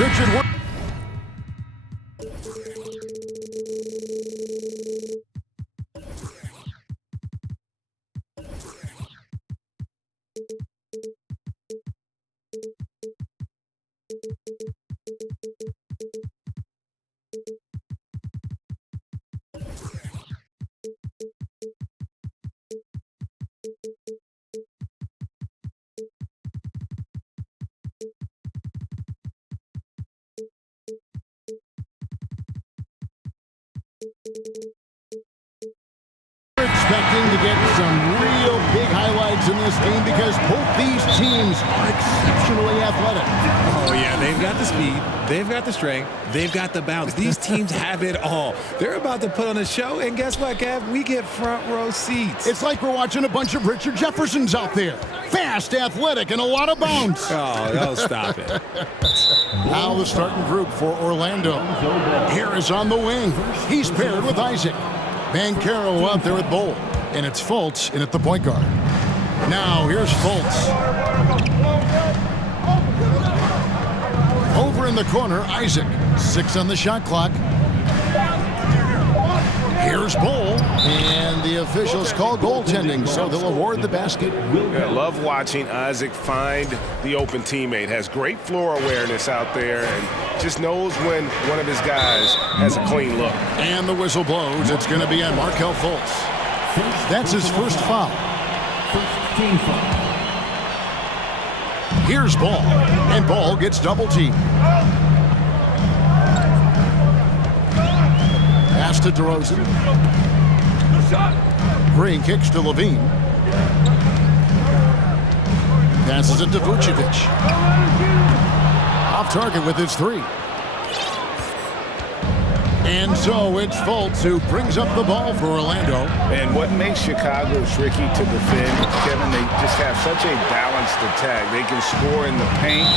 Richard. Expecting to get some real big highlights in this game because both these teams are exceptionally athletic. Oh, yeah, they've got the speed, they've got the strength, they've got the bounce. These teams have it all. They're about to put on a show, and guess what, Kev? We get front row seats. It's like we're watching a bunch of Richard Jeffersons out there. Fast, athletic, and a lot of bounce. Oh, stop it. Now the starting group for Orlando. Harris on the wing. He's paired with Isaac. Bancaro out there with Bowl. And it's Fultz in at the point guard. Now here's Fultz. Over in the corner, Isaac. 6 on the shot clock. Here's Bowl. And the officials call goaltending, so they'll award the basket. I love watching Isaac find the open teammate. Has great floor awareness out there and just knows when one of his guys has a clean look. And the whistle blows. It's going to be on Markelle Fultz. That's his first foul. First team foul. Here's Ball. And Ball gets double teamed. Pass to DeRozan. Green kicks to Levine. Passes it to Vucevic. Off target with his 3. And so it's Fultz who brings up the ball for Orlando. And what makes Chicago tricky to defend, Kevin, they just have such a balanced attack. They can score in the paint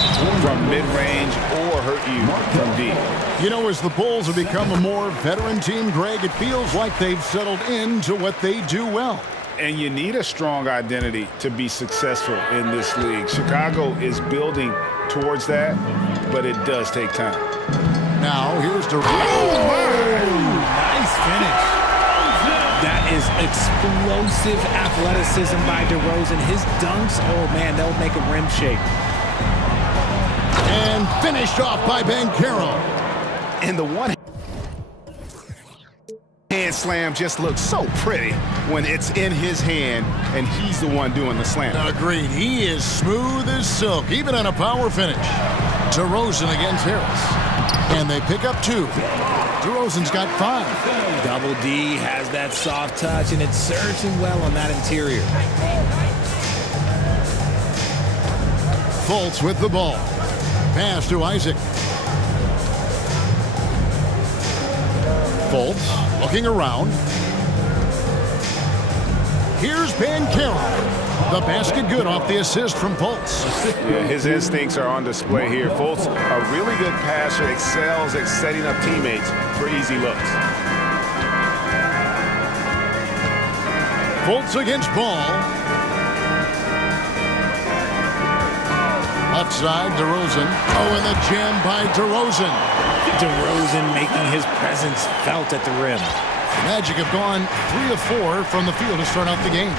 from mid-range or hurt you from deep. You know, as the Bulls have become a more veteran team, Greg, it feels like they've settled into what they do well. And you need a strong identity to be successful in this league. Chicago is building towards that, but it does take time. Now, here's DeRozan. Nice finish. That is explosive athleticism by DeRozan. His dunks, oh, man, they'll make a rim shake. And finished off by Bancaro. And the one hand slam just looks so pretty when it's in his hand and he's the one doing the slam. Agreed. He is smooth as silk, even on a power finish. DeRozan against Harris. And they pick up 2. DeRozan's got 5. Double D has that soft touch, and it serves him well on that interior. Fultz with the ball. Pass to Isaac. Fultz looking around. Here's Bancaro. The basket good off the assist from Fultz. Yeah, his instincts are on display here. Fultz, a really good passer, excels at setting up teammates for easy looks. Fultz against Ball. Left side, DeRozan. Oh, and the jam by DeRozan. DeRozan making his presence felt at the rim. The Magic have gone 3 of 4 from the field to start out the game.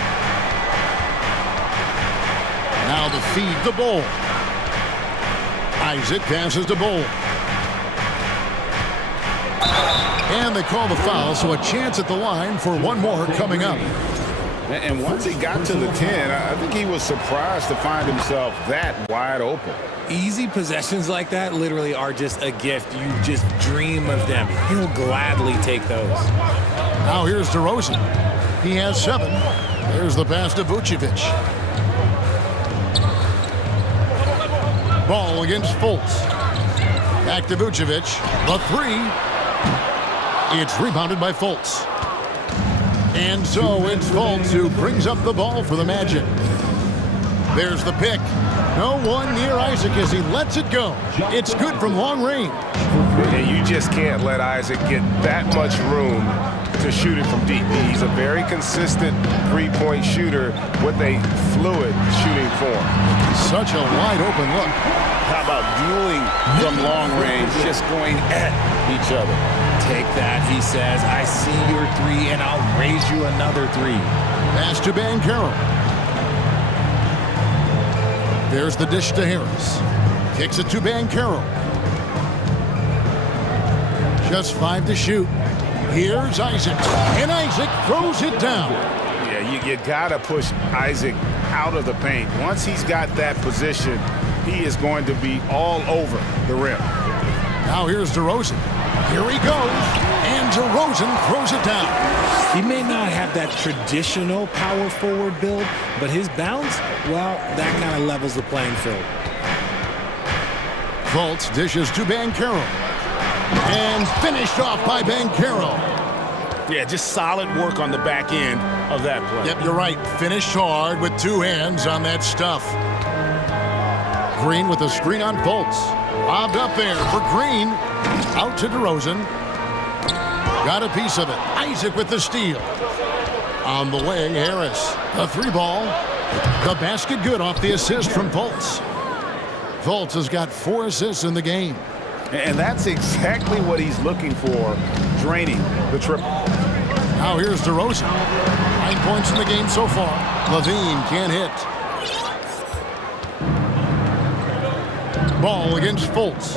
Now the feed to Bowl. Isaac passes to Bowl. And they call the foul, so a chance at the line for one more coming up. And once he got to the 10, I think he was surprised to find himself that wide open. Easy possessions like that literally are just a gift. You just dream of them. He'll gladly take those. Now here's DeRozan. He has 7. There's the pass to Vucevic. Ball against Fultz. Back to Vucevic. The 3. It's rebounded by Fultz. And so it's Fultz who brings up the ball for the Magic. There's the pick. No one near Isaac as he lets it go. It's good from long range. And you just can't let Isaac get that much room to shoot it from deep. He's a very consistent three-point shooter with a fluid shooting form. Such a wide open look. How about dueling from long range, just going at each other? Take that, he says. I see your three, and I'll raise you another three. Pass to Banchero. There's the dish to Harris. Kicks it to Banchero. Just 5 to shoot. Here's Isaac. And Isaac throws it down. Yeah, you gotta push Isaac out of the paint. Once he's got that position, he is going to be all over the rim. Now here's DeRozan. Here he goes. And DeRozan throws it down. He may not have that traditional power forward build, but his bounce, well, that kind of levels the playing field. Fultz dishes to Banchero. And finished off by Banchero. Yeah, just solid work on the back end of that play. Yep, you're right. Finished hard with 2 hands on that stuff. Green with a screen on Fultz. Lobbed up there for Green. Out to DeRozan. Got a piece of it. Isaac with the steal. On the wing, Harris. A 3-ball. The basket good off the assist from Fultz. Fultz has got 4 assists in the game. And that's exactly what he's looking for, draining the triple. Now here's DeRozan. 9 points in the game so far. Levine can't hit. Ball against Fultz.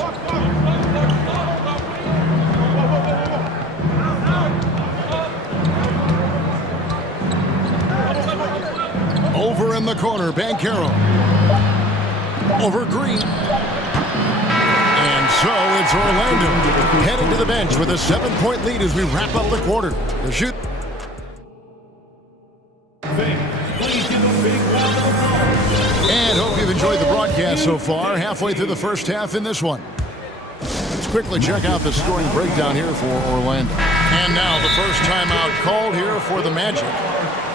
Over in the corner, Banchero. Over Green. And so it's Orlando heading to the bench with a 7-point lead as we wrap up the quarter. The shoot. And hope you've enjoyed the broadcast so far. Halfway through the first half in this one. Let's quickly check out the scoring breakdown here for Orlando. And now the first timeout called here for the Magic.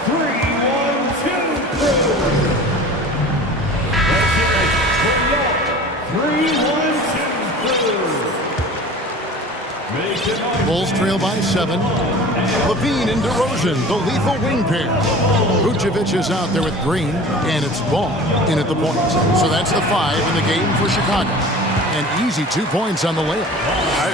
3-1-2. Bulls trail by 7. Levine and DeRozan, the lethal wing pair. Vucevic is out there with Green, and it's Ball in at the point. So that's the 5 in the game for Chicago. An easy 2 points on the layup.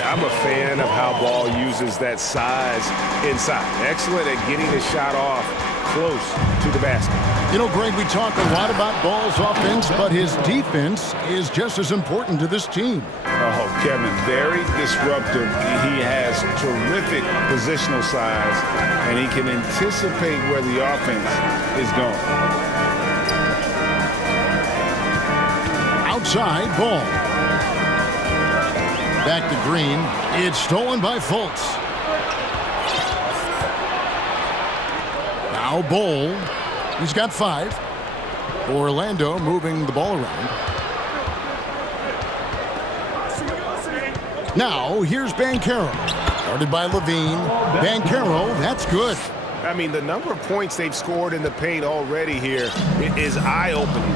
I'm a fan of how Ball uses that size inside. Excellent at getting the shot off close to the basket. You know, Greg, we talk a lot about Ball's offense, but his defense is just as important to this team. Oh, Kevin, very disruptive. He has terrific positional size, and he can anticipate where the offense is going. Outside, Ball. Back to Green. It's stolen by Fultz. Now Ball. He's got 5. Orlando moving the ball around. Now here's Banchero. Guarded by Levine. Banchero, that's good. I mean, the number of points they've scored in the paint already here is eye-opening.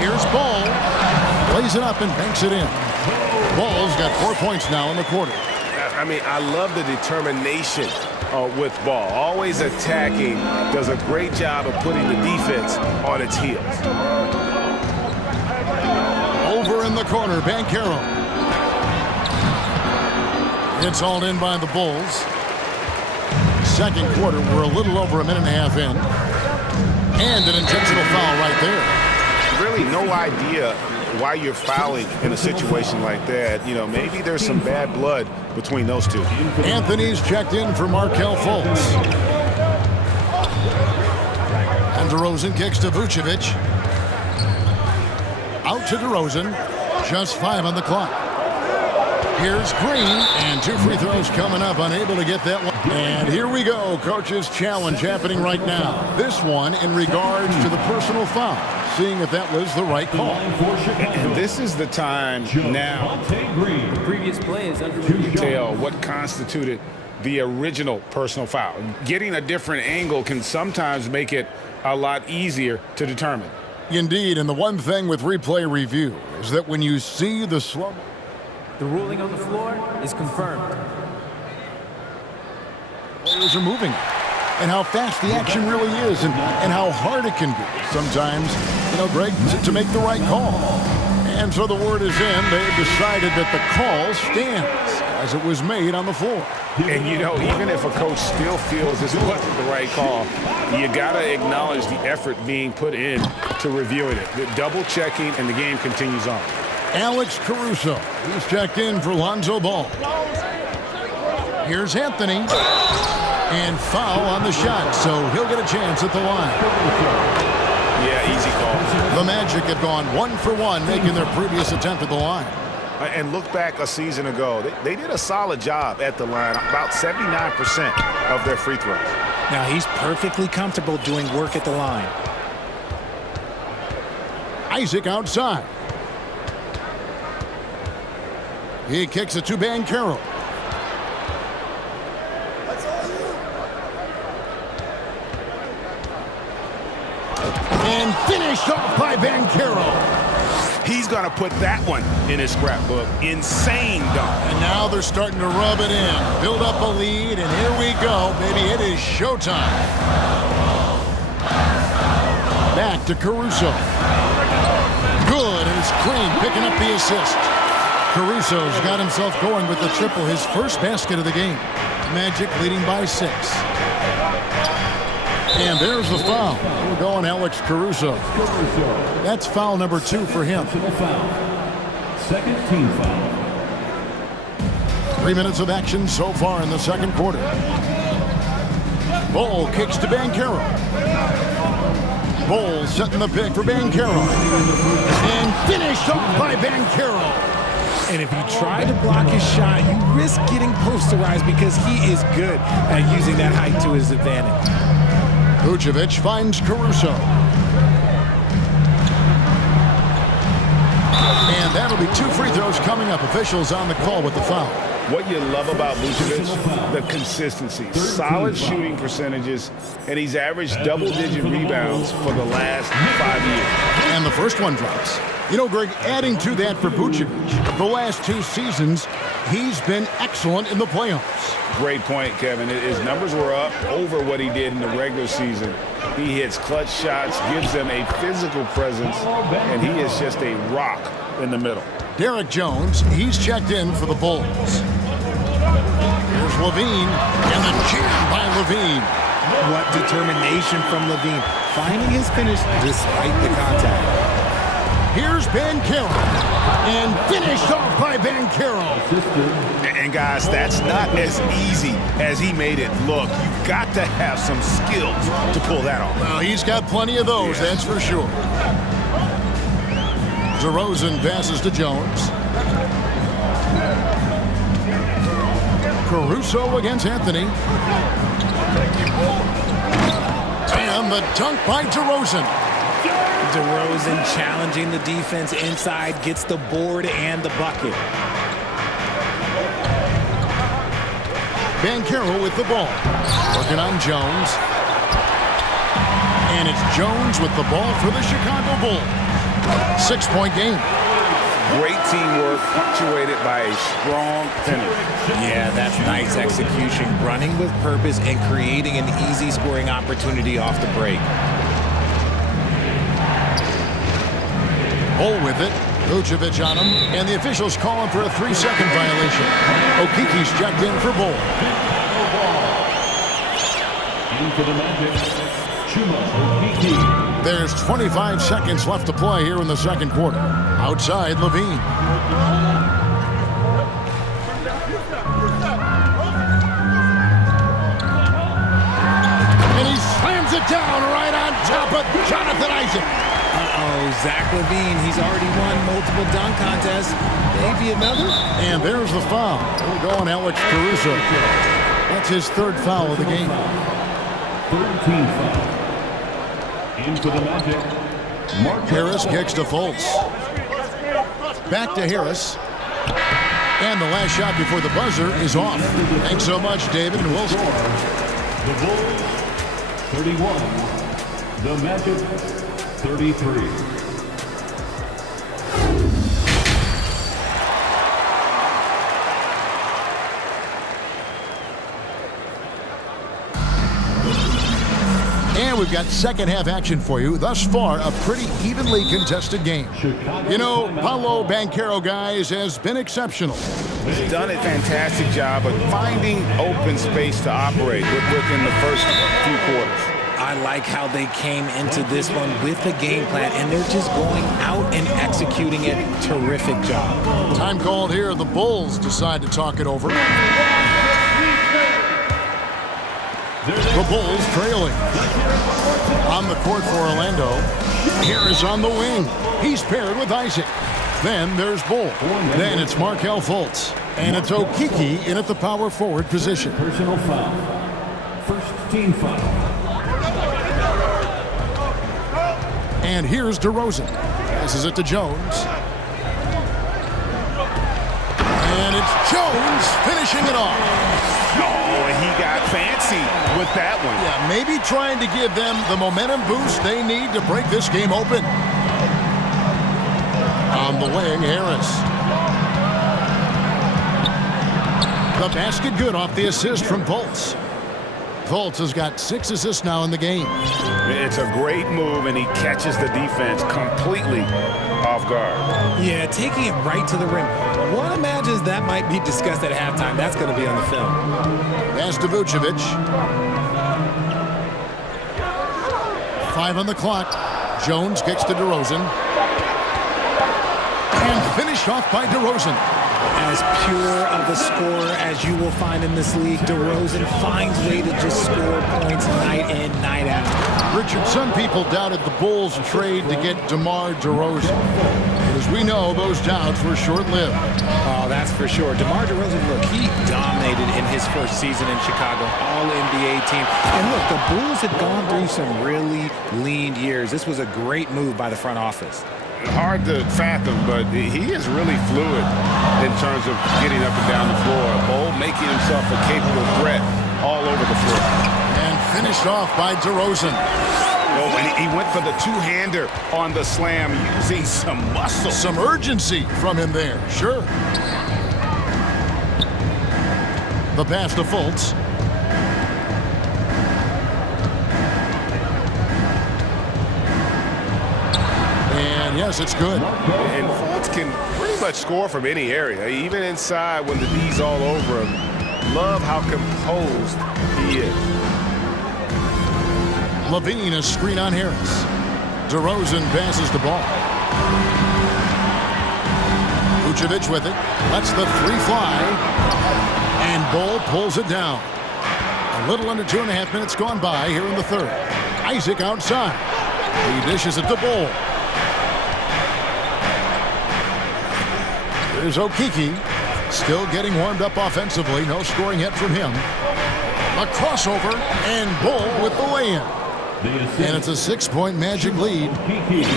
Here's Ball. Plays it up and banks it in. Ball's got 4 points now in the quarter. I mean, I love the determination with Ball. Always attacking. Does a great job of putting the defense on its heels. Over in the corner, Banchero. It's hauled in by the Bulls. Second quarter, we're a little over a minute and a half in. And an intentional foul right there. Really no idea why you're fouling in a situation like that. You know, maybe there's some bad blood between those two. Anthony's checked in for Markelle Fultz. And DeRozan kicks to Vucevic. Out to DeRozan. Just 5 on the clock. Here's Green, and 2 free throws coming up, unable to get that one. And here we go, coach's challenge happening right now. This one in regards to the personal foul, seeing if that was the right call. And this is the time now The previous play is under review. to tell what constituted the original personal foul. Getting a different angle can sometimes make it a lot easier to determine. Indeed, and the one thing with replay review is that when you see the slow... The ruling on the floor is confirmed. Players are moving, and how fast the action really is, and how hard it can be sometimes, you know, Greg, to make the right call. And so the word is in. They decided that the call stands as it was made on the floor. And, you know, even if a coach still feels this wasn't the right call, you got to acknowledge the effort being put in to reviewing it. The double-checking, and the game continues on. Alex Caruso, who's checked in for Lonzo Ball. Here's Anthony. And foul on the shot, so he'll get a chance at the line. Yeah, easy call. The Magic have gone 1 for 1, making their previous attempt at the line. And look back a season ago, they did a solid job at the line, about 79% of their free throws. Now he's perfectly comfortable doing work at the line. Isaac outside. He kicks it to Banchero. And finished off by Banchero. He's going to put that one in his scrapbook. Insane dunk. And now they're starting to rub it in. Build up a lead, and here we go, baby. It is showtime. Back to Caruso. Good, and it's Green picking up the assist. Caruso's got himself going with the triple, his first basket of the game. Magic leading by 6. And there's the foul. We're going Alex Caruso. That's foul number 2 for him. Second team foul. 3 minutes of action so far in the second quarter. Ball kicks to Banchero. Ball setting the pick for Banchero. And finished off by Banchero. And if you try to block his shot, you risk getting posterized because he is good at using that height to his advantage. Vucevic finds Caruso. And that'll be 2 free throws coming up. Officials on the call with the foul. What you love about Vucevic, the consistency. Solid shooting percentages, and he's averaged double-digit rebounds for the last 5 years. And the first one drops. You know, Greg, adding to that for Vucevic, the last 2 seasons, he's been excellent in the playoffs. Great point, Kevin. His numbers were up over what he did in the regular season. He hits clutch shots, gives them a physical presence, and he is just a rock in the middle. Derek Jones, he's checked in for the Bulls. Here's Levine, and the jam by Levine. What determination from Levine, finding his finish despite the contact. Here's Banchero, and finished off by Banchero. And guys, that's not as easy as he made it look. You've got to have some skills to pull that off. Well, he's got plenty of those, that's for sure. DeRozan passes to Jones. Caruso against Anthony. And the dunk by DeRozan. DeRozan challenging the defense inside, gets the board and the bucket. Banchero with the ball. Working on Jones. And it's Jones with the ball for the Chicago Bulls. 6-point game. Great teamwork, punctuated by a strong finish. Yeah, that's nice execution. Running with purpose and creating an easy scoring opportunity off the break. Bull with it. Vucevic on him. And the officials calling for a 3-second violation. Okiki's checked in for Bull. Into the Magic, Chuma. There's 25 seconds left to play here in the second quarter. Outside, Levine. And he slams it down right on top of Jonathan Isaac. Uh-oh, Zach LaVine, he's already won multiple dunk contests. Maybe another? And there's the foul. We're going Alex Caruso. That's his 3rd foul of the game. 13 foul. Into the Magic. Harris kicks to Fultz. Back to Harris. And the last shot before the buzzer is off. Thanks so much, David, and we'll score. The Bulls, 31. The Magic, 33. And we've got second half action for you. Thus far, a pretty evenly contested game. You know, Paolo Banchero, guys, has been exceptional. He's done a fantastic job of finding open space to operate within the first few quarters. I like how they came into this one with a game plan, and they're just going out and executing it. Terrific job. Time called here. The Bulls decide to talk it over. The Bulls trailing. On the court for Orlando. Here is on the wing. He's paired with Isaac. Then there's Bull. Then it's Markelle Fultz. And it's Okiki in at the power forward position. Personal foul. First team foul. And here's DeRozan. Passes it to Jones. And it's Jones finishing it off. Oh, and he got fancy with that one. Yeah, maybe trying to give them the momentum boost they need to break this game open. On the wing, Harris. The basket good off the assist from Fultz. Fultz has got 6 assists now in the game. It's a great move, and he catches the defense completely off guard. Yeah, taking it right to the rim. One imagines that might be discussed at halftime. That's going to be on the film. Pass to Vucevic. 5 on the clock. Jones kicks to DeRozan. And finished off by DeRozan. As pure of a scorer as you will find in this league, DeRozan finds a way to just score points night in, night out. Richard, some people doubted the Bulls' trade to get DeMar DeRozan. But as we know, those doubts were short-lived. Oh, that's for sure. DeMar DeRozan, look, he dominated in his first season in Chicago, all-NBA team. And look, the Bulls had gone through some really lean years. This was a great move by the front office. Hard to fathom, but he is really fluid in terms of getting up and down the floor. Bull making himself a capable threat all over the floor. And finished off by DeRozan. Oh, and he went for the two-hander on the slam, using some muscle. Some urgency from him there, sure. The pass to Fultz. And yes, it's good. And Fultz can pretty much score from any area, even inside when the D's all over him. Love how composed he is. Levine, a screen on Harris. DeRozan passes the ball. Vucevic with it. Lets the 3 fly. And Bull pulls it down. A little under 2.5 minutes gone by here in the third. Isaac outside. He dishes it to Bull. There's Okiki. Still getting warmed up offensively. No scoring yet from him. A crossover. And Bull with the lay-in. And it's a 6-point Magic lead.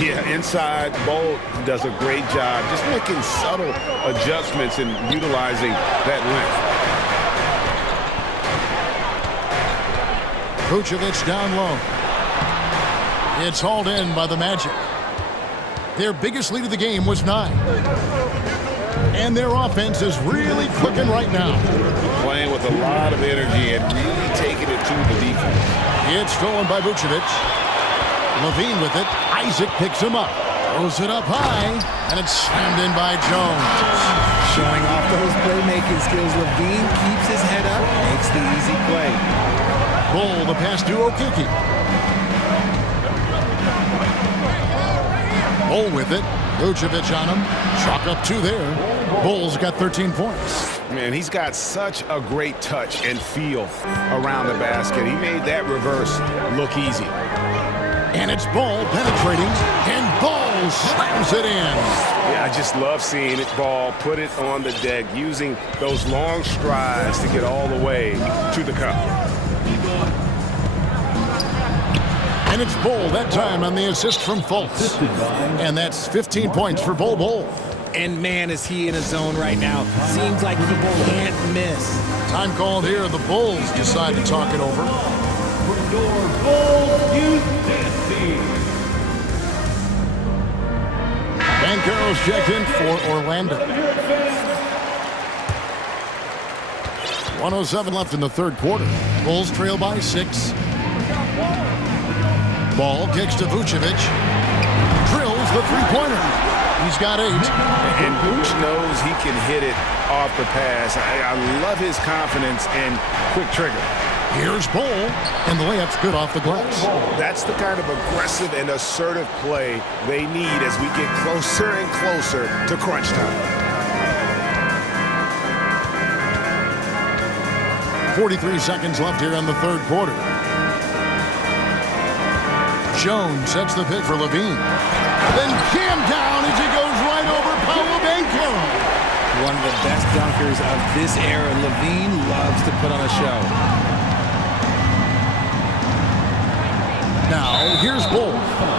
Yeah, inside, Bull does a great job just making subtle adjustments and utilizing that length. Vucevic down low. It's hauled in by the Magic. Their biggest lead of the game was 9. And their offense is really clicking right now. Playing with a lot of energy and really taking it to the defense. It's stolen by Vucevic. Levine with it. Isaac picks him up. Throws it up high. And it's slammed in by Jones. Showing off those playmaking skills. Levine keeps his head up. Makes the easy play. Bull, the pass to Okiki. Bull with it. Vucevic on him. Chalk up 2 there. Bull's got 13 points. Man, he's got such a great touch and feel around the basket. He made that reverse look easy. And it's Bull penetrating. And Bull slams it in. Yeah, I just love seeing it, Ball put it on the deck, using those long strides to get all the way to the cup. And it's Bull that time on the assist from Fultz. And that's 15 points for Bull. And man, is he in a zone right now. Seems like he can't miss. Time called here. The Bulls decide to talk it over. For your Bulls Youth Dance Team. Bankero's checked in for Orlando. 1:07 left in the third quarter. Bulls trail by 6. Ball kicks to Vucevic. Drills the three-pointer. He's got 8. And Vooch knows he can hit it off the pass. I love his confidence and quick trigger. Here's Bull, and the layup's good off the glass. That's the kind of aggressive and assertive play they need as we get closer and closer to crunch time. 43 seconds left here in the third quarter. Jones sets the pick for Levine. Then jammed down as he goes right over Paolo Banchero. One of the best dunkers of this era. Levine loves to put on a show. Now, here's Bull.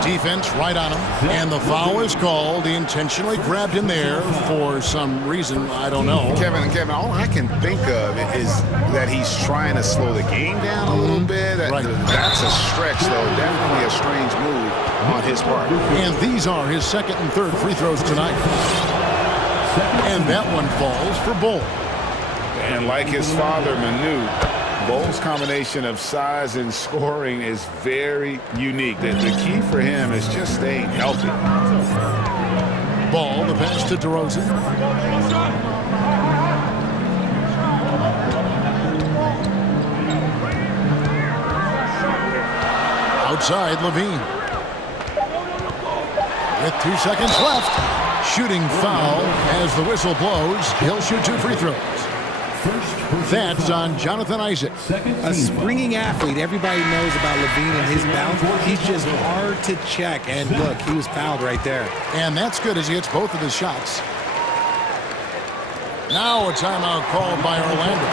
Defense right on him, and the foul is called. He intentionally grabbed him there for some reason, I don't know. Kevin, all I can think of is that he's trying to slow the game down a little bit. Right. That's a stretch, though. Definitely a strange move on his part. And these are his second and third free throws tonight. And that one falls for Bull. And like his father, Manu, Bull's combination of size and scoring is very unique. The key for him is just staying healthy. Ball, the pass to DeRozan. Outside, Levine. With 2 seconds left, shooting foul as the whistle blows. He'll shoot 2 free throws. That's on Jonathan Isaac. A springing athlete. Everybody knows about Levine and his bounce. He's just hard to check. And look, he was fouled right there. And that's good as he hits both of his shots. Now a timeout called by Orlando.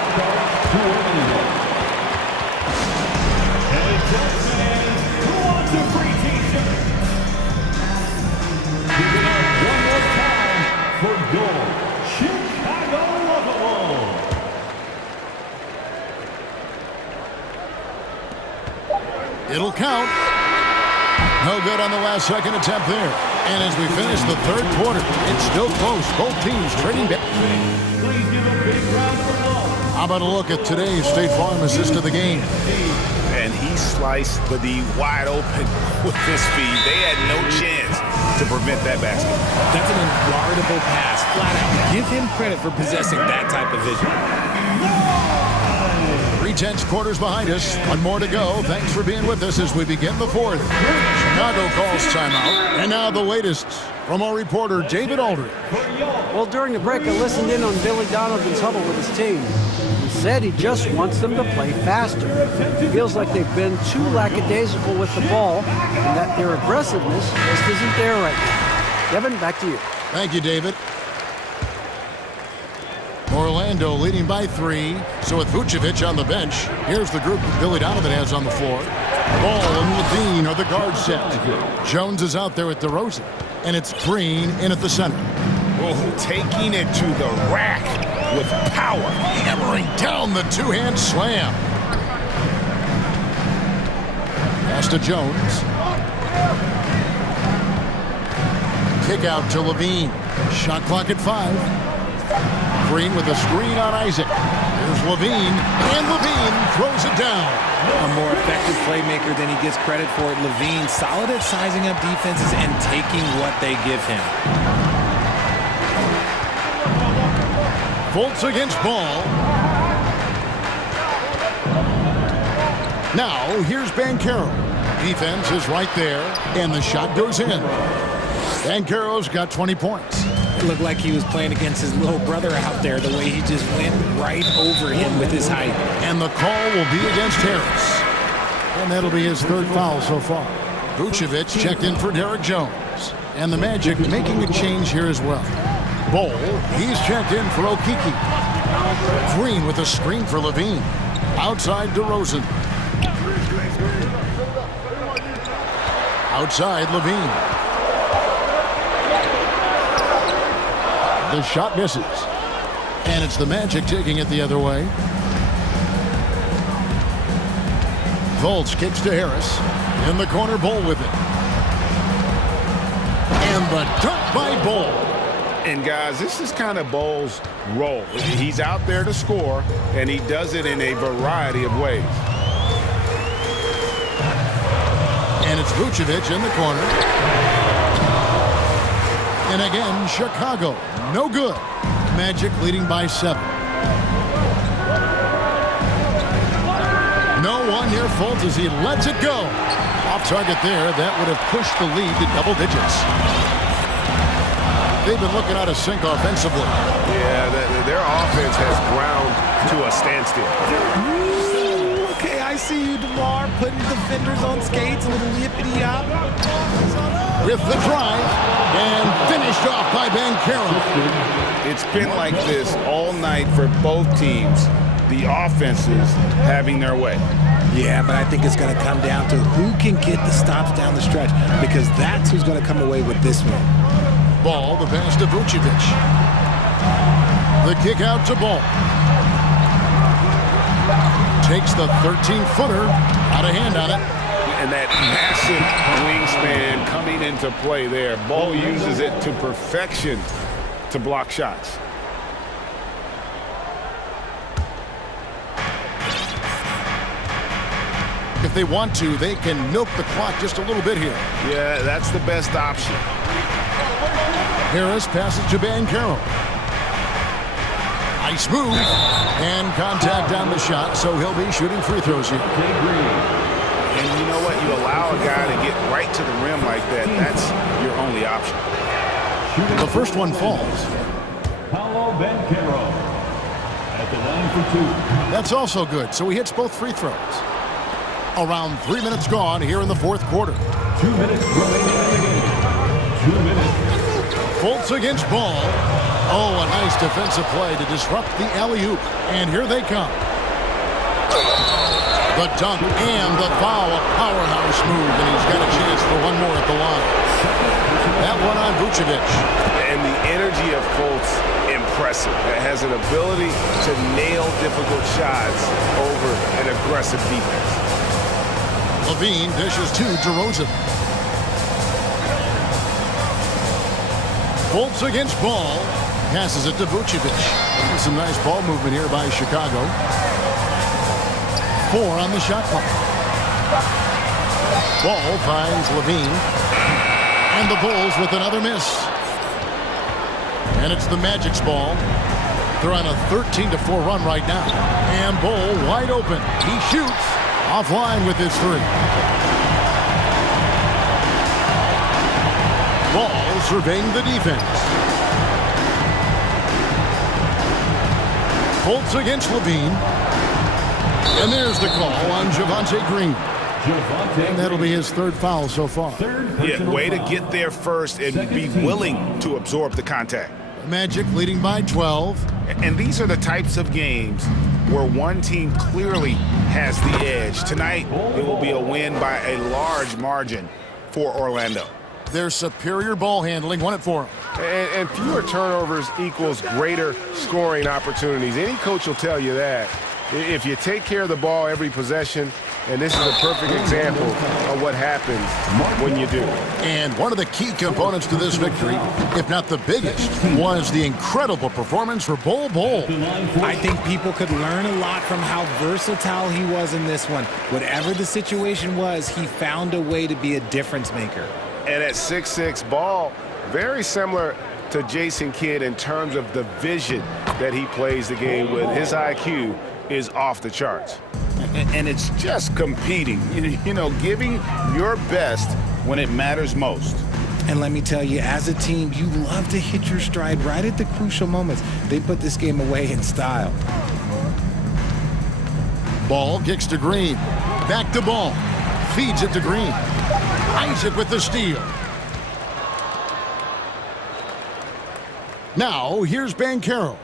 It'll count. No good on the last second attempt there. And as we finish the third quarter, it's still close. Both teams trading back. How about a look at today's State Farm assist to the game? And he sliced the D wide open with his feet. They had no chance to prevent that basket. That's an unguardable pass. Flat out. Give him credit for possessing that type of vision. 3/10 quarters behind us. One more to go. Thanks for being with us as we begin the fourth. Chicago calls timeout. And now the latest from our reporter, David Aldridge. Well, during the break, I listened in on Billy Donovan's huddle with his team. He said he just wants them to play faster. He feels like they've been too lackadaisical with the ball and that their aggressiveness just isn't there right now. Kevin, back to you. Thank you, David. Orlando leading by 3. So with Vucevic on the bench, here's the group Billy Donovan has on the floor. Ball and Levine are the guard set. Jones is out there with DeRozan. And it's Green in at the center. Oh, taking it to the rack with power. Hammering down the two-hand slam. Pass to Jones. Kick out to Levine. Shot clock at 5. Green with a screen on Isaac. Here's Levine, and Levine throws it down. A more effective playmaker than he gets credit for. Levine solid at sizing up defenses and taking what they give him. Fultz against Ball. Now, here's Banchero. Defense is right there, and the shot goes in. Banchero's got 20 points. It looked like he was playing against his little brother out there, the way he just went right over him with his height. And the call will be against Harris. And that'll be his third foul so far. Vucevic checked in for Derek Jones. And the Magic making a change here as well. Bol, he's checked in for Okiki. Green with a screen for Levine. Outside DeRozan. Outside Levine. The shot misses. And it's the Magic taking it the other way. Volts kicks to Harris. In the corner, Bull with it. And the dunk by Bull. And guys, this is kind of Bull's role. He's out there to score, and he does it in a variety of ways. And it's Vucevic in the corner. And again, Chicago, no good. Magic leading by 7. No one near Fultz as he lets it go. Off target there, that would have pushed the lead to double digits. They've been looking out of sync offensively. Yeah, their offense has ground to a standstill. Okay, I see you, DeMar, putting defenders on skates, a little yippity-yop. With the drive, and finished off by Bankero. It's been like this all night for both teams. The offenses having their way. Yeah, but I think it's going to come down to who can get the stops down the stretch, because that's who's going to come away with this one. Ball, the pass to Vucevic. The kick out to Ball. Takes the 13-footer, out of hand on it. And that massive wingspan coming into play there. Ball uses it to perfection to block shots. If they want to, they can milk the clock just a little bit here. Yeah, that's the best option. Harris passes to Bankero. Nice move. And contact on the shot, so he'll be shooting free throws here. And you know what? You allow a guy to get right to the rim like that. That's your only option. The first one falls. Paolo Bankero at the line for 2. That's also good, so he hits both free throws. Around 3 minutes gone here in the fourth quarter. 2 minutes remaining in the game. 2 minutes. Fultz against Ball. Oh, a nice defensive play to disrupt the alley-oop. And here they come. The dunk and the foul, a powerhouse move, and he's got a chance for one more at the line. That one on Vucevic. And the energy of Fultz, impressive. It has an ability to nail difficult shots over an aggressive defense. Levine dishes to DeRozan. Fultz against Ball. Passes it to Vucevic. Some nice ball movement here by Chicago. 4 on the shot clock. Ball finds Levine. And the Bulls with another miss. And it's the Magic's ball. They're on a 13-4 run right now. And Bull wide open. He shoots. Offline with his 3. Ball surveying the defense. Fultz against Levine. And there's the call on Javonte Green. And that'll be his 3rd foul so far. Yeah, way to get there first and be willing to absorb the contact. Magic leading by 12. And these are the types of games where one team clearly has the edge. Tonight, it will be a win by a large margin for Orlando. Their superior ball handling won it for them. And fewer turnovers equals greater scoring opportunities. Any coach will tell you that. If you take care of the ball every possession, and this is a perfect example of what happens when you do. And one of the key components to this victory, if not the biggest, was the incredible performance for Bol Bol. I think people could learn a lot from how versatile he was in this one. Whatever the situation was, he found a way to be a difference maker. And at 6'6", Ball, very similar to Jason Kidd in terms of the vision that he plays the game with. His IQ is off the charts. And it's just competing, you know, giving your best when it matters most. And let me tell you, as a team, you love to hit your stride right at the crucial moments. They put this game away in style. Ball kicks to Green. Back to Ball. Feeds it to Green. Isaac with the steal. Now, here's Bankero.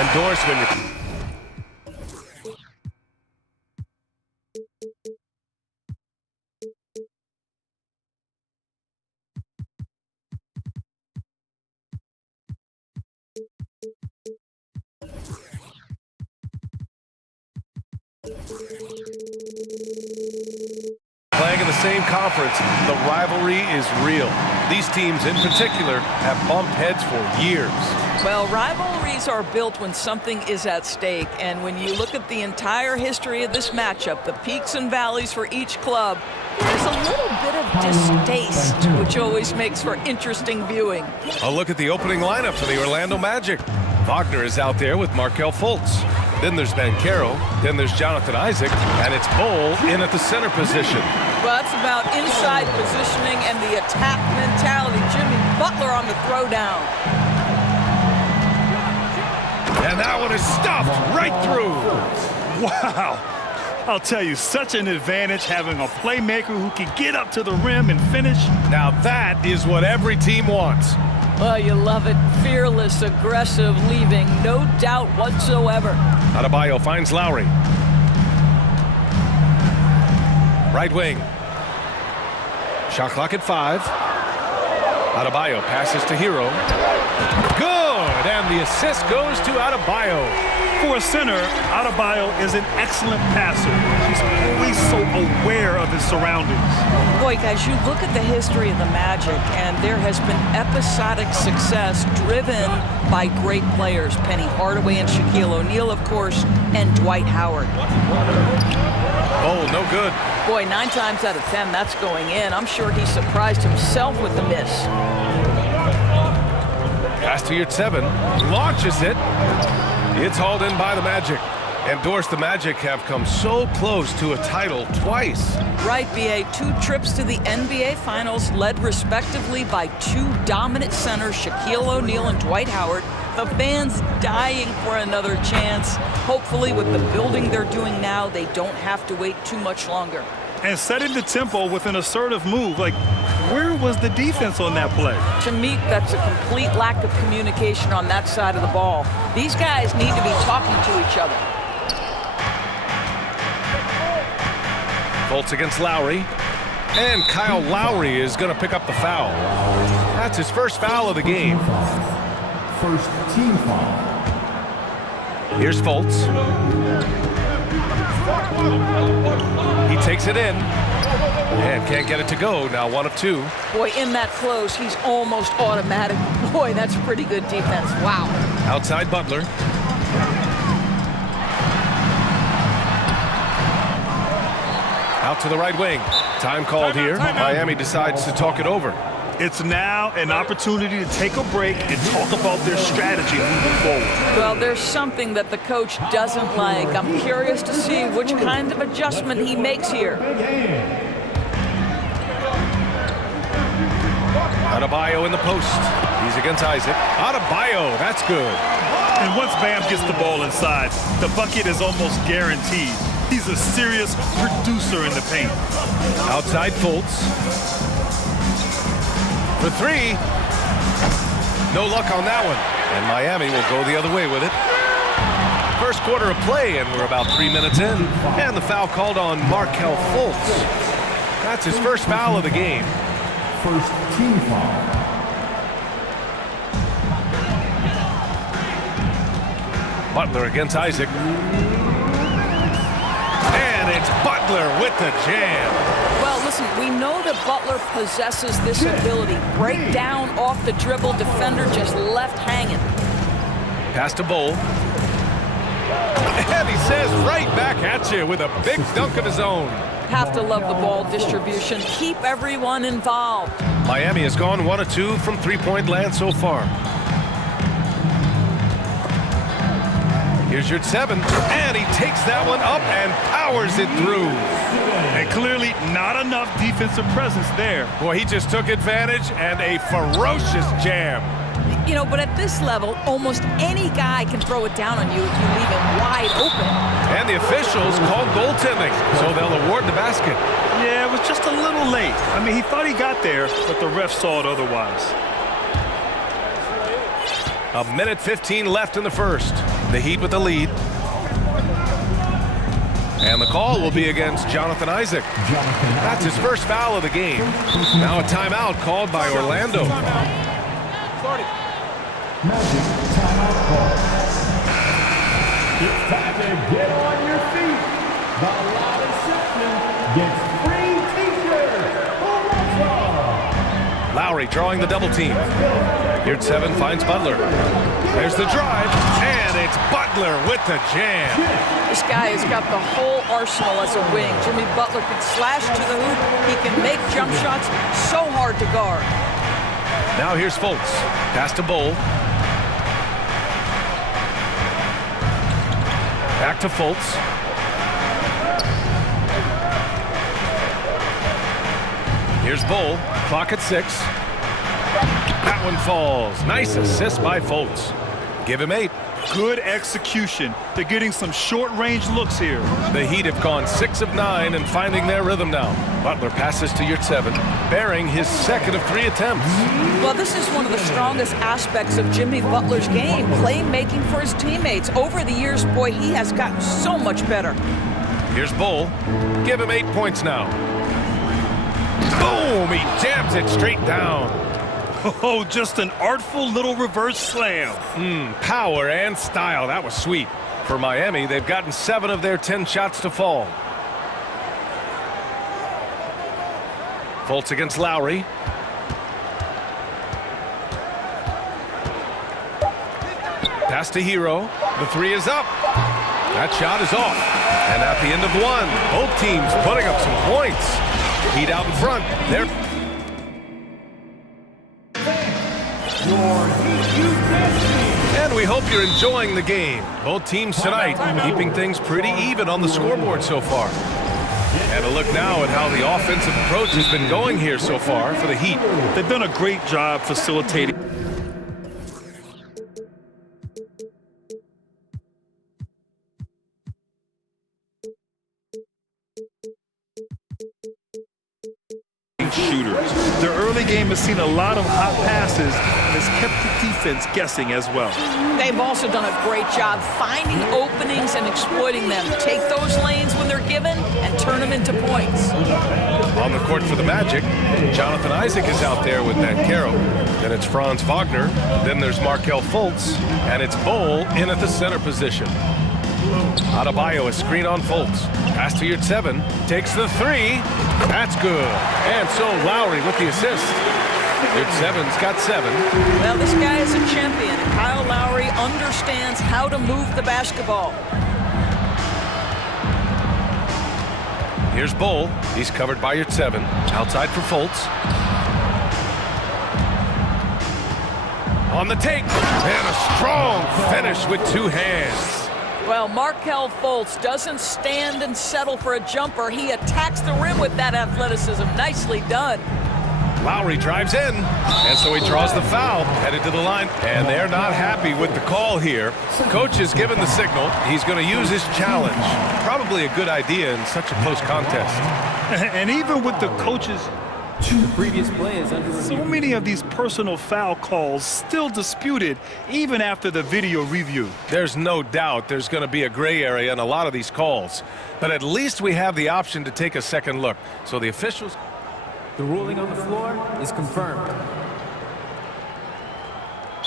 endorsement. Playing in the same conference, the rivalry is real. These teams in particular have bumped heads for years. Well, rivalries are built when something is at stake, and when you look at the entire history of this matchup, the peaks and valleys for each club, there's a little bit of distaste, which always makes for interesting viewing. A look at the opening lineup for the Orlando Magic. Wagner is out there with Markelle Fultz. Then there's Banchero, then there's Jonathan Isaac, and it's Bowl in at the center position. Well, that's about inside positioning and the attack mentality. Jimmy Butler on the throwdown. And that one is stuffed right through. Wow. I'll tell you, such an advantage having a playmaker who can get up to the rim and finish. Now that is what every team wants. Well, you love it. Fearless, aggressive, leaving no doubt whatsoever. Adebayo finds Lowry. Right wing. Shot clock at 5. Adebayo passes to Hero. Good! And the assist goes to Adebayo. For a center, Adebayo is an excellent passer. He's always so aware of his surroundings. Boy, guys, you look at the history of the Magic, and there has been episodic success driven by great players. Penny Hardaway and Shaquille O'Neal, of course, and Dwight Howard. Oh, no good. Boy, 9 times out of 10, that's going in. I'm sure he surprised himself with the miss. Pass to Yurtseven. Launches it. It's hauled in by the Magic. And Doris, the Magic have come so close to a title twice. Right, B.A. 2 trips to the NBA Finals, led respectively by 2 dominant centers, Shaquille O'Neal and Dwight Howard. The fans dying for another chance. Hopefully, with the building they're doing now, they don't have to wait too much longer. And setting the tempo with an assertive move. Like, where was the defense on that play? To me, that's a complete lack of communication on that side of the ball. These guys need to be talking to each other. Fultz against Lowry. And Kyle Lowry is going to pick up the foul. That's his first foul of the game. First team foul. Here's Fultz. He takes it in. And can't get it to go. Now 1 of 2. Boy, in that close, he's almost automatic. Boy, that's pretty good defense. Wow. Outside Butler. Out to the right wing. Time called here. Miami decides to talk it over. It's now an opportunity to take a break and talk about their strategy moving forward. Well, there's something that the coach doesn't like. I'm curious to see which kind of adjustment he makes here. Adebayo in the post. He's against Isaac. Adebayo, that's good. And once Bam gets the ball inside, the bucket is almost guaranteed. He's a serious producer in the paint. Outside Fultz. For 3. No luck on that one. And Miami will go the other way with it. First quarter of play, and we're about 3 minutes in. And the foul called on Markelle Fultz. That's his first foul of the game. First team foul. Butler against Isaac. And it's Butler with the jam. Well, listen, we know that Butler possesses this ability. Break down off the dribble, defender just left hanging. Pass to Bowl. And he says right back at you with a big dunk of his own. Have to love the ball distribution. Keep everyone involved. Miami has gone 1 of 2 from three-point land so far. Here's your 7, and he takes that one up and powers it through. And clearly not enough defensive presence there. Boy, he just took advantage and a ferocious jam. You know, but at this level, almost any guy can throw it down on you if you leave him wide open. And the officials called goaltending, so they'll award the basket. Yeah, it was just a little late. I mean, he thought he got there, but the ref saw it otherwise. 1:15 left in the first. The Heat with the lead. And the call will be against Jonathan Isaac. That's his first foul of the game. Now a timeout called by Orlando. Magic timeout call. It's time to get on your feet. The loudest section gets free t-shirts. Lowry drawing the double team. Here at 7 finds Butler. There's the drive, and it's Butler with the jam. This guy has got the whole arsenal as a wing. Jimmy Butler can slash to the hoop. He can make jump shots so hard to guard. Now here's Fultz. Pass to Bowl. Back to Fultz. Here's Bowl. Clock at 6. That one falls. Nice assist by Fultz. Give him 8. Good execution. They're getting some short-range looks here. The Heat have gone 6 of 9 and finding their rhythm now. Butler passes to Yurt 7, bearing his second of 3 attempts. Well, this is one of the strongest aspects of Jimmy Butler's game, playmaking for his teammates. Over the years, boy, he has gotten so much better. Here's Bull. Give him 8 points now. Boom! He jams it straight down. Oh, just an artful little reverse slam. Power and style. That was sweet. For Miami, they've gotten 7 of their 10 shots to fall. Fultz against Lowry. Pass to Hero. The 3 is up. That shot is off. And at the end of 1, both teams putting up some points. Heat out in front. They're and we hope you're enjoying the game. Both teams tonight keeping things pretty even on the scoreboard so far. And a look now at how the offensive approach has been going here so far for the Heat. They've done a great job facilitating. Shooters. Their early game has seen a lot of hot passes and has kept the defense guessing as well. They've also done a great job finding openings and exploiting them. Take those lanes when they're given and turn them into points. On the court for the Magic, Jonathan Isaac is out there with Bankero. Then it's Franz Wagner. Then there's Markelle Fultz. And it's Bowl in at the center position. Adebayo, a screen on Fultz. Pass to Yurt 7. Takes the 3. That's good. And so Lowry with the assist. Yurt 7's got 7. Well, this guy is a champion. Kyle Lowry understands how to move the basketball. Here's Bowl. He's covered by Yurt 7. Outside for Fultz. On the take. And a strong finish with 2 hands. Well, Markelle Fultz doesn't stand and settle for a jumper. He attacks the rim with that athleticism. Nicely done. Lowry drives in, and so he draws the foul, headed to the line, and they're not happy with the call here. Coach has given the signal. He's going to use his challenge. Probably a good idea in such a close contest. And even with the coaches, The previous play is under review. so many of these personal foul calls still disputed even after the video review. There's no doubt there's going to be a gray area in a lot of these calls, but at least we have the option to take a second look. So the officials... The ruling on the floor is confirmed.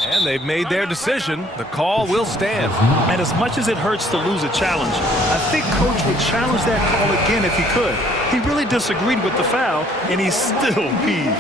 And they've made their decision. The call will stand. And as much as it hurts to lose a challenge, I think Coach would challenge that call again if he could. He really disagreed with the foul, and he's still peeved.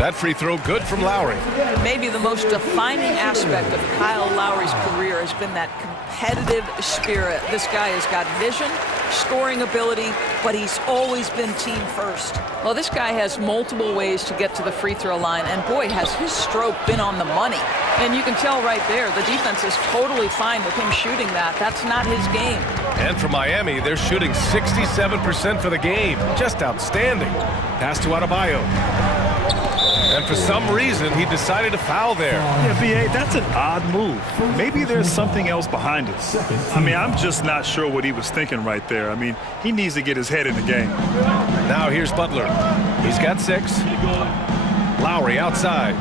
That free throw good from Lowry. Maybe the most defining aspect of Kyle Lowry's career has been that competitive spirit. This guy has got vision, scoring ability, but he's always been team first. Well, this guy has multiple ways to get to the free throw line, and boy, has his stroke been on the money. And you can tell right there, the defense is totally fine with him shooting that. That's not his game. And for Miami, they're shooting 67% for the game. Just outstanding. Pass to Adebayo. And for some reason, he decided to foul there. Yeah, B.A., that's an odd move. Maybe there's something else behind it. I mean, I'm just not sure what he was thinking right there. I mean, he needs to get his head in the game. Now here's Butler. He's got 6. Lowry outside.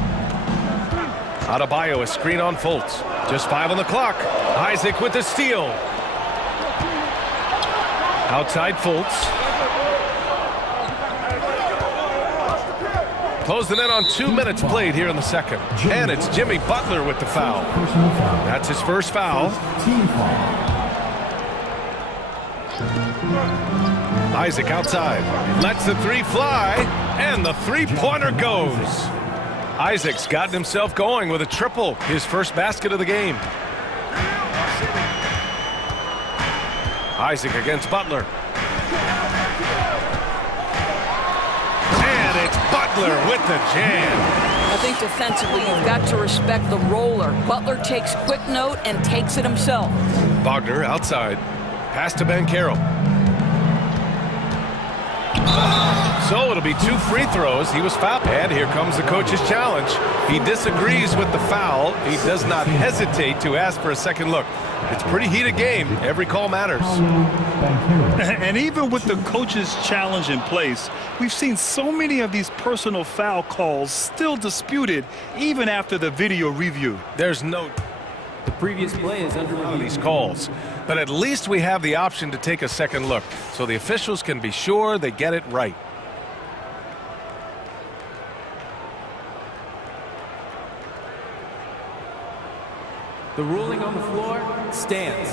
Adebayo, a screen on Fultz. Just 5 on the clock. Isaac with the steal. Outside Fultz. Closing in on 2 minutes played here in the second. And it's Jimmy Butler with the foul. That's his first foul. Isaac outside. Lets the three fly. And the three-pointer goes. Isaac's gotten himself going with a triple. His first basket of the game. Isaac against Butler. And it's Butler with the jam. I think defensively you've got to respect the roller. Butler takes quick note and takes it himself. Wagner outside. Pass to Banchero. So it'll be 2 free throws. He was fouled. And here comes the coach's challenge. He disagrees with the foul. He does not hesitate to ask for a second look. It's a pretty heated game. Every call matters. And even with the coach's challenge in place, we've seen so many of these personal foul calls still disputed even after the video review. There's no The previous play is under review. these calls, but at least we have the option to take a second look so the officials can be sure they get it right. The ruling on the floor stands.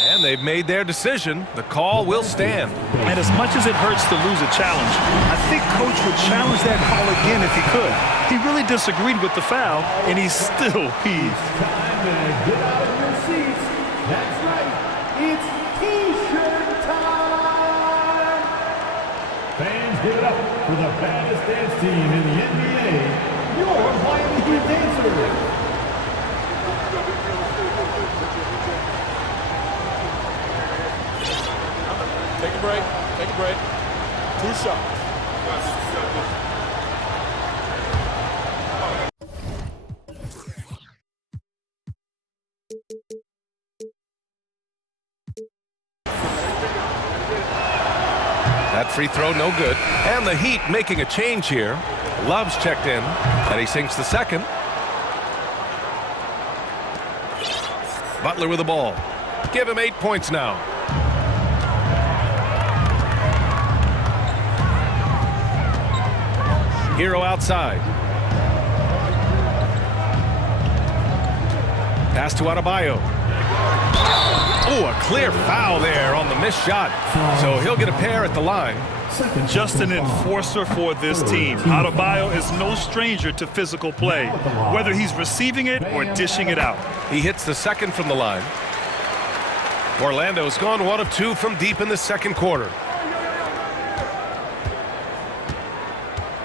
And they've made their decision. The call will stand. And as much as it hurts to lose a challenge, I think Coach would challenge that call again if he could. He really disagreed with the foul, and he's still peeved. Time to get out of your seats. That's right. It's T-shirt time. Fans, give it up for the baddest dance team in the NBA. Your Miami Heat dancers. Take a break. Take a break. 2 shots. That free throw no good. And the Heat making a change here. Love's checked in, and he sinks the second. Butler with the ball. Give him 8 points now. Hero outside. Pass to Adebayo. Oh, a clear foul there on the missed shot. So he'll get a pair at the line. Just an enforcer for this team. Adebayo is no stranger to physical play, whether he's receiving it or dishing it out. He hits the second from the line. Orlando's gone 1 of 2 from deep in the second quarter.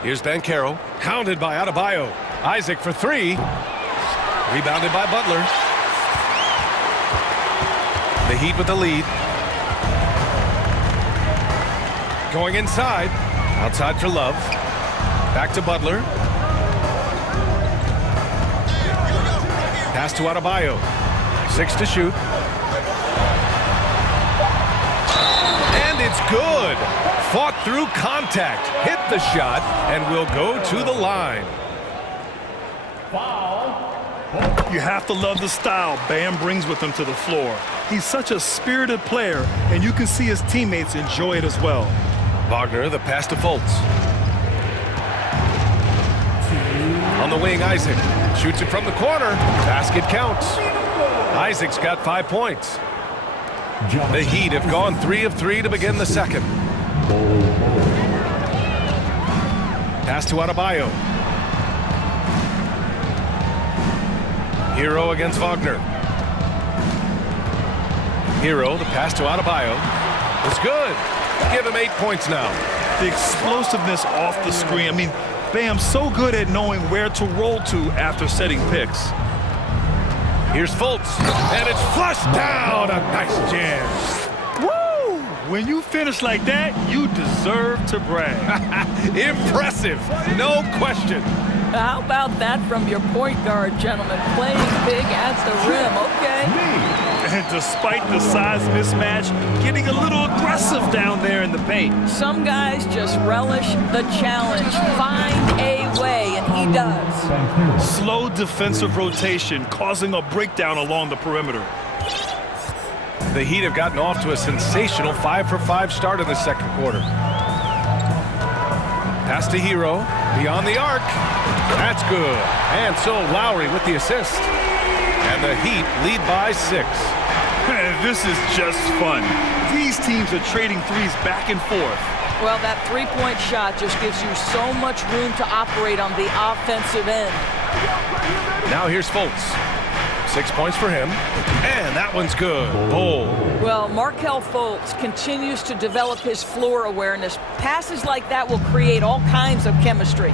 Here's Banchero, hounded by Adebayo. Isaac for 3. Rebounded by Butler. The Heat with the lead. Going inside. Outside for Love. Back to Butler. Pass to Adebayo. 6 to shoot. And it's good. Fought through contact, hit the shot, and will go to the line. You have to love the style Bam brings with him to the floor. He's such a spirited player, and you can see his teammates enjoy it as well. Wagner, the pass to Fultz. On the wing, Isaac. Shoots it from the corner. Basket counts. Isaac's got 5 points. The Heat have gone 3 of 3 to begin the second. Pass to Adebayo. Hero against Wagner. Hero, the pass to Adebayo. It's good. Give him 8 points now. The explosiveness off the screen. I mean, Bam's so good at knowing where to roll to after setting picks. Here's Fultz, and it's flushed down. A nice jam. Woo! When you finish like that, you deserve to brag. Impressive, no question. How about that from your point guard, gentlemen? Playing big at the rim, okay? And despite the size mismatch, getting a little aggressive down there in the paint. Some guys just relish the challenge. Find a way, and he does. Slow defensive rotation, causing a breakdown along the perimeter. The Heat have gotten off to a sensational 5-for-5 start in the second quarter. Pass to Hero, beyond the arc. That's good. And so Lowry with the assist. And the Heat lead by 6. This is just fun. These teams are trading threes back and forth. Well, that three-point shot just gives you so much room to operate on the offensive end. Now here's Fultz. 6 points for him. And that one's good. Bowl. Well, Markelle Fultz continues to develop his floor awareness. Passes like that will create all kinds of chemistry.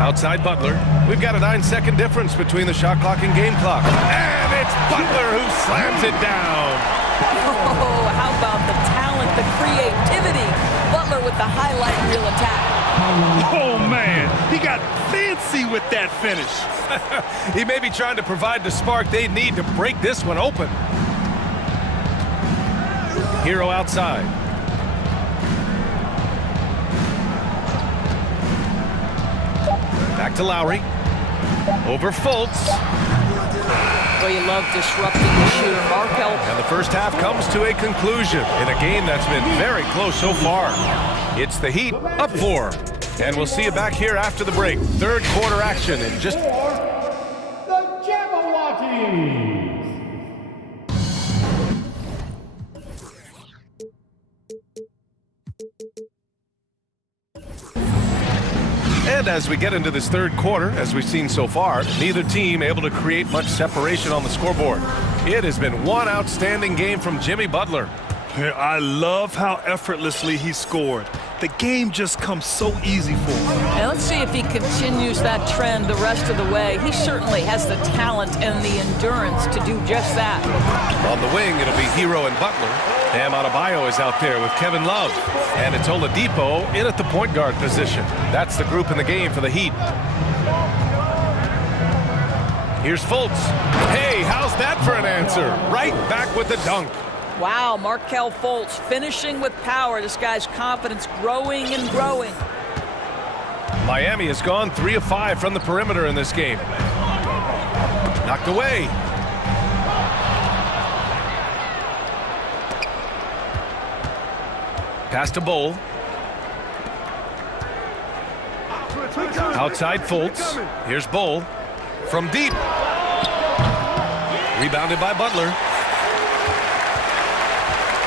Outside Butler. We've got a 9-second difference between the shot clock and game clock. And it's Butler who slams it down. Oh, how about the talent, the creativity? Butler with the highlight reel attack. Oh, man. He got fancy with that finish. He may be trying to provide the spark they need to break this one open. Hero outside. Back to Lowry. Over Fultz. Well, you love disrupting the shooter, Markelle. And the first half comes to a conclusion in a game that's been very close so far. It's the Heat up 4. And we'll see you back here after the break. Third quarter action in just... The Jabberwockies. And as we get into this third quarter, as we've seen so far, neither team able to create much separation on the scoreboard. It has been one outstanding game from Jimmy Butler. I love how effortlessly he scored. The game just comes so easy for him. Now let's see if he continues that trend the rest of the way. He certainly has the talent and the endurance to do just that. On the wing, it'll be Hero and Butler. Bam Adebayo is out there with Kevin Love. And it's Oladipo in at the point guard position. That's the group in the game for the Heat. Here's Fultz. Hey, how's that for an answer? Right back with the dunk. Wow, Markelle Fultz finishing with power. This guy's confidence growing and growing. Miami has gone 3 of 5 from the perimeter in this game. Knocked away. Pass to Bowl. Outside Fultz. Here's Bowl. From deep. Rebounded by Butler.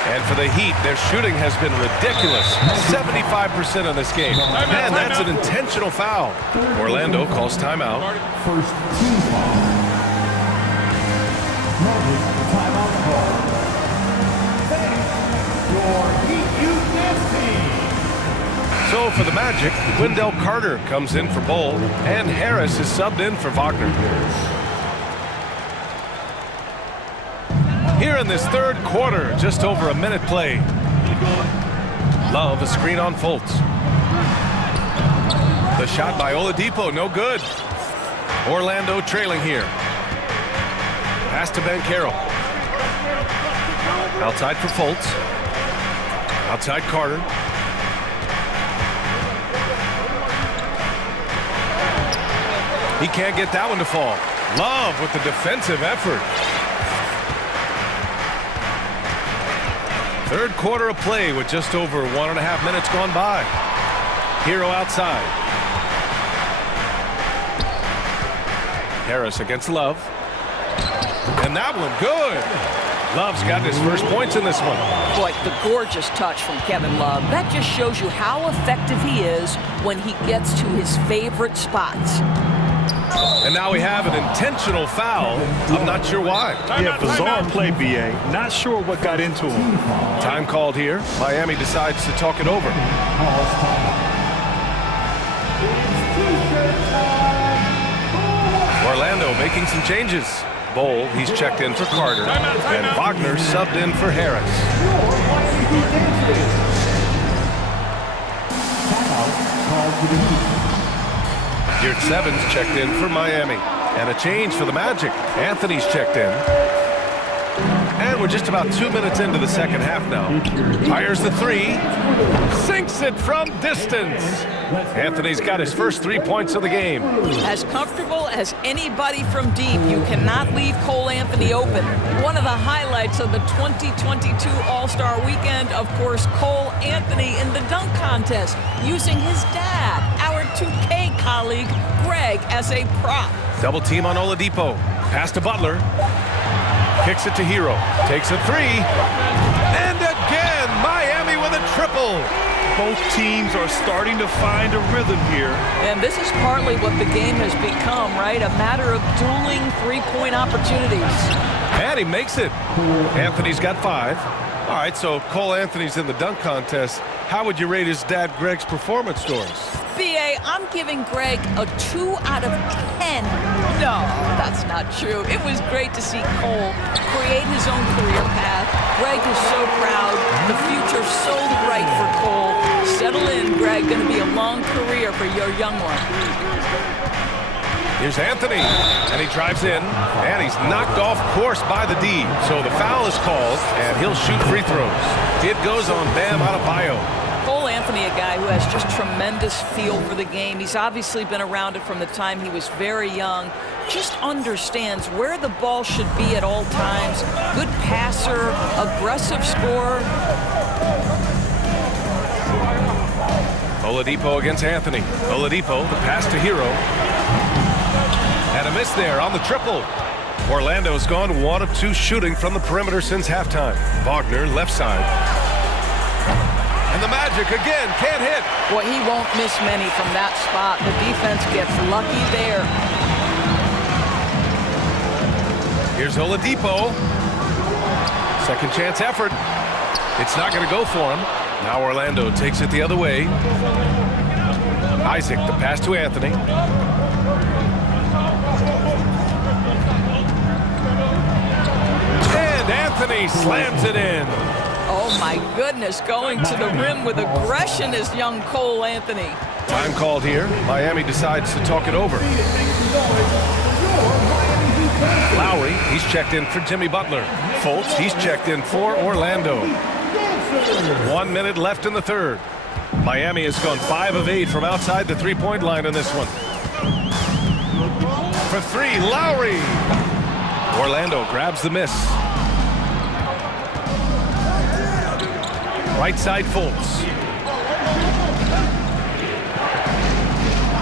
And for the Heat, their shooting has been ridiculous. 75% in this game. Man, that's an intentional foul. Orlando calls timeout. First team foul. Magic timeout call. Your Heat Youth Dance team. So for the Magic, Wendell Carter comes in for Bowl, and Harris is subbed in for Wagner. Here in this third quarter, just over a minute played. Love a screen on Fultz. The shot by Oladipo, no good. Orlando trailing here. Pass to Banchero. Outside for Fultz. Outside Carter. He can't get that one to fall. Love with the defensive effort. Third quarter of play with just over 1.5 minutes gone by. Hero outside. Harris against Love. And that one good. Love's got his first points in this one. Boy, the gorgeous touch from Kevin Love. That just shows you how effective he is when he gets to his favorite spots. And now we have an intentional foul. I'm not sure why. Yeah, bizarre play, B.A. Not sure what got into him. Time called here. Miami decides to talk it over. Orlando making some changes. Bowl, he's checked in for Carter. And Wagner subbed in for Harris. Year 7's checked in for Miami. And a change for the Magic. Anthony's checked in. And we're just about 2 minutes into the second half now. Fires the three. Sinks it from distance. Anthony's got his first 3 points of the game. As comfortable as anybody from deep, you cannot leave Cole Anthony open. One of the highlights of the 2022 All-Star Weekend, of course, Cole Anthony in the dunk contest, using his dad, our 2K colleague, Greg, as a prop. Double team on Oladipo. Pass to Butler. Kicks it to Hero. Takes a three. And again, Miami with a triple. Both teams are starting to find a rhythm here. And this is partly what the game has become, right? A matter of dueling three-point opportunities. And he makes it. Anthony's got 5. All right, so Cole Anthony's in the dunk contest. How would you rate his dad Greg's performance scores? BA, I'm giving Greg a 2 out of 10. No, that's not true. It was great to see Cole create his own career path. Greg is so proud. The future's so bright for Cole. Settle in, Greg. Going to be a long career for your young one. Here's Anthony, and he drives in, and he's knocked off course by the D. So the foul is called, and he'll shoot free throws. It goes on Bam Adebayo. Cole Anthony, a guy who has just tremendous feel for the game. He's obviously been around it from the time he was very young. Just understands where the ball should be at all times. Good passer, aggressive scorer. Oladipo against Anthony. Oladipo, the pass to Hero. And a miss there on the triple. Orlando's gone 1 of 2 shooting from the perimeter since halftime. Wagner, left side. And the Magic again can't hit. Boy, he won't miss many from that spot. The defense gets lucky there. Here's Oladipo. Second chance effort. It's not going to go for him. Now Orlando takes it the other way. Isaac, the pass to Anthony. And Anthony slams it in. Oh my goodness, going to the rim with aggression is young Cole Anthony. Time called here. Miami decides to talk it over. Lowry, he's checked in for Jimmy Butler. Fultz, he's checked in for Orlando. 1 minute left in the third. Miami has gone 5 of 8 from outside the three-point line in this one. For 3, Lowry. Orlando grabs the miss. Right side Fultz.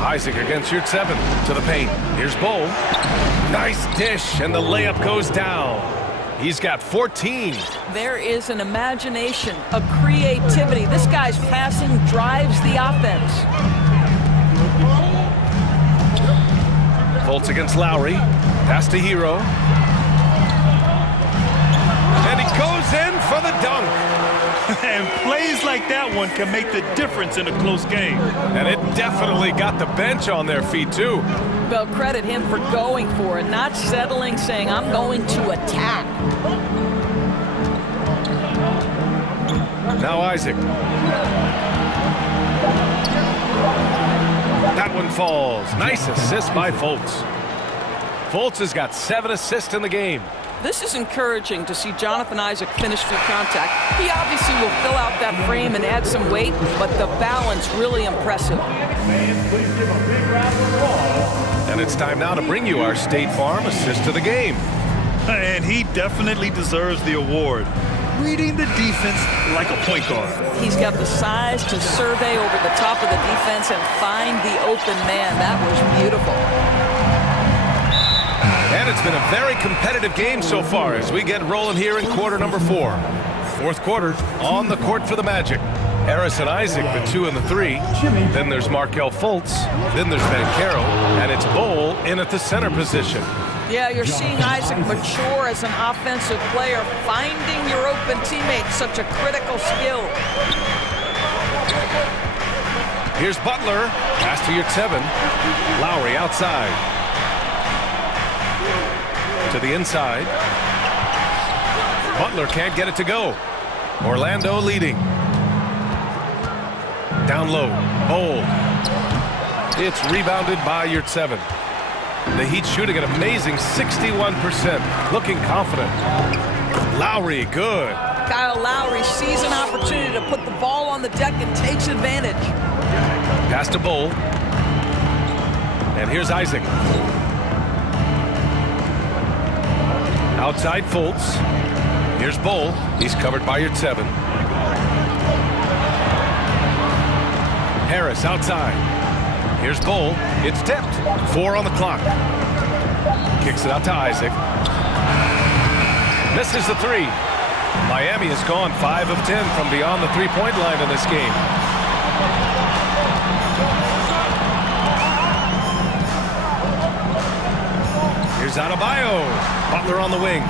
Isaac against Year 7 to the paint. Here's Bowl. Nice dish, and the layup goes down. He's got 14. There is an imagination, a creativity. This guy's passing drives the offense. Fultz against Lowry. Pass to Hero. And he goes in for the dunk. And plays like that one can make the difference in a close game. And it definitely got the bench on their feet, too. Well, credit him for going for it, not settling, saying, I'm going to attack. Now Isaac. That one falls. Nice assist by Fultz. Fultz has got 7 assists in the game. This is encouraging to see Jonathan Isaac finish through contact. He obviously will fill out that frame and add some weight, but the balance really impressive. And it's time now to bring you our State Farm assist of the game. And he definitely deserves the award. Reading the defense like a point guard. He's got the size to survey over the top of the defense and find the open man. That was beautiful. And it's been a very competitive game so far as we get rolling here in quarter number 4. Fourth quarter on the court for the Magic. Harris and Isaac, the 2 and the 3. Then there's Markelle Fultz. Then there's Banchero. And it's Bowl in at the center position. Yeah, you're seeing Isaac mature as an offensive player. Finding your open teammate, such a critical skill. Here's Butler. Pass to Year 7. Lowry outside. To the inside. Butler can't get it to go. Orlando leading. Down low. Bowl. It's rebounded by Yurtseven. The Heat shooting an amazing 61%, looking confident. Lowry, good. Kyle Lowry sees an opportunity to put the ball on the deck and takes advantage. Pass to Bowl. And here's Isaac. Outside Fultz. Here's Bowl. He's covered by Yurtseven. Harris outside. Here's Bowl. It's tipped. 4 on the clock. Kicks it out to Isaac. Misses the 3. Miami has gone 5 of 10 from beyond the three-point line in this game. Here's Adebayo. Butler on the wing.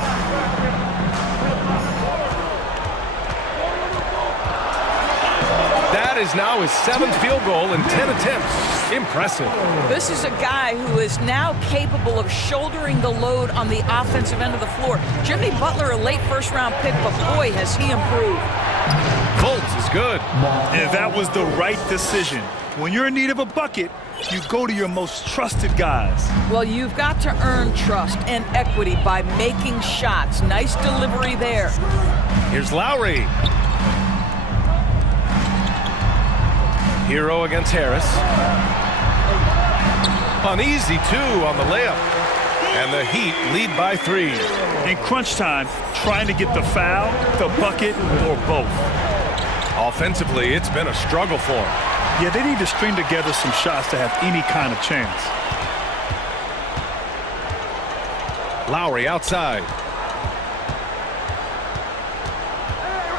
That is now his 7th field goal in 10 attempts. Impressive. This is a guy who is now capable of shouldering the load on the offensive end of the floor. Jimmy Butler, a late first-round pick, but boy, has he improved. Fultz is good. And that was the right decision. When you're in need of a bucket, you go to your most trusted guys. Well, you've got to earn trust and equity by making shots. Nice delivery there. Here's Lowry. Hero against Harris. Uneasy 2 on the layup. And the Heat lead by 3. In crunch time, trying to get the foul, the bucket, or both. Offensively, it's been a struggle for him. Yeah, they need to string together some shots to have any kind of chance. Lowry outside.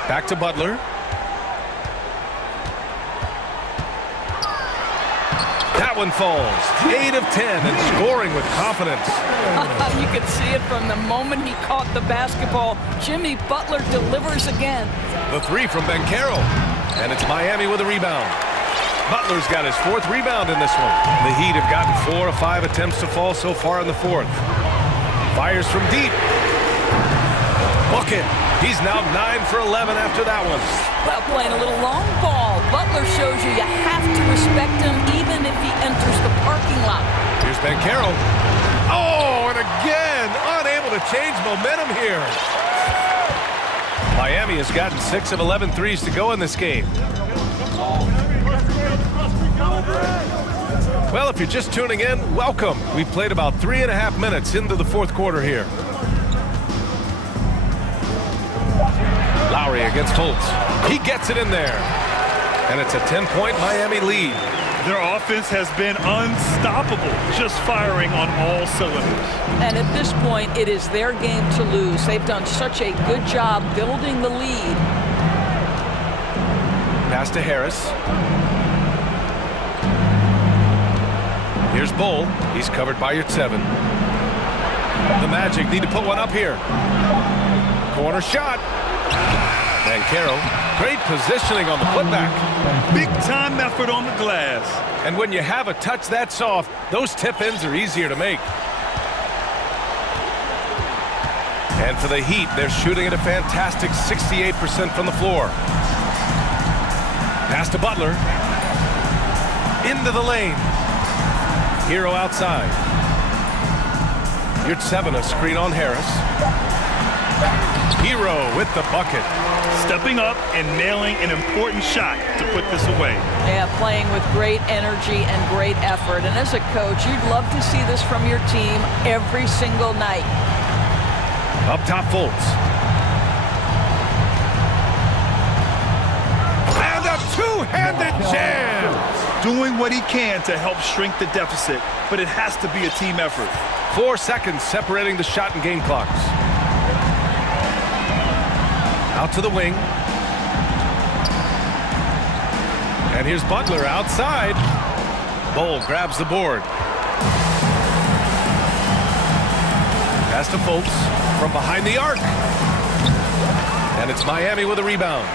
Back to Butler. That one falls. 8 of 10 and scoring with confidence. You can see it from the moment he caught the basketball. Jimmy Butler delivers again. The 3 from Banchero. And it's Miami with a rebound. Butler's got his 4th rebound in this one. The Heat have gotten 4 of 5 attempts to fall so far in the 4th. Fires from deep. Bucket. He's now 9 for 11 after that one. Well, playing a little long ball. Butler shows you have to respect him even if he enters the parking lot. Here's Banchero. Oh, and again, unable to change momentum here. Miami has gotten 6 of 11 threes to go in this game. Well, if you're just tuning in, welcome. We've played about 3.5 minutes into the 4th quarter here. Lowry against Fultz. He gets it in there. And it's a 10-point Miami lead. Their offense has been unstoppable, just firing on all cylinders. And at this point, it is their game to lose. They've done such a good job building the lead. Pass to Harris. Here's Bowl. He's covered by Yurtseven. The Magic need to put one up here. Corner shot. Banchero. Great positioning on the putback. Big time effort on the glass. And when you have a touch that soft, those tip-ins are easier to make. And for the Heat, they're shooting at a fantastic 68% from the floor. Pass to Butler. Into the lane. Hero outside. Yurtseven, a screen on Harris. Hero with the bucket. Stepping up and nailing an important shot to put this away. Yeah, playing with great energy and great effort. And as a coach, you'd love to see this from your team every single night. Up top, Fultz. And a two-handed jam! Doing what he can to help shrink the deficit, but it has to be a team effort. 4 seconds separating the shot and game clocks. Out to the wing. And here's Butler outside. Bowl grabs the board. Pass to Fultz from behind the arc. And it's Miami with a rebound.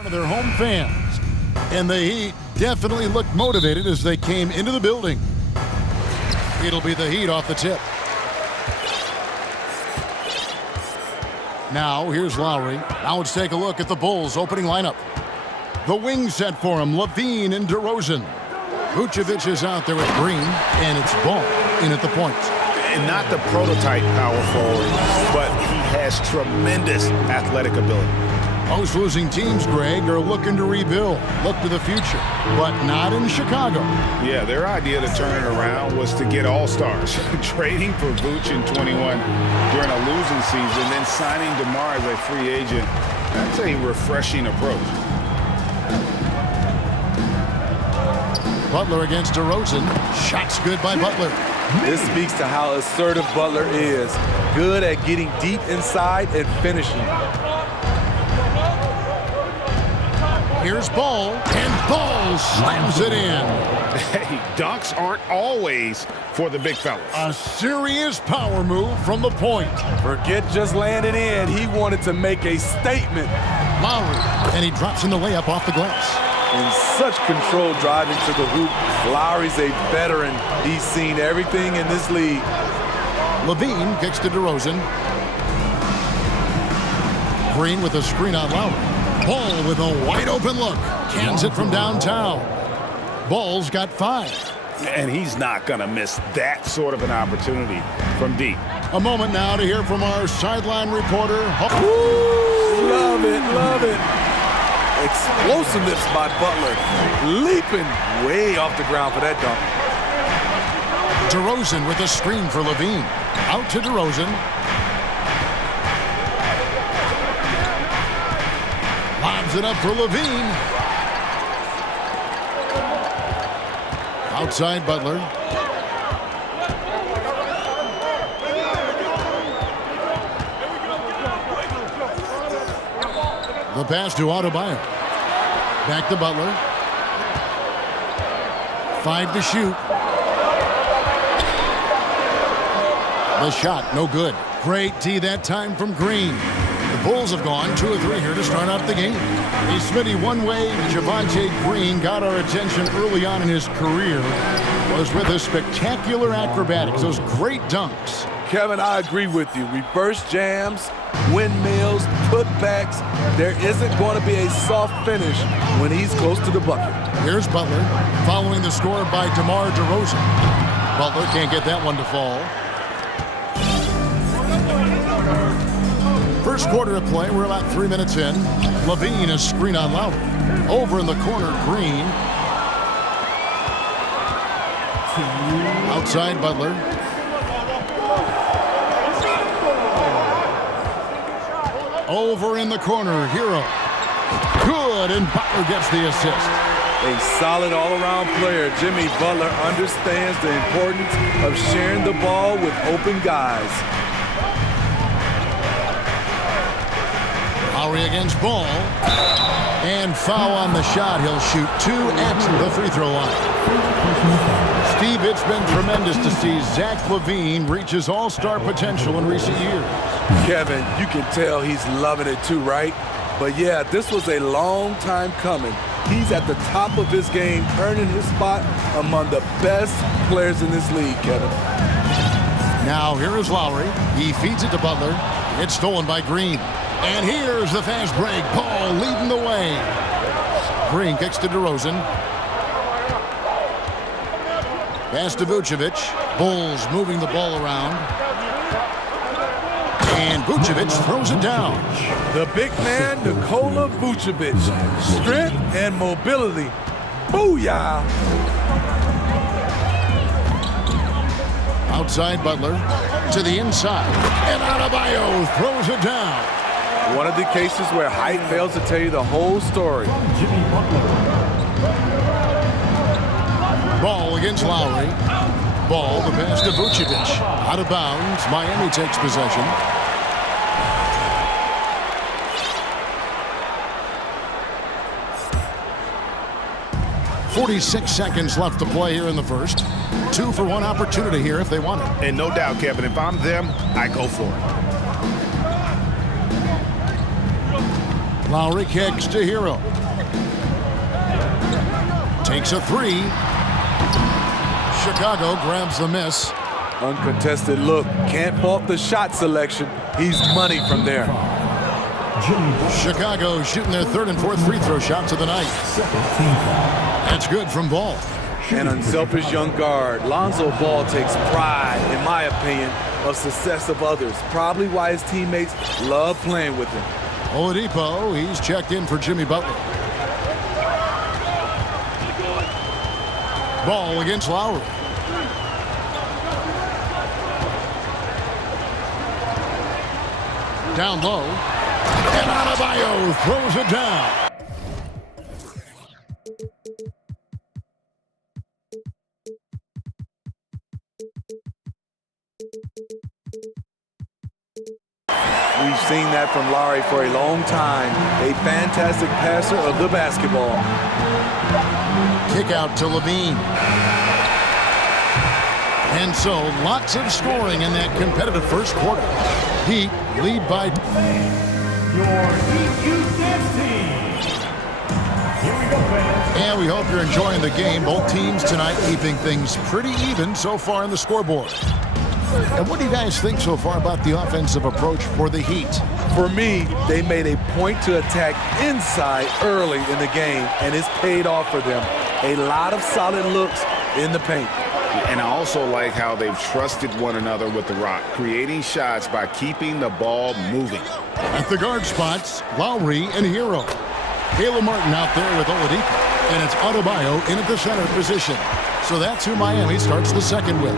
front of their home fans. And the Heat definitely looked motivated as they came into the building. It'll be the Heat off the tip. Now, here's Lowry. Now let's take a look at the Bulls' opening lineup. The wing set for him, Levine and DeRozan. Vucevic is out there with Green, and it's Ball in at the point. And not the prototype power forward, but he has tremendous athletic ability. Most losing teams, Greg, are looking to rebuild, look to the future, but not in Chicago. Yeah, their idea to turn it around was to get all-stars. Trading for Vooch in 21 during a losing season, then signing DeMar as a free agent. That's a refreshing approach. Butler against DeRozan. Shots good by Butler. This speaks to how assertive Butler is. Good at getting deep inside and finishing. Here's Ball, and Ball slams it in. Hey, dunks aren't always for the big fellas. A serious power move from the point. Forget just landing in. He wanted to make a statement. Lowry, and he drops in the layup off the glass. In such control driving to the hoop, Lowry's a veteran. He's seen everything in this league. Levine kicks to DeRozan. Green with a screen on Lowry. Ball with a wide open look. Cans it from downtown. Ball's got 5. And he's not going to miss that sort of an opportunity from deep. A moment now to hear from our sideline reporter. Ooh, love it, love it. Explosiveness by Butler. Leaping way off the ground for that dunk. DeRozan with a screen for Levine. Out to DeRozan. Lobs it up for Levine. Outside Butler. The pass to Adebayo. Back to Butler. 5 to shoot. The shot, no good. Great D that time from Green. The Bulls have gone 2 or 3 here to start out the game. Hey, Smitty, one way Javonte Green got our attention early on in his career was with his spectacular acrobatics, those great dunks. Kevin, I agree with you. Reverse jams, windmills, putbacks. There isn't going to be a soft finish when he's close to the bucket. Here's Butler, following the score by DeMar DeRozan. Butler can't get that one to fall. First quarter of play, we're about 3 minutes in. Levine, a screen on Lowry. Over in the corner, Green. Outside Butler. Over in the corner, Hero. Good, and Butler gets the assist. A solid all-around player. Jimmy Butler understands the importance of sharing the ball with open guys. Lowry against Ball. And foul on the shot. He'll shoot 2 at the free throw line. Steve, it's been tremendous to see Zach LaVine reach his all-star potential in recent years. Kevin, you can tell he's loving it too, right? But yeah, this was a long time coming. He's at the top of his game, earning his spot among the best players in this league, Kevin. Now here is Lowry. He feeds it to Butler. It's stolen by Green. And here's the fast break. Ball leading the way. Green kicks to DeRozan. Pass to Vucevic. Bulls moving the ball around. And Vucevic throws it down. The big man, Nikola Vucevic. Strength and mobility. Booyah! Outside Butler. To the inside. And Adebayo throws it down. One of the cases where height fails to tell you the whole story. Ball against Lowry. Ball, the pass to Vucevic. Out of bounds. Miami takes possession. .46 seconds left to play here in the first. 2-for-1 opportunity here if they want it. And no doubt, Kevin, if I'm them, I go for it. Lowry kicks to Hero. Takes a three. Chicago grabs the miss. Uncontested look. Can't fault the shot selection. He's money from there. Chicago shooting their third and fourth free throw shots of the night. That's good from Ball. An unselfish young guard. Lonzo Ball takes pride, in my opinion, of success of others. Probably why his teammates love playing with him. Oladipo, he's checked in for Jimmy Butler. Ball against Lowry. Down low. And Adebayo throws it down. We've seen that from Lowry for a long time. A fantastic passer of the basketball. Kick out to Levine. And so, lots of scoring in that competitive first quarter. Heat lead by... Your EUS team. Here we go, fans. And we hope you're enjoying the game. Both teams tonight keeping things pretty even so far in the scoreboard. And what do you guys think so far about the offensive approach for the Heat? For me, they made a point to attack inside early in the game, and it's paid off for them. A lot of solid looks in the paint. And I also like how they've trusted one another with the rock, creating shots by keeping the ball moving. At the guard spots, Lowry and Hero. Caleb Martin out there with Oladipo, and it's Adebayo in at the center position. So that's who Miami starts the second with.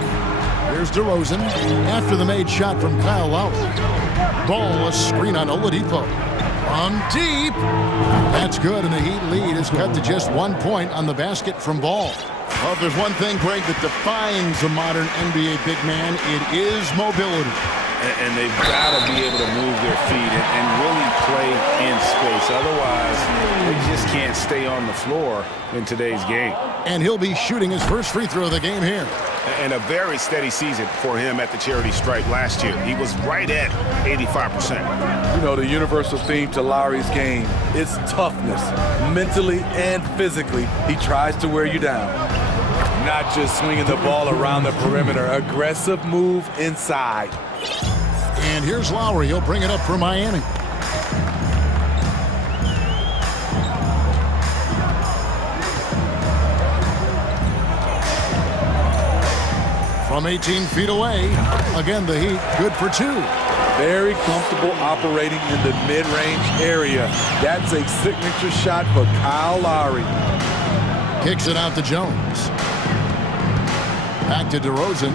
Here's DeRozan after the made shot from Kyle Lowry. Ball, a screen on Oladipo. From deep. That's good, and the Heat lead is cut to just 1 point on the basket from Ball. Well, if there's one thing, Greg, that defines a modern NBA big man, it is mobility. And they've got to be able to move their feet and really play in space. Otherwise, they just can't stay on the floor in today's game. And he'll be shooting his first free throw of the game here. And a very steady season for him at the charity stripe last year. He was right at 85%. You know, the universal theme to Lowry's game is toughness. Mentally and physically, he tries to wear you down. Not just swinging the ball around the perimeter. Aggressive move inside. And here's Lowry. He'll bring it up for Miami. From 18 feet away, again, the Heat good for two. Very comfortable operating in the mid-range area. That's a signature shot for Kyle Lowry. Kicks it out to Jones. Back to DeRozan.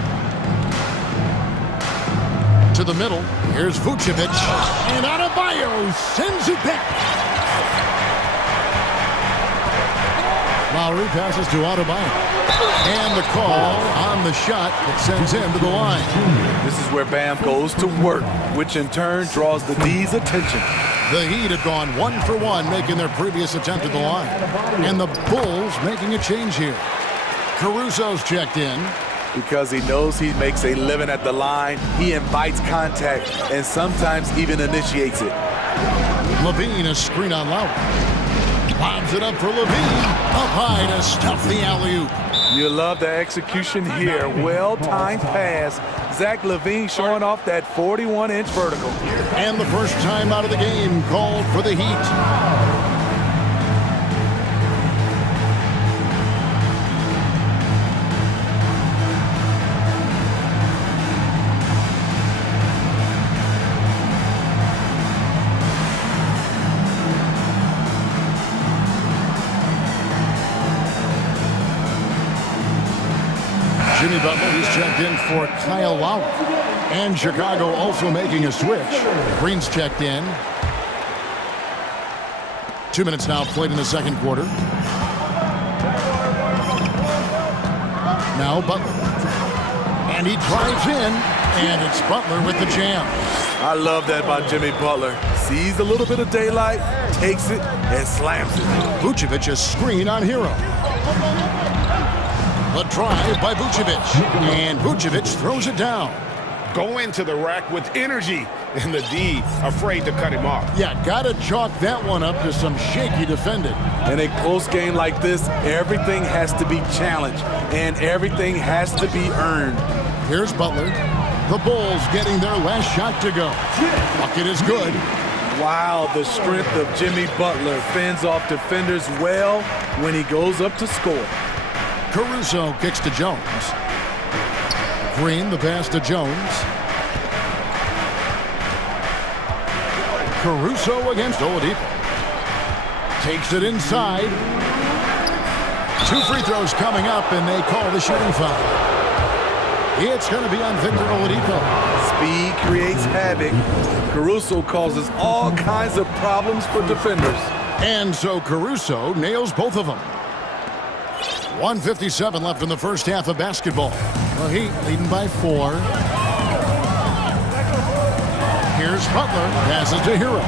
To the middle. Here's Vucevic. And Adebayo sends it back. Lowry passes to Adebayo. And the call on the shot that sends him to the line. This is where Bam goes to work, which in turn draws the D's attention. The Heat have gone 1 for 1, making their previous attempt at the line. And the Bulls making a change here. Caruso's checked in. Because he knows he makes a living at the line, he invites contact and sometimes even initiates it. Levine, a screen on Lowry. Lobs it up for Levine. Up high to stuff the alley-oop. You love the execution here. Well-timed pass. Zach LaVine showing off that 41-inch vertical. And the first time out of the game called for the Heat. Jimmy Butler, he's checked in for Kyle Lowry. And Chicago also making a switch. Green's checked in. 2 minutes now played in the second quarter. Now Butler. And he drives in, and it's Butler with the jam. I love that about Jimmy Butler. Sees a little bit of daylight, takes it, and slams it. Vucevic, a screen on Hero. A drive by Vucevic, and Vucevic throws it down. Go into the rack with energy. and the D afraid to cut him off. Yeah, gotta chalk that one up to some shaky defending. In a close game like this, everything has to be challenged, and everything has to be earned. Here's Butler. The Bulls getting their last shot to go. Bucket is good. Wow, the strength of Jimmy Butler fends off defenders well when he goes up to score. Caruso kicks to Jones. Green, the pass to Jones. Caruso against Oladipo. Takes it inside. 2 free throws coming up, and they call the shooting foul. It's going to be on Victor Oladipo. Speed creates havoc. Caruso causes all kinds of problems for defenders. And so Caruso nails both of them. 1:57 left in the first half of basketball. The Heat leading by 4. Here's Butler, passes to Hero.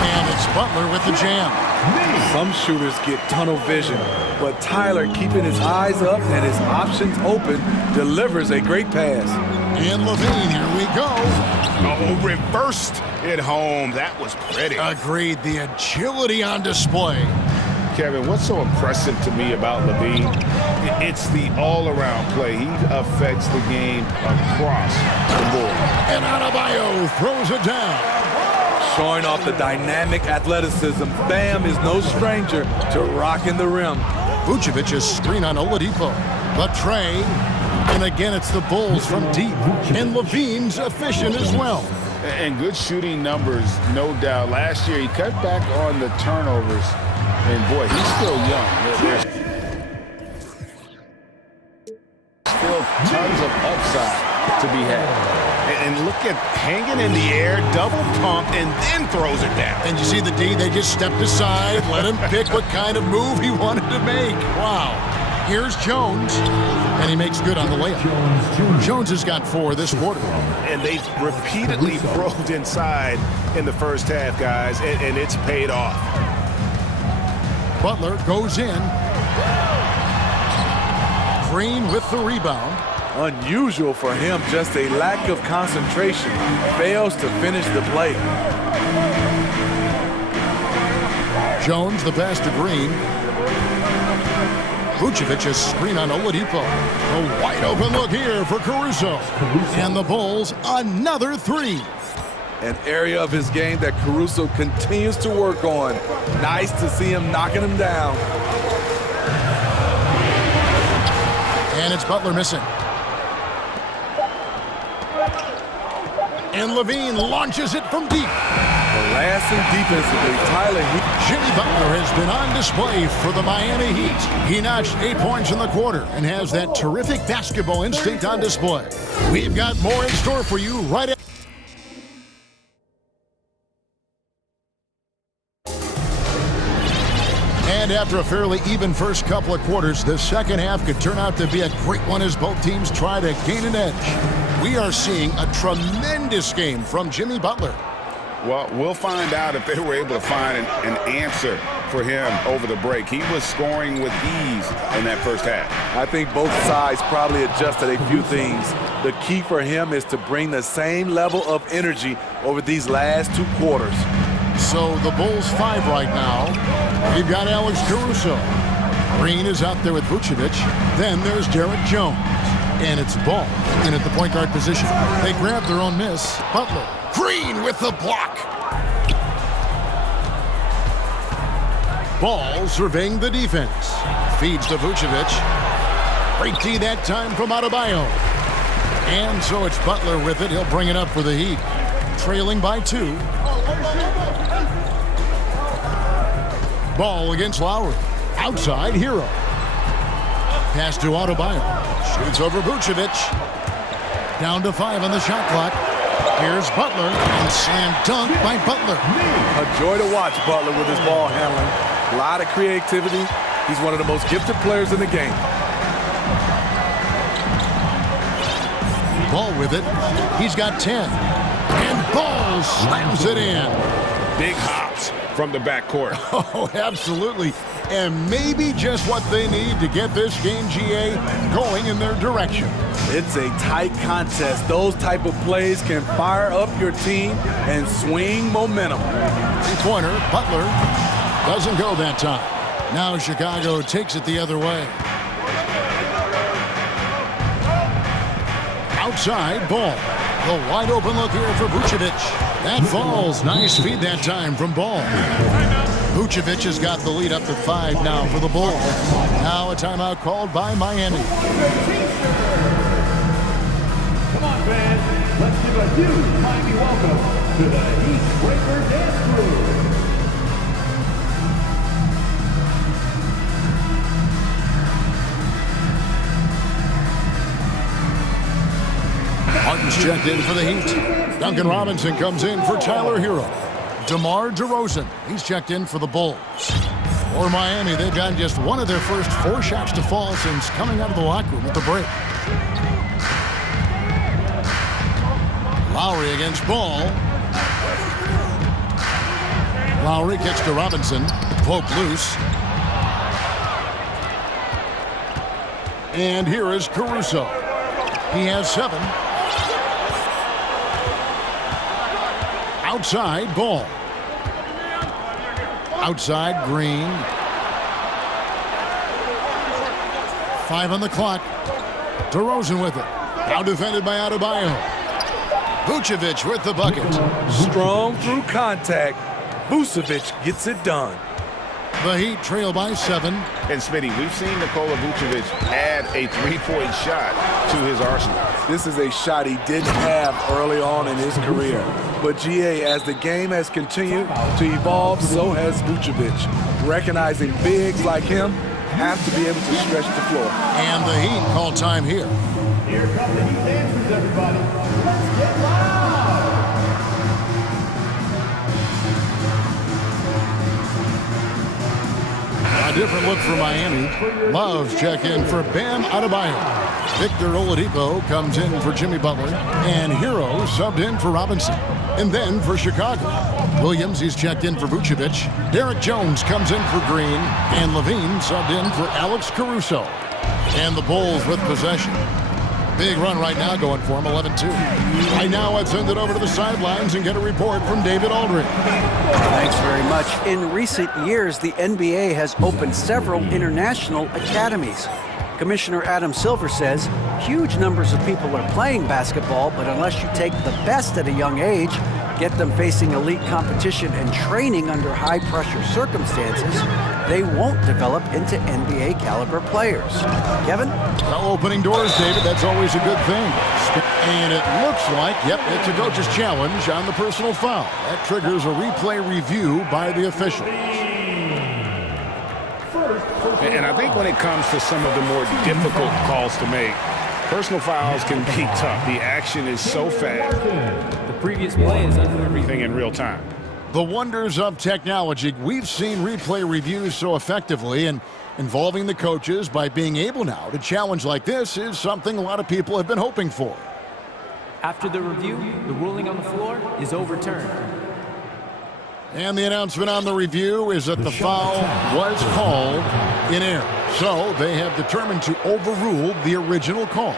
And it's Butler with the jam. Some shooters get tunnel vision, but Tyler, keeping his eyes up and his options open, delivers a great pass. And Levine, here we go. Oh, reversed it home. That was pretty. Agreed, the agility on display. Kevin, what's so impressive to me about Levine? It's the all-around play. He affects the game across the board. And Adebayo throws it down. Showing off the dynamic athleticism, Bam is no stranger to rocking the rim. Vucevic's screen on Oladipo. The tray. And again, it's the Bulls from deep. And Levine's efficient as well. And good shooting numbers, no doubt. Last year, he cut back on the turnovers. And boy, he's still young. There's still tons of upside to be had. And look at hanging in the air, double pump, and then throws it down. And you see the D, they just stepped aside, let him pick what kind of move he wanted to make. Wow. Here's Jones, and he makes good on the layup. Jones has got 4 this quarter. And they've repeatedly probed inside in the first half, guys, and it's paid off. Butler goes in. Green with the rebound. Unusual for him, just a lack of concentration. Fails to finish the play. Jones, the pass to Green. Vucevic's screen on Oladipo. A wide open look here for Caruso. And the Bulls, another 3. An area of his game that Caruso continues to work on. Nice to see him knocking him down. And it's Butler missing. And Levine launches it from deep. Harassing defensively, Tyler. Jimmy Butler has been on display for the Miami Heat. He notched 8 points in the quarter and has that terrific basketball instinct on display. We've got more in store for you right after. And after a fairly even first couple of quarters, the second half could turn out to be a great one as both teams try to gain an edge. We are seeing a tremendous game from Jimmy Butler. Well, we'll find out if they were able to find an answer for him over the break. He was scoring with ease in that first half. I think both sides probably adjusted a few things. The key for him is to bring the same level of energy over these last 2 quarters. So the Bulls 5 right now. We've got Alex Caruso. Green is out there with Vucevic. Then there's Derek Jones. And it's Ball in at the point guard position. They grab their own miss. Butler. Green with the block. Ball surveying the defense. Feeds to Vucevic. Great D that time from Adebayo. And so it's Butler with it. He'll bring it up for the Heat. Trailing by 2. Ball against Lowry. Outside, Hero. Pass to Adebayo. Shoots over Vucevic. Down to 5 on the shot clock. Here's Butler, and slam dunk by Butler. A joy to watch Butler with his ball handling. A lot of creativity. He's one of the most gifted players in the game. Ball with it. He's got 10. And Ball slams it in. Big hops from the backcourt. Oh, absolutely. And maybe just what they need to get this game, GA, going in their direction. It's a tight contest. Those type of plays can fire up your team and swing momentum. Three-pointer, Butler doesn't go that time. Now Chicago takes it the other way. Outside Ball. The wide open look here for Vucevic. That falls. Nice feed that time from Ball. Vucevic has got the lead up to 5 now for the Bulls. Now a timeout called by Miami. Come on, fans. Let's give a huge Miami welcome to the Heat Breaker Dance Crew. Martin's checked in for the Heat. Duncan Robinson comes in for Tyler Hero. DeMar DeRozan, he's checked in for the Bulls. For Miami, they've gotten just one of their first 4 shots to fall since coming out of the locker room at the break. Lowry against Ball. Lowry gets to Robinson. Poke loose. And here is Caruso. He has 7. Outside Ball. Outside Green. 5 on the clock. DeRozan with it. Now defended by Adebayo. Vucevic with the bucket. Strong through contact. Vucevic gets it done. The Heat trail by 7. And Smitty, we've seen Nikola Vucevic add a three-point shot to his arsenal. This is a shot he didn't have early on in his career. But GA, as the game has continued to evolve, so has Vucevic. Recognizing bigs like him have to be able to stretch the floor. And the Heat call time here. Here come the Heat dancers, everybody. Let's get loud! A different look for Miami. Love's check in for Bam Adebayo. Victor Oladipo comes in for Jimmy Butler. And Hero subbed in for Robinson. And then for Chicago, Williams, he's checked in for Vucevic. Derek Jones comes in for Green. And Levine subbed in for Alex Caruso. And the Bulls with possession. Big run right now going for him, 11-2. Right now, let's send it over to the sidelines and get a report from David Aldridge. Thanks very much. In recent years, the NBA has opened several international academies. Commissioner Adam Silver says huge numbers of people are playing basketball, but unless you take the best at a young age, get them facing elite competition and training under high-pressure circumstances, they won't develop into NBA-caliber players. Kevin? Well, opening doors, David, that's always a good thing. And it looks like, yep, it's a coach's challenge on the personal foul. That triggers a replay review by the officials. And I think when it comes to some of the more difficult calls to make, personal fouls can be tough. The action is so fast. The previous play is under everything in real time. The wonders of technology. We've seen replay reviews so effectively, and involving the coaches by being able now to challenge like this is something a lot of people have been hoping for. After the review, the ruling on the floor is overturned. And the announcement on the review is that the foul was called in error. So they have determined to overrule the original call.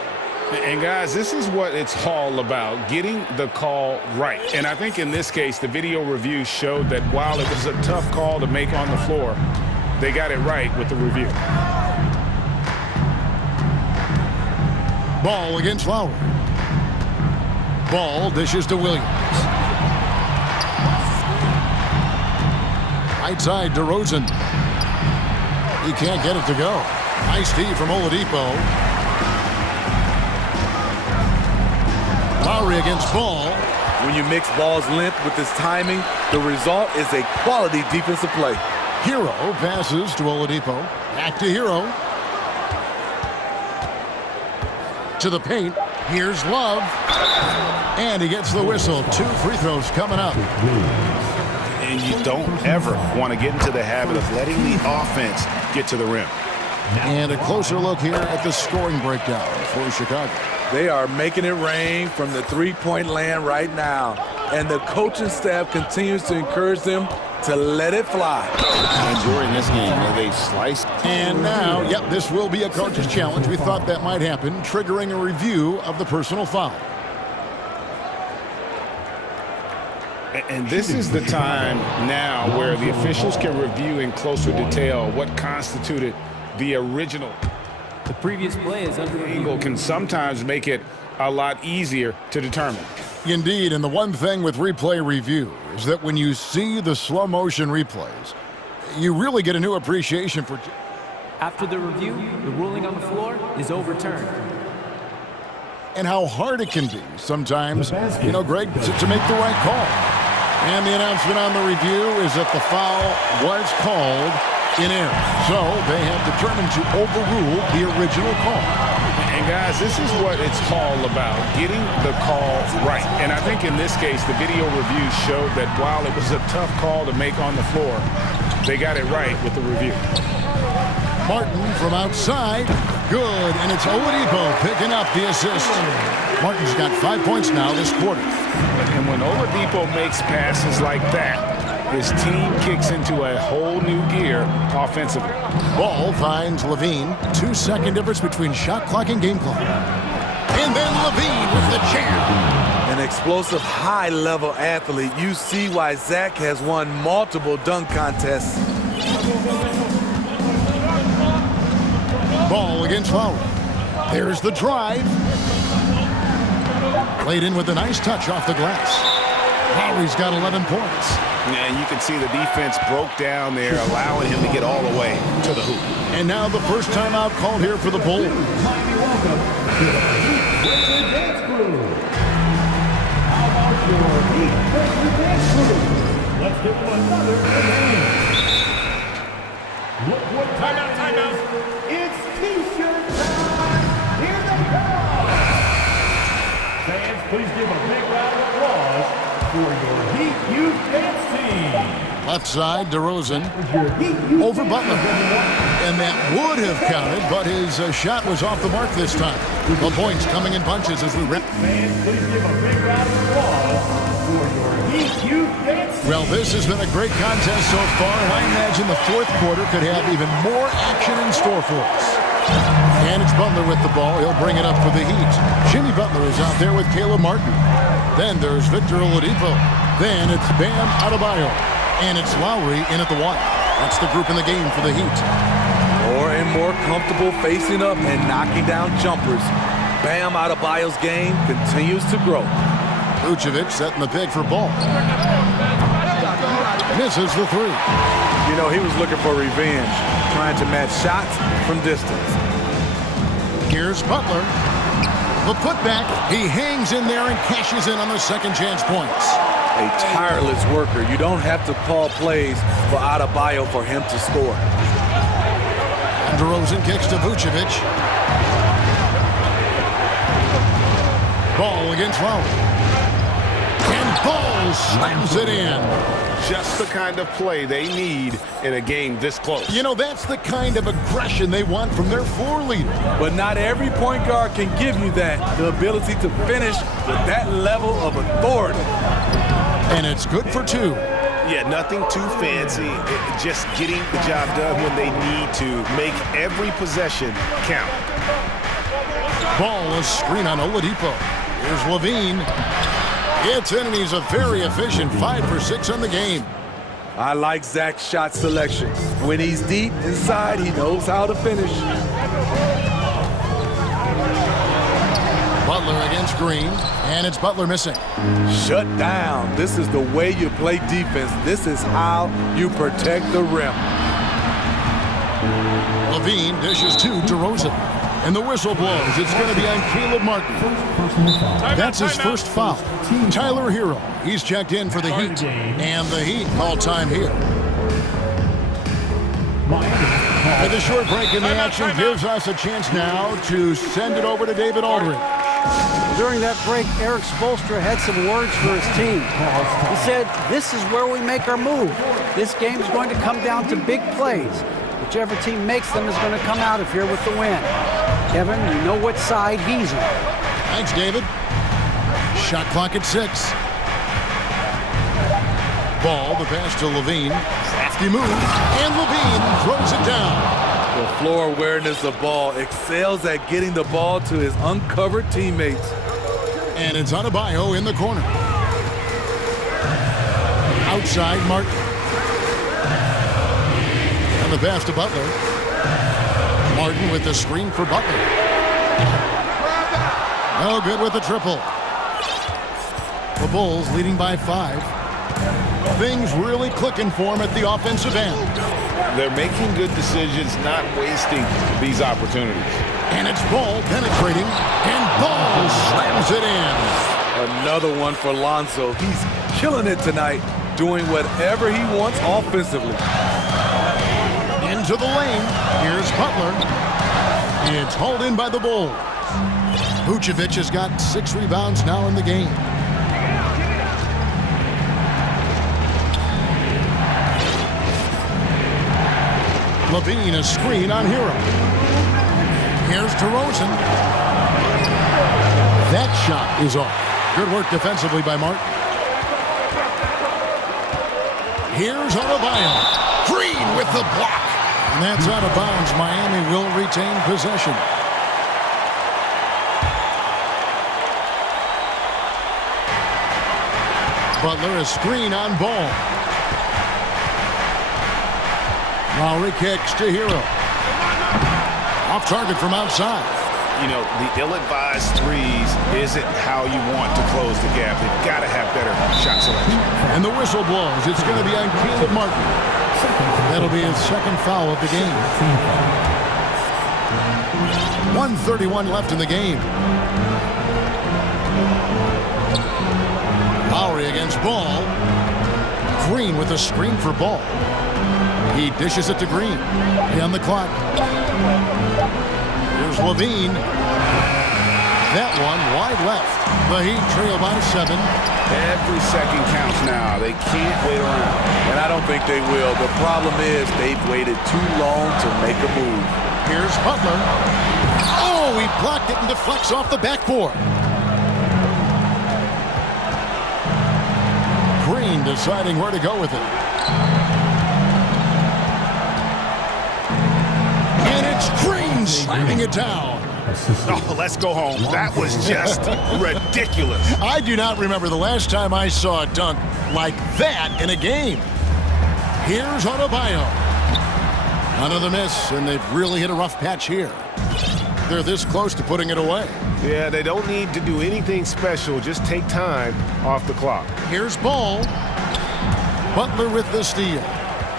And guys, this is what it's all about, getting the call right. And I think in this case, the video review showed that while it was a tough call to make on the floor, they got it right with the review. Ball against Lowry. Ball dishes to Williams. Right side, DeRozan. He can't get it to go. Nice D from Oladipo. Lowry against Ball. When you mix Ball's length with his timing, the result is a quality defensive play. Hero passes to Oladipo. Back to Hero. To the paint. Here's Love. And he gets the whistle. 2 free throws coming up. And you don't ever want to get into the habit of letting the offense get to the rim. And a closer look here at the scoring breakdown for Chicago. They are making it rain from the three-point land right now. and the coaching staff continues to encourage them to let it fly. Enjoying this game where they've sliced. And now, yep, this will be a coach's challenge. We thought that might happen, triggering a review of the personal foul. And this is the time now where the officials can review in closer detail what constituted the original. The previous play is under Angle can sometimes make it a lot easier to determine. Indeed, and the one thing with replay review is that when you see the slow motion replays, you really get a new appreciation for. After the review, the ruling on the floor is overturned. And how hard it can be sometimes, you know, Greg, to make the right call. And the announcement on the review is that the foul was called in error. So they have determined to overrule the original call. And guys, this is what it's all about, getting the call right. And I think in this case, the video review showed that while it was a tough call to make on the floor, they got it right with the review. Martin from outside, good, and it's Oladipo picking up the assist. Martin's got 5 points now this quarter. And when Oladipo makes passes like that, his team kicks into a whole new gear offensively. Ball finds Levine. 2 second difference between shot clock and game clock. And then Levine with the jam. An explosive, high-level athlete. You see why Zach has won multiple dunk contests. Ball against Lowry. There's the drive. Played in with a nice touch off the glass. Lowry's got 11 points. Yeah, you can see the defense broke down there, allowing him to get all the way to the hoop. And now the first timeout called here for the Bulls. Let's give them another game. Look what timeout. It's T-shirt time. Here they come. Fans, please give a big round of applause for your Heat Youth Dance Team. Left side, DeRozan over Butler. And that would have counted, but his shot was off the mark this time. The points coming in bunches as we rip. Fans, please give a big round of applause for your Heat Youth Dance Team. Well, this has been a great contest so far, and I imagine the fourth quarter could have even more action in store for us. And it's Butler with the ball. He'll bring it up for the Heat. Jimmy Butler is out there with Caleb Martin. Then there's Victor Oladipo. Then it's Bam Adebayo. And it's Lowry in at the one. That's the group in the game for the Heat. More and more comfortable facing up and knocking down jumpers. Bam Adebayo's game continues to grow. Vucevic setting the pick for Ball. Misses the three. You know, he was looking for revenge, trying to match shots from distance. Here's Butler. The putback. He hangs in there and cashes in on the second chance points. A tireless worker. You don't have to call plays for Adebayo for him to score. And DeRozan kicks to Vucevic. Ball against Lowry. And Ball slams it in. Just the kind of play they need in a game this close. You know, that's the kind of aggression they want from their floor leader. But not every point guard can give you that. The ability to finish with that level of authority. And it's good for two. Yeah, nothing too fancy. Just getting the job done when they need to. Make every possession count. Ball, a screen on Oladipo. Here's Levine. It's in, and he's a very efficient 5 for 6 on the game. I like Zach's shot selection. When he's deep inside, he knows how to finish. Butler against Green, and it's Butler missing. Shut down. This is the way you play defense. This is how you protect the rim. Levine dishes to DeRozan. And the whistle blows. It's going to be on Caleb Martin. That's his first foul. Tyler Hero. He's checked in for the Heat. And the Heat call time here. And the short break in the action gives us a chance now to send it over to David Aldridge. During that break, Eric Spoelstra had some words for his team. He said, "This is where we make our move. This game is going to come down to big plays. Whichever team makes them is going to come out of here with the win." Kevin, you know what side he's on. Thanks, David. Shot clock at 6. Ball, the pass to Levine. Crafty move, and Levine throws it down. The floor awareness of ball, excels at getting the ball to his uncovered teammates. And it's Adebayo in the corner. Outside, Martin. And the pass to Butler. Martin with the screen for Butler. No good with the triple. The Bulls leading by 5. Things really clicking for him at the offensive end. They're making good decisions, not wasting these opportunities. And it's Ball penetrating, and Ball slams it in. Another one for Lonzo. He's killing it tonight, doing whatever he wants offensively. Into the lane. Here's Butler. It's hauled in by the Bulls. Vucevic has got 6 rebounds now in the game. Levine, a screen on Hero. Here's DeRozan. That shot is off. Good work defensively by Martin. Here's Adebayo. Green with the block. And that's out of bounds. Miami will retain possession. Butler, a screen on Ball. Lowry kicks to Hero. Off target from outside. You know, the ill-advised threes isn't how you want to close the gap. They've got to have better shot selection. And the whistle blows. It's going to be on Caleb Martin. That'll be his second foul of the game. 1:31 left in the game. Lowry against Ball. Green with a screen for Ball. He dishes it to Green. On the clock. Here's Levine. That one wide left. The Heat trail by 7. Every second counts now. They can't wait around. And I don't think they will. The problem is they've waited too long to make a move. Here's Butler. Oh, he blocked it and deflects off the backboard. Green deciding where to go with it. And it's Green slamming it down. Oh, let's go home. That was just ridiculous. I do not remember the last time I saw a dunk like that in a game. Here's Adebayo. Another miss, and they've really hit a rough patch here. They're this close to putting it away. Yeah, they don't need to do anything special. Just take time off the clock. Here's Ball. Butler with the steal.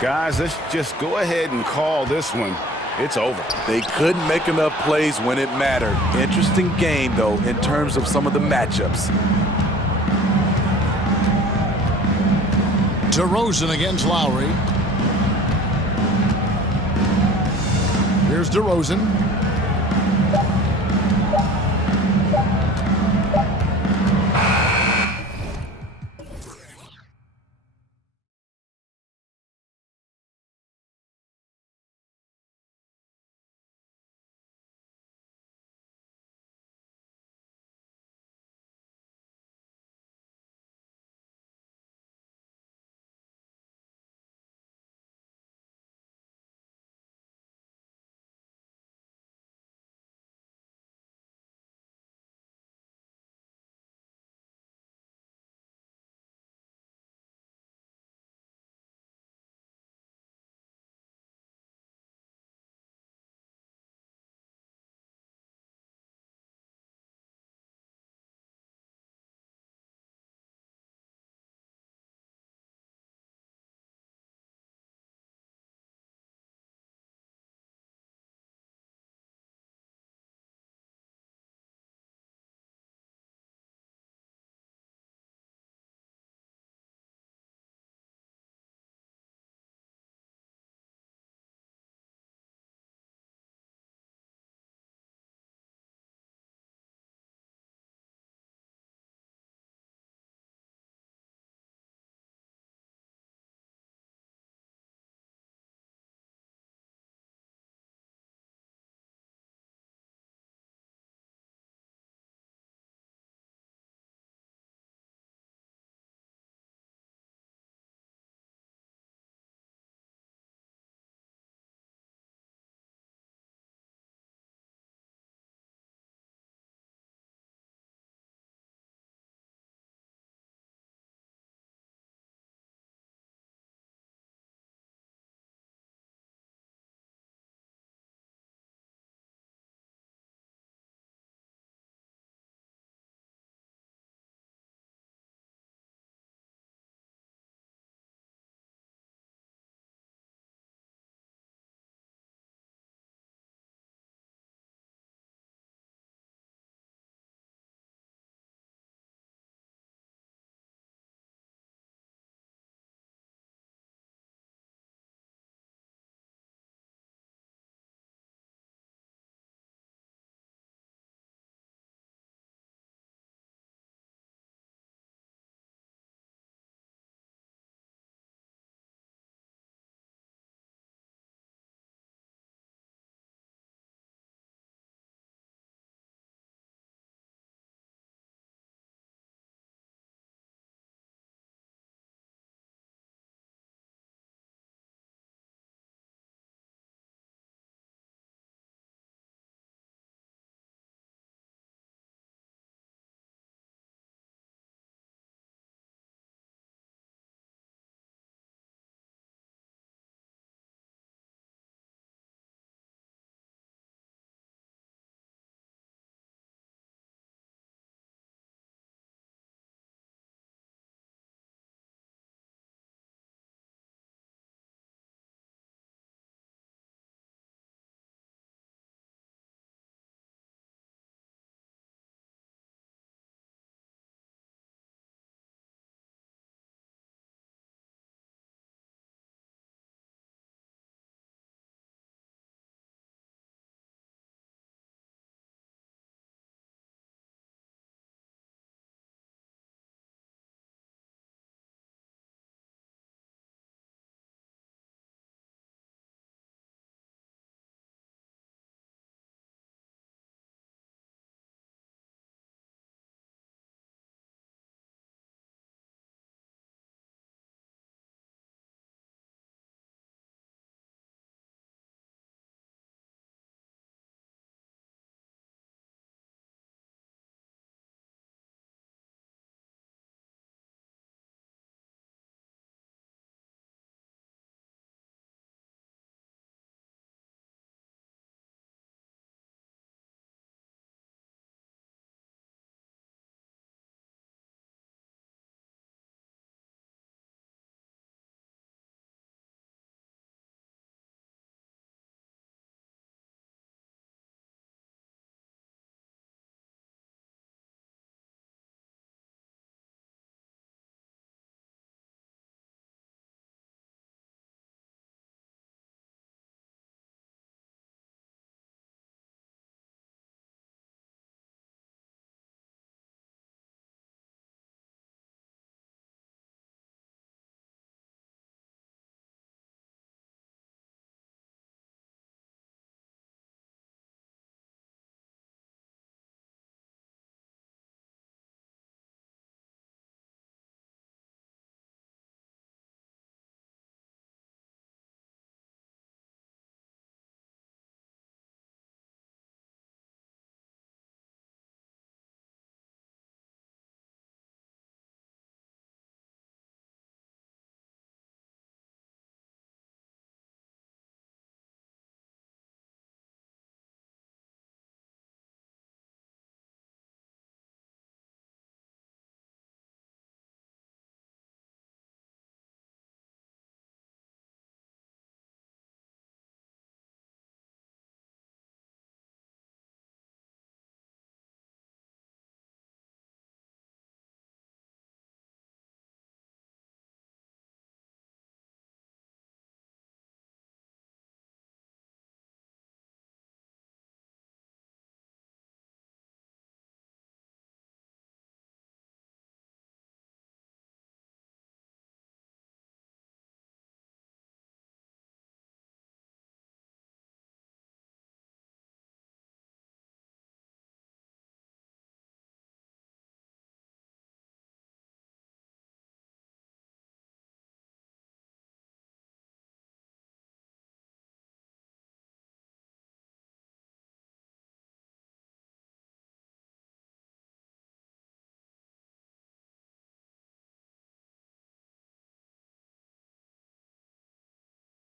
Guys, let's just go ahead and call this one. It's over. They couldn't make enough plays when it mattered. Interesting game, though, in terms of some of the matchups. DeRozan against Lowry. Here's DeRozan.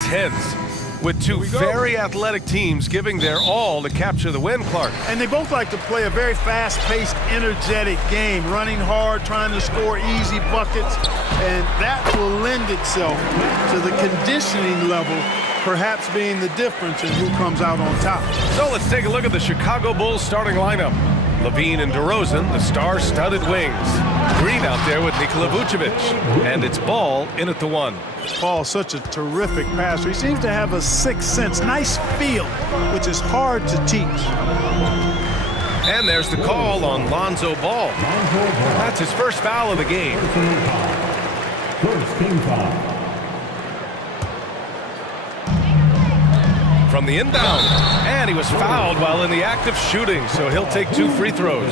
intense, with two very athletic teams giving their all to capture the win, Clark. And they both like to play a very fast-paced, energetic game, running hard, trying to score easy buckets, and that will lend itself to the conditioning level perhaps being the difference in who comes out on top. So let's take a look at the Chicago Bulls starting lineup. Levine and DeRozan, the star-studded wings. Green out there with Nikola Vucevic. And it's Ball in at the 1. Ball, such a terrific passer. He seems to have a sixth sense, nice feel, which is hard to teach. And there's the call on Lonzo Ball. That's his first foul of the game. First team foul. From the inbound, and he was fouled while in the act of shooting, so he'll take 2 free throws.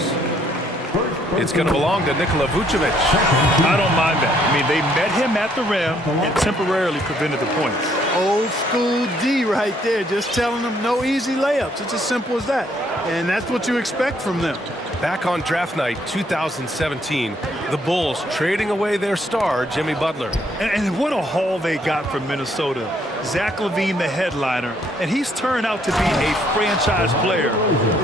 It's going to belong to Nikola Vucevic. I don't mind that. I mean, they met him at the rim and temporarily prevented the points. Old school D right there, just telling them no easy layups. It's as simple as that. And that's what you expect from them. Back on draft night 2017, the Bulls trading away their star, Jimmy Butler. And what a haul they got from Minnesota. Zach LaVine, the headliner, and he's turned out to be a franchise player.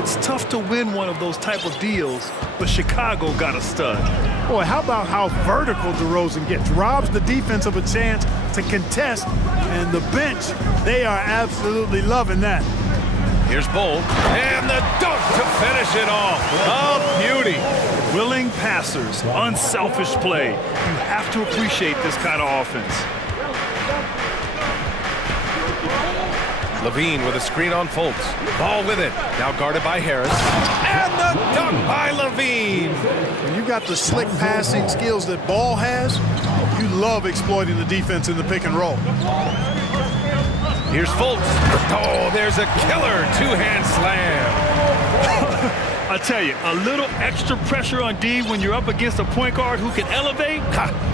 It's tough to win one of those type of deals, but Chicago got a stud. Boy, how about how vertical DeRozan gets? Robs the defense of a chance to contest, and the bench, they are absolutely loving that. Here's Bull, and the dunk to finish it off. A beauty. Willing passers, unselfish play. You have to appreciate this kind of offense. Levine with a screen on Fultz. Ball with it. Now guarded by Harris. And the dunk by Levine. When you got the slick passing skills that Ball has, you love exploiting the defense in the pick and roll. Here's Fultz. Oh, there's a killer two-hand slam. I tell you, a little extra pressure on D when you're up against a point guard who can elevate.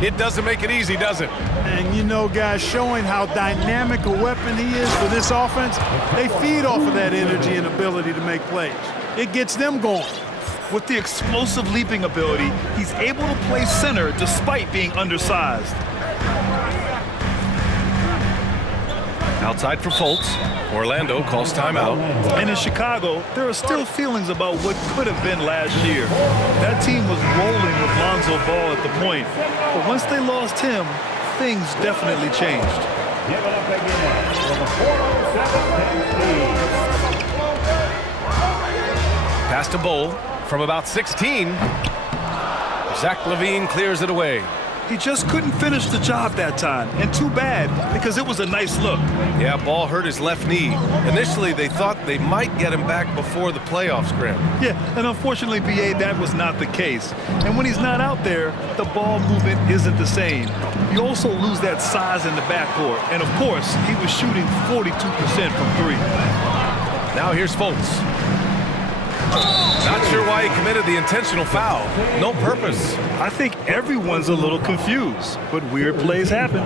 It doesn't make it easy, does it? And you know, guys, showing how dynamic a weapon he is for this offense, they feed off of that energy and ability to make plays. It gets them going. With the explosive leaping ability, he's able to play center despite being undersized. Outside for Fultz. Orlando calls timeout. And in Chicago, there are still feelings about what could have been last year. That team was rolling with Lonzo Ball at the point. But once they lost him, things definitely changed. Give it up again for the 407 Pass to Bull from about 16. Zach LaVine clears it away. He just couldn't finish the job that time, and too bad, because it was a nice look. Yeah, Ball hurt his left knee. Initially, they thought they might get him back before the playoffs, Graham. Yeah, and unfortunately, BA, that was not the case. And when he's not out there, the ball movement isn't the same. You also lose that size in the backcourt. And, of course, he was shooting 42% from 3. Now here's Fultz. Not sure why he committed the intentional foul. No purpose. I think everyone's a little confused, but weird plays happen.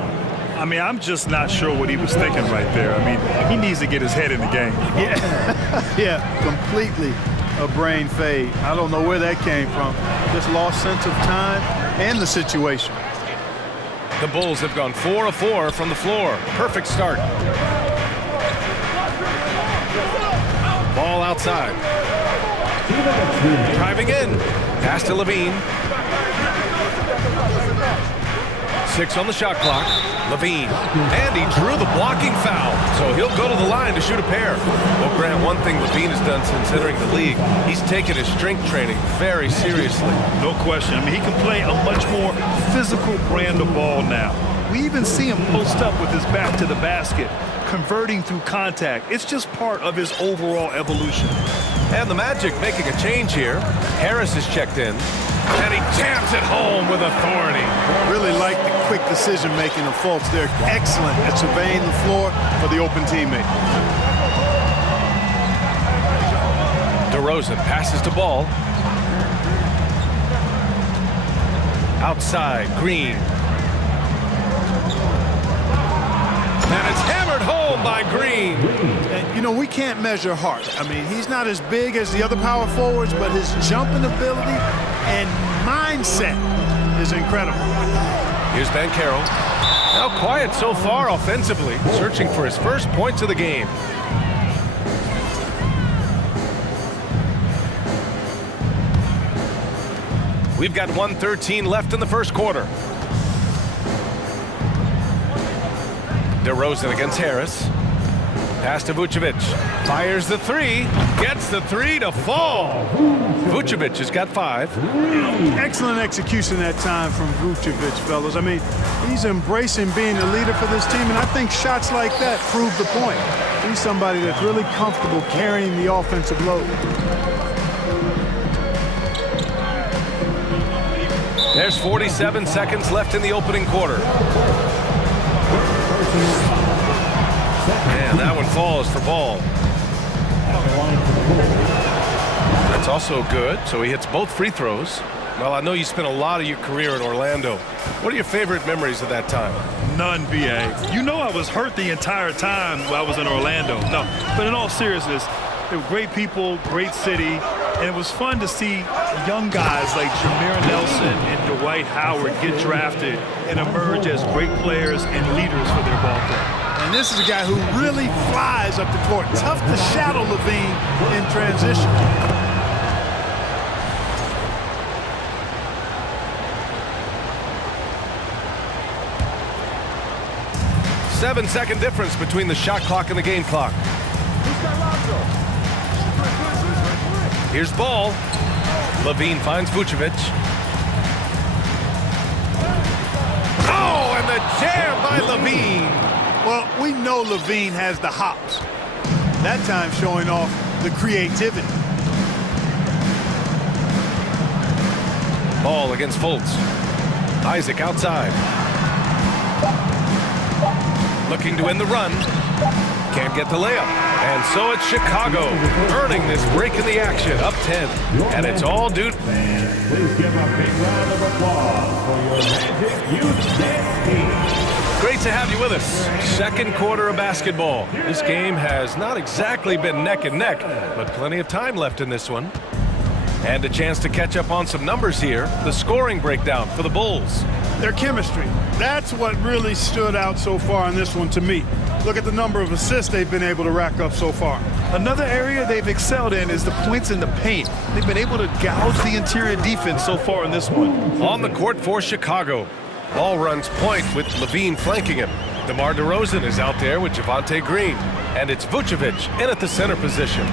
I mean, I'm just not sure what he was thinking right there. I mean, he needs to get his head in the game. Yeah, yeah, completely a brain fade. I don't know where that came from. Just lost sense of time and the situation. The Bulls have gone 4 of 4 from the floor. Perfect start. Ball outside. Driving in. Pass to Levine. 6 on the shot clock. Levine. And he drew the blocking foul. So he'll go to the line to shoot a pair. Well, Grant, one thing Levine has done since entering the league, he's taken his strength training very seriously. No question. I mean, he can play a much more physical brand of ball now. We even see him post up with his back to the basket, converting through contact. It's just part of his overall evolution. And the Magic making a change here. Harris is checked in, and he jams it home with authority. Really like the quick decision-making of Fultz. They're excellent at surveying the floor for the open teammate. DeRozan passes to Ball. Outside, Green. And it's hammered home by Green. And, you know, we can't measure Hart. I mean, he's not as big as the other power forwards, but his jumping ability and mindset is incredible. Here's Banchero. Now quiet so far offensively, searching for his first points of the game. We've got 1:13 left in the first quarter. DeRozan against Harris. Pass to Vucevic. Fires the three. Gets the three to fall. Vucevic has got 5. Excellent execution that time from Vucevic, fellas. I mean, he's embracing being the leader for this team, and I think shots like that prove the point. He's somebody that's really comfortable carrying the offensive load. There's 47 seconds left in the opening quarter. And that one falls for Ball. That's also good, so he hits both free throws. Well, I know you spent a lot of your career in Orlando. What are your favorite memories of that time? None, B.A. You know I was hurt the entire time while I was in Orlando. No, but in all seriousness, they were great people, great city, and it was fun to see young guys like Jameer Nelson and Dwight Howard get drafted and emerge as great players and leaders for their ball club. And this is a guy who really flies up the court. Tough to shadow Levine in transition. Seven-second difference between the shot clock and the game clock. Here's Ball. Levine finds Vucevic. Oh, and the jam by Levine. Well, we know Levine has the hops. That time showing off the creativity. Ball against Fultz. Isaac outside. Looking to win the run. Can't get the layup. And so it's Chicago earning this break in the action, up 10. And it's all due. Please give a big round of applause for your Magic Youth Dance Team. Great to have you with us. Second quarter of basketball. This game has not exactly been neck and neck, but plenty of time left in this one. And a chance to catch up on some numbers here. The scoring breakdown for the Bulls. Their chemistry. That's what really stood out so far in this one to me. Look at the number of assists they've been able to rack up so far. Another area they've excelled in is the points in the paint. They've been able to gouge the interior defense so far in this one. On the court for Chicago. Ball runs point with Levine flanking him. DeMar DeRozan is out there with Javonte Green. And it's Vucevic in at the center position.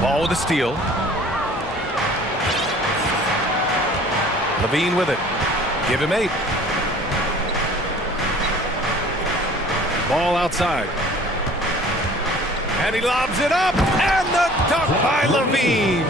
Ball with a steal. Levine with it. Give him 8. Ball outside. And he lobs it up. And the dunk by Levine.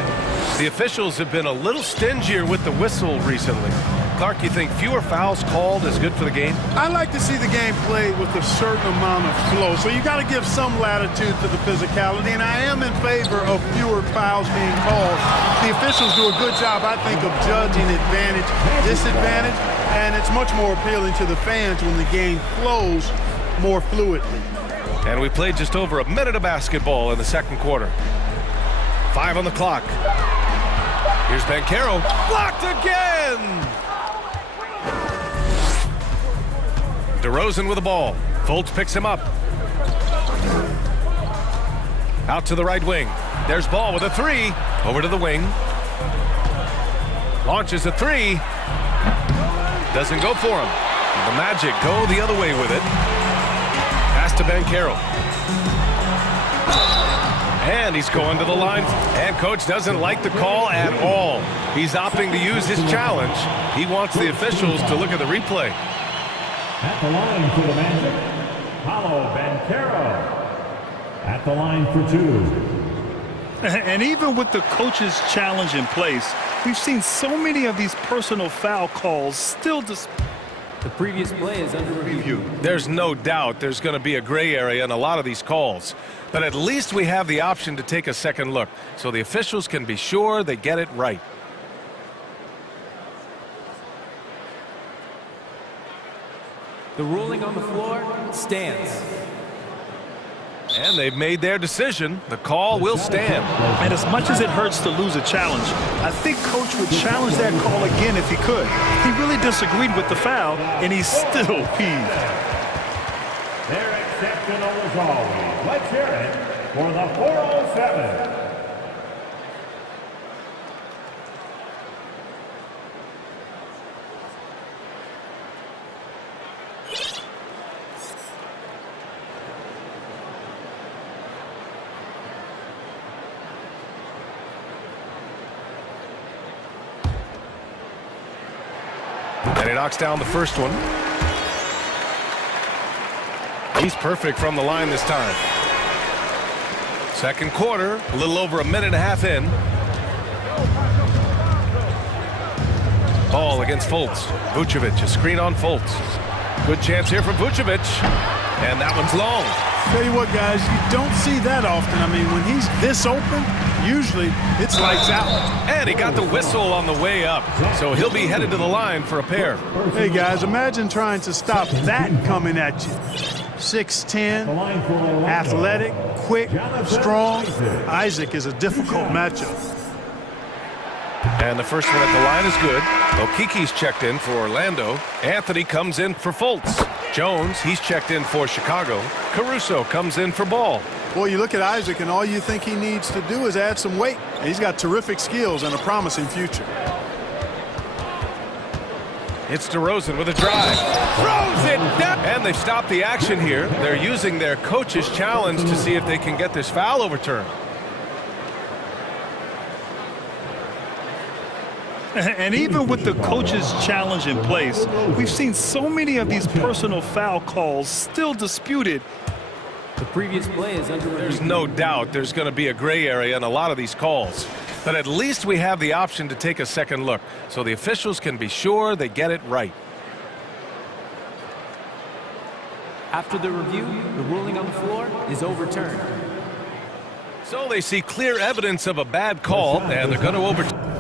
The officials have been a little stingier with the whistle recently. Clark, you think fewer fouls called is good for the game? I like to see the game played with a certain amount of flow. So you got to give some latitude to the physicality, and I am in favor of fewer fouls being called. The officials do a good job, I think, of judging advantage, disadvantage, and it's much more appealing to the fans when the game flows more fluidly. And we played just over a minute of basketball in the second quarter. 5 on the clock. Here's Banchero. Blocked again! DeRozan with the ball. Fultz picks him up. Out to the right wing. There's Ball with a 3. Over to the wing. Launches a 3. Doesn't go for him. The Magic go the other way with it. Pass to Banchero. And he's going to the line. And coach doesn't like the call at all. He's opting to use his challenge. He wants the officials to look at the replay. At the line for the Magic, Paolo Banchero. At the line for 2. And even with the coach's challenge in place, we've seen so many of these personal foul calls still just. The previous play is under review. There's no doubt there's going to be a gray area in a lot of these calls. But at least we have the option to take a second look, so the officials can be sure they get it right. The ruling on the floor stands. And they've made their decision. The call will stand. And as much as it hurts to lose a challenge, I think Coach would challenge that call again if he could. He really disagreed with the foul, and he's still peeved. They're exceptional as always. Let's hear it for the 407. And he knocks down the first one. He's perfect from the line this time. Second quarter, a little over a minute and a half in. Ball against Fultz. Vucevic, a screen on Fultz. Good chance here for Vucevic. And that one's long. Tell you what, guys, you don't see that often. I mean, when he's this open, usually it's lights out. And he got the whistle on the way up. So he'll be headed to the line for a pair. Hey, guys, imagine trying to stop that coming at you. 6'10", athletic, quick, strong. Isaac is a difficult matchup. And the first one at the line is good. Okiki's checked in for Orlando. Anthony comes in for Fultz. Jones, he's checked in for Chicago. Caruso comes in for Ball. Boy, you look at Isaac, and all you think he needs to do is add some weight. He's got terrific skills and a promising future. It's DeRozan with a drive. Throws it down. And they've stopped the action here. They're using their coach's challenge to see if they can get this foul overturned. And even with the coach's challenge in place, we've seen so many of these personal foul calls still disputed. The previous play is under review. There's no doubt there's going to be a gray area in a lot of these calls. But at least we have the option to take a second look, so the officials can be sure they get it right. After the review, the ruling on the floor is overturned. So they see clear evidence of a bad call, and they're going to overturn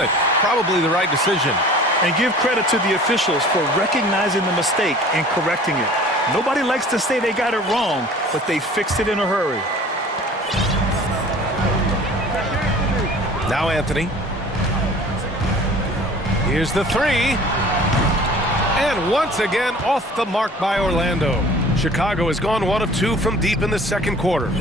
it. Probably the right decision. And give credit to the officials for recognizing the mistake and correcting it. Nobody likes to say they got it wrong, but they fixed it in a hurry. Now Anthony. Here's the three. And once again, off the mark by Orlando. Chicago has gone 1 of 2 from deep in the second quarter.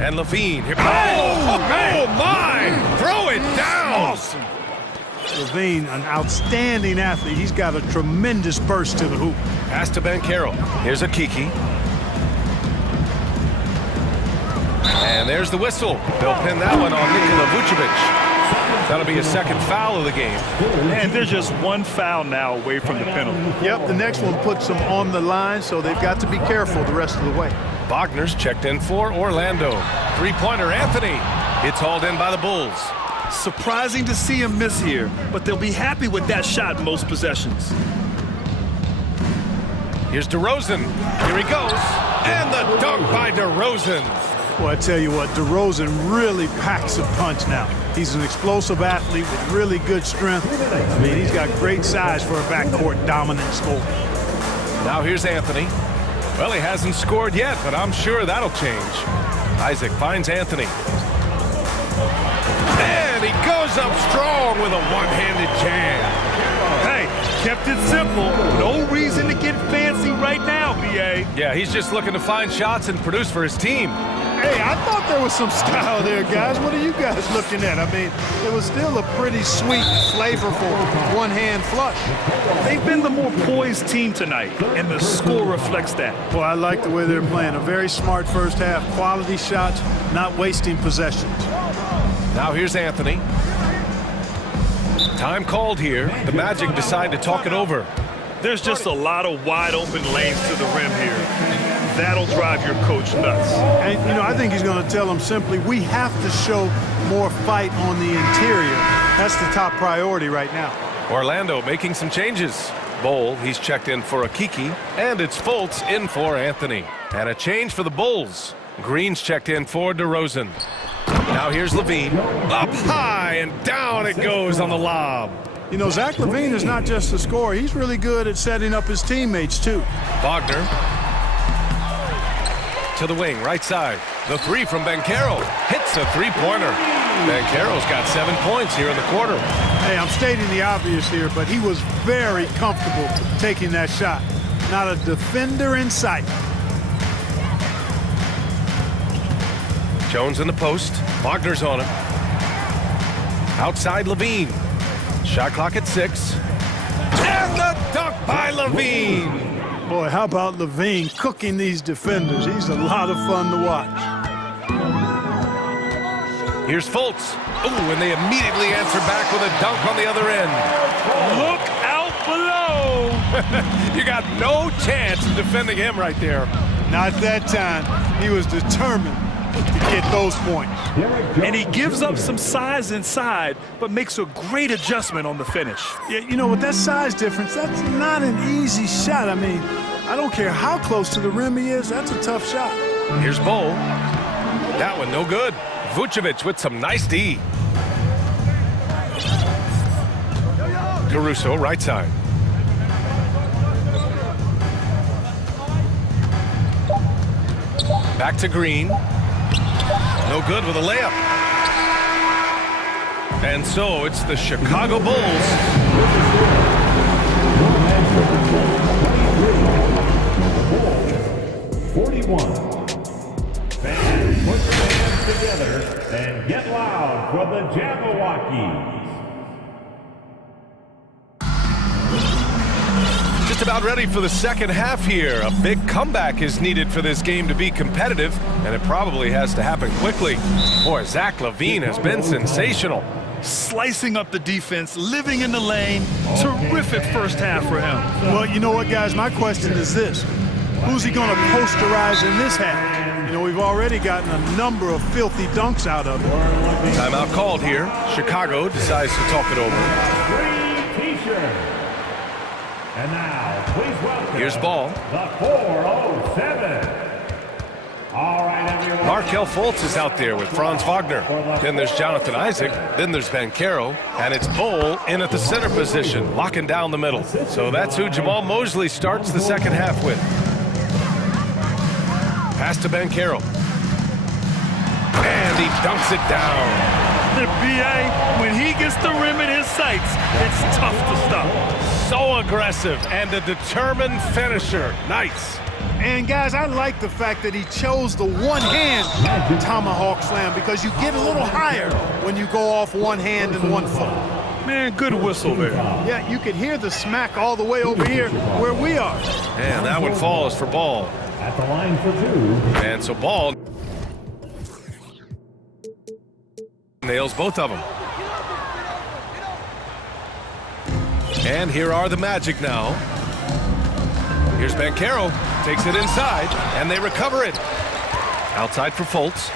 And Levine. Here. Oh my! Throw it down! Awesome. Levine, an outstanding athlete. He's got a tremendous burst to the hoop. Pass to Banchero. Here's a Kiki. And there's the whistle. They'll pin that one on Nikola Vucevic. That'll be his second foul of the game. And they're just one foul now away from the penalty. Yep, the next one puts them on the line, so they've got to be careful the rest of the way. Wagner's checked in for Orlando. Three-pointer Anthony. It's hauled in by the Bulls. Surprising to see him miss here, but they'll be happy with that shot most possessions. Here's DeRozan. Here he goes. And the dunk by DeRozan. Well, I tell you what, DeRozan really packs a punch now. He's an explosive athlete with really good strength. I mean, he's got great size for a backcourt dominant scorer. Now here's Anthony. Well, he hasn't scored yet, but I'm sure that'll change. Isaac finds Anthony. And he goes up strong with a one-handed jam. Hey, kept it simple. No reason to get fancy right now, B.A. Yeah, he's just looking to find shots and produce for his team. Hey, I thought there was some style there, guys. What are you guys looking at? I mean, it was still a pretty sweet, flavorful one-hand flush. They've been the more poised team tonight, and the score reflects that. Well, I like the way they're playing. A very smart first half. Quality shots, not wasting possessions. Now here's Anthony. Time called here. The Magic decide to talk it over. There's just a lot of wide open lanes to the rim here. That'll drive your coach nuts. And, you know, I think he's going to tell them simply, we have to show more fight on the interior. That's the top priority right now. Orlando making some changes. Bowl, he's checked in for Akiki, and it's Fultz in for Anthony. And a change for the Bulls. Green's checked in for DeRozan. Now here's Levine. Up high and down it goes on the lob. You know, Zach LaVine is not just a scorer. He's really good at setting up his teammates, too. Wagner to the wing, right side. The three from Banchero. Hits a three-pointer. Banchero's got 7 points here in the quarter. Hey, I'm stating the obvious here, but he was very comfortable taking that shot. Not a defender in sight. Jones in the post. Wagner's on him. Outside Levine. Shot clock at 6. And the dunk by Levine. Boy, how about Levine cooking these defenders? He's a lot of fun to watch. Here's Fultz. Ooh, and they immediately answer back with a dunk on the other end. Look out below. You got no chance of defending him right there. Not that time. He was determined to get those points. And he gives up some size inside, but makes a great adjustment on the finish. Yeah, you know, with that size difference, that's not an easy shot. I mean, I don't care how close to the rim he is, that's a tough shot. Here's Bowl. That one no good. Vucevic with some nice D. Caruso, right side. Back to Green. No good with a layup. And so it's the Chicago Bulls. Fans, put your hands together and get loud for the Jabberwockies. Just about ready for the second half here. A big comeback is needed for this game to be competitive, and it probably has to happen quickly. Boy, Zach LaVine has been sensational. Slicing up the defense, living in the lane. Terrific first half for him. Well, you know what, guys? My question is this. Who's he going to posterize in this half? You know, we've already gotten a number of filthy dunks out of him. Timeout called here. Chicago decides to talk it over. Free t-shirt. And now, please welcome Here's Ball. the 407. All right, everyone. Markelle Fultz is out there with Franz Wagner. Then there's Jonathan Isaac. Then there's Banchero. And it's Bowl in at the center position, locking down the middle. So that's who Jamal Mosley starts the second half with. Pass to Banchero. And he dunks it down. The BA, when he gets the rim in his sights, it's tough to stop. So aggressive and a determined finisher. Nice. And guys, I like the fact that he chose the one-hand tomahawk slam because you get a little higher when you go off one hand and 1 foot. Man, good whistle there. Yeah, you can hear the smack all the way over here where we are. And that one falls for Ball. At the line for 2. And so Ball nails both of them. And here are the Magic now. Here's Banchero, takes it inside, and they recover it. Outside for Fultz.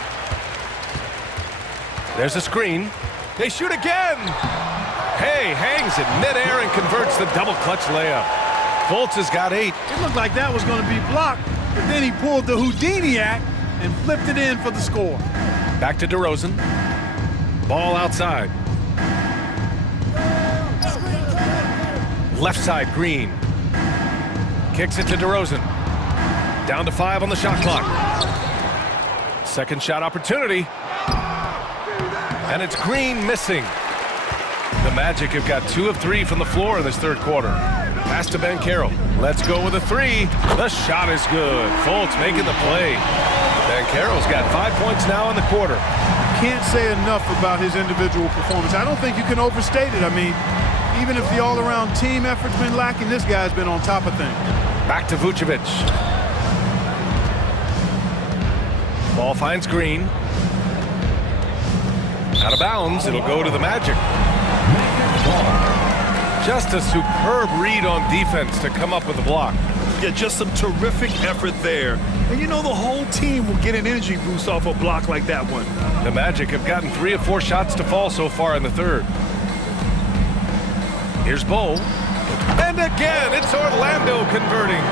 There's a screen. They shoot again. Hay hangs it midair and converts the double clutch layup. Fultz has got 8. It looked like that was going to be blocked, but then he pulled the Houdini act and flipped it in for the score. Back to DeRozan. Ball outside. Left side, Green. Kicks it to DeRozan. Down to 5 on the shot clock. Second shot opportunity. And it's Green missing. The Magic have got 2 of 3 from the floor in this third quarter. Pass to Banchero. Let's go with a 3. The shot is good. Fultz making the play. Banchero's got 5 points now in the quarter. Can't say enough about his individual performance. I don't think you can overstate it. I mean, even if the all-around team effort's been lacking, this guy's been on top of things. Back to Vucevic. Ball finds Green. Out of bounds, it'll go to the Magic. Just a superb read on defense to come up with the block. Yeah, just some terrific effort there. And you know the whole team will get an energy boost off a block like that one. The Magic have gotten 3 of 4 shots to fall so far in the third. Here's Bowl. And again, it's Orlando converting.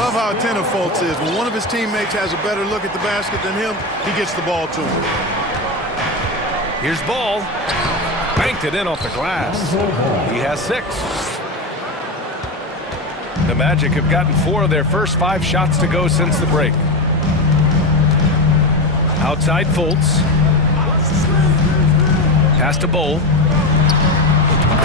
Love how attentive Fultz is. When one of his teammates has a better look at the basket than him, he gets the ball to him. Here's Ball. Banked it in off the glass. He has 6. The Magic have gotten 4 of their first 5 shots to go since the break. Outside Fultz. Pass to Bowl.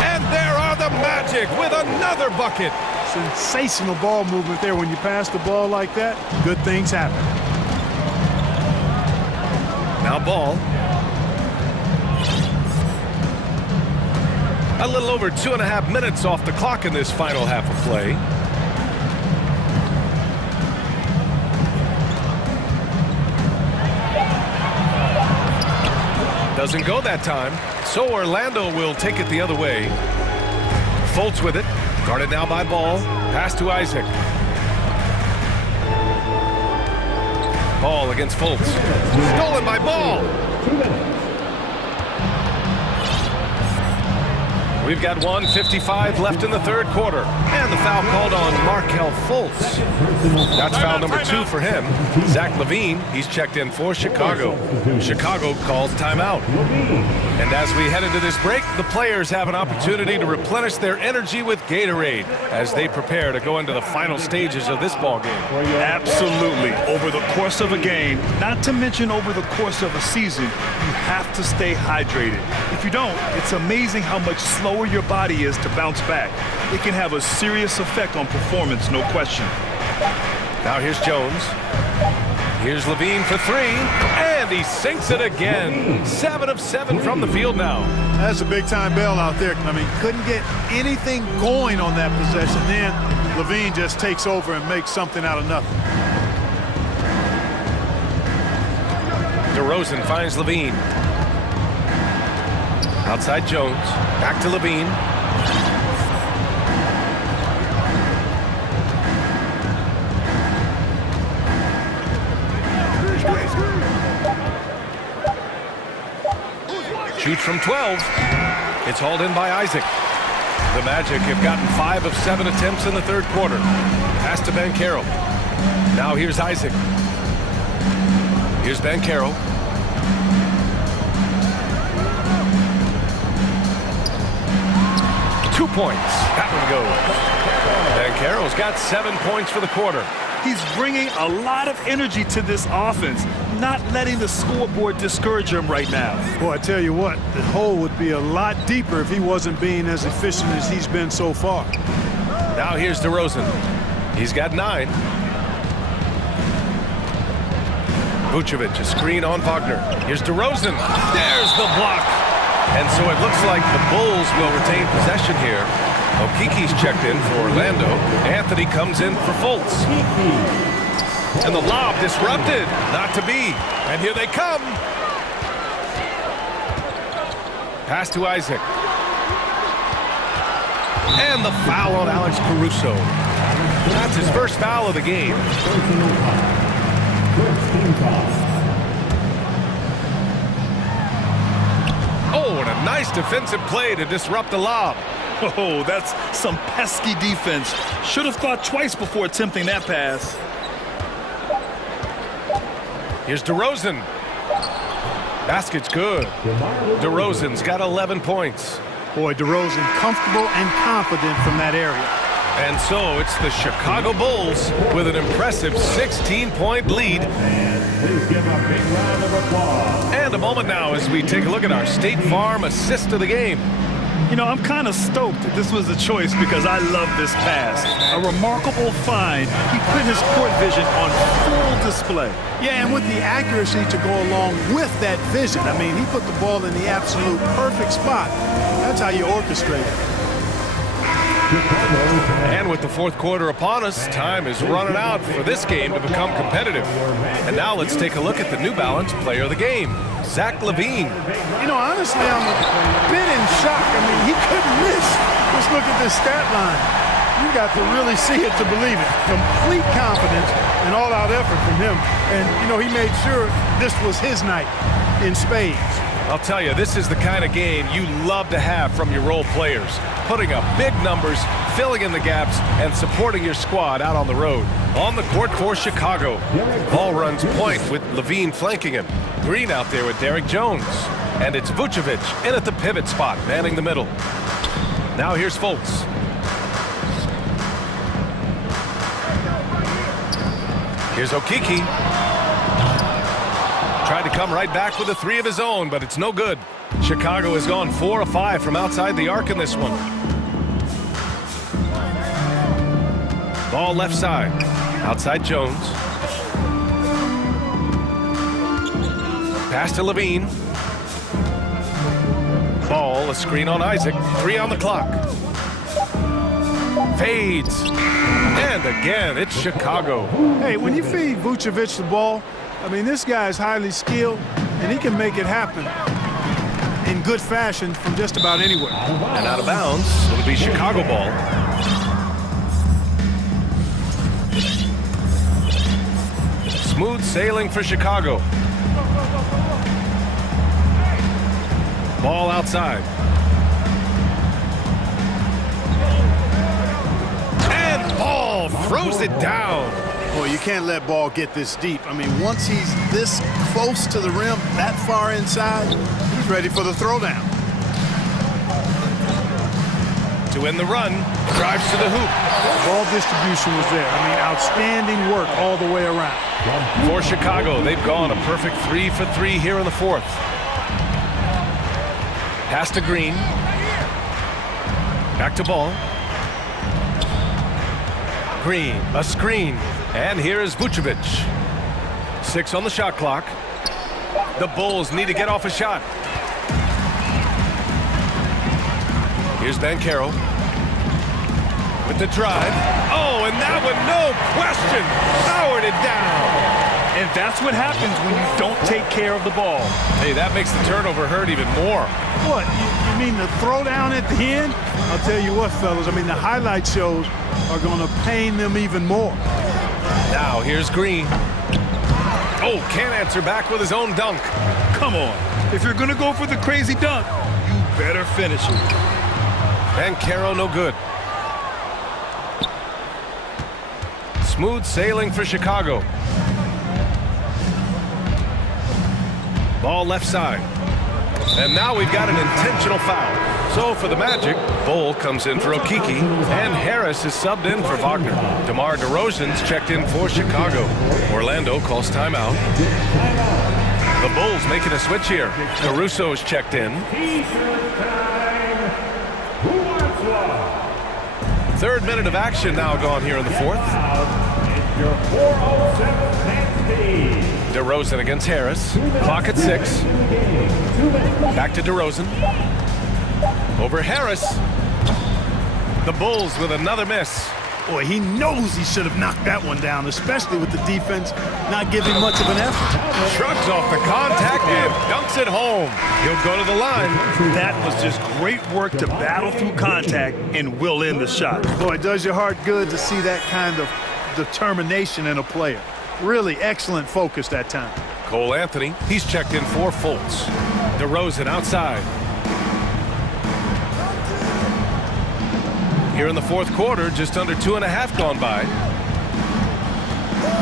And there are the Magic with another bucket. Sensational ball movement there. When you pass the ball like that, good things happen. Now Ball. A little over 2.5 minutes off the clock in this final half of play. Doesn't go that time, so Orlando will take it the other way. Fultz with it, guarded now by Ball. Pass to Isaac. Ball against Fultz. Stolen by Ball. We've got 1:55 left in the third quarter. And the foul called on Markelle Fultz. That's foul number 2 for him. Zach LaVine, he's checked in for Chicago. Chicago calls timeout. And as we head into this break, the players have an opportunity to replenish their energy with Gatorade as they prepare to go into the final stages of this ball game. Absolutely. Over the course of a game, not to mention over the course of a season, you have to stay hydrated. If you don't, it's amazing how much slower your body is to bounce back. It can have a serious effect on performance, no question. Now here's Jones. Here's LaVine for 3, and he sinks it again. 7 of 7 from the field now. That's a big-time bail out there. I mean, couldn't get anything going on that possession. Then LaVine just takes over and makes something out of nothing. DeRozan finds LaVine. Outside Jones. Back to LaVine. Shoots from 12. It's hauled in by Isaac. The Magic have gotten 5 of 7 attempts in the third quarter. Pass to Banchero. Now here's Isaac. Here's Banchero. Two points. That one goes. Banchero's got 7 points for the quarter. He's bringing a lot of energy to this offense, not letting the scoreboard discourage him right now. Boy, I tell you what, the hole would be a lot deeper if he wasn't being as efficient as he's been so far. Now here's DeRozan. He's got 9. Vucevic, a screen on Wagner. Here's DeRozan. There's the block. And so it looks like the Bulls will retain possession here. Okiki's checked in for Orlando. Anthony comes in for Fultz. And the lob disrupted. Not to be. And here they come. Pass to Isaac. And the foul on Alex Caruso. That's his first foul of the game. Oh, and a nice defensive play to disrupt the lob. Oh, that's some pesky defense. Should have thought twice before attempting that pass. Here's DeRozan. Basket's good. DeRozan's got 11 points. Boy, DeRozan comfortable and confident from that area. And so it's the Chicago Bulls with an impressive 16-point lead. Please give a big round of applause. And a moment now as we take a look at our State Farm assist of the game. You know, I'm kind of stoked that this was a choice because I love this pass. A remarkable find. He put his court vision on full display. Yeah, and with the accuracy to go along with that vision. I mean, he put the ball in the absolute perfect spot. That's how you orchestrate it. And with the fourth quarter upon us, time is running out for this game to become competitive. And now let's take a look at the New Balance player of the game, Zach LaVine. You know, honestly, I'm a bit in shock. I mean, he couldn't miss. Just look at this stat line. You got to really see it to believe it. Complete confidence and all-out effort from him. And, you know, he made sure this was his night in spades. I'll tell you, this is the kind of game you love to have from your role players. Putting up big numbers, filling in the gaps, and supporting your squad out on the road. On the court for Chicago. Ball runs point with LaVine flanking him. Green out there with Derrick Jones. And it's Vucevic in at the pivot spot, manning the middle. Now here's Fultz. Here's Okiki. Tried to come right back with a three of his own, but it's no good. Chicago has gone 4 of 5 from outside the arc in this one. Ball left side. Outside Jones. Pass to Levine. Ball, a screen on Isaac. 3 on the clock. Fades. And again, it's Chicago. Hey, when you feed Vucevic the ball, I mean, this guy is highly skilled, and he can make it happen in good fashion from just about anywhere. And out of bounds, it'll be Chicago ball. Smooth sailing for Chicago. Ball outside. And Ball throws it down. Boy, you can't let Ball get this deep. I mean, once he's this close to the rim, that far inside, he's ready for the throwdown. To end the run, drives to the hoop. Ball distribution was there. I mean, outstanding work all the way around. For Chicago, they've gone a perfect 3 for 3 here in the fourth. Pass to Green. Back to Ball. Green, a screen. And here is Vucevic. 6 on the shot clock. The Bulls need to get off a shot. Here's Banchero with the drive. Oh, and that one, no question, powered it down. And that's what happens when you don't take care of the ball. Hey, that makes the turnover hurt even more. What, you mean the throwdown at the end? I'll tell you what, fellas, I mean, the highlight shows are going to pain them even more. Now, here's Green. Oh, can't answer back with his own dunk. Come on. If you're going to go for the crazy dunk, you better finish it. Banchero, no good. Smooth sailing for Chicago. Ball left side. And now we've got an intentional foul. So for the Magic, Bull comes in for Okiki, and Harris is subbed in for Wagner. DeMar DeRozan's checked in for Chicago. Orlando calls timeout. The Bulls making a switch here. Caruso's checked in. Third minute of action now gone here in the fourth. DeRozan against Harris. Clock at 6. Back to DeRozan. Over Harris. The Bulls with another miss. Boy, he knows he should have knocked that one down, especially with the defense not giving much of an effort. Shrugs off the contact and dunks it home. He'll go to the line. That was just great work to battle through contact and will in the shot. Boy, it does your heart good to see that kind of determination in a player. Really excellent focus that time. Cole Anthony, he's checked in for Fultz. DeRozan outside. Here in the fourth quarter, just under 2.5 gone by.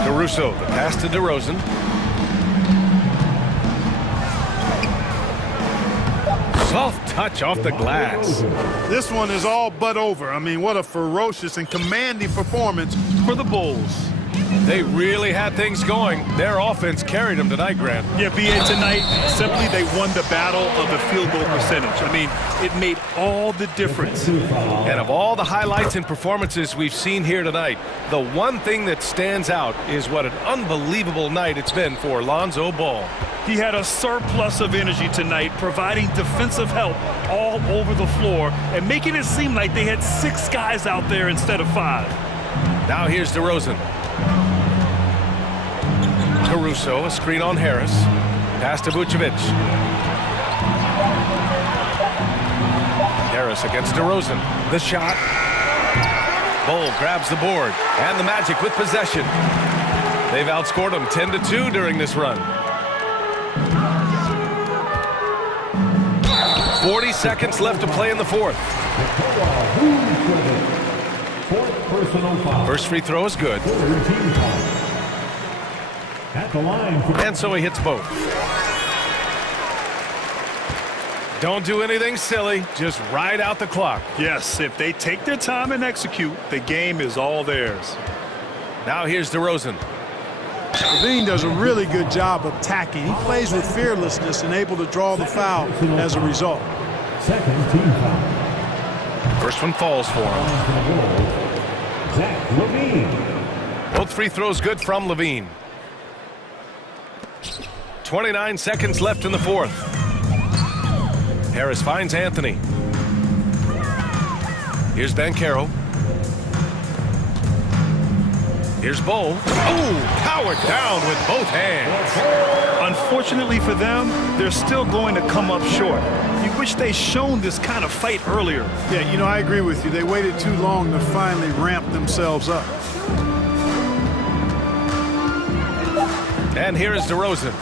Caruso, the pass to DeRozan. Soft touch off the glass. This one is all but over. I mean, what a ferocious and commanding performance for the Bulls. They really had things going. Their offense carried them tonight, Grant. Yeah, B.A. tonight, simply they won the battle of the field goal percentage. I mean, it made all the difference. And of all the highlights and performances we've seen here tonight, the one thing that stands out is what an unbelievable night it's been for Lonzo Ball. He had a surplus of energy tonight, providing defensive help all over the floor and making it seem like they had 6 guys out there instead of 5. Now here's DeRozan. Caruso, a screen on Harris. Pass to Vucevic. Harris against DeRozan. The shot. Bull grabs the board. And the Magic with possession. They've outscored them 10-2 during this run. 40 seconds left to play in the fourth. First free throw is good. At the line. And so he hits both. Don't do anything silly. Just ride out the clock. Yes, if they take their time and execute, the game is all theirs. Now here's DeRozan. Levine does a really good job of attacking. He plays with fearlessness and able to draw the foul as a result. Second team foul. First one falls for him. Zach Levine. Both free throws good from Levine. 29 seconds left in the fourth. Harris finds Anthony. Here's Banchero. Here's Bowl. Oh, powered down with both hands. Unfortunately for them, they're still going to come up short. You wish they'd shown this kind of fight earlier. Yeah, you know, I agree with you. They waited too long to finally ramp themselves up. And here is DeRozan.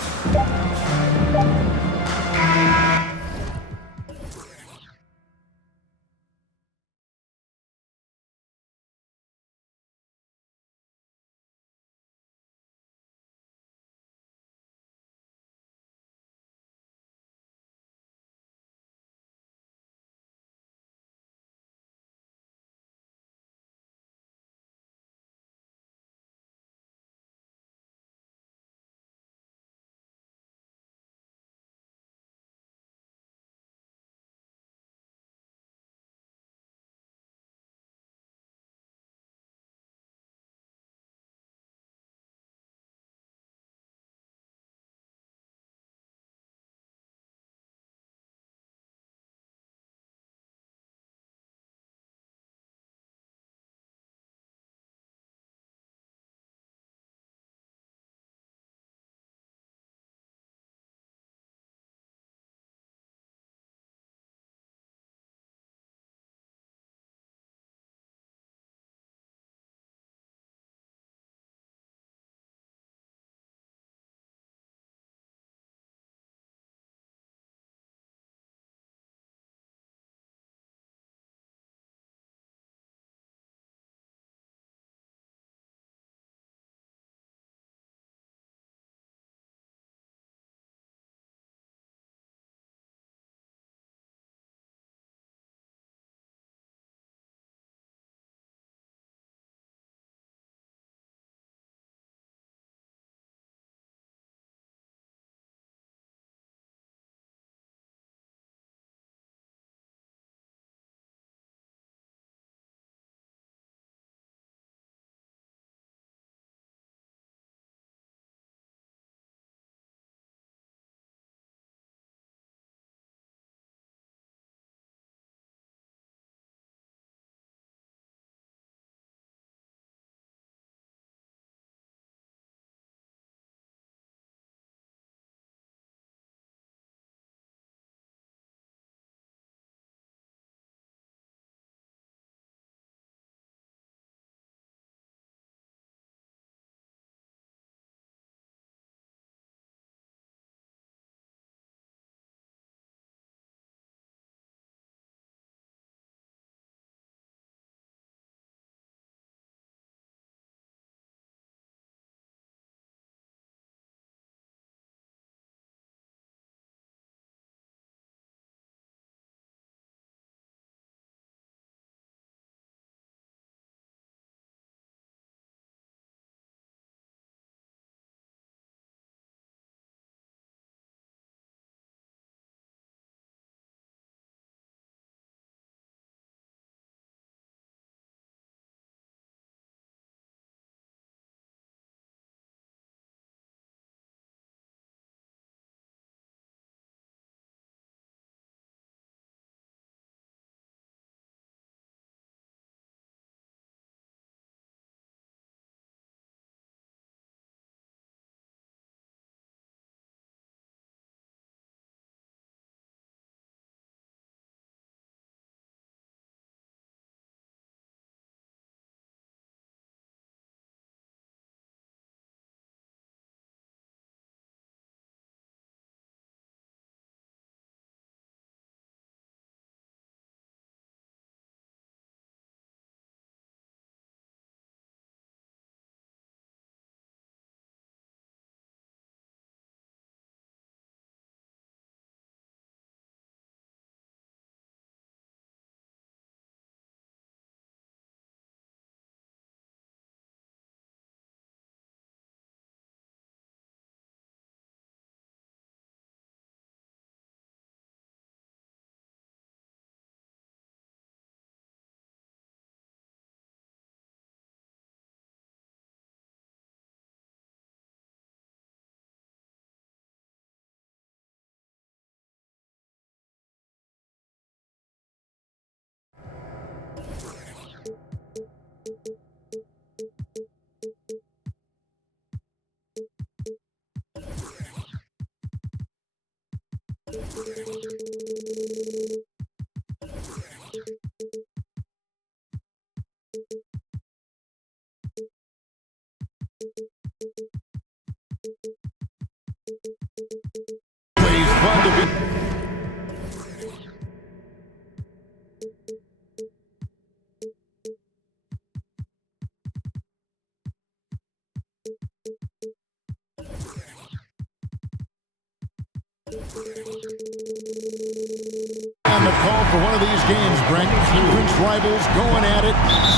And the call for one of these games, Brent. Conference rivals going at it.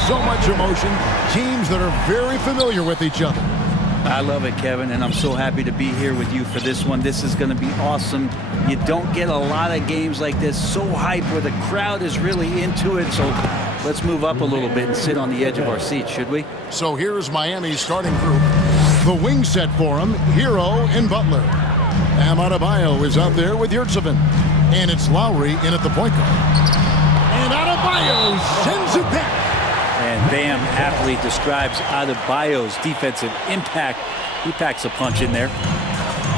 So much emotion. Teams that are very familiar with each other. I love it, Kevin, and I'm so happy to be here with you for this one. This is going to be awesome. You don't get a lot of games like this, so hyped, where the crowd is really into it. So let's move up a little bit and sit on the edge of our seats, should we? So here's Miami's starting group. The wing set for him, Hero and Butler. Bam Adebayo is out there with Yurtseven. And it's Lowry in at the point guard. And Adebayo sends it back. And Bam aptly describes Adebayo's defensive impact. He packs a punch in there.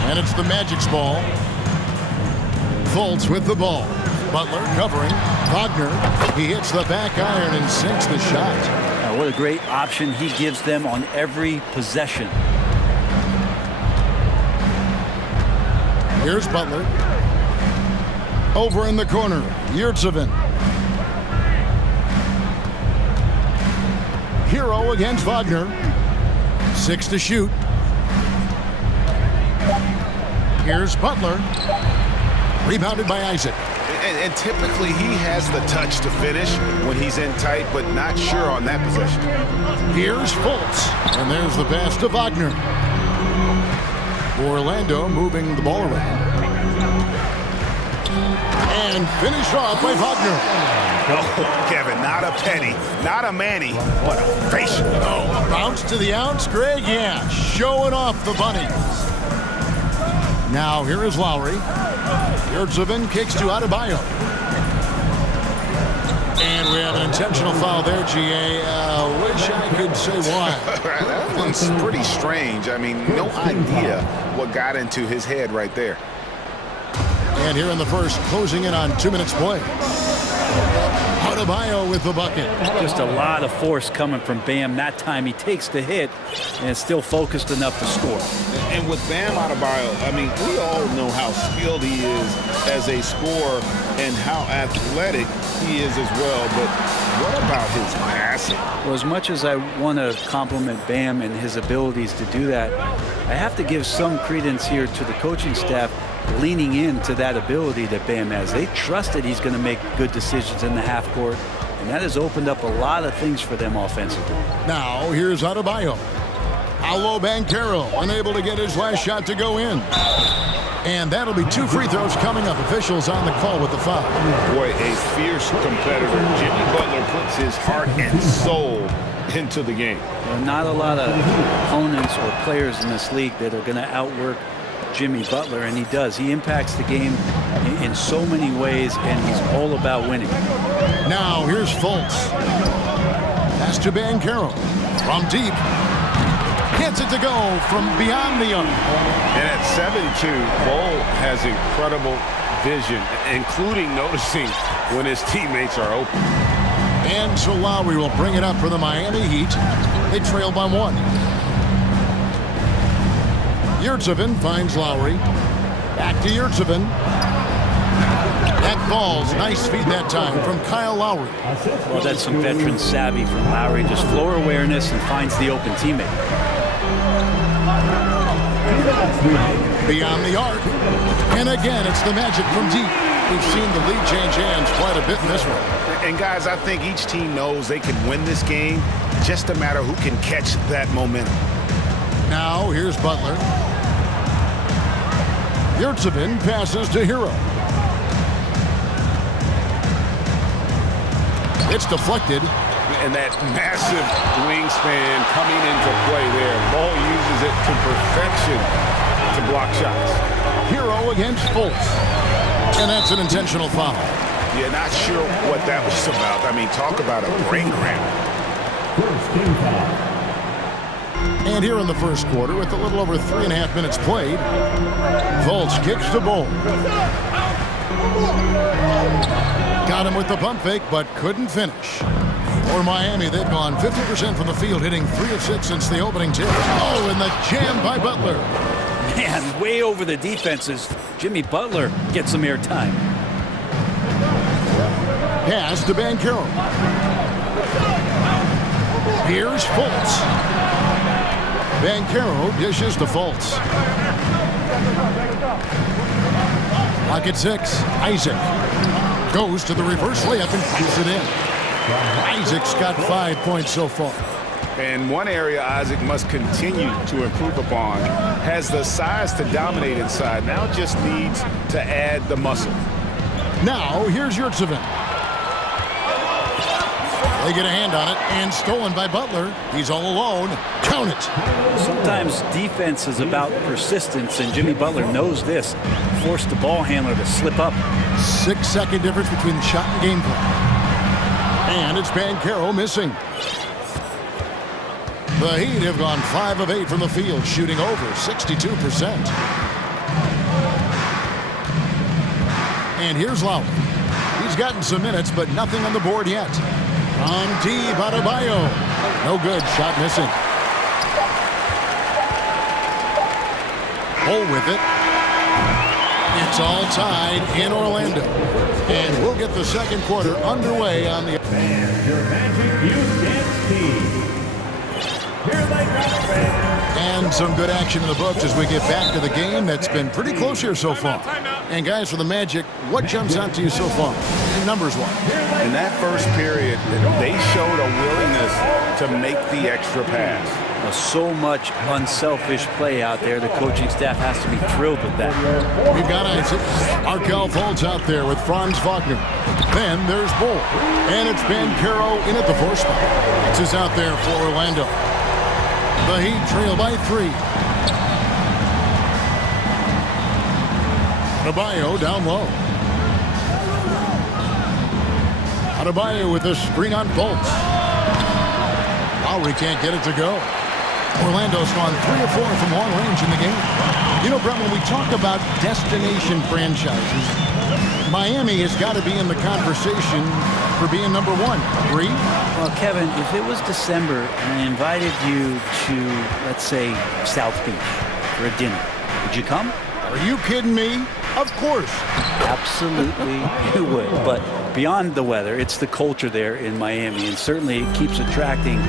And it's the Magic's ball. Fultz with the ball. Butler covering. Wagner. He hits the back iron and sinks the shot. Now, what a great option he gives them on every possession. Here's Butler. Over in the corner, Yurtseven. Hero against Wagner. 6 to shoot. Here's Butler. Rebounded by Isaac. And typically he has the touch to finish when he's in tight, but not sure on that possession. Here's Fultz. And there's the pass to Wagner. Orlando moving the ball around. And finished off by Wagner. Oh, Kevin, not a penny, not a Manny, but a facial. Oh, bounce to the ounce, Greg. Yeah, showing off the bunnies. Now here is Lowry. Yurtseven kicks to Adebayo. And we have an intentional foul there, GA. Wish I could say why. That one's pretty strange. I mean, no idea what got into his head right there. And here in the first, closing in on 2 minutes play. Adebayo with the bucket. Just a lot of force coming from Bam. That time he takes the hit and is still focused enough to score. And with Bam Adebayo, I mean, we all know how skilled he is as a scorer and how athletic he is as well. But what about his passing? Well, as much as I want to compliment Bam and his abilities to do that, I have to give some credence here to the coaching staff leaning into that ability that Bam has. They trust that he's going to make good decisions in the half court, and that has opened up a lot of things for them offensively. Now here's Adebayo. Paolo Banchero unable to get his last shot to go in. And that'll be 2 free throws coming up. Officials on the call with the foul. Boy, a fierce competitor. Jimmy Butler puts his heart and soul into the game. There are not a lot of opponents or players in this league that are going to outwork Jimmy Butler, and he does. He impacts the game in so many ways, and he's all about winning. Now here's Fultz. Pass to Banchero. From deep. Gets it to go from beyond the arc. And at 7'2", Bol has incredible vision, including noticing when his teammates are open. And so Lowry will bring it up for the Miami Heat. They trail by 1. Yurtseven finds Lowry. Back to Yurtseven. That falls. Nice feed that time from Kyle Lowry. Well, that's some veteran savvy from Lowry. Just floor awareness and finds the open teammate. Beyond the arc. And again, it's the Magic from deep. We've seen the lead change hands quite a bit in this one. And guys, I think each team knows they can win this game. Just a matter who can catch that momentum. Now here's Butler. Yurtseven passes to Hero. It's deflected. And that massive wingspan coming into play there. Ball uses it to perfection to block shots. Hero against Fultz. And that's an intentional foul. Yeah, not sure what that was about. I mean, talk about a brain cramp. First team foul. And here in the first quarter, with a little over 3.5 minutes played, Fultz kicks the ball. Got him with the pump fake, but couldn't finish. For Miami, they've gone 50% from the field, hitting 3 of 6 since the opening tip. Oh, and the jam by Butler. Man, way over the defenses. Jimmy Butler gets some airtime. Pass to Banchero. Here's Fultz. Banchero dishes to Fultz. Lock at 6. Isaac goes to the reverse layup and shoots it in. Isaac's got 5 points so far. And one area Isaac must continue to improve upon, has the size to dominate inside, now just needs to add the muscle. Now, here's Yurtseven. They get a hand on it, and stolen by Butler. He's all alone. Count it. Sometimes defense is about persistence, and Jimmy Butler knows this. Forced the ball handler to slip up. 6-second difference between the shot and game plan. And it's Banchero missing. The Heat have gone 5 of 8 from the field, shooting over 62%. And here's Lowry. He's gotten some minutes, but nothing on the board yet. On deep, Adebayo. No good, shot missing. Bull with it. It's all tied in Orlando. And we'll get the second quarter underway on the... And some good action in the books as we get back to the game that's been pretty close here so far. And guys, for the Magic, what jumps out to you so far, numbers-wise? In that first period, they showed a willingness to make the extra pass. So much unselfish play out there. The coaching staff has to be thrilled with that. We've got Isaac. Markel Fultz out there with Franz Wagner. Then there's Bull. And it's Banchero in at the 4 spot. This is out there for Orlando. The Heat trail by 3. Adebayo down low. Adebayo with a screen on Fultz. Lowry can't get it to go. Orlando's gone 3 of 4 from long range in the game. You know, Brett, when we talk about destination franchises, Miami has got to be in the conversation for being number 1. Agree? Well, Kevin, if it was December and I invited you to, let's say, South Beach for a dinner, would you come? Are you kidding me? Of course. Absolutely, you would. But beyond the weather, it's the culture there in Miami, and certainly it keeps attracting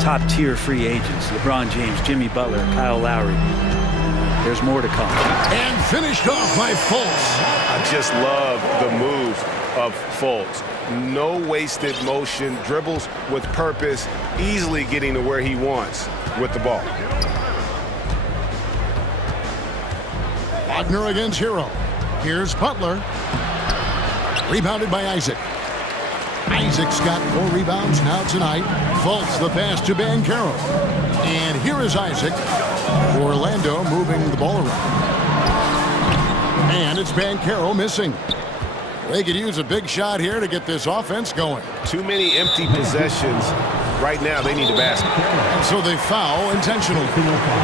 top-tier free agents. LeBron James, Jimmy Butler, Kyle Lowry. There's more to come. And finished off by Fultz. I just love the moves of Fultz. No wasted motion, dribbles with purpose, easily getting to where he wants with the ball. Wagner against Hero. Here's Butler. Rebounded by Isaac. Isaac's got 4 rebounds now tonight. Fultz the pass to Banchero. And here is Isaac. Orlando moving the ball around. And it's Banchero missing. They could use a big shot here to get this offense going. Too many empty possessions. Right now, they need a basket. And so they foul intentionally.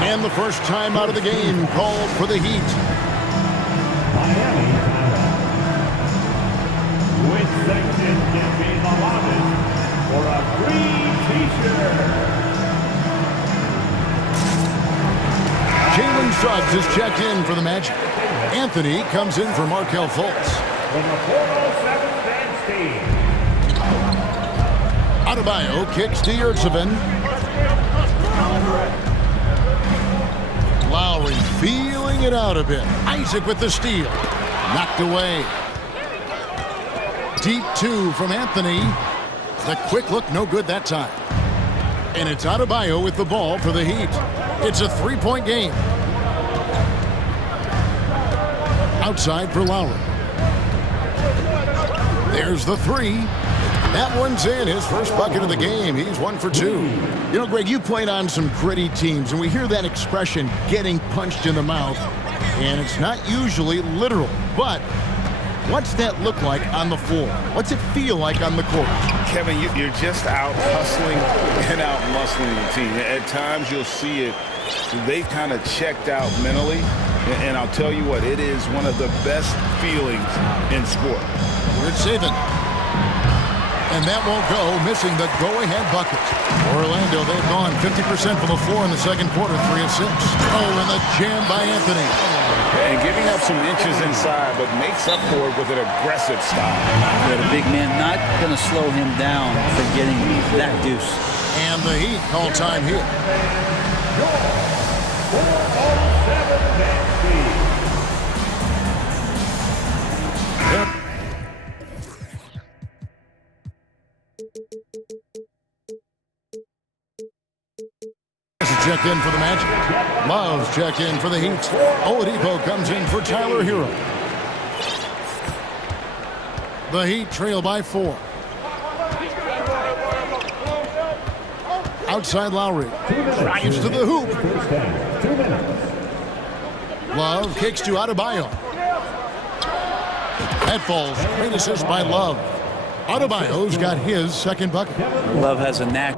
And the first time out of the game called for the Heat. Miami with section can be allotted for a free t-shirt. Jalen Suggs is checked in for the Magic. Anthony comes in for Markel Fultz. From the 407 bench team. Adebayo kicks to Yurtseven. Lowry feeling it out a bit. Isaac with the steal. Knocked away. Deep 2 from Anthony. The quick look, no good that time. And it's Adebayo with the ball for the Heat. It's a 3-point game. Outside for Lowry. There's the 3. That one's in, his first bucket of the game. He's 1 for 2. You know, Greg, you played on some gritty teams, and we hear that expression, getting punched in the mouth. And it's not usually literal, but What's that look like on the floor? What's it feel like on the court? Kevin, you're just out hustling and out muscling the team. At times you'll see it. They've kind of checked out mentally. And I'll tell you what, it is one of the best feelings in sport. It's saving. And that won't go, missing the go-ahead bucket. Orlando, they've gone 50% from the floor in the second quarter, 3 of 6. Oh, and the jam by Anthony. And giving up some inches inside, but makes up for it with an aggressive style. Yeah, the big man not going to slow him down from getting that deuce. And the Heat call time here. Check in for the Magic. Love's check in for the Heat. Oladipo comes in for Tyler Hero. The Heat trail by 4. Outside Lowry. Drives to the hoop. 2 minutes. Love kicks to Adebayo. That falls. Great assist by Love. Adebayo's got his second bucket. Love has a knack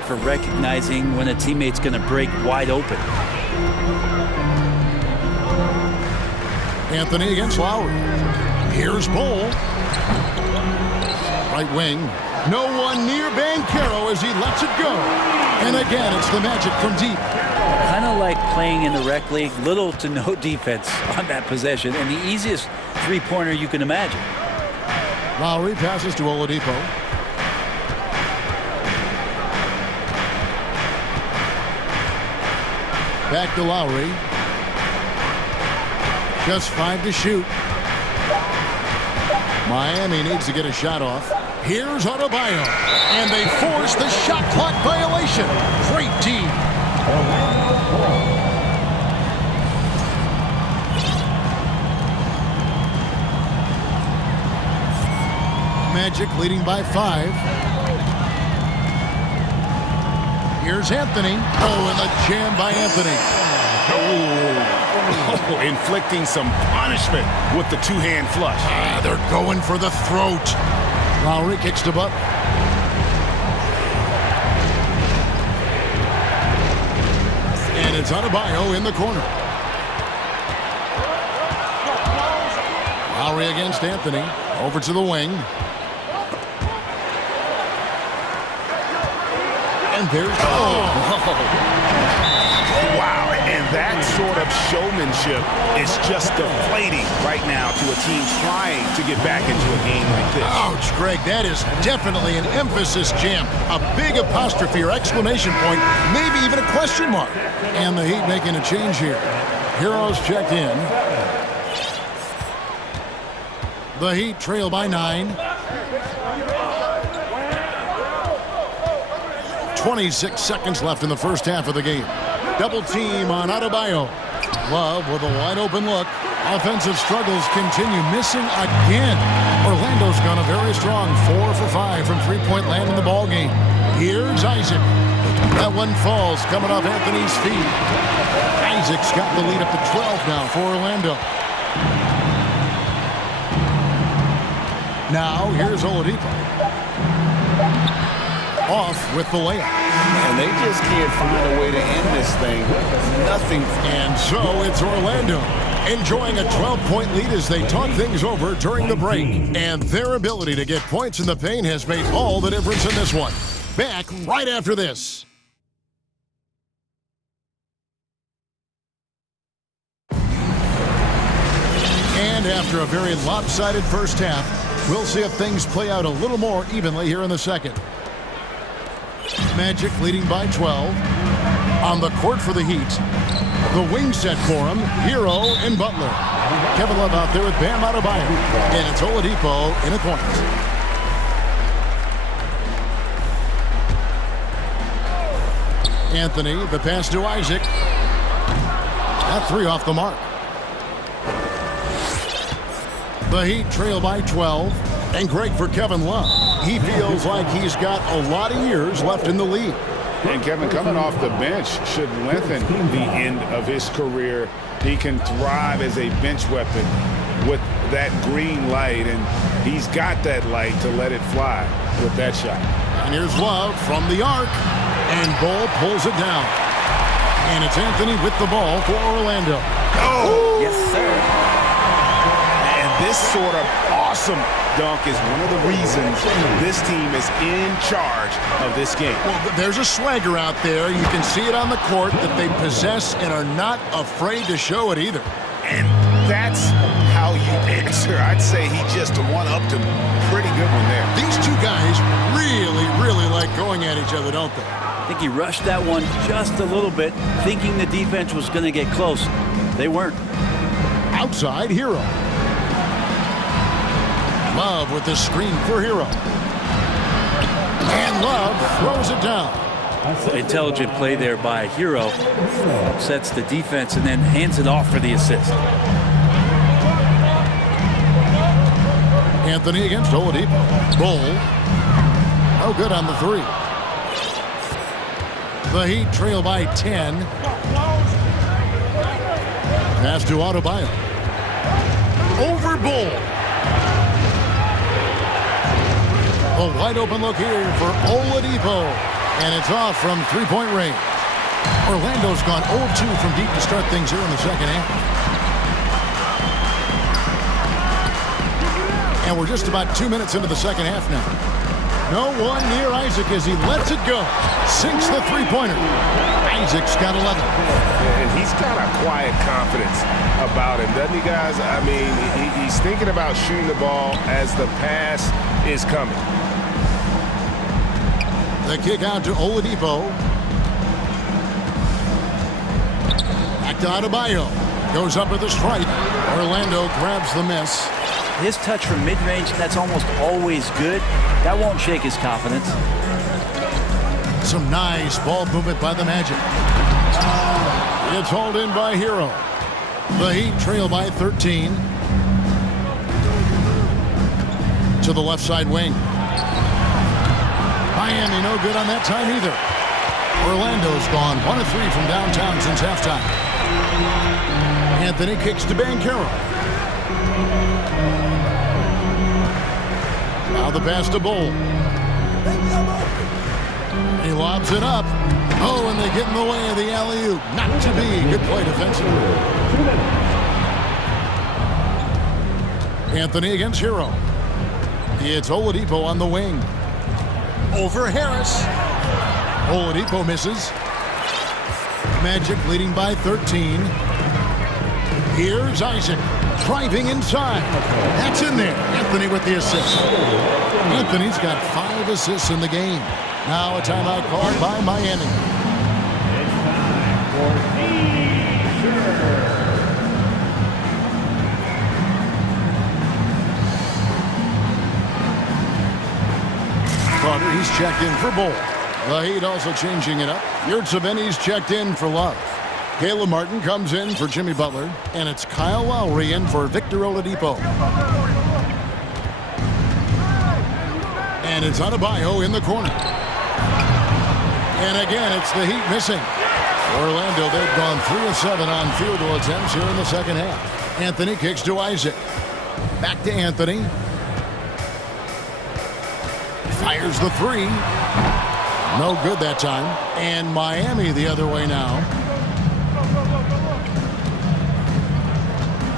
for recognizing when a teammate's going to break wide open. Anthony against Lowry. Here's Bull. Right wing. No one near Banchero as he lets it go. And again, it's the Magic from deep. Kind of like playing in the rec league, little to no defense on that possession, and the easiest three-pointer you can imagine. Lowry passes to Oladipo. Back to Lowry. Just 5 to shoot. Miami needs to get a shot off. Here's Adebayo. And they force the shot clock violation. Great team. Magic leading by 5. Here's Anthony. Oh, and the jam by Anthony. Oh, inflicting some punishment with the two-hand flush. They're going for the throat. Lowry kicks to Butler. And it's Adebayo in the corner. Lowry against Anthony. Over to the wing. And there's... Wow, and that sort of showmanship is just deflating right now to a team trying to get back into a game like this. Ouch, Greg, that is definitely an emphasis jam. A big apostrophe or exclamation point, maybe even a question mark. And the Heat making a change here. Heroes checked in. The Heat trail by 9. 26 seconds left in the first half of the game. Double team on Adebayo. Love with a wide open look. Offensive struggles continue, missing again. Orlando's gone a very strong 4 for 5 from three-point land in the ball game. Here's Isaac. That one falls, coming off Anthony's feet. Isaac's got the lead up to 12 now for Orlando. Now here's Oladipo. Off with the layup. And they just can't find a way to end this thing. Nothing. And so it's Orlando enjoying a 12-point lead as they talk things over during the break. And their ability to get points in the paint has made all the difference in this one. Back right after this. And after a very lopsided first half, we'll see if things play out a little more evenly here in the second. Magic leading by 12. On the court for the Heat, the wing set for him, Hero and Butler. Kevin Love out there with Bam Adebayo. And it's Oladipo in a point. Anthony, the pass to Isaac. That 3 off the mark. The Heat trail by 12. And great for Kevin Love. He feels like he's got a lot of years left in the league. And Kevin, coming off the bench should lengthen the end of his career. He can thrive as a bench weapon with that green light, and he's got that light to let it fly with that shot. And here's Love from the arc, and Bull pulls it down. And it's Anthony with the ball for Orlando. Oh! Yes, sir. And this sort of awesome dunk is one of the reasons this team is in charge of this game. Well, there's a swagger out there. You can see it on the court that they possess and are not afraid to show it either. And that's how you answer. I'd say he just one-upped him. Pretty good one there. These two guys really, really like going at each other, don't they? I think he rushed that one just a little bit, thinking the defense was going to get close. They weren't. Outside, Hero. Love with the screen for Hero. And Love throws it down. Intelligent play there by Hero. Sets the defense and then hands it off for the assist. Anthony against Oladipo. Bull. No good on the three. The Heat trail by 10. Pass to Adebayo. Over Bull. A wide open look here for Oladipo. And it's off from three-point range. Orlando's gone 0-2 from deep to start things here in the second half. And we're just about 2 minutes into the second half now. No one near Isaac as he lets it go. Sinks the three-pointer. Isaac's got 11. And he's got a quiet confidence about him, doesn't he, guys? I mean, he's thinking about shooting the ball as the pass is coming. The kick out to Oladipo. Back to Adebayo. Goes up with a strike. Orlando grabs the miss. His touch from mid-range, that's almost always good. That won't shake his confidence. Some nice ball movement by the Magic. It's hauled in by Hero. The Heat trail by 13. To the left side wing. Miami no good on that time either. Orlando's gone 1 of 3 from downtown since halftime. Anthony kicks to Banchero. Now the pass to Bull. He lobs it up. Oh, and they get in the way of the alley-oop. Not to be. Good play defensively. Anthony against Hero. It's Oladipo on the wing. Over Harris. Oladipo misses. Magic leading by 13. Here's Isaac driving inside. That's in there. Anthony with the assist. Anthony's got 5 assists in the game. Now a timeout called by Miami. Carter, he's checked in for Bull. The Heat also changing it up. Yurtseven's checked in for Love. Caleb Martin comes in for Jimmy Butler. And it's Kyle Lowry in for Victor Oladipo. And it's Adebayo in the corner. And again, it's the Heat missing. Orlando, they've gone 3 of 7 on field goal attempts here in the second half. Anthony kicks to Isaac. Back to Anthony. Fires the 3. No good that time. And Miami the other way now.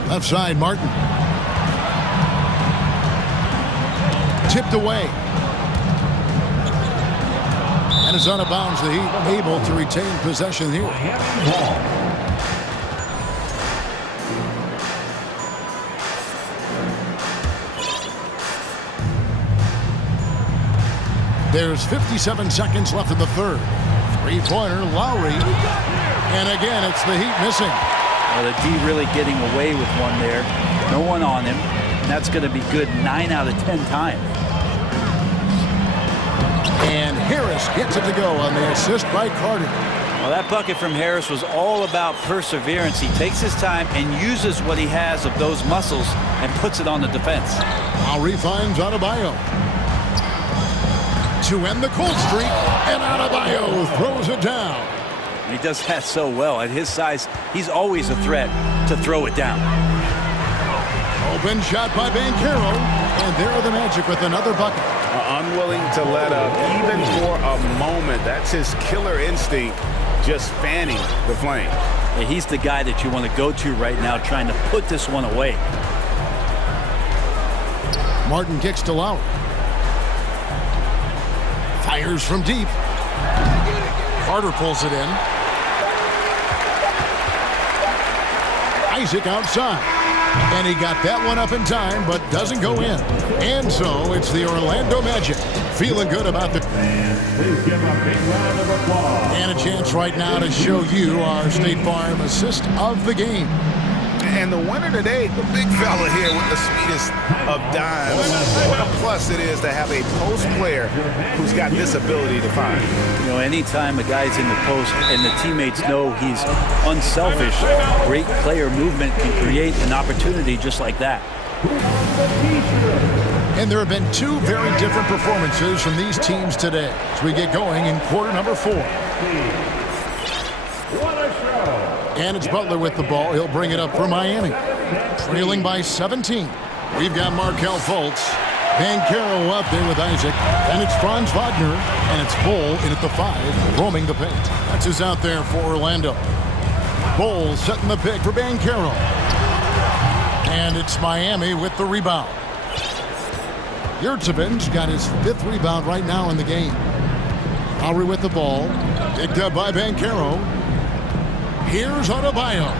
Left side, Martin. Tipped away. And it's out of bounds. The Heat able to retain possession here. There's 57 seconds left in the third. Three-pointer, Lowry. And again, it's the Heat missing. Well, the D really getting away with one there. No one on him. And that's going to be good 9 out of 10 times. And Harris gets it to go on the assist by Carter. Well, that bucket from Harris was all about perseverance. He takes his time and uses what he has of those muscles and puts it on the defense. Lowry finds Adebayo. to end the cold streak, and Adebayo throws it down. He does that so well. At his size, he's always a threat to throw it down. Open shot by Banchero, and there are the Magic with another bucket. Unwilling to let up even for a moment. That's his killer instinct, just fanning the flame. Yeah, he's the guy that you want to go to right now, trying to put this one away. Martin kicks to Lowry. Fires from deep. Carter pulls it in. Isaac outside. And he got that one up in time, but doesn't go in. And so it's the Orlando Magic feeling good about the... Please give a big round of applause. And a chance right now to show you our State Farm assist of the game. And the winner today, the big fella here with the sweetest of dimes. What a plus it is to have a post player who's got this ability to find. You know, anytime a guy's in the post and the teammates know he's unselfish, great player movement can create an opportunity just like that. And there have been two very different performances from these teams today as we get going in quarter number 4. And it's Butler with the ball. He'll bring it up for Miami. Trailing by 17. We've got Markelle Fultz. Banchero up there with Isaac. And it's Franz Wagner. And it's Bull in at the 5, roaming the paint. That's who's out there for Orlando. Bull setting the pick for Banchero. And it's Miami with the rebound. Yurtseven's got his 5th rebound right now in the game. Lowry with the ball. Picked up by Banchero. Here's Adebayo.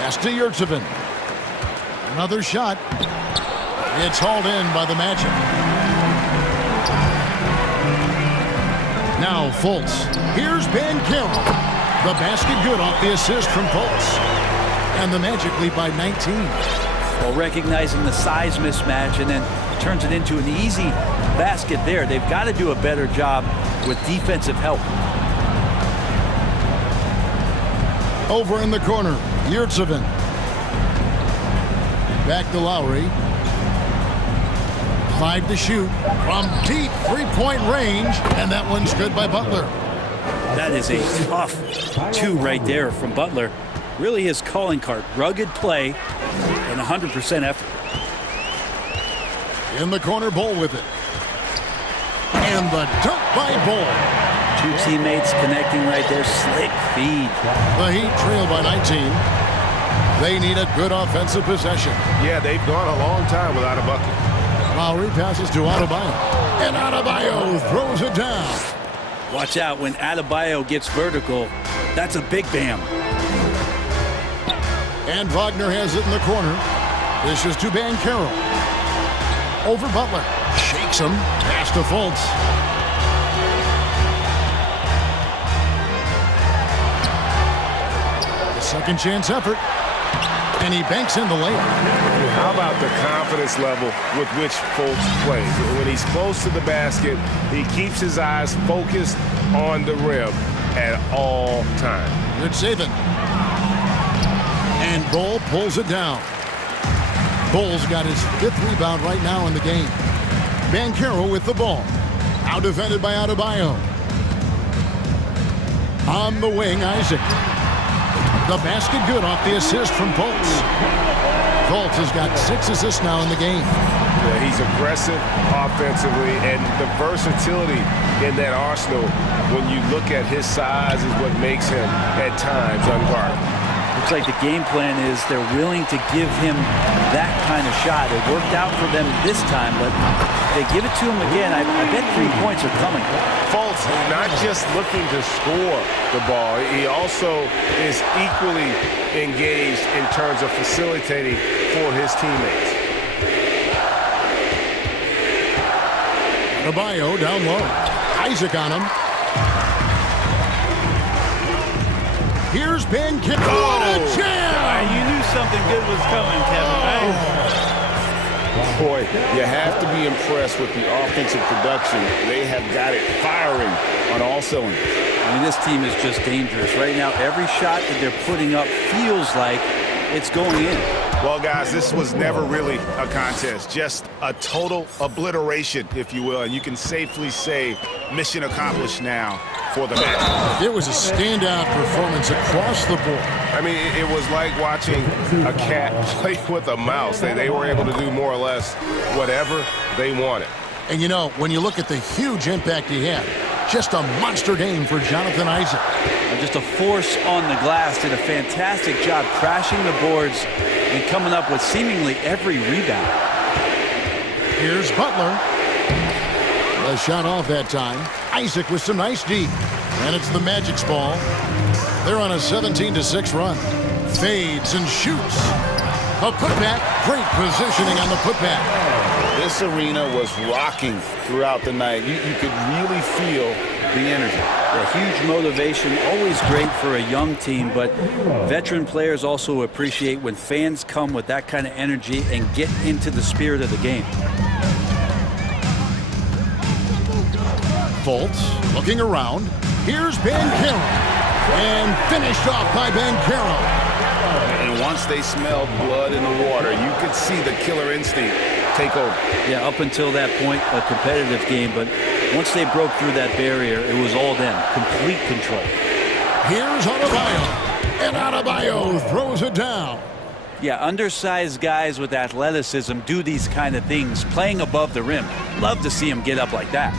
Pass to Yurtseven. Another shot. It's hauled in by the Magic. Now Fultz. Here's Banchero. The basket good off the assist from Fultz. And the Magic lead by 19. Well, recognizing the size mismatch and then turns it into an easy basket there. They've got to do a better job with defensive help. Over in the corner, Yurtseven. Back to Lowry. 5 to shoot from deep 3-point range, and that one's good by Butler. That is a tough 2 right there from Butler. Really his calling card. Rugged play and 100% effort. In the corner, Bull with it. And the dunk by Bull. 2 teammates connecting right there. Slick feed. The Heat trail by 19. They need a good offensive possession. Yeah, they've gone a long time without a bucket. Lowry passes to Adebayo. And Adebayo throws it down. Watch out when Adebayo gets vertical. That's a big bam. And Wagner has it in the corner. This is to Banchero. Over Butler. Shakes him. Pass to Fultz. Second chance effort. And he banks in the layup. How about the confidence level with which Fultz plays? When he's close to the basket, he keeps his eyes focused on the rim at all times. Good saving. And Bull pulls it down. Bull's got his 5th rebound right now in the game. Banchero with the ball. Now defended by Adebayo. On the wing, Isaac. The basket good off the assist from Fultz. Fultz has got 6 assists now in the game. Yeah, he's aggressive offensively, and the versatility in that arsenal, when you look at his size, is what makes him, at times, unguarded. Looks like the game plan is they're willing to give him that kind of shot. It worked out for them this time, but if they give it to him again, I bet 3 points are coming. Fultz not just looking to score the ball, he also is equally engaged in terms of facilitating for his teammates. Adebayo down low. Isaac on him. Here's Banchero. What a jam! You knew something good was coming, Kevin, right? Boy, you have to be impressed with the offensive production. They have got it firing on all cylinders. I mean, this team is just dangerous. Right now, every shot that they're putting up feels like it's going in. Well, guys, this was never really a contest, just a total obliteration, if you will. And you can safely say mission accomplished now for the match. It was a standout performance across the board. I mean, it was like watching a cat play with a mouse. They were able to do more or less whatever they wanted. And, you know, when you look at the huge impact he had, just a monster game for Jonathan Isaac. Just a force on the glass. Did a fantastic job crashing the boards and coming up with seemingly every rebound. Here's Butler. A shot off that time. Isaac with some nice D. And it's the Magic's ball. They're on a 17-6 run. Fades and shoots. A putback. Great positioning on the putback. This arena was rocking throughout the night. You could really feel the energy. A huge motivation, always great for a young team, but veteran players also appreciate when fans come with that kind of energy and get into the spirit of the game. Fultz looking around. Here's Banchero. And finished off by Banchero. And once they smelled blood in the water, you could see the killer instinct take over. Yeah, up until that point, a competitive game, but once they broke through that barrier, it was all them. Complete control. Here's Adebayo. And Adebayo throws it down. Yeah, undersized guys with athleticism do these kind of things, playing above the rim. Love to see them get up like that.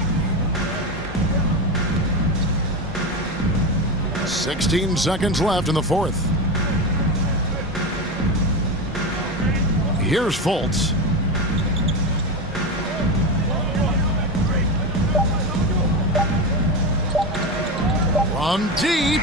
16 seconds left in the fourth. Here's Fultz. From deep.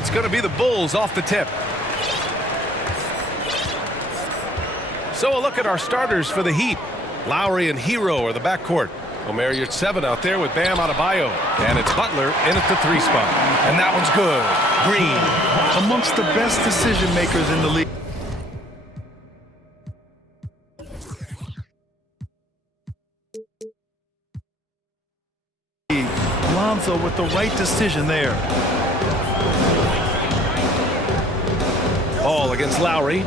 it's going to be the Bulls off the tip. So a look at our starters for the Heat. Lowry and Hero are the backcourt. Omer, you're 7 out there with Bam Adebayo. And it's Butler in at the 3 spot. And that one's good. Green. Amongst the best decision makers in the league. Lonzo with the right decision there. Ball against Lowry.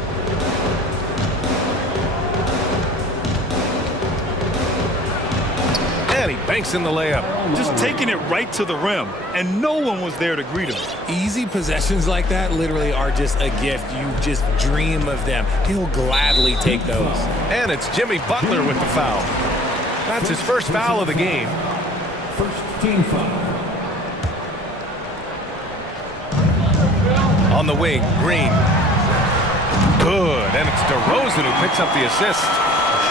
And he banks in the layup. Just taking it right to the rim, and no one was there to greet him. Easy possessions like that literally are just a gift. You just dream of them. He'll gladly take those. And it's Jimmy Butler with the foul. That's his first foul of the game. First team foul. On the wing, Green. Good, and it's DeRozan who picks up the assist.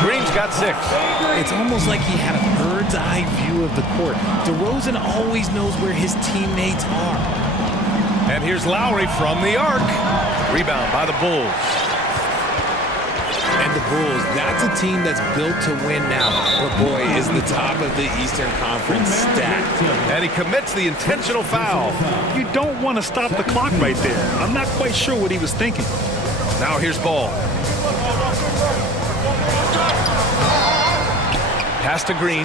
Green's got 6. It's almost like he had a bird's eye view of the court. DeRozan always knows where his teammates are. And here's Lowry from the arc. Rebound by the Bulls. And the Bulls, that's a team that's built to win now. But boy, is the top of the Eastern Conference stacked. And he commits the intentional foul. You don't want to stop the clock right there. I'm not quite sure what he was thinking. Now here's Ball. Pass to Green.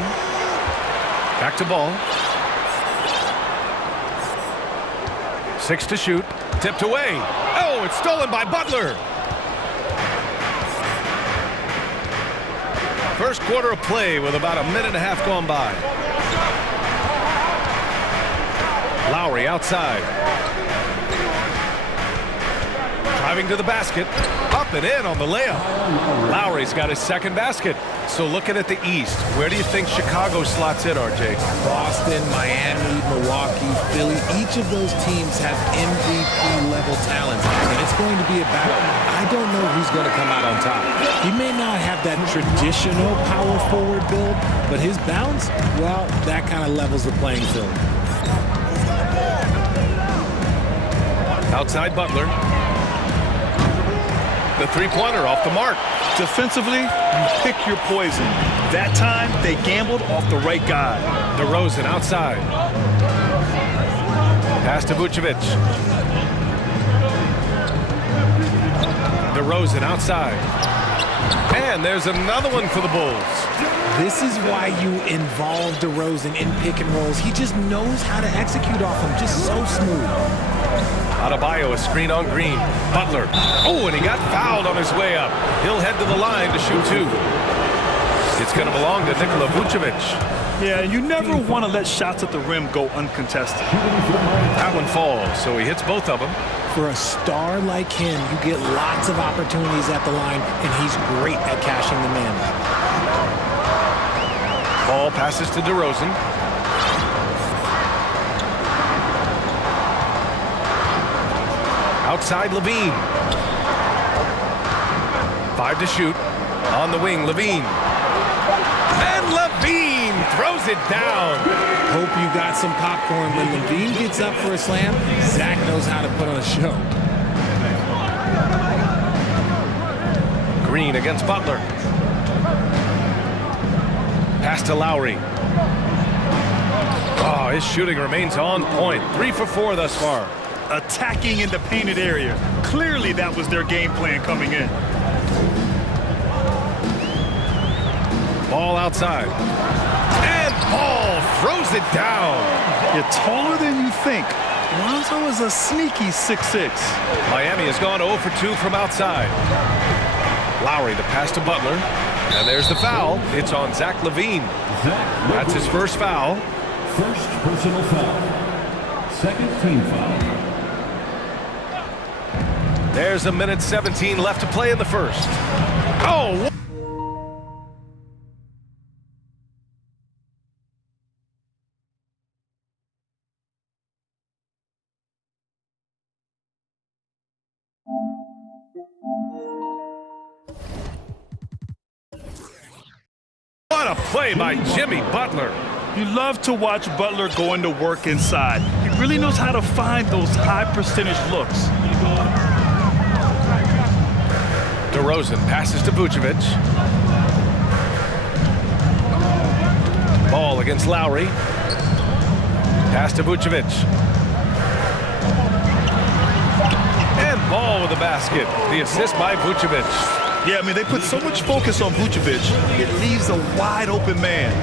Back to Ball. 6 to shoot. Tipped away. Oh, it's stolen by Butler. First quarter of play with about a minute and a half gone by. Lowry outside. Driving to the basket. Up and in on the layup. Lowry's got his second basket. So looking at the East, where do you think Chicago slots in, RJ? Boston, Miami, Milwaukee, Philly, each of those teams have MVP-level talent, and it's going to be a battle. I don't know who's going to come out on top. He may not have that traditional power forward build, but his bounce, well, that kind of levels the playing field. Outside Butler. The three-pointer off the mark. Defensively, you pick your poison. That time, they gambled off the right guy. DeRozan outside. Pass to Vucevic. DeRozan outside. And there's another one for the Bulls. This is why you involve DeRozan in pick and rolls. He just knows how to execute off them, just so smooth. Adebayo, a screen on Green. Butler. Oh, and he got fouled on his way up. He'll head to the line to shoot 2. It's going to belong to Nikola Vucevic. Yeah, you never want to let shots at the rim go uncontested. That one falls, so he hits both of them. For a star like him, you get lots of opportunities at the line, and he's great at cashing them in. Ball passes to DeRozan. Outside Levine. 5 to shoot. On the wing, Levine. And Levine throws it down. Hope you got some popcorn. When Levine gets up for a slam, Zach knows how to put on a show. Green against Butler. Pass to Lowry. Oh, his shooting remains on point. 3 for 4 thus far. Attacking in the painted area. Clearly that was their game plan coming in. Ball outside. And Ball throws it down. You're taller than you think. Lonzo is a sneaky 6'6". Miami has gone 0 for 2 from outside. Lowry, the pass to Butler. And there's the foul. It's on Zach LaVine. That's his first foul. First personal foul. Second team foul. There's a minute 17 left to play in the first. Oh! What a play by Jimmy Butler. You love to watch Butler going to work inside. He really knows how to find those high percentage looks. DeRozan passes to Vucevic. Ball against Lowry. Pass to Vucevic. And Ball with the basket. The assist by Vucevic. Yeah, I mean, they put so much focus on Vucevic, it leaves a wide open man.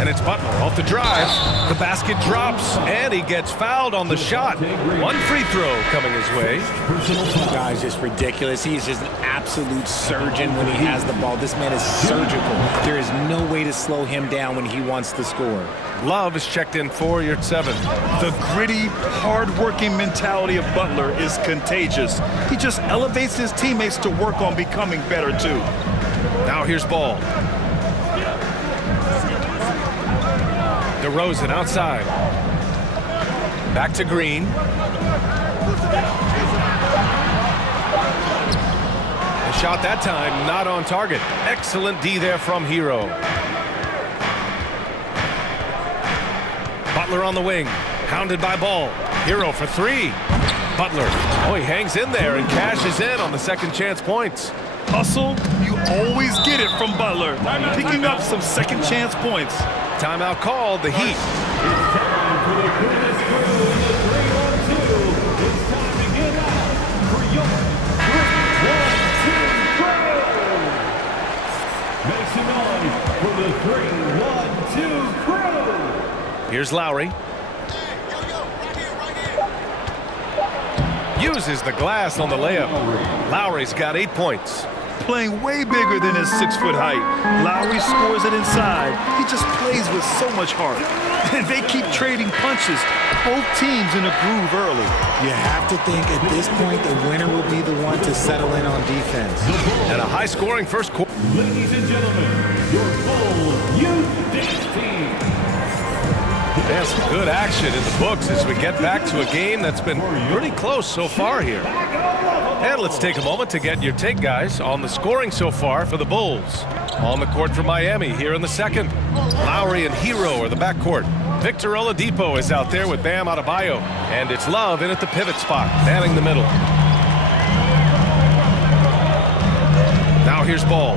And it's Butler off the drive. The basket drops, and he gets fouled on the shot. One free throw coming his way. This guy's just ridiculous. He is just an absolute surgeon when he has the ball. This man is surgical. There is no way to slow him down when he wants to score. Love is checked in for your 7. The gritty, hard-working mentality of Butler is contagious. He just elevates his teammates to work on becoming better, too. Now here's Ball. DeRozan outside. Back to Green. The shot that time not on target. Excellent D there from Hero. Butler on the wing. Hounded by Ball. Hero for 3. Butler. Oh, he hangs in there and cashes in on the second chance points. Hustle, you always get it from Butler. Picking up some second chance points. Timeout called, the Heat. Here's Lowry. Uses the glass on the layup. Lowry's got 8 points. Playing way bigger than his 6-foot height. Lowry scores it inside. He just plays with so much heart. And they keep trading punches. Both teams in a groove early. You have to think at this point the winner will be the one to settle in on defense. And a high-scoring first quarter. Ladies and gentlemen, your full youth dance team. There's some good action in the books as we get back to a game that's been pretty close so far here. And let's take a moment to get your take, guys, on the scoring so far for the Bulls. On the court for Miami here in the second. Lowry and Hero are the backcourt. Victor Oladipo is out there with Bam Adebayo. And it's Love in at the pivot spot, manning the middle. Now here's Ball.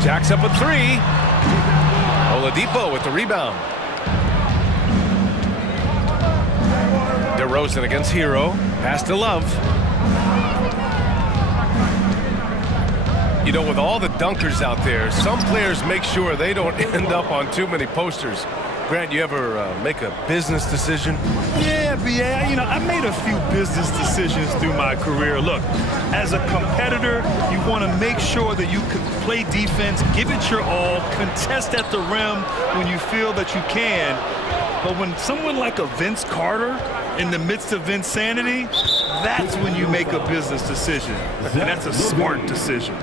Jacks up a 3. Oladipo with the rebound. DeRozan against Hero. Pass to Love. You know, with all the dunkers out there, some players make sure they don't end up on too many posters. Grant, you ever make a business decision? Yeah, you know, I made a few business decisions through my career. Look, as a competitor, you want to make sure that you can play defense, give it your all, contest at the rim when you feel that you can. But when someone like a Vince Carter in the midst of insanity, that's when you make a business decision. And that's a smart decision.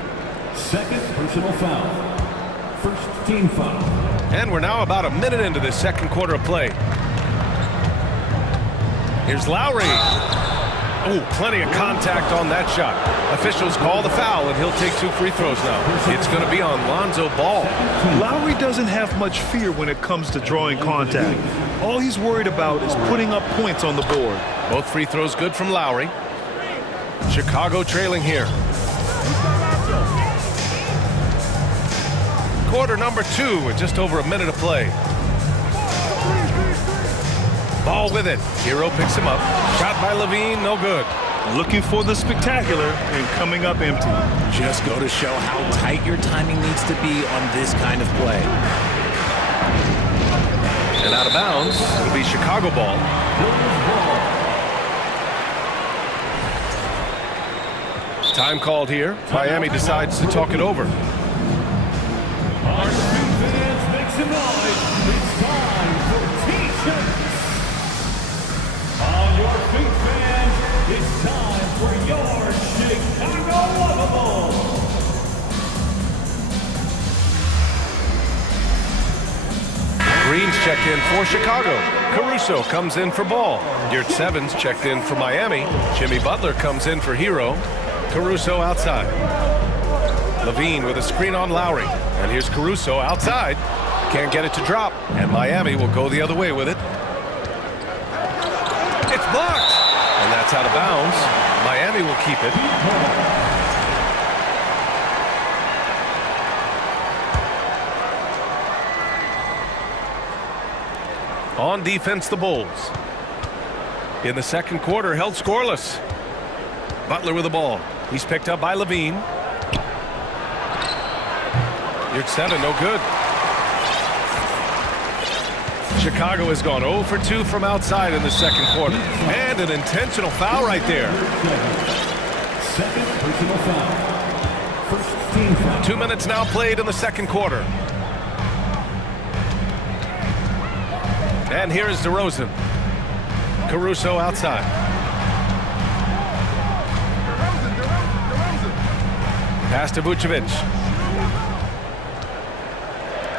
Second personal foul. First team foul. And we're now about a minute into this second quarter of play. Here's Lowry. Oh, plenty of contact on that shot. Officials call the foul, and he'll take 2 free throws now. It's going to be on Lonzo Ball. Lowry doesn't have much fear when it comes to drawing contact. All he's worried about is putting up points on the board. Both free throws good from Lowry. Chicago trailing here. Quarter number 2 with just over a minute of play. Ball with it. Hero picks him up. Shot by Levine, no good. Looking for the spectacular and coming up empty. Just go to show how tight your timing needs to be on this kind of play. And out of bounds, it'll be Chicago ball. Time called here. Miami decides to talk it over. Our two fans make some noise. It's time for T-shirts. On your feet, fans, it's time for your Chicago Lovable. Green's checked in for Chicago. Caruso comes in for Ball. Yurt Sevens checked in for Miami. Jimmy Butler comes in for Hero. Caruso outside. Levine with a screen on Lowry. And here's Caruso outside. Can't get it to drop. And Miami will go the other way with it. It's blocked. And that's out of bounds. Miami will keep it. On defense, the Bulls. In the second quarter, held scoreless. Butler with the ball. He's picked up by Levine. You're 7, no good. Chicago has gone 0 for 2 from outside in the second quarter. And an intentional foul right there. Second personal foul. First team foul. 2 minutes now played in the second quarter. And here is DeRozan. Caruso outside. Pass to Vucevic.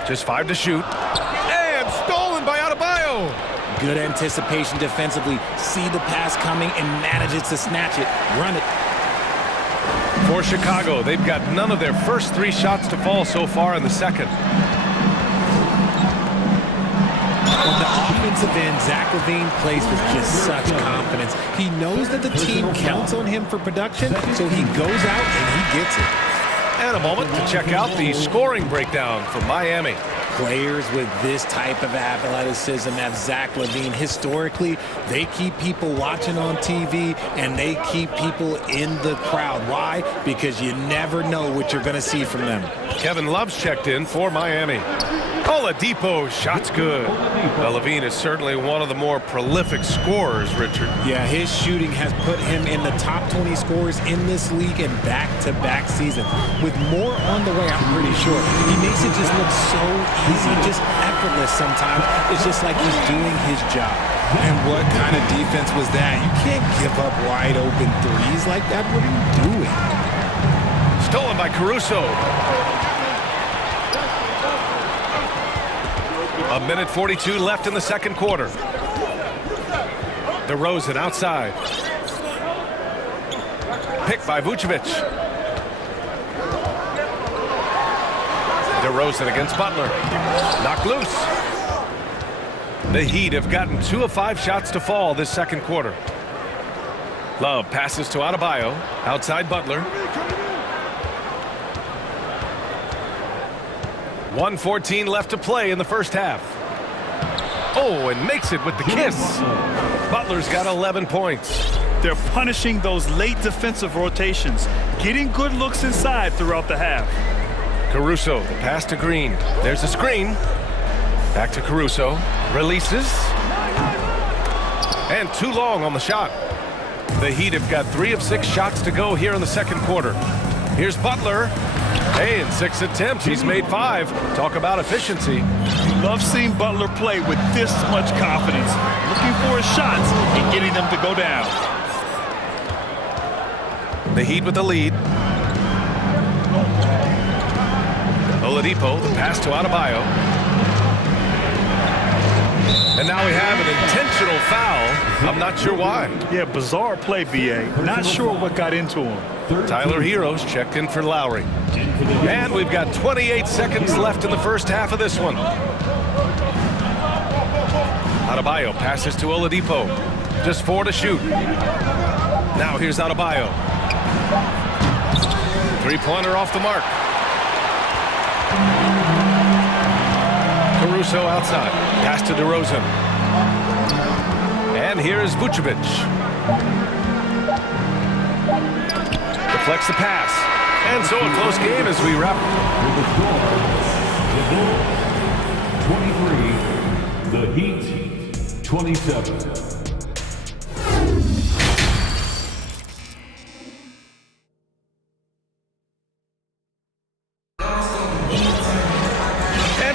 Just 5 to shoot. And stolen by Adebayo. Good anticipation defensively. See the pass coming and manages to snatch it. Run it. For Chicago, they've got none of their first 3 shots to fall so far in the second. On the offensive end, Zach LaVine plays with just such confidence. He knows that the team counts on him for production, so he goes out and he gets it. And a moment to check out the scoring breakdown for Miami. Players with this type of athleticism have Zach LaVine. Historically, they keep people watching on TV and they keep people in the crowd. Why? Because you never know what you're going to see from them. Kevin Love's checked in for Miami. Oladipo, shot's good. Well, LaVine is certainly one of the more prolific scorers, Richard. Yeah, his shooting has put him in the top 20 scorers in this league in back-to-back season. With more on the way, I'm pretty sure. He makes it just look so easy, just effortless sometimes. It's just like he's doing his job. And what kind of defense was that? You can't give up wide open threes like that. What are you doing? Stolen by Caruso. A minute 42 left in the second quarter. DeRozan outside. Picked by Vucevic. DeRozan against Butler. Knocked loose. The Heat have gotten 2 of 5 shots to fall this second quarter. Love passes to Adebayo. Outside Butler. 1:14 left to play in the first half. Oh, and makes it with the kiss. Butler's got 11 points. They're punishing those late defensive rotations, getting good looks inside throughout the half. Caruso, the pass to Green. There's a screen. Back to Caruso. Releases. And too long on the shot. The Heat have got 3 of 6 shots to go here in the second quarter. Here's Butler. Hey, in 6 attempts, he's made 5. Talk about efficiency. You love seeing Butler play with this much confidence, looking for his shots and getting them to go down. The Heat with the lead. Oladipo, the pass to Adebayo. And now we have an intentional foul. I'm not sure why. Yeah, bizarre play, B.A. Not sure what got into him. Tyler Heroes checked in for Lowry. And we've got 28 seconds left in the first half of this one. Adebayo passes to Oladipo. Just 4 to shoot. Now here's Adebayo. 3-pointer off the mark. Caruso outside. Pass to DeRozan. And here is Vucevic. Deflects the pass. And so a close game as we wrap. The Bulls, 23. The Heat, 27.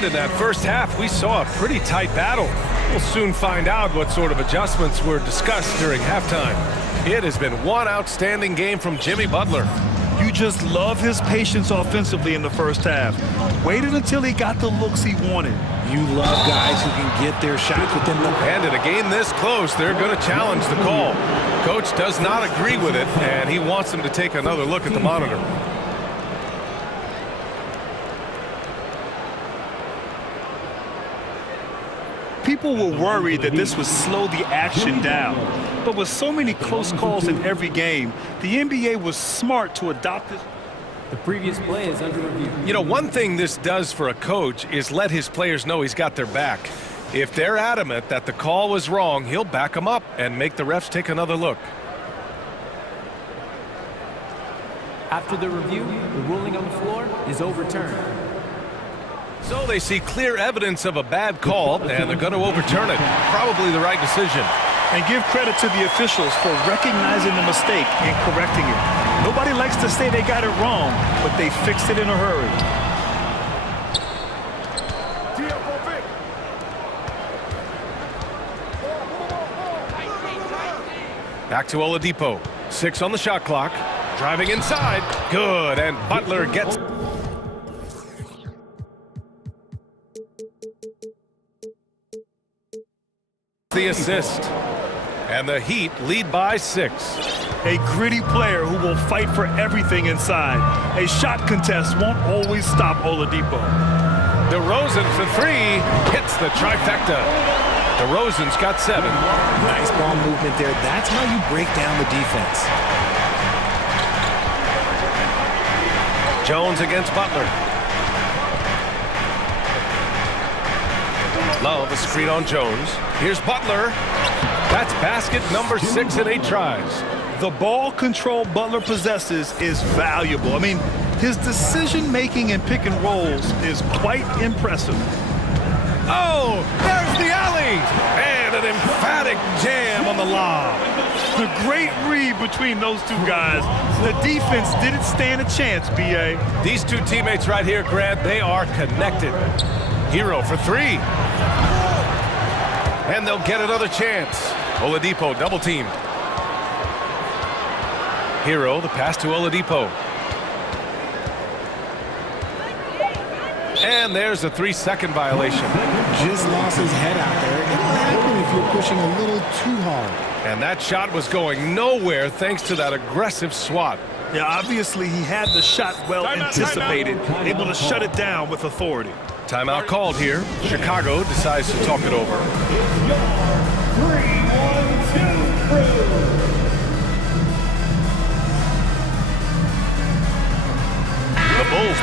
In that first half, we saw a pretty tight battle. We'll soon find out what sort of adjustments were discussed during halftime. It has been one outstanding game from Jimmy Butler. You just love his patience offensively in the first half. Waited until he got the looks he wanted. You love guys who can get their shots within the... And in a game this close, they're going to challenge the call. Coach does not agree with it, and he wants them to take another look at the monitor. People were worried that this would slow the action down. But with so many close calls in every game, the NBA was smart to adopt this. The previous play is under review. You know, one thing this does for a coach is let his players know he's got their back. If they're adamant that the call was wrong, he'll back them up and make the refs take another look. After the review, the ruling on the floor is overturned. So they see clear evidence of a bad call, and they're going to overturn it. Probably the right decision. And give credit to the officials for recognizing the mistake and correcting it. Nobody likes to say they got it wrong, but they fixed it in a hurry. Back to Oladipo. 6 on the shot clock. Driving inside. Good, and Butler gets... the assist. And the Heat lead by 6. A gritty player who will fight for everything inside. A shot contest won't always stop Oladipo. DeRozan for 3 hits the trifecta. DeRozan's got 7. Nice ball movement there. That's how you break down the defense. Jones against Butler. Love a screen on Jones. Here's Butler. That's basket number 6 in 8 tries. The ball control Butler possesses is valuable. I mean, his decision-making in pick and rolls is quite impressive. Oh, there's the alley! And an emphatic jam on the lob. A great read between those two guys. The defense didn't stand a chance, B.A. These two teammates right here, Grant, they are connected. Hero for 3. And they'll get another chance. Oladipo double-teamed. Hero, the pass to Oladipo. And there's a 3-second violation. Just lost his head out there. It'll happen if you're pushing a little too hard. And that shot was going nowhere thanks to that aggressive swat. Yeah, obviously he had the shot well anticipated, able to shut it down with authority. Timeout called here. Chicago decides to talk it over. 3-1-2 crew. The Bulls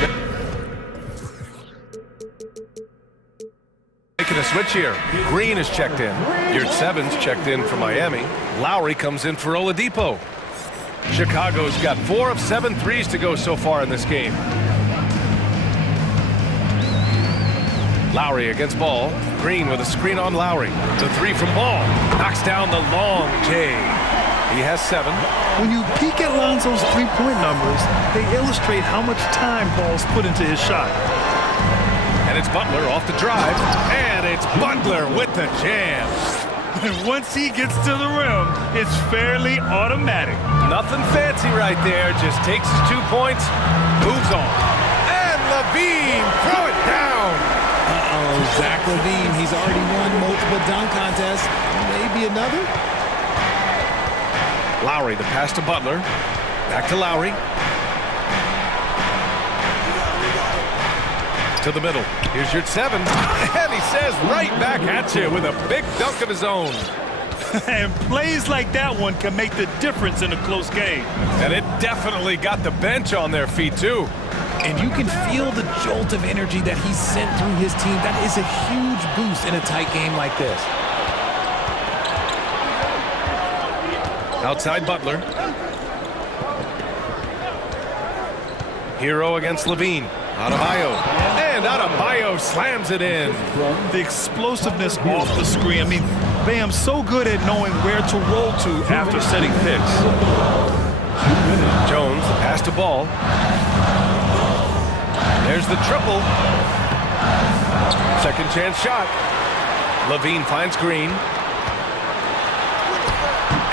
making a switch here. Green is checked in. Yurt 7's checked in for Miami. Lowry comes in for Oladipo. Chicago's got 4 of 7 threes to go so far in this game. Lowry against Ball. Green with a screen on Lowry. The 3 from Ball. Knocks down the long J. He has 7. When you peek at Lonzo's three-point numbers, they illustrate how much time Ball's put into his shot. And it's Butler off the drive. And it's Butler with the jam. And once he gets to the rim, it's fairly automatic. Nothing fancy right there. Just takes his 2 points, moves on. And Levine, throw it down. Uh-oh, Zach Levine. He's already won multiple dunk contests. Maybe another? Lowry, the pass to Butler. Back to Lowry. To the middle. Here's Yurt 7. And he says right back at you with a big dunk of his own. And plays like that one can make the difference in a close game. And it definitely got the bench on their feet, too. And you can feel the jolt of energy that he sent through his team. That is a huge boost in a tight game like this. Outside Butler. Hero against Levine. Adebayo. And Adebayo slams it in. The explosiveness off the screen. I mean, Bam's so good at knowing where to roll to after setting picks. Jones, the pass to Ball. There's the triple. Second chance shot. Levine finds Green.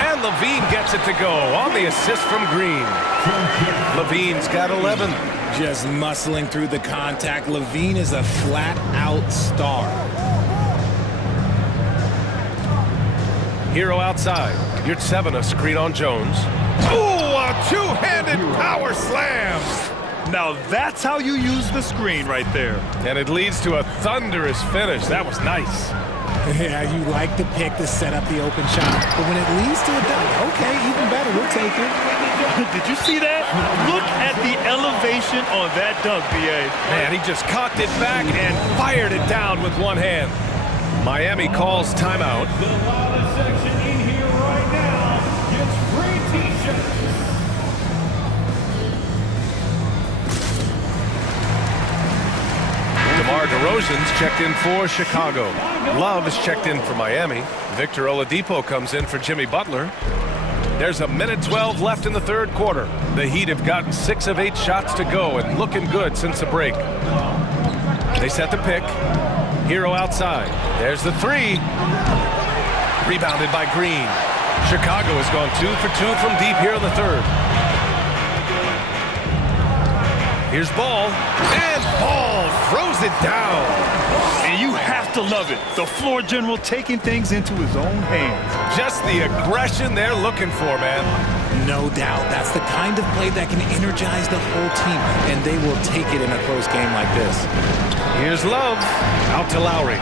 And Levine gets it to go on the assist from Green. Levine's got 11. Just muscling through the contact. Levine is a flat-out star. Hero outside. Yurt 7, a screen on Jones. Ooh, a two-handed power slam. Now that's how you use the screen right there. And it leads to a thunderous finish. That was nice. Yeah, you like the pick to set up the open shot. But when it leads to a dunk, okay, even better, we'll take it. Did you see that? Look at the elevation on that dunk, B.A. Man, he just cocked it back and fired it down with one hand. Miami calls timeout. The loudest section in here right now gets free T-shirts. DeMar DeRozan's checked in for Chicago. Love is checked in for Miami. Victor Oladipo comes in for Jimmy Butler. There's 1:12 left in the third quarter. The Heat have gotten 6 of 8 shots to go and looking good since the break. They set the pick. Hero outside. There's the 3. Rebounded by Green. Chicago has gone 2 for 2 from deep here in the third. Here's Ball. And Ball throws it down. And you have to love it. The floor general taking things into his own hands. Just the aggression they're looking for, man. No doubt. That's the kind of play that can energize the whole team, and they will take it in a close game like this. Here's Love. Out to Lowry.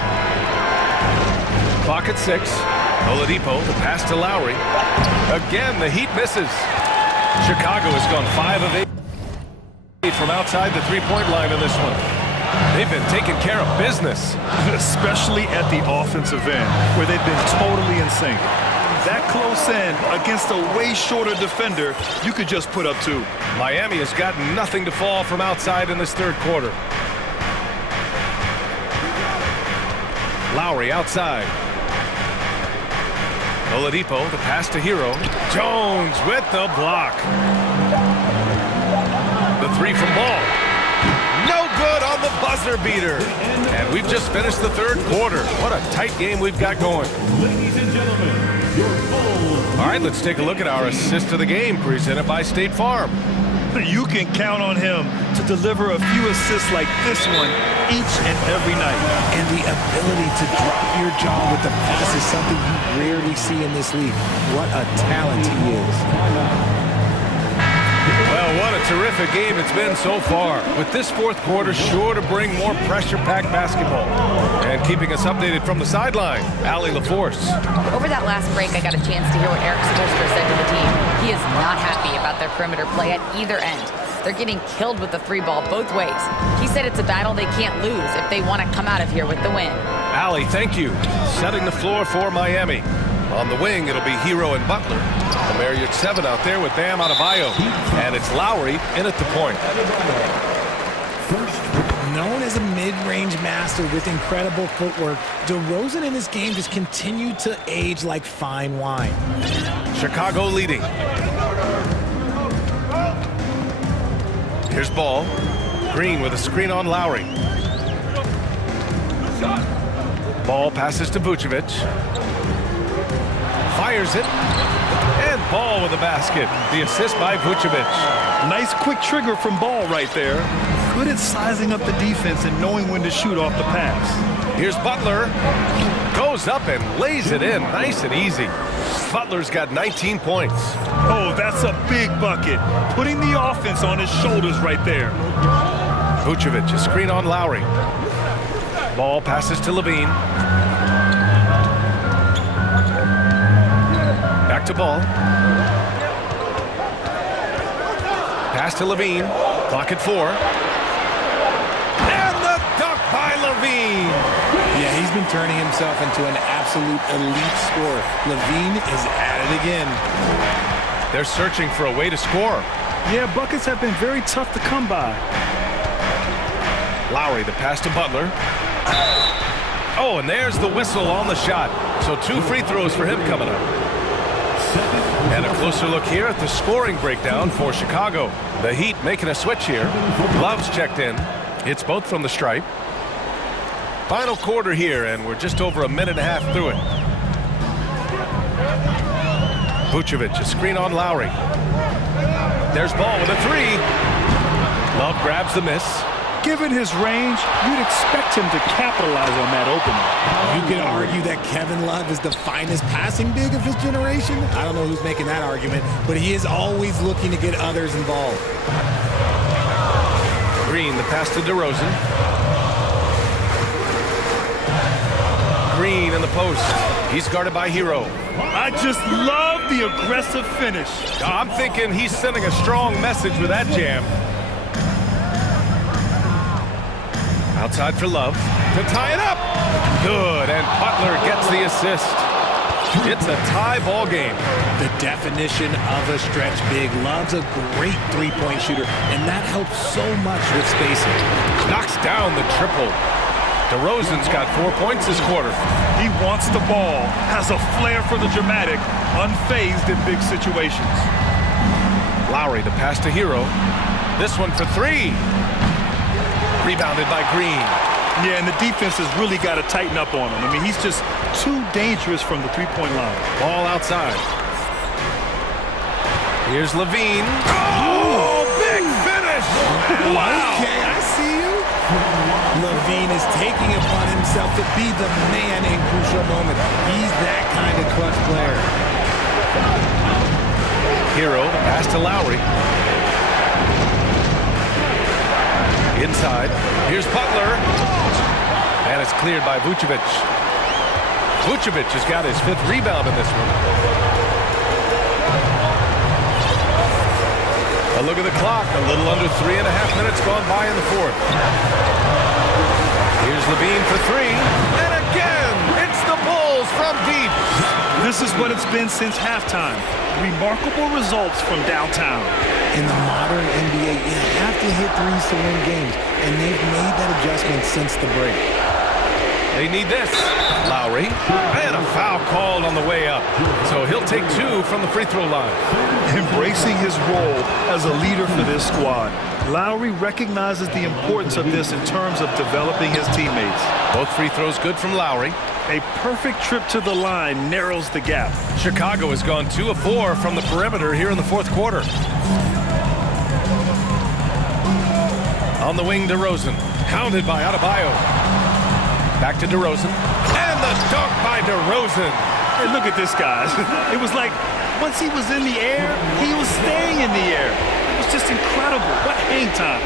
Clock at 6. Oladipo, the pass to Lowry. Again, the Heat misses. Chicago has gone 5 of 8 from outside the three-point line in this one. They've been taking care of business. Especially at the offensive end, where they've been totally in sync. That close in against a way shorter defender, you could just put up 2. Miami has got nothing to fall from outside in this third quarter. Lowry outside. Oladipo, the pass to Hero. Jones with the block. The 3 from Ball. No good on the buzzer beater. And we've just finished the third quarter. What a tight game we've got going. Ladies and gentlemen, your full... All right, let's take a look at our assist of the game presented by State Farm. You can count on him to deliver a few assists like this one each and every night. And the ability to drop your jaw with the pass is something you rarely see in this league. What a talent he is. Well, what a terrific game it's been so far. With this fourth quarter sure to bring more pressure-packed basketball. And keeping us updated from the sideline, Allie LaForce. Over that last break, I got a chance to hear what Eric Spoelstra said to the team. He is not happy about their perimeter play at either end. They're getting killed with the 3-ball both ways. He said it's a battle they can't lose if they want to come out of here with the win. Allie, thank you. Setting the floor for Miami. On the wing, it'll be Hero and Butler. The Marriott 7 out there with Bam Adebayo. And it's Lowry in at the point. Known as a mid-range master with incredible footwork, DeRozan in this game just continued to age like fine wine. Chicago leading. Here's Ball. Green with a screen on Lowry. Ball passes to Vucevic. Fires it. And Ball with a basket. The assist by Vucevic. Nice quick trigger from Ball right there. Good at sizing up the defense and knowing when to shoot off the pass. Here's Butler. Goes up and lays it in. Nice and easy. Butler's got 19 points. Oh, that's a big bucket. Putting the offense on his shoulders right there. Vucevic, a screen on Lowry. Ball passes to Levine. Back to Ball. Pass to Levine. Clock at 4. And the dunk by Levine. Yeah, he's been turning himself into an absolute elite scorer. Levine is at it again. They're searching for a way to score. Yeah, buckets have been very tough to come by. Lowry, the pass to Butler. Oh, and there's the whistle on the shot. So 2 free throws for him coming up. And a closer look here at the scoring breakdown for Chicago. The Heat making a switch here. Love's checked in. Hits both from the stripe. Final quarter here, and we're just over a minute and a half through it. Vucevic, a screen on Lowry. There's Ball with a 3. Love grabs the miss. Given his range, you'd expect him to capitalize on that opening. You could argue that Kevin Love is the finest passing big of his generation. I don't know who's making that argument, but he is always looking to get others involved. Green, the pass to DeRozan. Green in the post. He's guarded by Hero. I just love the aggressive finish. I'm thinking he's sending a strong message with that jam. Outside for Love to tie it up. Good, and Butler gets the assist. It's a tie ball game. The definition of a stretch big. Love's a great three-point shooter, and that helps so much with spacing. Knocks down the triple. DeRozan's got 4 points this quarter. He wants the ball, has a flair for the dramatic, unfazed in big situations. Lowry to pass to Hero. This one for three. Rebounded by Green. Yeah, and the defense has really got to tighten up on him. I mean, he's just too dangerous from the three-point line. Ball outside. Here's Levine. Oh, big finish! Wow! Okay, I see you. Levine is taking it upon himself to be the man in crucial moments. He's that kind of clutch player. Hero, the pass to Lowry. Inside. Here's Butler. And it's cleared by Vucevic. Vucevic has got his 5th rebound in this one. A look at the clock. A little under 3.5 minutes gone by in the 4th. Here's Levine for three. And again, it's the Bulls from deep. This is what it's been since halftime. Remarkable results from downtown. In the modern NBA, you have to hit threes to win games, and they've made that adjustment since the break. They need this. Lowry. And a foul called on the way up. So he'll take 2 from the free throw line. Embracing his role as a leader for this squad. Lowry recognizes the importance of this in terms of developing his teammates. Both free throws good from Lowry. A perfect trip to the line narrows the gap. Chicago has gone 2 of 4 from the perimeter here in the 4th quarter. On the wing, DeRozan. Hounded by Adebayo. Back to DeRozan. And the dunk by DeRozan. Hey, look at this, guys. It was like once he was in the air, he was staying in the air. It was just incredible. What hang time.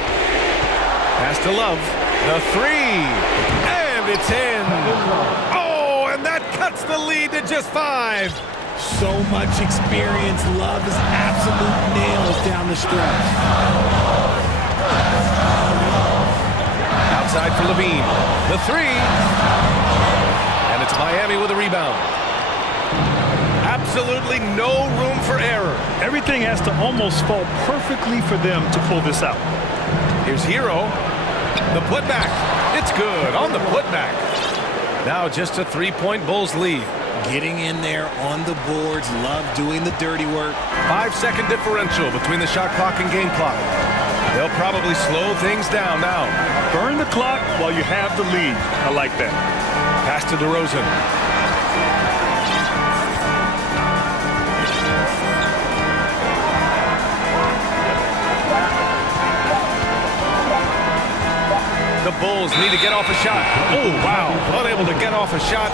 Pass to Love. The three. And it's in. Oh, and that cuts the lead to just 5. So much experience. Love is absolute nails down the stretch. Outside for Levine. The three. And it's Miami with a rebound. Absolutely no room for error. Everything has to almost fall perfectly for them to pull this out. Here's Hero. The putback. It's good on the putback. Now just a 3-point Bulls lead. Getting in there on the boards. Love doing the dirty work. 5-second differential between the shot clock and game clock. They'll probably slow things down now. Burn the clock while you have the lead. I like that. Pass to DeRozan. The Bulls need to get off a shot. Oh, wow. Unable to get off a shot.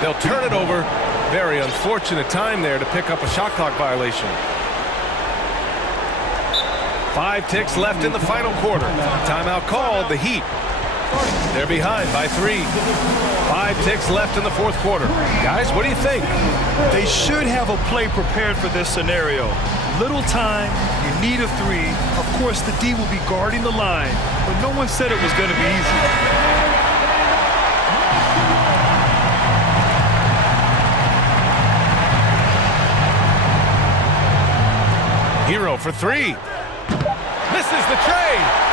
They'll turn it over. Very unfortunate time there to pick up a shot clock violation. 5 ticks left in the final quarter. Timeout called. The Heat. They're behind by 3. 5 ticks left in the 4th quarter. Guys, what do you think? They should have a play prepared for this scenario. Little time, you need a 3. Of course, the D will be guarding the line, but no one said it was going to be easy. Hero for 3. Misses the tray.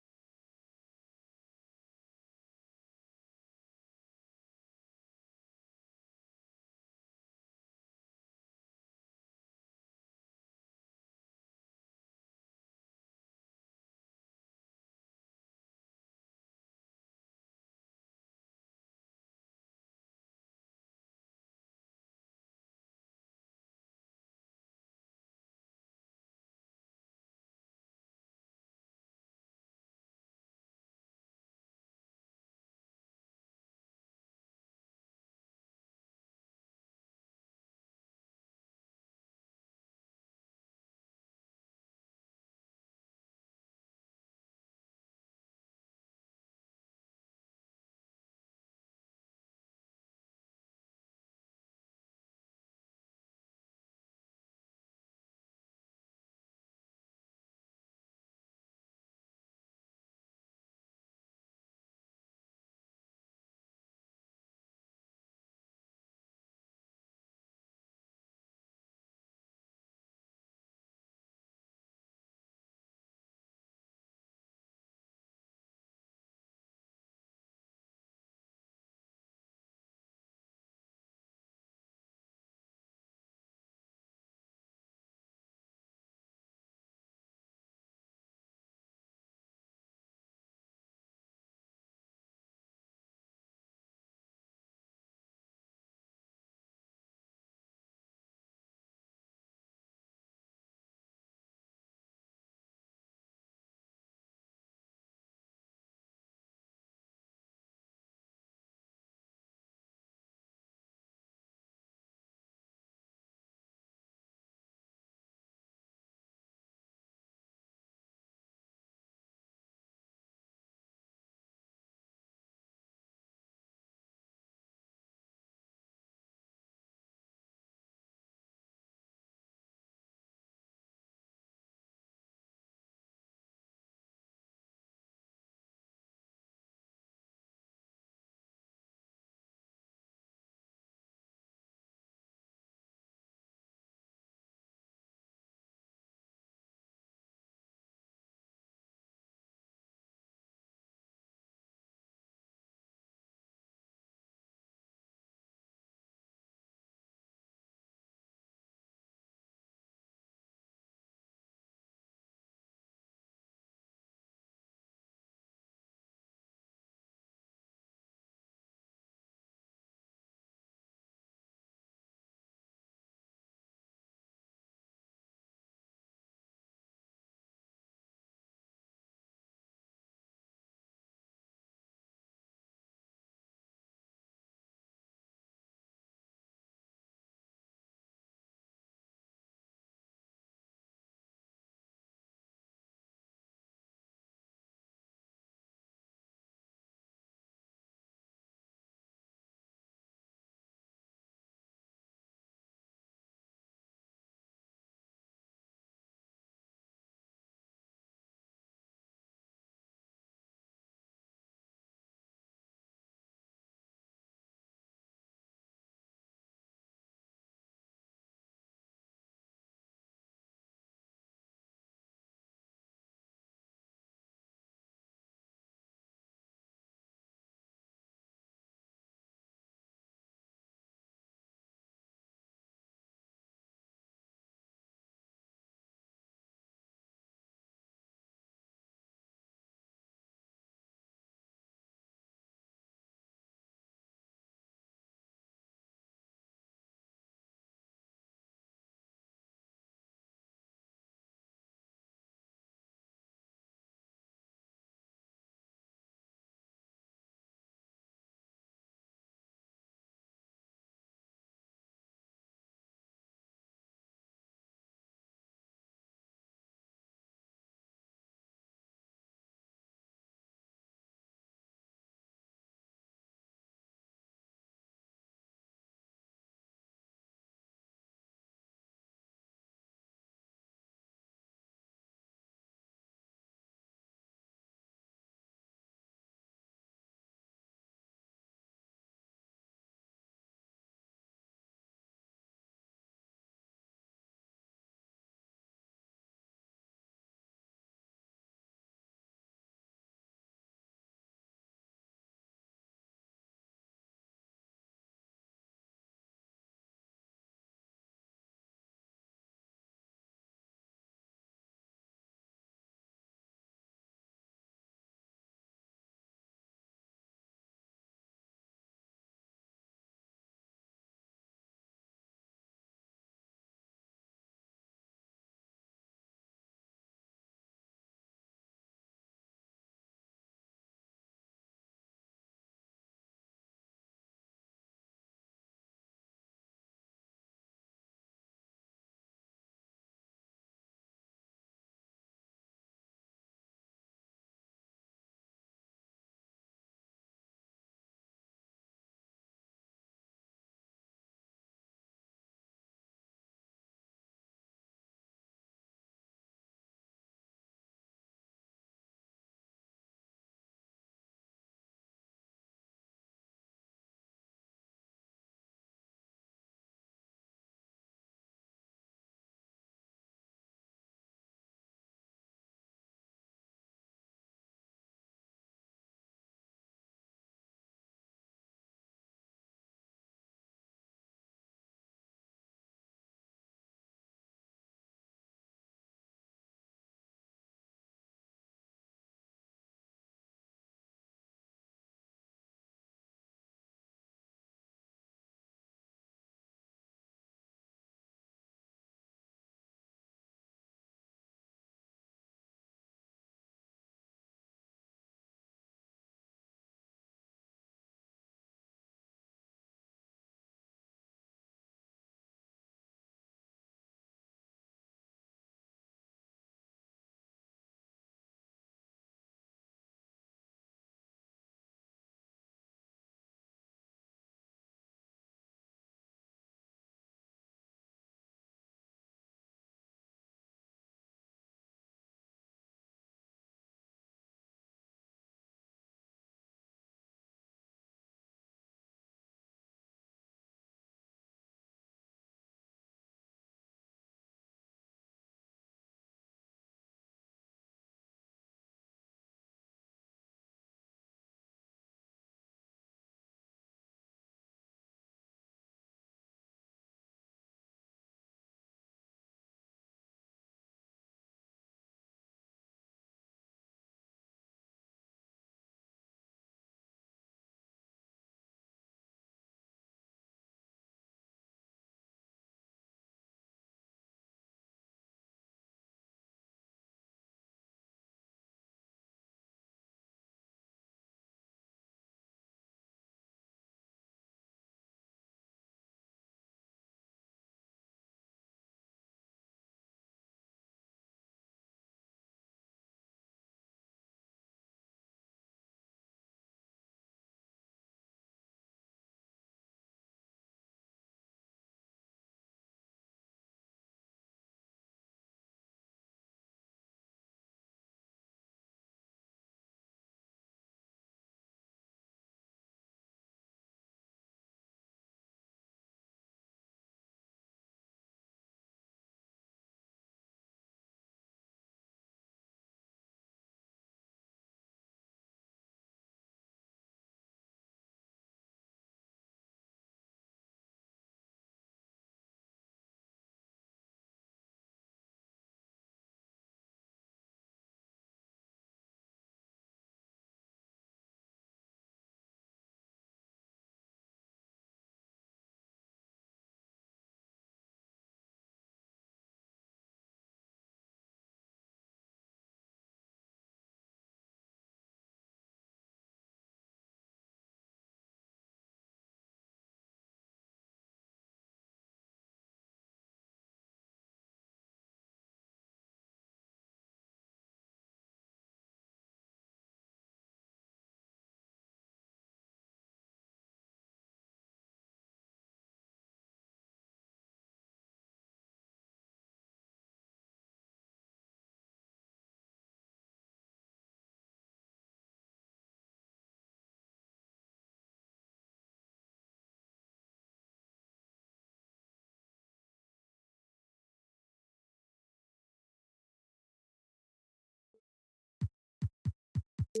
You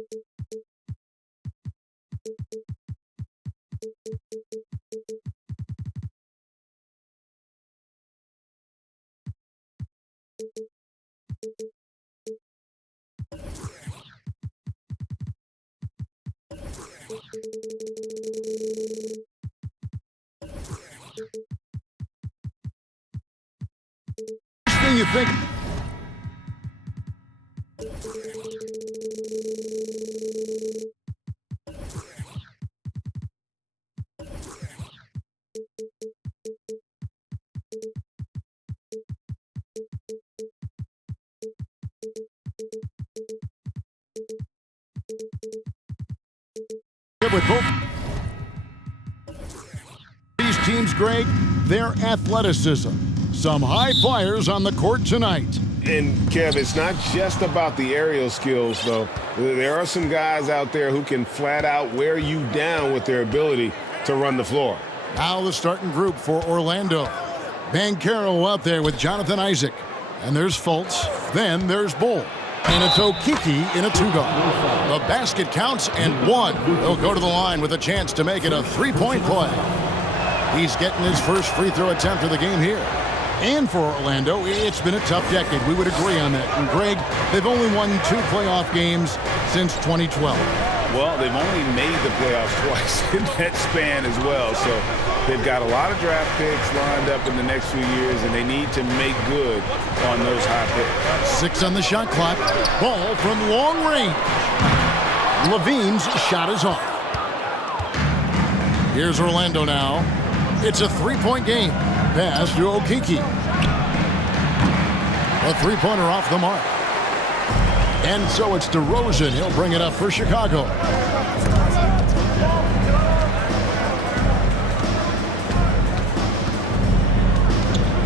think with both these teams, Greg, their athleticism. Some high flyers on the court tonight. And, Kev, it's not just about the aerial skills, though. There are some guys out there who can flat out wear you down with their ability to run the floor. Now the starting group for Orlando. Bankero out there with Jonathan Isaac. And there's Fultz. Then there's Bull. And it's Okiki in a two-guard. The basket counts and one. He'll go to the line with a chance to make it a three-point play. He's getting his first free throw attempt of the game here. And for Orlando, it's been a tough decade. We would agree on that. And Greg, they've only won 2 playoff games since 2012. Well, they've only made the playoffs twice in that span as well. So they've got a lot of draft picks lined up in the next few years, and they need to make good on those high picks. 6 on the shot clock. Ball from long range. Levine's shot is off. Here's Orlando now. It's a three-point game. Pass to Okiki. A three-pointer off the mark. And so it's DeRozan. He'll bring it up for Chicago.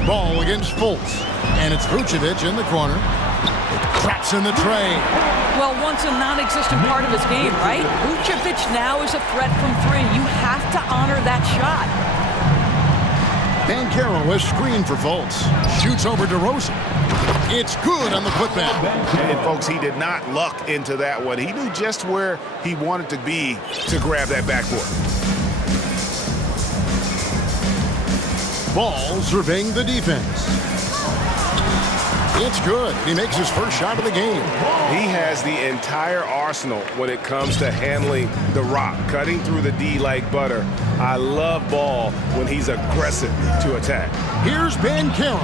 Ball against Fultz. And it's Vucevic in the corner. Traps in the tray. Well, once a non-existent part of his game, right? Vucevic now is a threat from 3. You have to honor that shot. Bankero is screened for Fultz. Shoots over DeRozan. It's good on the putback. And, folks, he did not luck into that one. He knew just where he wanted to be to grab that backboard. Ball surveying the defense. It's good. He makes his first shot of the game. He has the entire arsenal when it comes to handling the rock, cutting through the D like butter. I love Ball when he's aggressive to attack. Here's Bankero.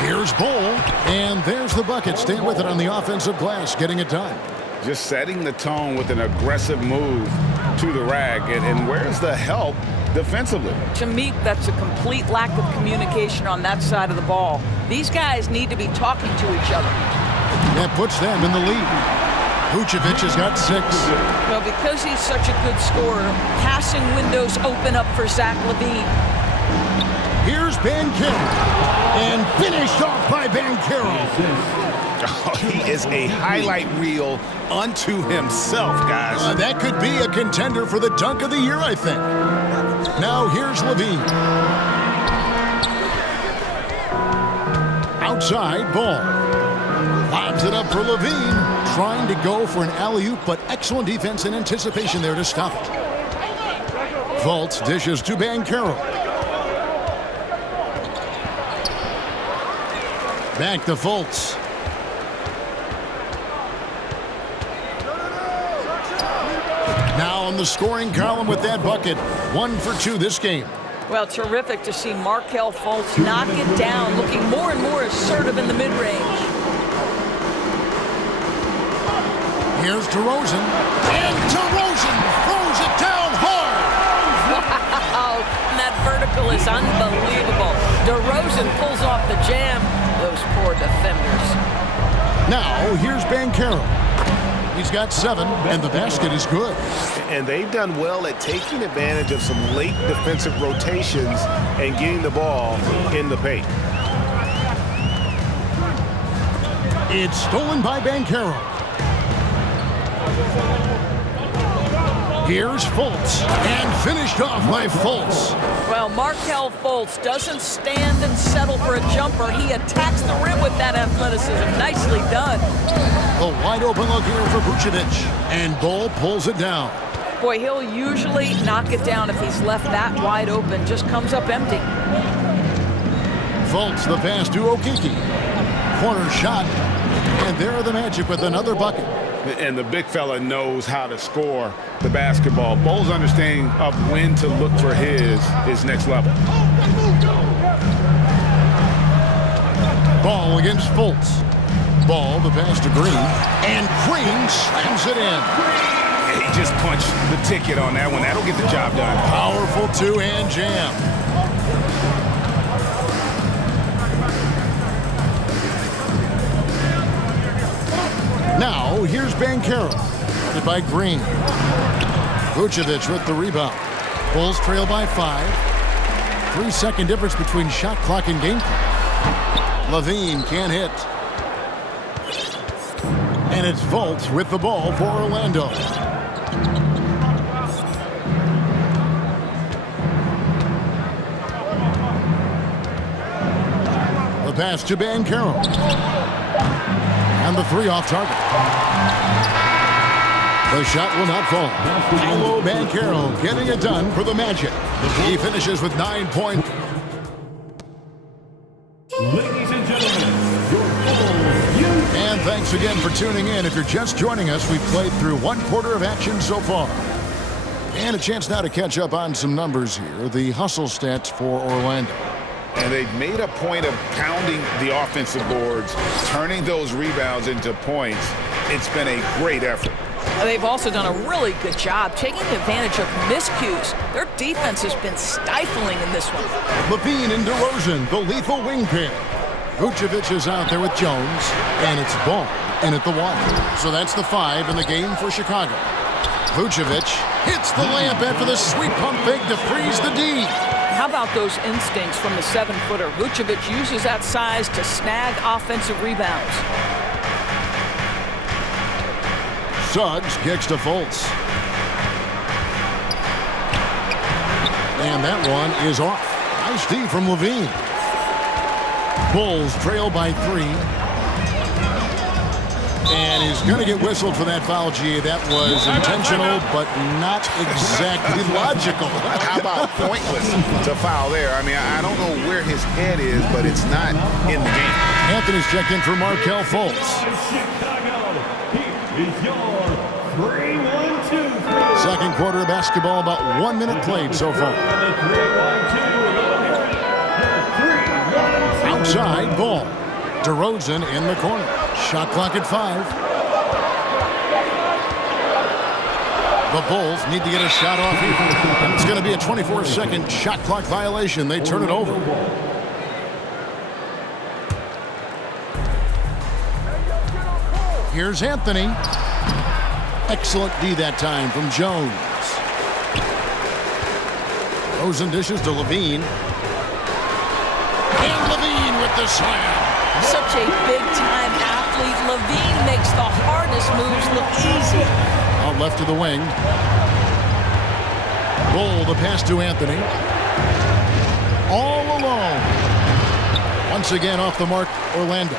Here's Bull. And there's the bucket. Stay with it on the offensive glass, getting it done. Just setting the tone with an aggressive move to the rack. And where's the help defensively? To me, that's a complete lack of communication on that side of the ball. These guys need to be talking to each other. That puts them in the lead. Vucevic has got 6. Well, because he's such a good scorer, passing windows open up for Zach LaVine. Here's Bankero. And finished off by Bankero. Oh, he is a highlight reel unto himself, guys. That could be a contender for the dunk of the year, I think. Now here's LaVine. Outside ball. Lobs it up for LaVine. Trying to go for an alley-oop, but excellent defense and anticipation there to stop it. Fultz dishes to Bankero. Back to Fultz. Now on the scoring column with that bucket. 1 for 2 this game. Well, terrific to see Markelle Fultz knock it down, looking more and more assertive in the mid-range. Here's DeRozan. And DeRozan throws it down hard. Wow, that vertical is unbelievable. DeRozan pulls off the jam. Those poor defenders. Now, here's Bankero. He's got 7, and the basket is good. And they've done well at taking advantage of some late defensive rotations and getting the ball in the paint. It's stolen by Bankero. Here's Fultz, and finished off by Fultz. Well, Markelle Fultz doesn't stand and settle for a jumper. He attacks the rim with that athleticism. Nicely done. A wide open look here for Vucevic, and Bull pulls it down. Boy, he'll usually knock it down if he's left that wide open. Just comes up empty. Fultz, the pass to Okeke. Corner shot, and there are the Magic with another bucket. And the big fella knows how to score the basketball. Bull's understanding of when to look for his next level. Ball against Fultz. Ball, the pass to Green, and Green slams it in. He just punched the ticket on that one. That'll get the job done. Powerful two-hand jam. Now, here's Banchero, guarded by Green. Vucevic with the rebound. Bulls trail by 5. 3-second difference between shot clock and game clock. Levine can't hit. And it's Fultz with the ball for Orlando. The pass to Banchero. And the 3 off target. The shot will not fall. Paolo Banchero getting it done for the Magic. He finishes with 9 points. Ladies and gentlemen, your Bulls. And thanks again for tuning in. If you're just joining us, we've played through 1/4 of action so far. And a chance now to catch up on some numbers here. The hustle stats for Orlando. And they've made a point of pounding the offensive boards, turning those rebounds into points. It's been a great effort. They've also done a really good job taking advantage of miscues. Their defense has been stifling in this one. Levine and DeRozan, the lethal wing pair. Vucevic is out there with Jones, and it's Ball in at the 1. So that's the 5 in the game for Chicago. Vucevic hits the layup after the sweet pump fake to freeze the D. How about those instincts from the 7-footer? Vucevic uses that size to snag offensive rebounds. Suggs kicks to Fultz. And that one is off. Nice D from Levine. Bulls trail by 3. And he's going to get whistled for that foul, G. That was intentional, but not exactly logical. How about pointless to foul there? I mean, I don't know where his head is, but it's not in the game. Anthony's checked in for Markelle Fultz. Chicago, here is your 3-1-2. Second quarter of basketball, about 1 minute played so far. Outside ball. DeRozan in the corner. Shot clock at 5. The Bulls need to get a shot off here. And it's going to be a 24-second shot clock violation. They turn it over. Here's Anthony. Excellent D that time from Jones. DeRozan dishes to Levine. And Levine with the slam. Such a big-time athlete. Levine makes the hardest moves look easy. Out left to the wing. Bull, the pass to Anthony. All alone. Once again off the mark, Orlando.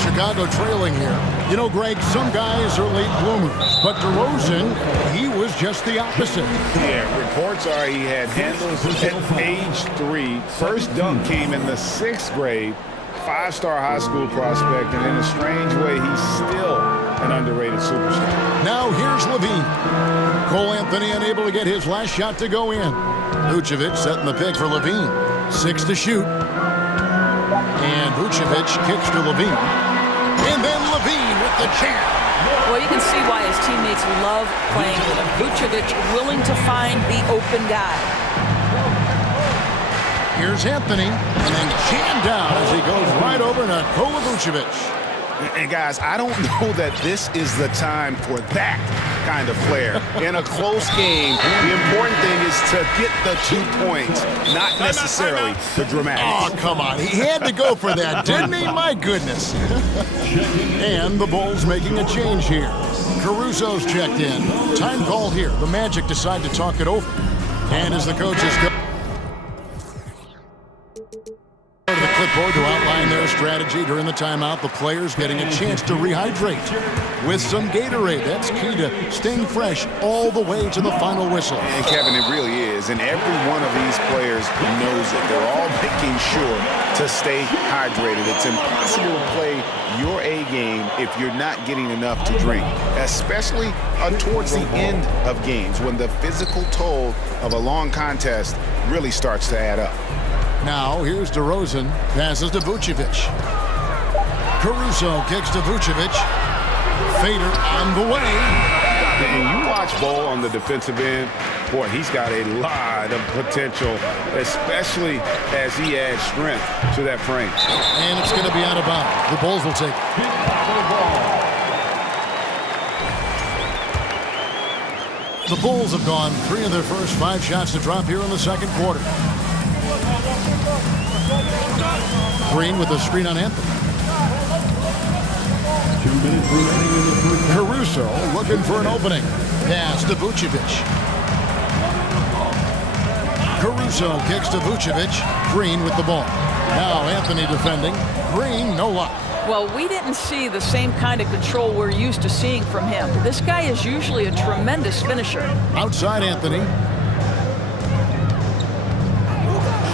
Chicago trailing here. You know, Greg, some guys are late bloomers, but DeRozan, he was just the opposite. Yeah, reports are he had handles at age 3. First dunk came in the 6th grade. 5-star high school prospect, and in a strange way, he's still an underrated superstar. Now here's Levine. Cole Anthony unable to get his last shot to go in. Vucevic setting the pick for Levine. 6 to shoot. And Vucevic kicks to Levine. And then Levine with the jam. Well, you can see why his teammates love playing with him. Vucevic willing to find the open guy. Here's Anthony, and then jammed down as he goes right over Nikola Vucevic. And guys, I don't know that this is the time for that kind of flair. In a close game, the important thing is to get the 2 points, not necessarily the dramatics. Oh, come on. He had to go for that, didn't he? My goodness. And the Bulls making a change here. Caruso's checked in. Time called here. The Magic decide to talk it over. And as the coaches go to the clipboard to outline their strategy during the timeout, the players getting a chance to rehydrate with some Gatorade. That's key to staying fresh all the way to the final whistle. And Kevin, it really is. And every one of these players knows it. They're all making sure to stay hydrated. It's impossible to play your A game if you're not getting enough to drink, especially towards the end of games when the physical toll of a long contest really starts to add up. Now, here's DeRozan, passes to Vucevic. Caruso kicks to Vucevic. Fader on the way. And you watch Bol on the defensive end, boy, he's got a lot of potential, especially as he adds strength to that frame. And it's going to be out of bounds. The Bulls will take it. The Bulls have gone 3 of their first 5 shots to drop here in the second quarter. Green with the screen on Anthony. 2 minutes remaining in the first. Caruso looking for an opening. Pass to Vucevic. Caruso kicks to Vucevic. Green with the ball. Now Anthony defending. Green, no luck. Well, we didn't see the same kind of control we're used to seeing from him. This guy is usually a tremendous finisher. Outside Anthony.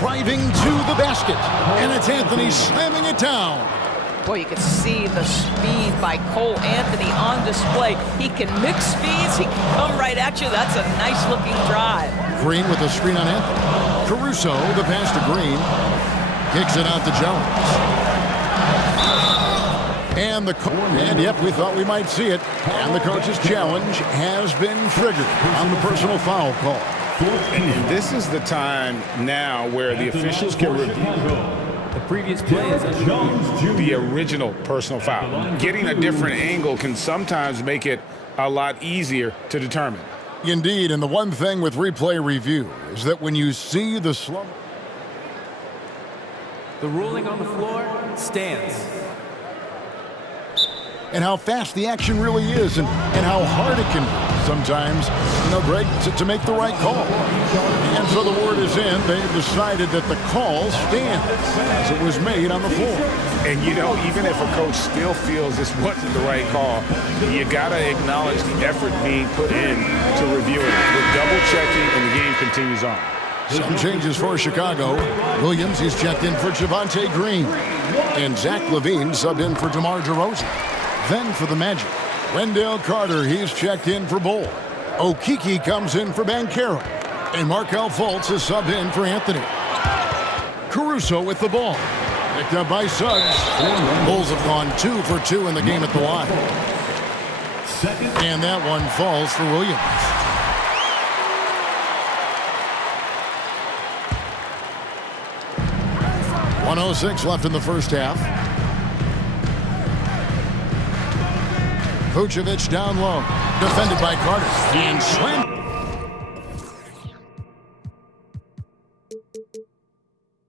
Driving to the basket. And it's Anthony slamming it down. Boy, you can see the speed by Cole Anthony on display. He can mix speeds. He can come right at you. That's a nice-looking drive. Green with the screen on Anthony. Caruso, the pass to Green. Kicks it out to Jones. And yep, we thought we might see it. And the coach's challenge has been triggered on the personal foul call. And this is the time now where the officials can review The previous play is the original personal foul. Getting a different angle can sometimes make it a lot easier to determine. Indeed, and the one thing with replay review is that when you see the slow... The ruling on the floor stands. And how fast the action really is and how hard it can be sometimes, Greg, to make the right call. And so the word is in. They've decided that the call stands as it was made on the floor. And, even if a coach still feels this wasn't the right call, you got to acknowledge the effort being put in to review it. With double-checking, and the game continues on. Some changes for Chicago. Williams, he's checked in for Javonte Green. And Zach LaVine subbed in for DeMar DeRozan. Then for the Magic, Wendell Carter, he's checked in for Bol. Okeke comes in for Banchero. And Markelle Fultz is subbed in for Anthony. Caruso with the ball. Picked up by Suggs. Bulls have gone 2 for 2 in the game at the line. And that one falls for Williams. .106 left in the first half. Vucevic down low. Defended by Carter. And slammed.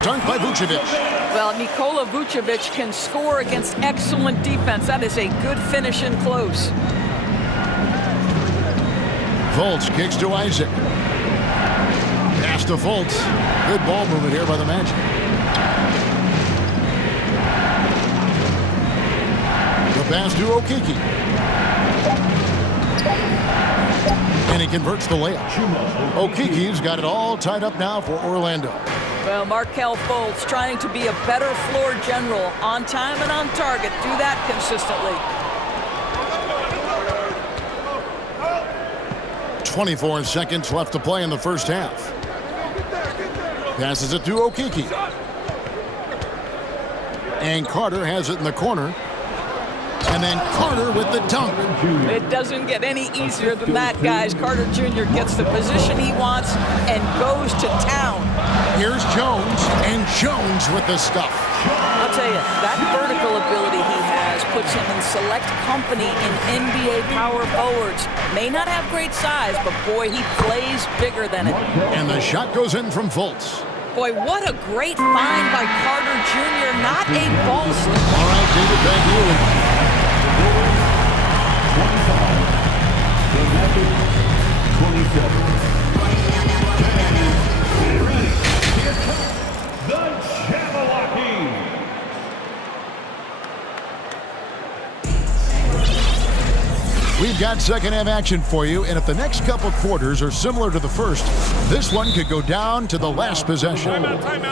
Dunked by Vucevic. Well, Nikola Vucevic can score against excellent defense. That is a good finish in close. Fultz kicks to Isaac. Pass to Fultz. Good ball movement here by the Magic. The pass to Okeke. And he converts the layup. Okeke's got it all tied up now for Orlando. Well, Markelle Fultz trying to be a better floor general, on time and on target. Do that consistently. 24 seconds left to play in the first half. Passes it to Okeke. And Carter has it in the corner. And then Carter with the dunk. It doesn't get any easier than that, guys. Carter Jr. gets the position he wants and goes to town. Here's Jones, and Jones with the stuff. I'll tell you, that vertical ability he has puts him in select company in NBA power forwards. May not have great size, but boy, he plays bigger than it. And the shot goes in from Fultz. Boy, what a great find by Carter Jr. Not a ball snap. All right, David, thank you. seconds. 27. Get ready. Here comes the Jabberwocky. We've got second-half action for you, and if the next couple quarters are similar to the first, this one could go down to the last possession.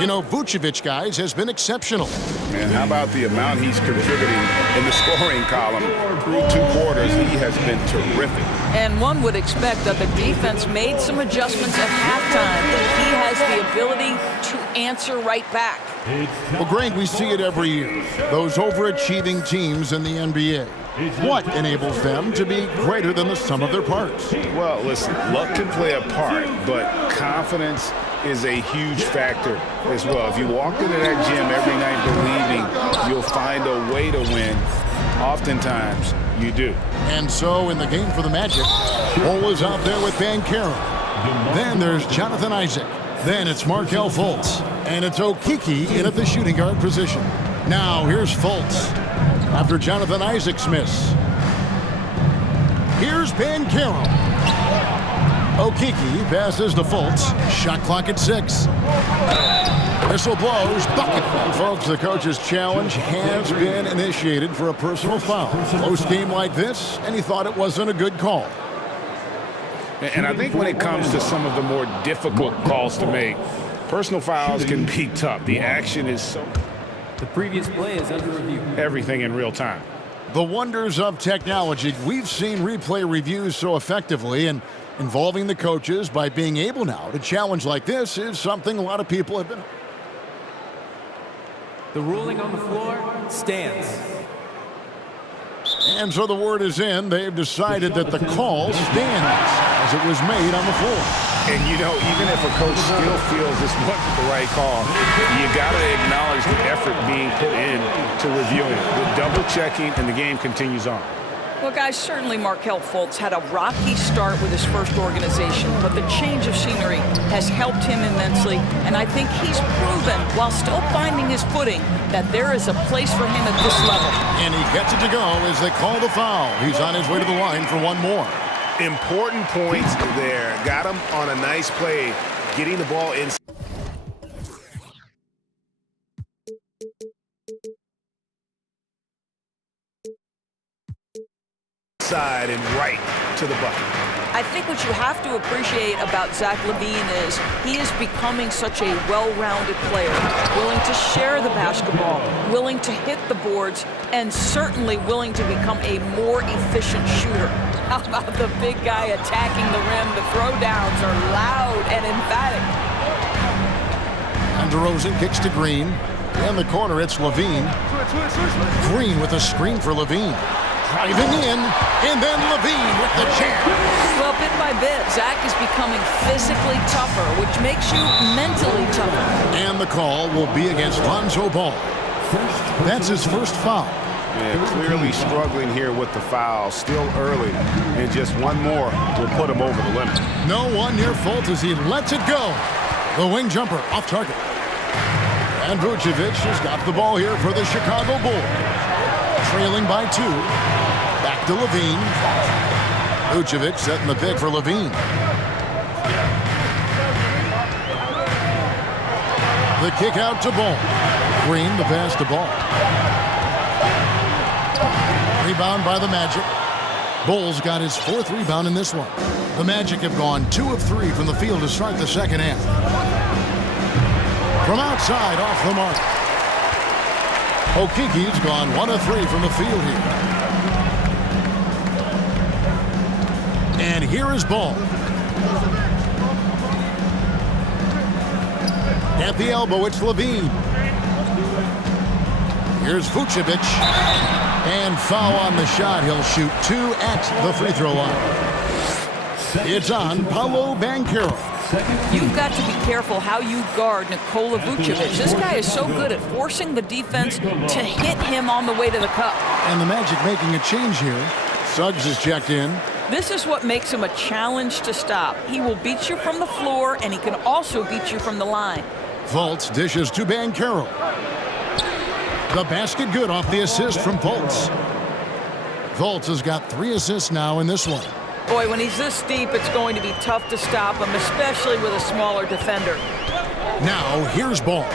You know, Vucevic, guys, has been exceptional. Man, how about the amount he's contributing in the scoring column? Through 2 quarters, he has been terrific. And one would expect that the defense made some adjustments at halftime. He has the ability to answer right back. Well, Greg, we see it every year. Those overachieving teams in the NBA. What enables them to be greater than the sum of their parts? Well, listen, luck can play a part, but confidence is a huge factor as well. If you walk into that gym every night believing you'll find a way to win, oftentimes you do. And so in the game for the Magic, Cole is out there with Banchero. Then there's Jonathan Isaac. Then it's Markelle Fultz. And it's Okeke in at the shooting guard position. Now here's Fultz after Jonathan Isaac's miss. Here's Banchero. Okeke passes to Fultz. Shot clock at 6. Whistle blows. Bucket. And folks, the coach's challenge has been initiated for a personal foul. Post game like this, and he thought it wasn't a good call. And I think when it comes to some of the more difficult calls to make, personal fouls can be tough. The action is so... The previous play is under review. Everything in real time. The wonders of technology. We've seen replay reviews so effectively, and involving the coaches by being able now to challenge like this is something a lot of people have been... The ruling on the floor stands. And so the word is in. They've decided that the call stands as it was made on the floor. And, you know, even if a coach still feels this wasn't the right call, you got to acknowledge the effort being put in to reviewing it. The double-checking, and the game continues on. Well, guys, certainly Markelle Fultz had a rocky start with his first organization, but the change of scenery has helped him immensely, and I think he's proven, while still finding his footing, that there is a place for him at this level. And he gets it to go as they call the foul. He's on his way to the line for one more. Important points there. Got him on a nice play, getting the ball inside. Side and right to the bucket. I think what you have to appreciate about Zach LaVine is he is becoming such a well-rounded player, willing to share the basketball, willing to hit the boards, and certainly willing to become a more efficient shooter. How about the big guy attacking the rim? The throwdowns are loud and emphatic. And DeRozan kicks to Green. In the corner, it's LaVine. Green with a screen for LaVine. Driving in, and then LaVine with the jam. Well, bit by bit, Zach is becoming physically tougher, which makes you mentally tougher. And the call will be against Lonzo Ball. That's his first foul. Yeah, clearly struggling here with the foul. Still early, and just one more will put him over the limit. No one near Fultz as he lets it go. The wing jumper off target. And Vucevic has got the ball here for the Chicago Bulls. Trailing by 2. Back to LaVine. Vucevic setting the pick for LaVine. The kick out to Ball. Green, the pass to Ball. Rebound by the Magic. Bulls got his 4th rebound in this one. The Magic have gone 2 of 3 from the field to start the second half. From outside, off the mark. Okeke's gone 1 of 3 from the field here. And here is Ball. At the elbow, it's LaVine. Here's Vucevic. And foul on the shot. He'll shoot 2 at the free throw line. It's on Paolo Banchero. You've got to be careful how you guard Nikola Vucevic. This guy is so good at forcing the defense to hit him on the way to the cup. And the Magic making a change here. Suggs is checked in. This is what makes him a challenge to stop. He will beat you from the floor, and he can also beat you from the line. Fultz dishes to Banchero. The basket good off the assist from Fultz. Fultz has got 3 assists now in this one. Boy, when he's this deep, it's going to be tough to stop him, especially with a smaller defender. Now, here's ball.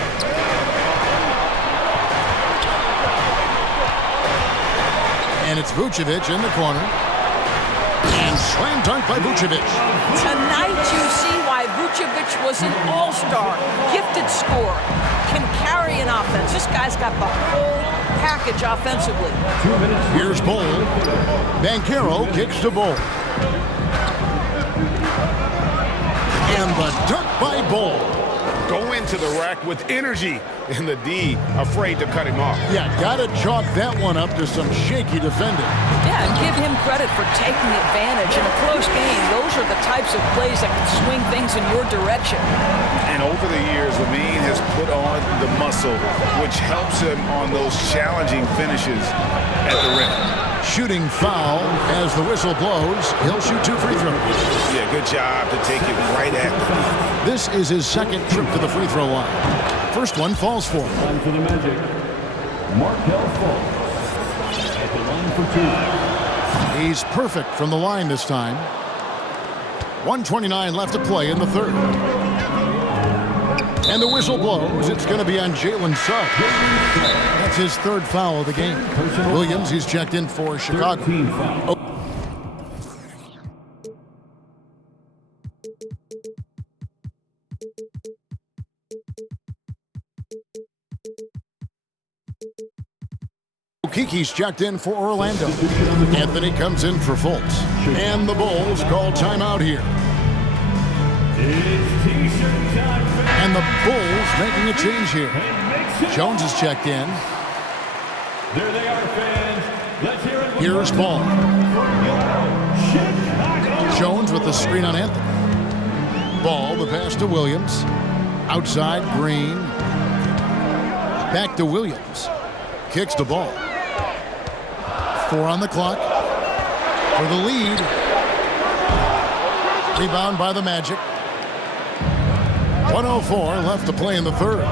And it's Vucevic in the corner. And slam dunk by Vucevic. Tonight you see why Vucevic was an all-star, gifted scorer, can carry an offense. This guy's got the whole package offensively. Here's Bull. Banchero kicks to Bull. And the dunk by Bull. Go into the rack with energy, and the D afraid to cut him off. Yeah, gotta chalk that one up to some shaky defending. Yeah, and give him credit for taking advantage. In a close game, those are the types of plays that can swing things in your direction. And over the years, Levine has put on the muscle, which helps him on those challenging finishes at the rim. Shooting foul as the whistle blows. He'll shoot 2 free throws. Yeah, good job to take it right at him. This is his second trip to the free throw line. First one falls for him. Time for the Magic. Markelle Fultz at the line for 2. He's perfect from the line this time. 1:29 left to play in the third. And the whistle blows. It's going to be on Jalen Suggs. That's his third foul of the game. Williams, he's checked in for Chicago. Kiki's checked in for Orlando. Anthony comes in for Fultz. And the Bulls call timeout here. And the Bulls making a change here. Jones is checked in. There they are, fans. Let's hear it. Here's Ball. Jones with the screen on Anthony. Ball, the pass to Williams. Outside, Green. Back to Williams. Kicks the ball. 4 on the clock for the lead. Rebound by the Magic. 1:04 left to play in the third.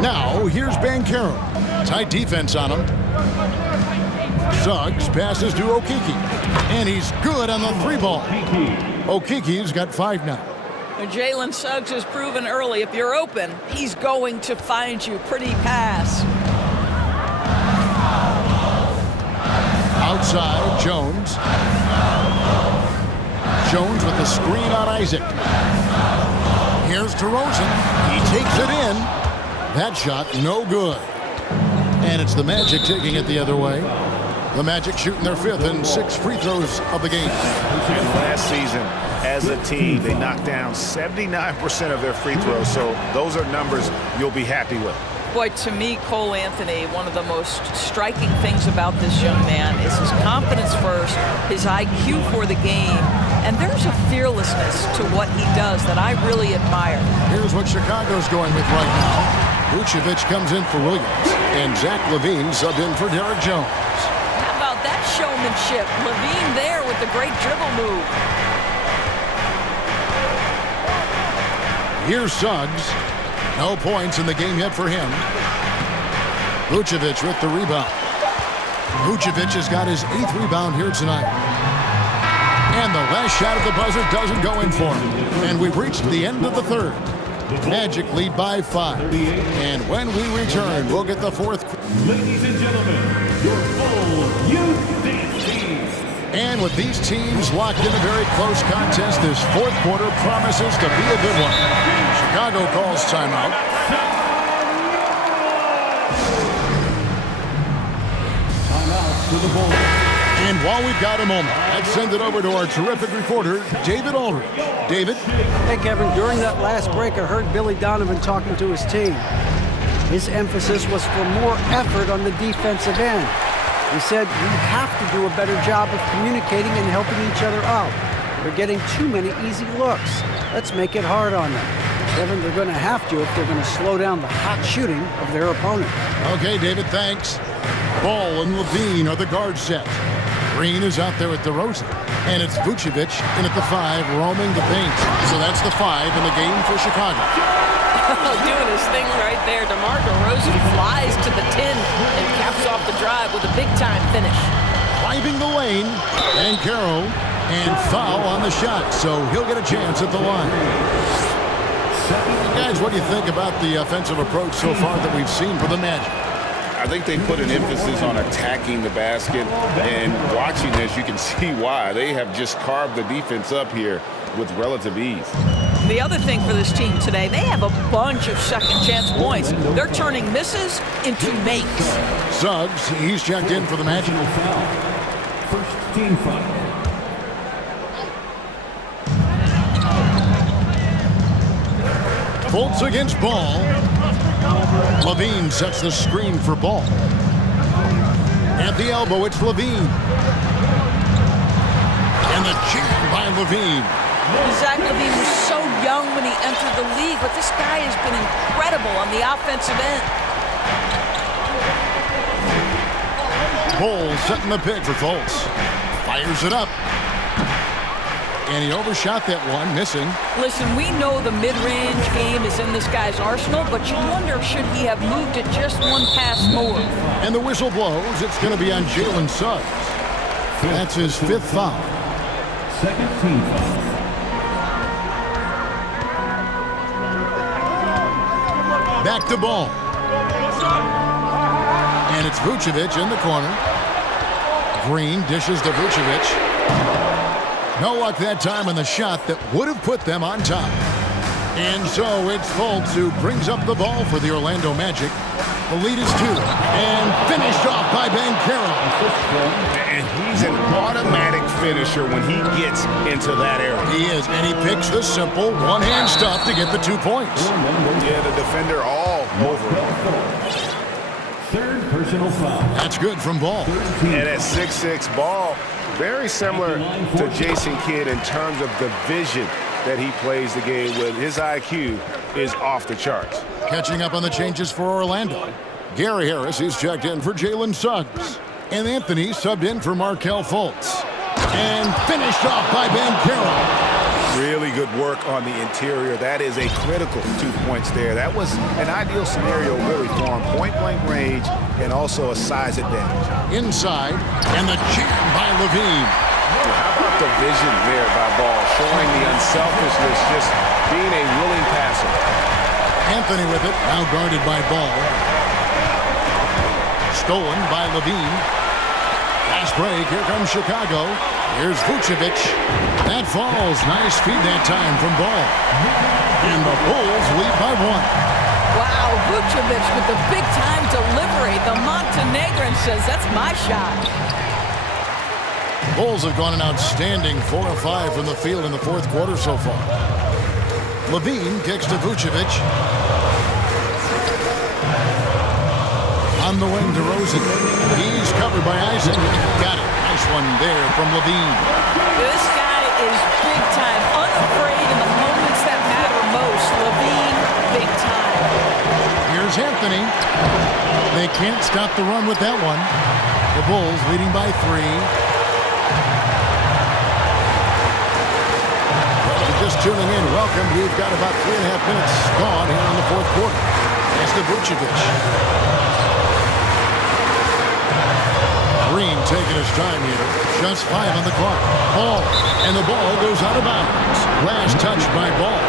Now, here's Banchero. Tight defense on him. Suggs passes to Okeke. And he's good on the 3-ball. Okeke's got 5 now. Jalen Suggs has proven early, if you're open, he's going to find you. Pretty pass. Outside, Jones. Jones with the screen on Isaac. Here's DeRozan. He takes it in. That shot, no good. And it's the Magic taking it the other way. The Magic shooting their 5th and 6 free throws of the game. And last season, as a team, they knocked down 79% of their free throws, so those are numbers you'll be happy with. Boy, to me, Cole Anthony, one of the most striking things about this young man is his confidence first, his IQ for the game, and there's a fearlessness to what he does that I really admire. Here's what Chicago's going with right now. Vucevic comes in for Williams, and Zach LaVine subbed in for Derek Jones. How about that showmanship? LaVine there with the great dribble move. Here's Suggs. No points in the game yet for him. Vucevic with the rebound. Vucevic has got his 8th rebound here tonight. And the last shot of the buzzer doesn't go in for him. And we've reached the end of the third. Magic lead by 5. And when we return, we'll get the 4th. Ladies and gentlemen, your full youth dance team. And with these teams locked in a very close contest, this 4th quarter promises to be a good one. Chicago calls timeout. Timeout to the Bulls. And while we've got a moment, let's send it over to our terrific reporter, David Aldridge. David? Hey, Kevin, during that last break, I heard Billy Donovan talking to his team. His emphasis was for more effort on the defensive end. He said, we have to do a better job of communicating and helping each other out. They're getting too many easy looks. Let's make it hard on them. Kevin, they're going to have to if they're going to slow down the hot shooting of their opponent. Okay, David, thanks. Ball and Levine are the guard set. Green is out there with DeRozan. And it's Vucevic in at the 5, roaming the paint. So that's the 5 in the game for Chicago. Doing his thing right there. DeMar DeRozan flies to the 10 and caps off the drive with a big-time finish. driving the lane. And Carroll, and foul on the shot, so he'll get a chance at the line. Guys, what do you think about the offensive approach so far that we've seen for the Magic? I think they put an emphasis on attacking the basket, and watching this, you can see why. They have just carved the defense up here with relative ease. The other thing for this team today, they have a bunch of second chance points. They're turning misses into makes. Suggs, he's checked in for the Magic. First team foul. Fultz against Ball. Levine sets the screen for Ball. At the elbow, it's Levine. And the jam by Levine. Zach Levine was so young when he entered the league, but this guy has been incredible on the offensive end. Ball setting the pick for Fultz. Fires it up. And he overshot that one, missing. Listen, we know the mid-range game is in this guy's arsenal, but you wonder, should he have moved it just one pass more? And the whistle blows. It's going to be on Jalen Suggs. That's his fifth foul. Second team foul. Back to Ball. And it's Vucevic in the corner. Green dishes to Vucevic. No luck that time on the shot that would have put them on top. And so it's Fultz who brings up the ball for the Orlando Magic. The lead is 2. And finished off by Ben Carroll. And he's an automatic finisher when he gets into that area. He is, and he picks the simple one-hand stuff to get the 2 points. Yeah, the defender all over him. Third personal foul. That's good from Ball. And at 6'6", Ball, very similar to Jason Kidd in terms of the vision that he plays the game with. His IQ is off the charts. Catching up on the changes for Orlando. Gary Harris is checked in for Jalen Suggs. And Anthony subbed in for Markelle Fultz. And finished off by Ben Carroll. Really good work on the interior. That is a critical 2 points there. That was an ideal scenario really for him. Point-blank range and also a size advantage. Inside, and the jam by Levine. How about the vision there by Ball, showing the unselfishness, just being a willing passer. Anthony with it, now guarded by Ball. Stolen by Levine. Fast break, here comes Chicago. Here's Vucevic. That falls. Nice feed that time from Ball. And the Bulls lead by 1. Wow, Vucevic with the big-time delivery. The Montenegrin says, that's my shot. Bulls have gone an outstanding 4 of 5 from the field in the fourth quarter so far. Levine kicks to Vucevic. On the wing to Rosen. He's covered by Isaac. Got it. Nice one there from Levine. This guy is big time, unafraid in the moments that matter most. Levine, big time. Here's Anthony. They can't stop the run with that one. The Bulls leading by 3. Well, if you're just tuning in, welcome. We've got about 3.5 minutes gone here in the fourth quarter. That's the Vucevic. Green taking his time here. Just 5 on the clock. Ball. And the ball goes out of bounds. Last touch by Ball.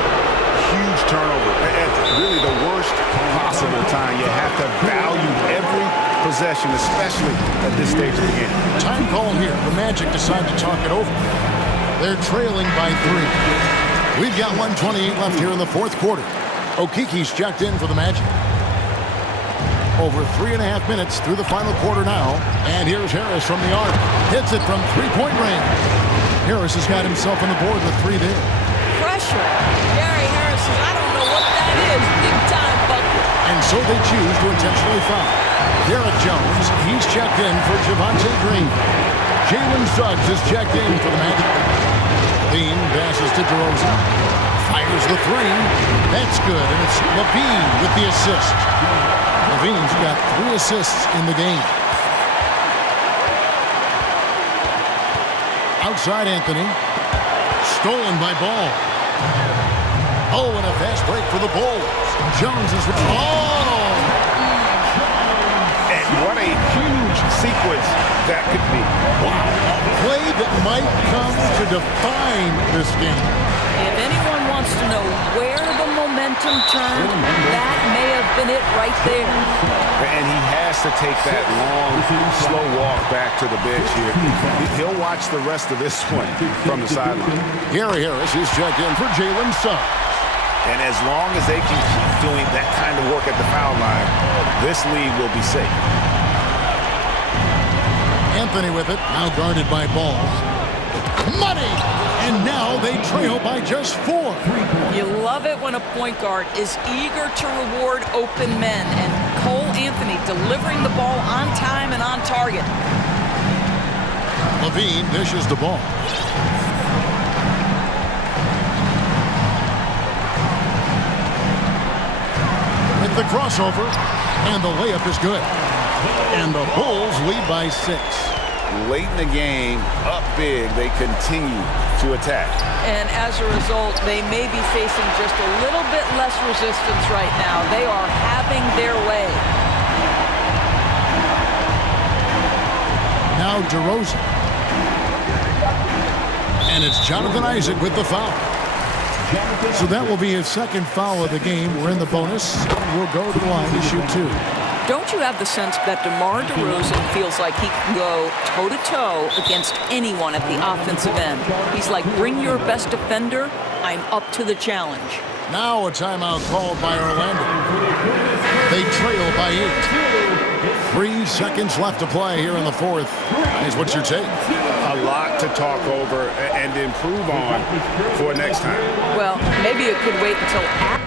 Huge turnover. At really the worst possible time. You have to value every possession, especially at this stage of the game. Time call here. The Magic decide to talk it over. They're trailing by 3. We've got 1:28 left here in the fourth quarter. Okiki's checked in for the Magic. Over 3.5 minutes through the final quarter now. And here's Harris from the arc. Hits it from three-point range. Harris has got himself on the board with 3 there. Pressure. Gary Harris says, I don't know what that is. Big time bucket. And so they choose to intentionally foul. Garrett Jones, he's checked in for Javonte Green. Jalen Suggs is checked in for the Magic. Levine passes to DeRozan. Fires the 3. That's good. And it's Levine with the assist. Levine's got 3 assists in the game. Outside Anthony. Stolen by Ball. Oh, and a fast break for the Bulls. Jones is... Oh! And what a huge sequence that could be. Wow. A play that might come to define this game. If anyone wants to know where the momentum turned, that may have been it right there. And he has to take that long, slow walk back to the bench here. He'll watch the rest of this one from the sideline. Gary Harris is checked in for Jalen Suggs. And as long as they can keep doing that kind of work at the foul line, this lead will be safe. Anthony with it, now guarded by Ball. Money! And now they trail by just 4. You love it when a point guard is eager to reward open men, and Cole Anthony delivering the ball on time and on target. Levine dishes the ball. With the crossover, and the layup is good. And the Bulls lead by 6. Late in the game, up big, they continue to attack. And as a result, they may be facing just a little bit less resistance right now. They are having their way. Now DeRozan. And it's Jonathan Isaac with the foul. So that will be his second foul of the game. We're in the bonus. We'll go to the line to shoot 2. Don't you have the sense that DeMar DeRozan feels like he can go toe-to-toe against anyone at the offensive end? He's like, bring your best defender. I'm up to the challenge. Now a timeout called by Orlando. They trail by 8. 3 seconds left to play here in the fourth. Is what's your take? A lot to talk over and improve on for next time. Well, maybe it could wait until after.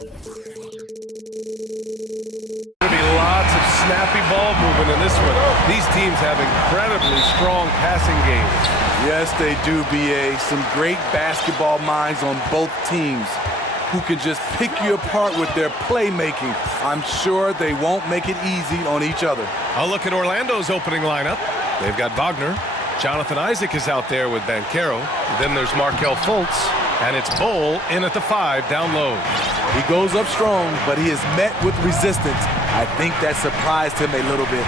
There'll be lots of snappy ball movement in this one. These teams have incredibly strong passing games. Yes, they do, BA. Some great basketball minds on both teams who can just pick you apart with their playmaking. I'm sure they won't make it easy on each other. I'll look at Orlando's opening lineup. They've got Wagner. Jonathan Isaac is out there with Banchero. Then there's Markel Fultz. And it's Bowl in at the 5 down low. He goes up strong, but he is met with resistance. I think that surprised him a little bit.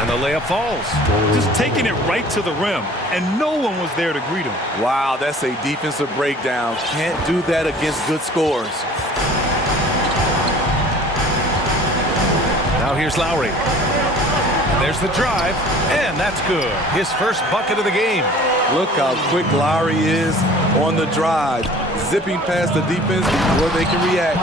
And the layup falls. Just taking it right to the rim, and no one was there to greet him. Wow, that's a defensive breakdown. Can't do that against good scores. Now here's Lowry. There's the drive, and that's good. His first bucket of the game. Look how quick Lowry is on the drive, zipping past the defense before they can react.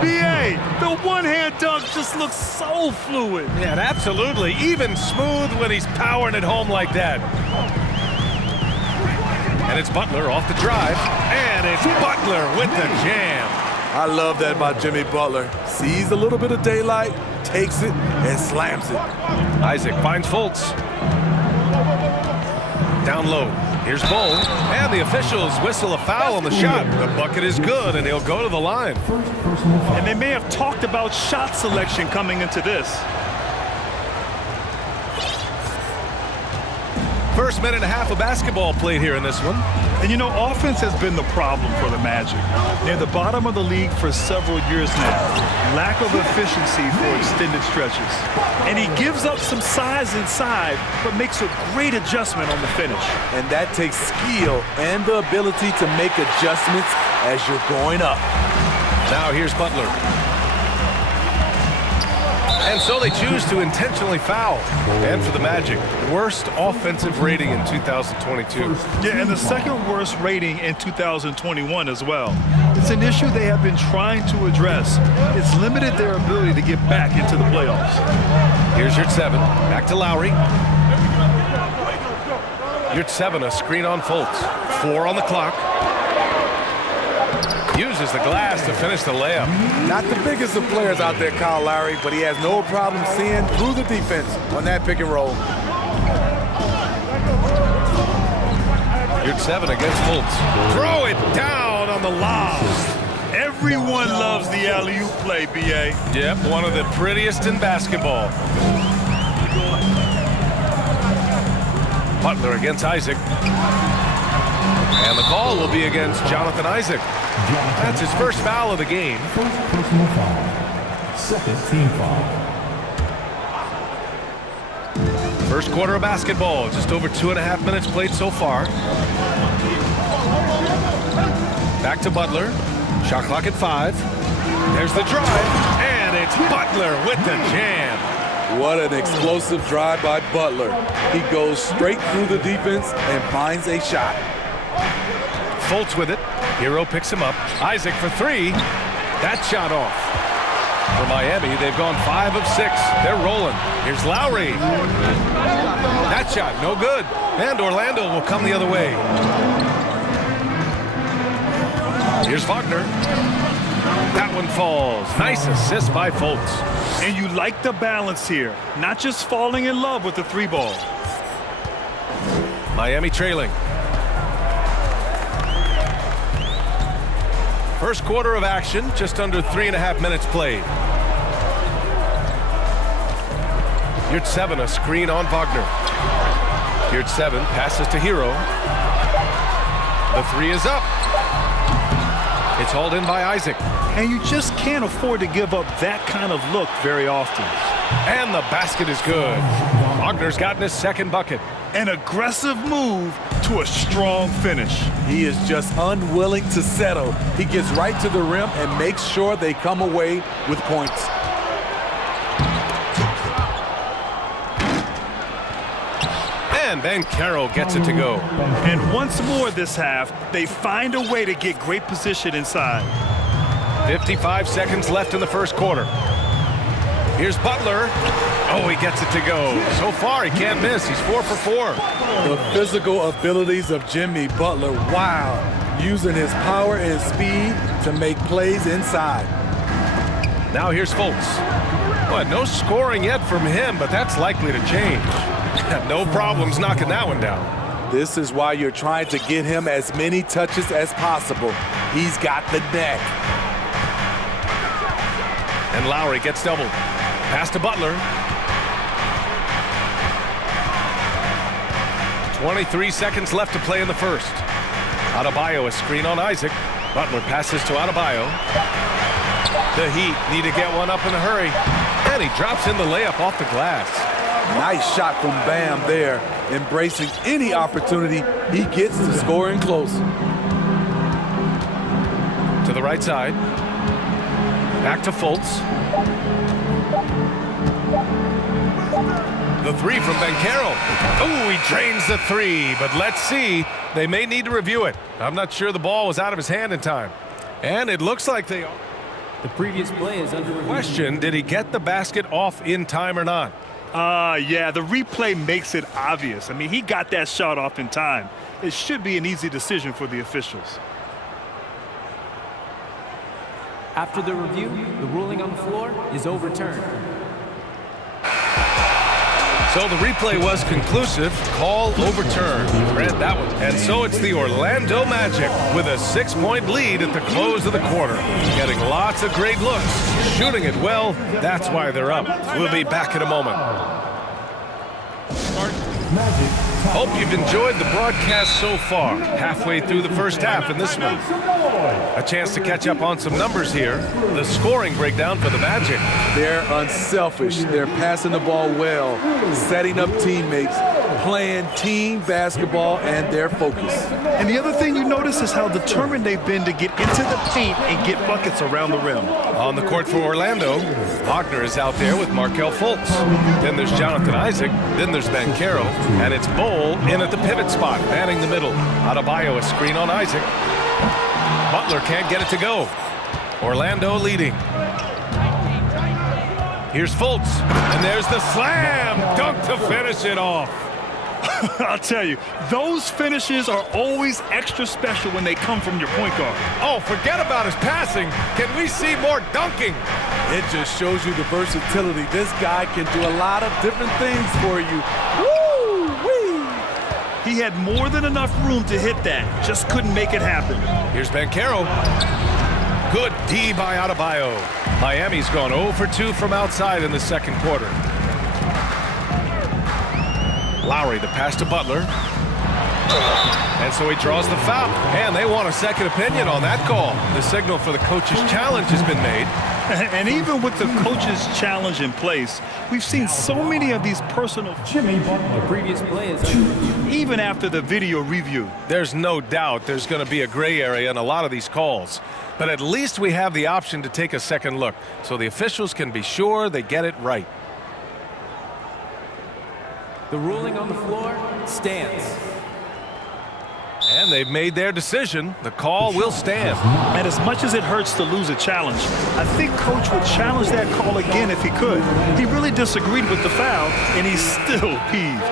BA, the one-hand dunk just looks so fluid. Yeah, absolutely. Even smooth when he's powering it home like that. And it's Butler off the drive, and it's Butler with the jam. I love that about Jimmy Butler. Sees a little bit of daylight, takes it, and slams it. Isaac finds Fultz. Down low. Here's Bowl. And the officials whistle a foul on the shot. The bucket is good, and he'll go to the line. And they may have talked about shot selection coming into this. First minute and a half of basketball played here in this one. And you know, offense has been the problem for the Magic. Near the bottom of the league for several years now. Lack of efficiency for extended stretches. And he gives up some size inside, but makes a great adjustment on the finish. And that takes skill and the ability to make adjustments as you're going up. Now here's Butler. And so they choose to intentionally foul. And for the Magic, worst offensive rating in 2022. Yeah, and the second worst rating in 2021 as well. It's an issue they have been trying to address. It's limited their ability to get back into the playoffs. Here's Yurt-7. Back to Lowry. Yurt-7, a screen on Fultz. 4 on the clock. Uses the glass to finish the layup. Not the biggest of players out there, Kyle Lowry, but he has no problem seeing through the defense on that pick and roll. Yurt-7 against Fultz. Throw it down on the lob. Everyone loves the alley-oop play, BA. Yep, one of the prettiest in basketball. Butler against Isaac. And the call will be against Jonathan Isaac. That's his first foul of the game. First personal foul. Second team foul. First quarter of basketball. Just over 2.5 minutes played so far. Back to Butler. Shot clock at 5. There's the drive. And it's Butler with the jam. What an explosive drive by Butler. He goes straight through the defense and finds a shot. Fultz with it. Hero picks him up. Isaac for 3. That shot off. For Miami, they've gone 5 of 6. They're rolling. Here's Lowry. That shot, no good. And Orlando will come the other way. Here's Wagner. That one falls. Nice assist by Fultz. And you like the balance here. Not just falling in love with the 3-ball. Miami trailing. First quarter of action, just under 3.5 minutes played. Yurt-7, a screen on Wagner. Yurt-7 passes to Hero. The 3 is up. It's hauled in by Isaac. And you just can't afford to give up that kind of look very often. And the basket is good. Wagner's gotten his second bucket. An aggressive move to a strong finish. He is just unwilling to settle. He gets right to the rim and makes sure they come away with points. And Banchero gets it to go. And once more this half, they find a way to get great position inside. 55 seconds left in the first quarter. Here's Butler. Oh, he gets it to go. So far, he can't miss. He's 4 for 4. The physical abilities of Jimmy Butler, wow. Using his power and speed to make plays inside. Now here's Fultz. Well, no scoring yet from him, but that's likely to change. No problems knocking that one down. This is why you're trying to get him as many touches as possible. He's got the neck. And Lowry gets doubled. Pass to Butler. 23 seconds left to play in the first. Adebayo, a screen on Isaac. Butler passes to Adebayo. The Heat need to get one up in a hurry. And he drops in the layup off the glass. Nice shot from Bam there, embracing any opportunity he gets to scoring close. To the right side. Back to Fultz. The three from Banchero. Oh, he drains the three, but let's see. They may need to review it. I'm not sure the ball was out of his hand in time. And it looks like they are. The previous play is under review. Question, did he get the basket off in time or not? Yeah, the replay makes it obvious. I mean, he got that shot off in time. It should be an easy decision for the officials. After the review, the ruling on the floor is overturned. So the replay was conclusive. Call overturned. Read that one. And so it's the Orlando Magic with a 6-point lead at the close of the quarter. Getting lots of great looks. Shooting it well. That's why they're up. We'll be back in a moment. Hope you've enjoyed the broadcast so far. Halfway through the first half in this one. A chance to catch up on some numbers here. The scoring breakdown for the Magic. They're unselfish. They're passing the ball well, setting up teammates, playing team basketball, and they're focused. And the other thing you notice is how determined they've been to get into the paint and get buckets around the rim. On the court for Orlando, Wagner is out there with Markelle Fultz. Then there's Jonathan Isaac. Then there's Banchero. And it's Bowl in at the pivot spot, manning the middle. Adebayo, a screen on Isaac. Butler can't get it to go. Orlando leading. Here's Fultz, and there's the slam dunk to finish it off. I'll tell you, those finishes are always extra special when they come from your point guard. Oh, forget about his passing. Can we see more dunking? It just shows you the versatility. This guy can do a lot of different things for you. Woo-wee! He had more than enough room to hit that, just couldn't make it happen. Here's Banchero. Good D by Adebayo. Miami's gone 0 for 2 from outside in the second quarter. Lowry, the pass to Butler. And so he draws the foul. And they want a second opinion on that call. The signal for the coach's challenge has been made. And even with the coach's challenge in place, we've seen so many of these personal Jimmy Butler. The previous play is under review. Even after the video review. There's no doubt there's going to be a gray area in a lot of these calls. But at least we have the option to take a second look, so the officials can be sure they get it right. The ruling on the floor stands. And they've made their decision. The call will stand. And as much as it hurts to lose a challenge, I think Coach would challenge that call again if he could. He really disagreed with the foul, and he's still peeved.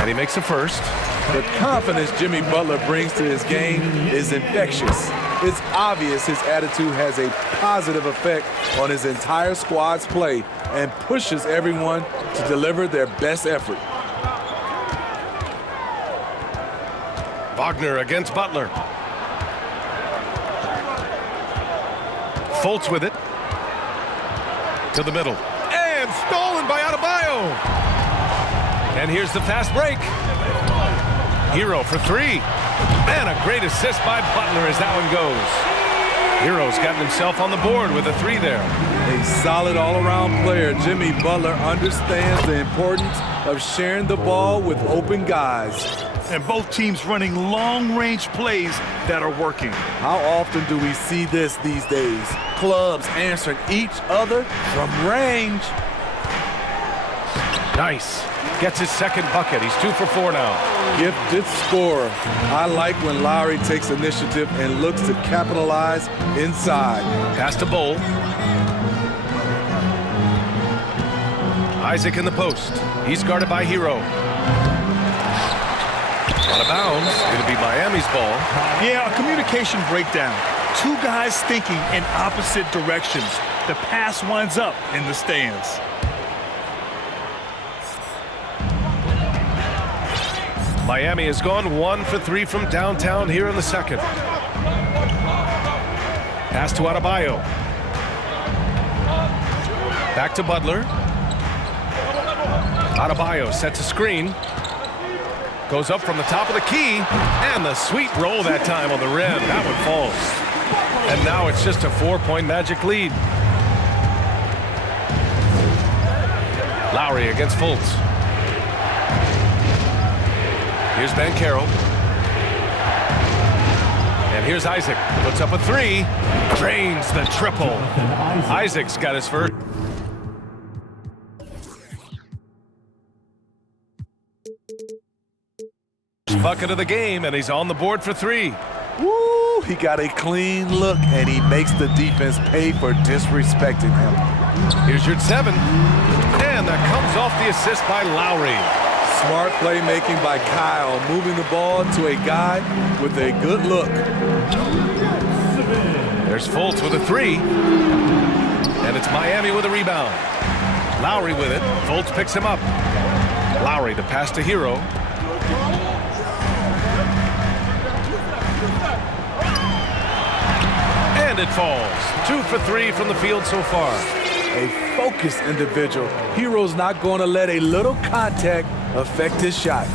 And he makes a first. The confidence Jimmy Butler brings to his game is infectious. It's obvious his attitude has a positive effect on his entire squad's play and pushes everyone to deliver their best effort. Wagner against Butler. Fultz with it. To the middle. And stolen by Adebayo. And here's the fast break. Hero for three. And a great assist by Butler as that one goes. Hero's gotten himself on the board with a three there. A solid all-around player. Jimmy Butler understands the importance of sharing the ball with open guys. And both teams running long-range plays that are working. How often do we see this these days? Clubs answering each other from range. Nice. Gets his second bucket. He's 2 for 4 now. Gifted scorer. I like when Lowry takes initiative and looks to capitalize inside. Pass to Bowl. Isaac in the post. He's guarded by Hero. Out of bounds. It'll be Miami's ball. Yeah, a communication breakdown. Two guys thinking in opposite directions. The pass winds up in the stands. Miami has gone 1 for 3 from downtown here in the second. Pass to Adebayo. Back to Butler. Adebayo sets a screen. Goes up from the top of the key. And the sweet roll that time on the rim. That one falls. And now it's just a 4-point Magic lead. Lowry against Fultz. Here's Banchero. And here's Isaac. Puts up a 3. Drains the triple. Isaac's got his first. Bucket of the game, and he's on the board for 3. Woo! He got a clean look, and he makes the defense pay for disrespecting him. Here's your 7. And that comes off the assist by Lowry. Smart playmaking by Kyle, moving the ball to a guy with a good look. There's Fultz with a 3. And it's Miami with a rebound. Lowry with it. Fultz picks him up. Lowry, the pass to Hero. And it falls. 2 for 3 from the field so far. A focused individual. Hero's not going to let a little contact affect his shot.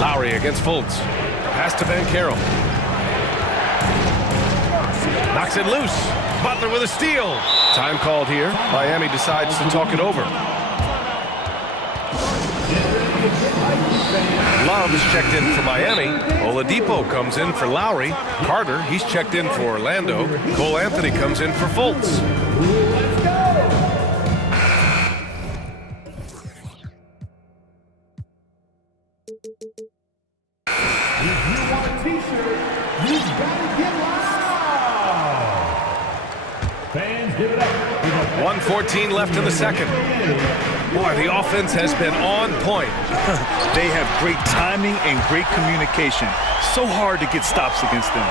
Lowry against Fultz. Pass to Banchero. Knocks it loose. Butler with a steal. Time called here. Miami decides to talk it over. Love is checked in for Miami. Oladipo comes in for Lowry. Carter, he's checked in for Orlando. Cole Anthony comes in for Fultz. If you want a t-shirt, you've got to get loud. Fans, give it up. 1:14 left in the second. Boy, the offense has been on point. They have great timing and great communication. So hard to get stops against them.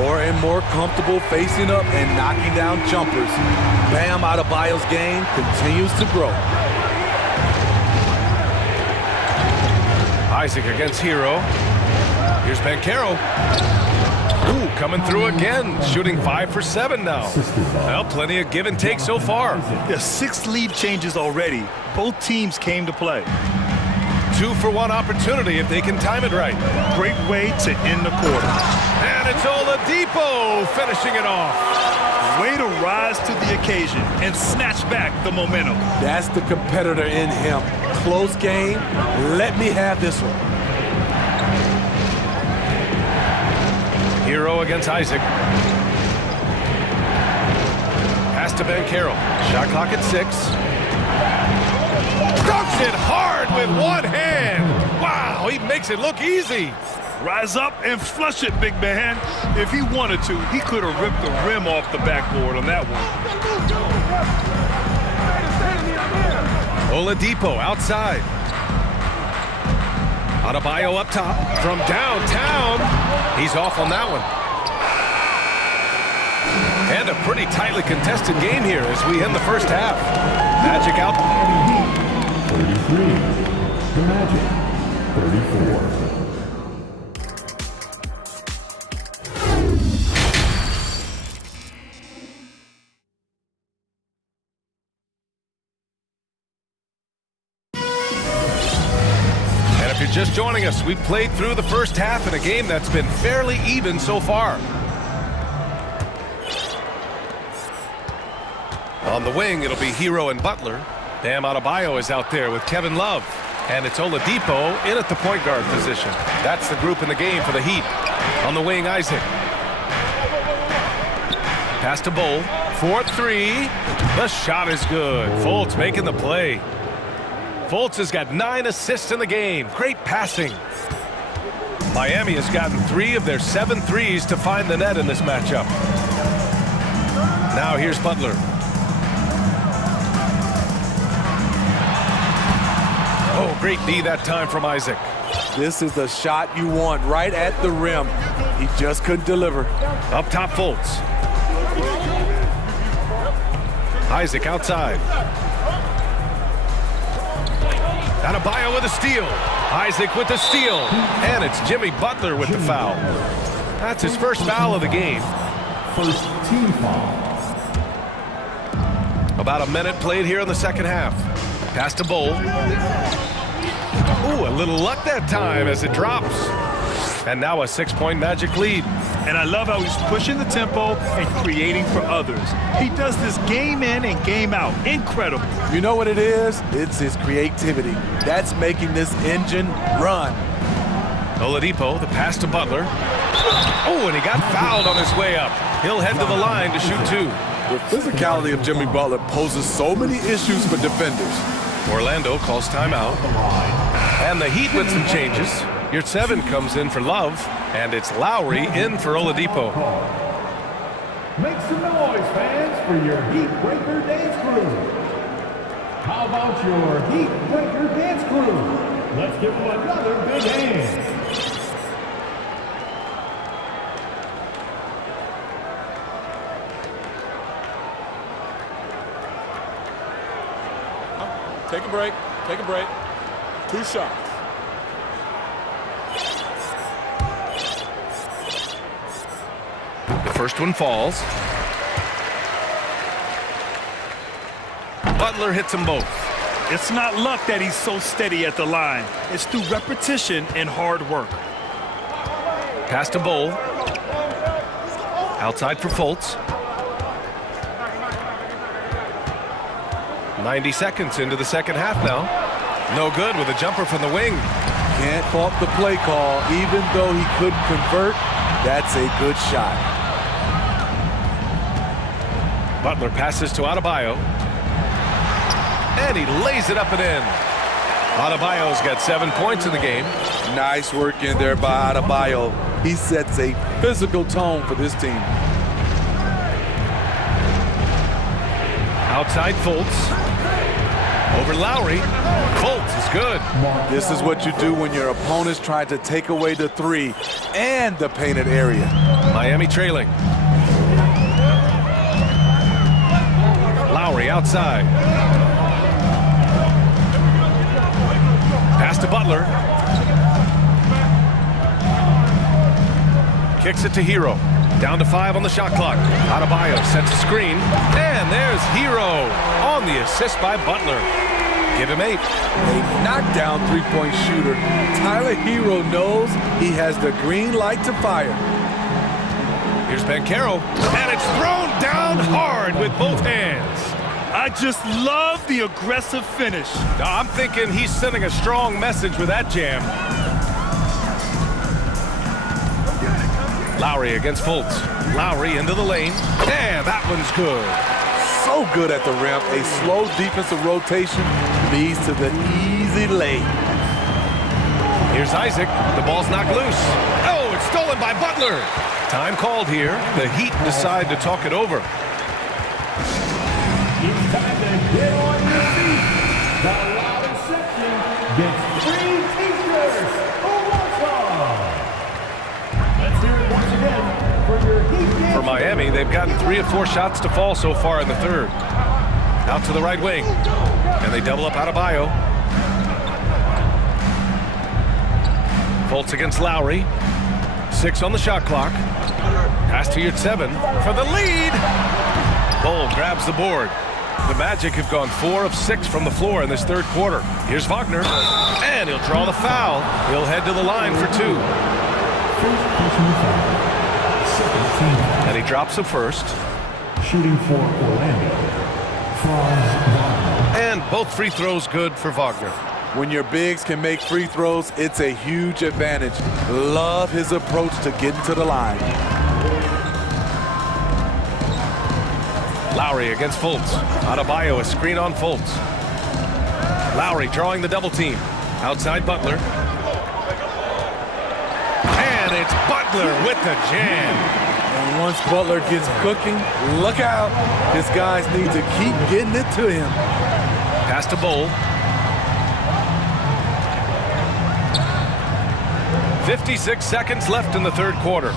More and more comfortable facing up and knocking down jumpers. Bam Adebayo's game continues to grow. Isaac against Hero. Here's Banchero. Ooh, coming through again. Shooting 5 for 7 now. Well, plenty of give and take so far. Yeah, 6 lead changes already. Both teams came to play. 2 for 1 opportunity if they can time it right. Great way to end the quarter. And it's Oladipo finishing it off. Way to rise to the occasion and snatch back the momentum. That's the competitor in him. Close game. Let me have this one. Hero against Isaac. Pass to Banchero. Shot clock at 6. Dunks it hard with one hand. Wow, he makes it look easy. Rise up and flush it, big man. If he wanted to, he could have ripped the rim off the backboard on that one. Oladipo outside. Adebayo up top from downtown. He's off on that one. And a pretty tightly contested game here as we end the first half. Magic out. 33. The Magic. 34. Just joining us, we've played through the first half in a game that's been fairly even so far. On the wing, it'll be Hero and Butler. Bam Adebayo is out there with Kevin Love. And it's Oladipo in at the point guard position. That's the group in the game for the Heat. On the wing, Isaac. Pass to Bowl. 4-3. The shot is good. Fultz making the play. Fultz has got 9 assists in the game. Great passing. Miami has gotten 3 of their 7 threes to find the net in this matchup. Now here's Butler. Great D that time from Isaac. This is the shot you want right at the rim. He just couldn't deliver. Up top, Fultz. Isaac outside. Adebayo with a steal. Isaac with the steal. And it's Jimmy Butler with the foul. That's his first foul of the game. First team foul. About a minute played here in the second half. Pass to Bowl. Ooh, a little luck that time as it drops. And now a 6-point Magic lead. And I love how he's pushing the tempo and creating for others. He does this game in and game out. Incredible. You know what it is? It's his creativity. That's making this engine run. Oladipo, the pass to Butler. Oh, and he got fouled on his way up. He'll head to the line to shoot 2. The physicality of Jimmy Butler poses so many issues for defenders. Orlando calls timeout. And the Heat with some changes. Your 7 comes in for Love, and it's Lowry in for Oladipo. Make some noise, fans, for your Heat Breaker Dance Crew. How about your Heat Breaker Dance Crew? Let's give them another big hand. Take a break. Take a break. 2 shots. The first one falls. Butler hits them both. It's not luck that he's so steady at the line. It's through repetition and hard work. Pass to Bowl. Outside for Fultz. 90 seconds into the second half now. No good with a jumper from the wing. Can't fault the play call. Even though he couldn't convert, that's a good shot. Butler passes to Adebayo. And he lays it up and in. Adebayo's got 7 points in the game. Nice work in there by Adebayo. He sets a physical tone for this team. Outside Fultz. Over Lowry. Fultz is good. This is what you do when your opponent's trying to take away the 3 and the painted area. Miami trailing. Lowry outside. Pass to Butler. Kicks it to Hero. Down to 5 on the shot clock. Adebayo sets a screen. And there's Hero on the assist by Butler. Give him 8. A knockdown three-point shooter. Tyler Hero knows he has the green light to fire. Here's Banchero. And it's thrown down hard with both hands. I just love the aggressive finish. I'm thinking he's sending a strong message with that jam. Lowry against Fultz. Lowry into the lane. And that one's good. So good at the rim. A slow defensive rotation leads to the easy lay. Here's Isaac. The ball's knocked loose. Oh, it's stolen by Butler. Time called here. The Heat decide to talk it over. It's time to get on your feet. The loudest section gets free T-shirts. Who wants some? Let's hear it once again for your Heat game. For Miami, they've gotten 3 of 4 shots to fall so far in the third. Out to the right wing. And they double up Adebayo. Fultz against Lowry. 6 on the shot clock. Pass to your 7 for the lead. Bowl grabs the board. The Magic have gone 4 of 6 from the floor in this third quarter. Here's Wagner. And he'll draw the foul. He'll head to the line for 2. And he drops the first. Shooting for Orlando. And both free throws good for Wagner. When your bigs can make free throws, it's a huge advantage. Love his approach to getting to the line. Lowry against Fultz. Adebayo, a screen on Fultz. Lowry drawing the double team. Outside Butler. And it's Butler with the jam. And once Butler gets cooking, look out. His guys need to keep getting it to him. Pass to Bowl. 56 seconds left in the third quarter.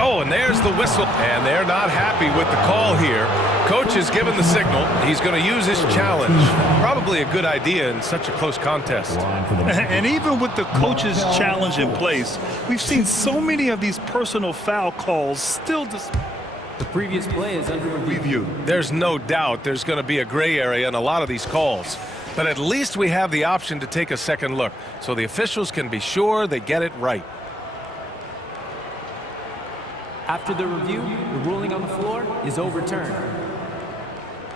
Oh, and there's the whistle. And they're not happy with the call here. Coach has given the signal. He's going to use his challenge. Probably a good idea in such a close contest. And even with the coach's challenge in place, we've seen so many of these personal foul calls still. The previous play is under review. There's no doubt there's going to be a gray area in a lot of these calls. But at least we have the option to take a second look, so the officials can be sure they get it right. After the review, the ruling on the floor is overturned.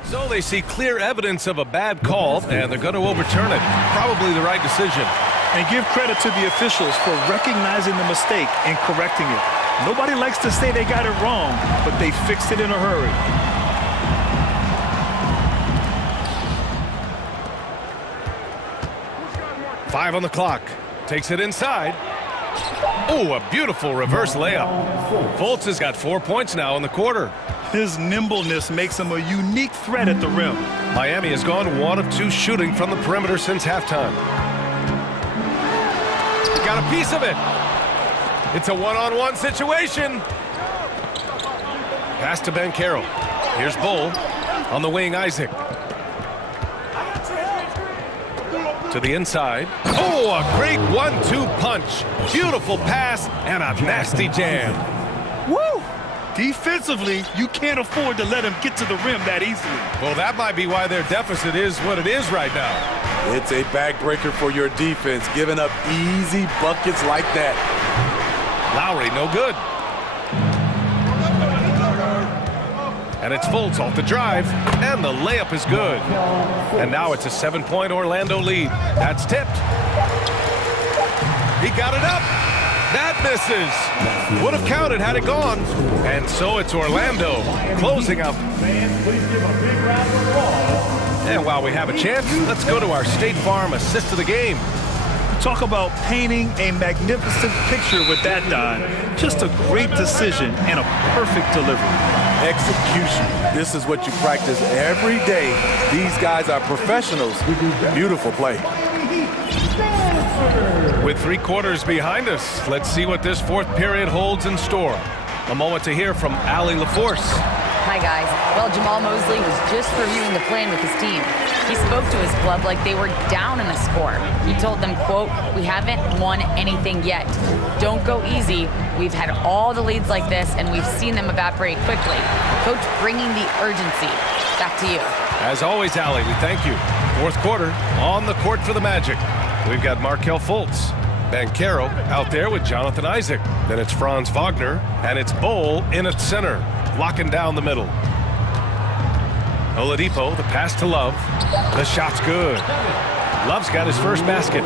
So they see clear evidence of a bad call, and they're going to overturn it. Probably the right decision. And give credit to the officials for recognizing the mistake and correcting it. Nobody likes to say they got it wrong, but they fixed it in a hurry. Five on the clock. Takes it inside. Oh, a beautiful reverse layup. Fultz has got 4 points now in the quarter. His nimbleness makes him a unique threat at the rim. Miami has gone 1 of 2 shooting from the perimeter since halftime. Got a piece of it. It's a one-on-one situation. Pass to Banchero. Here's Bull. On the wing, Isaac. To the inside. Oh, a great 1-2 punch. Beautiful pass and a nasty jam. Woo! Defensively, you can't afford to let him get to the rim that easily. Well, that might be why their deficit is what it is right now. It's a backbreaker for your defense, giving up easy buckets like that. Lowry, no good. And it's Fultz off the drive, and the layup is good. And now it's a 7-point Orlando lead. That's tipped. He got it up. That misses. Would have counted had it gone. And so it's Orlando closing out. And while we have a chance, let's go to our State Farm assist of the game. Talk about painting a magnificent picture with that, Don. Just a great decision and a perfect delivery. Execution. This is what you practice every day. These guys are professionals. Beautiful play. With 3 quarters behind us, let's see what this fourth period holds in store. A moment to hear from Allie LaForce. Hi, guys. Well, Jamal Mosley was just reviewing the plan with his team. He spoke to his club like they were down in a score. He told them, quote, "We haven't won anything yet. Don't go easy. We've had all the leads like this, and we've seen them evaporate quickly." Coach bringing the urgency. Back to you. As always, Allie, we thank you. Fourth quarter, on the court for the Magic. We've got Markelle Fultz. Banchero out there with Jonathan Isaac. Then it's Franz Wagner, and it's Bull in at center, locking down the middle. Oladipo, the pass to Love. The shot's good. Love's got his first basket.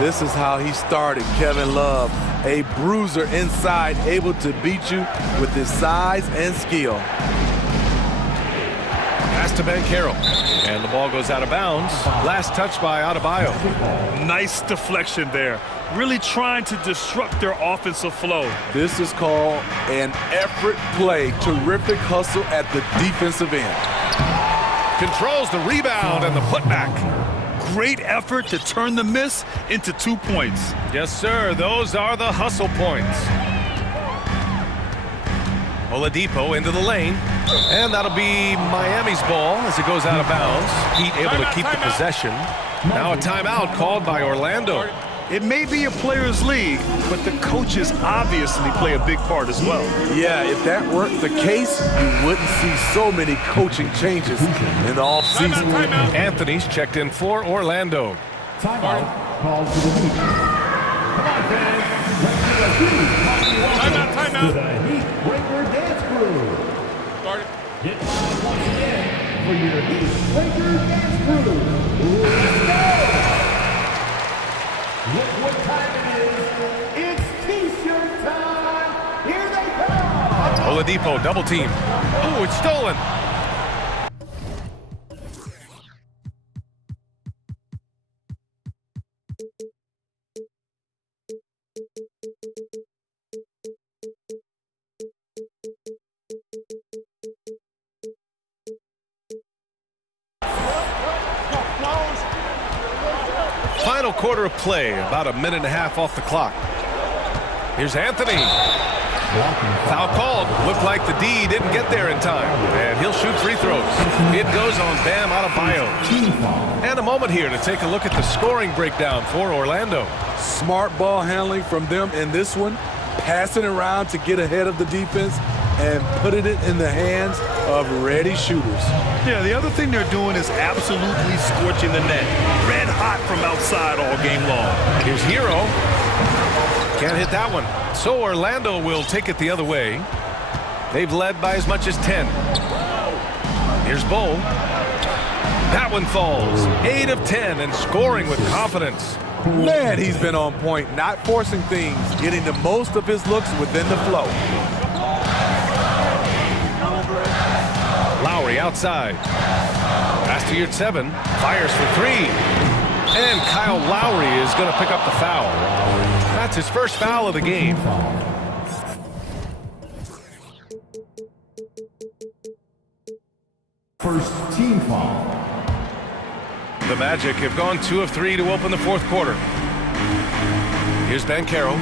This is how he started, Kevin Love. A bruiser inside, able to beat you with his size and skill. Pass to Banchero. And the ball goes out of bounds. Last touch by Adebayo. Nice deflection there. Really trying to disrupt their offensive flow. This is called an effort play. Terrific hustle at the defensive end. Controls the rebound and the putback. Great effort to turn the miss into 2 points. Yes, sir. Those are the hustle points. Oladipo into the lane. And that'll be Miami's ball as it goes out of bounds. Heat able to keep the possession. Now a timeout called by Orlando. It may be a players' league, but the coaches obviously play a big part as well. Yeah, if that weren't the case, you wouldn't see so many coaching changes in the offseason. Anthony's checked in for Orlando. Timeout called for the Heat. Come on, fans. Timeout. To the Heat Breaker Dance Crew. Start it. Get live once again for your Heat Breaker Dance Crew. Let's go! Look what time it is. It's T-shirt time. Here they come. Oladipo double team. Oh, it's stolen. Final quarter of play, about a minute and a half off the clock. Here's Anthony. Foul called. Looked like the D didn't get there in time. And he'll shoot free throws. It goes on Bam Adebayo. And a moment here to take a look at the scoring breakdown for Orlando. Smart ball handling from them in this one. Passing around to get ahead of the defense and putting it in the hands of ready shooters. Yeah, the other thing they're doing is absolutely scorching the net. Red hot from outside all game long. Here's Hero. Can't hit that one. So Orlando will take it the other way. They've led by as much as 10. Here's Bull. That one falls. 8 of 10 and scoring with confidence. Man, he's been on point, not forcing things, getting the most of his looks within the flow. Lowry outside. Pass to Yurt 7. Fires for 3. And Kyle Lowry is going to pick up the foul. That's his first foul of the game. First team foul. The Magic have gone 2 of 3 to open the fourth quarter. Here's Banchero.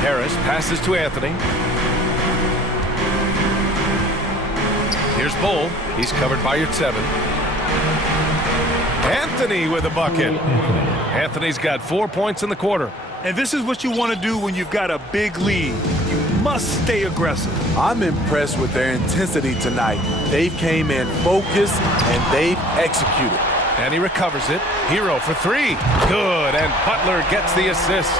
Harris passes to Anthony. Here's Bull. He's covered by Yurt 7. Anthony with a bucket. Anthony's got 4 points in the quarter. And this is what you want to do when you've got a big lead. You must stay aggressive. I'm impressed with their intensity tonight. They came in focused and they've executed. And he recovers it. Hero for 3. Good. And Butler gets the assist.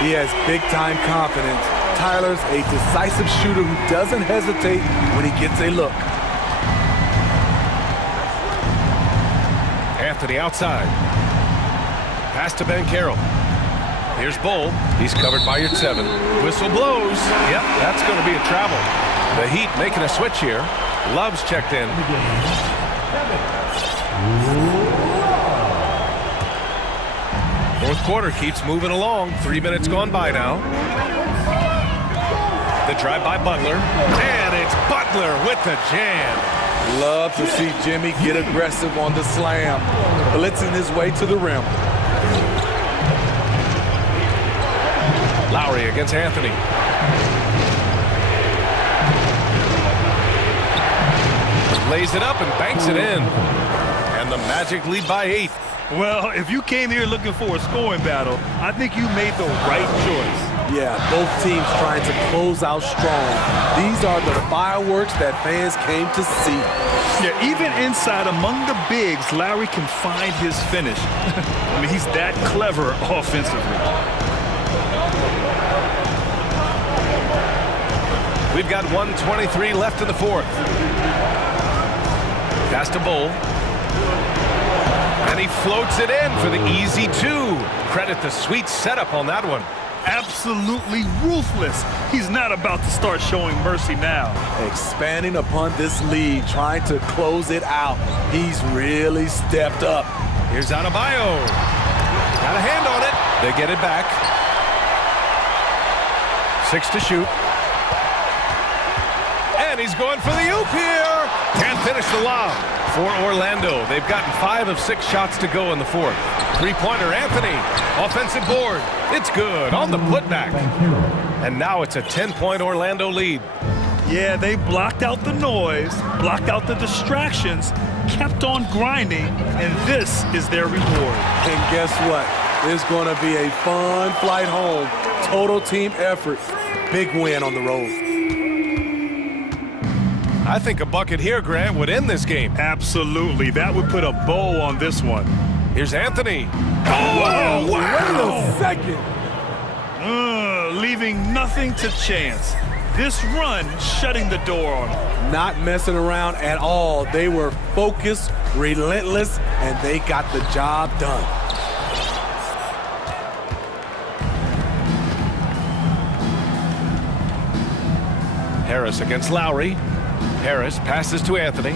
He has big-time confidence. Tyler's a decisive shooter who doesn't hesitate when he gets a look. Anthony outside. Pass to Banchero. Here's Bull. He's covered by Yurt 7. Whistle blows. Yep, that's going to be a travel. The Heat making a switch here. Love's checked in. Fourth quarter keeps moving along. 3 minutes gone by now. The drive by Butler. And it's Butler with the jam. Love to see Jimmy get aggressive on the slam, blitzing his way to the rim. Lowry against Anthony. Lays it up and banks it in. And the Magic lead by 8. Well, if you came here looking for a scoring battle, I think you made the right choice. Yeah, both teams trying to close out strong. These are the fireworks that fans came to see. Yeah, even inside among the bigs, Lowry can find his finish. I mean, he's that clever offensively. We've got 1:23 left in the fourth. Pass to Bull. And he floats it in for the easy 2. Credit the sweet setup on that one. Absolutely ruthless. He's not about to start showing mercy now. Expanding upon this lead, trying to close it out. He's really stepped up. Here's Adebayo. Got a hand on it. They get it back. 6 to shoot. And he's going for the oop here. Can't finish the lob for Orlando. They've gotten 5 of 6 shots to go in the fourth. Three-pointer, Anthony. Offensive board. It's good on the putback. And now it's a 10-point Orlando lead. Yeah, they blocked out the noise, blocked out the distractions, kept on grinding, and this is their reward. And guess what? It's going to be a fun flight home. Total team effort. Big win on the road. I think a bucket here, Grant, would end this game. Absolutely. That would put a bow on this one. Here's Anthony. Oh, wow. Wait a second. Leaving nothing to chance. This run shutting the door on them. Not messing around at all. They were focused, relentless, and they got the job done. Harris against Lowry. Harris passes to Anthony.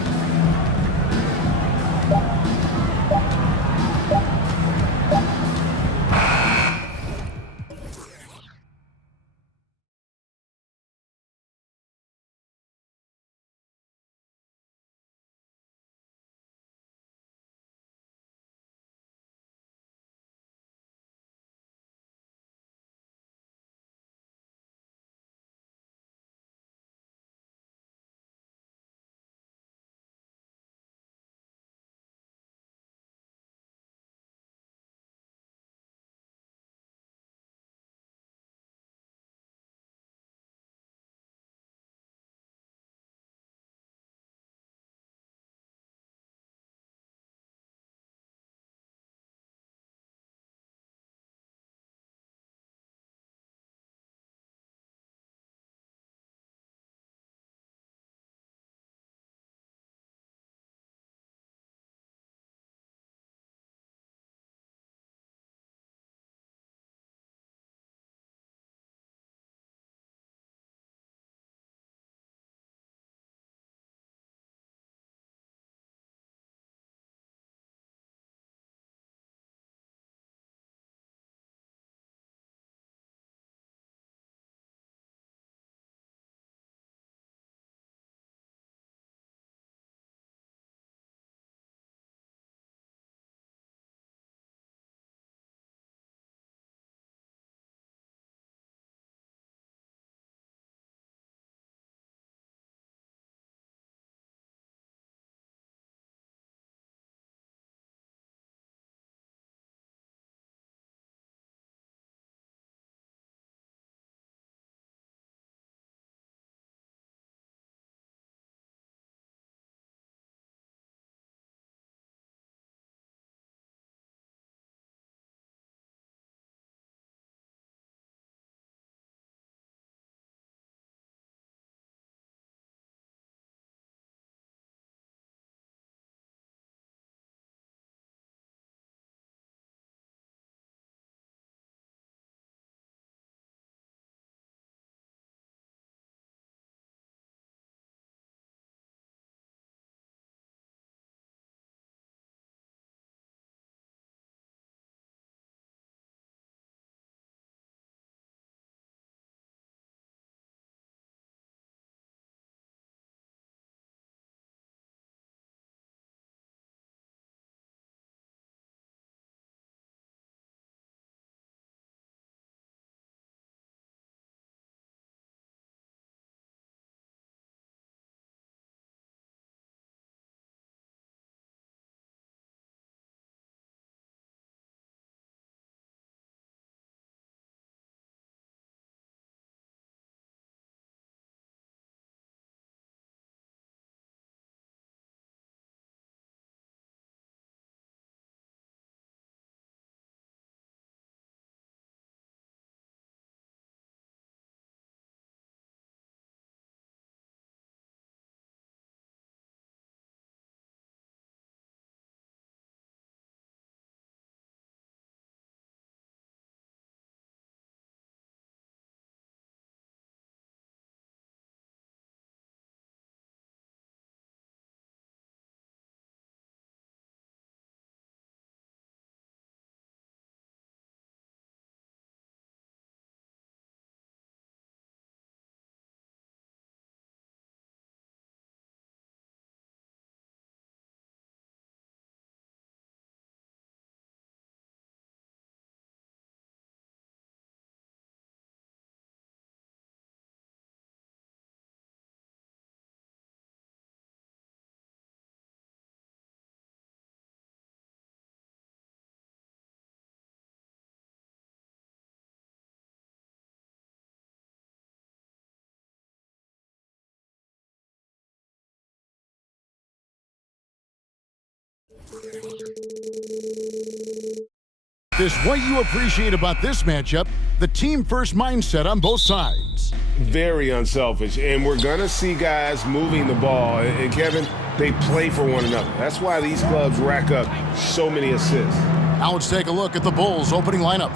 There's what you appreciate about this matchup, the team-first mindset on both sides. Very unselfish, and we're going to see guys moving the ball. And Kevin, they play for one another. That's why these clubs rack up so many assists. Now let's take a look at the Bulls' opening lineup.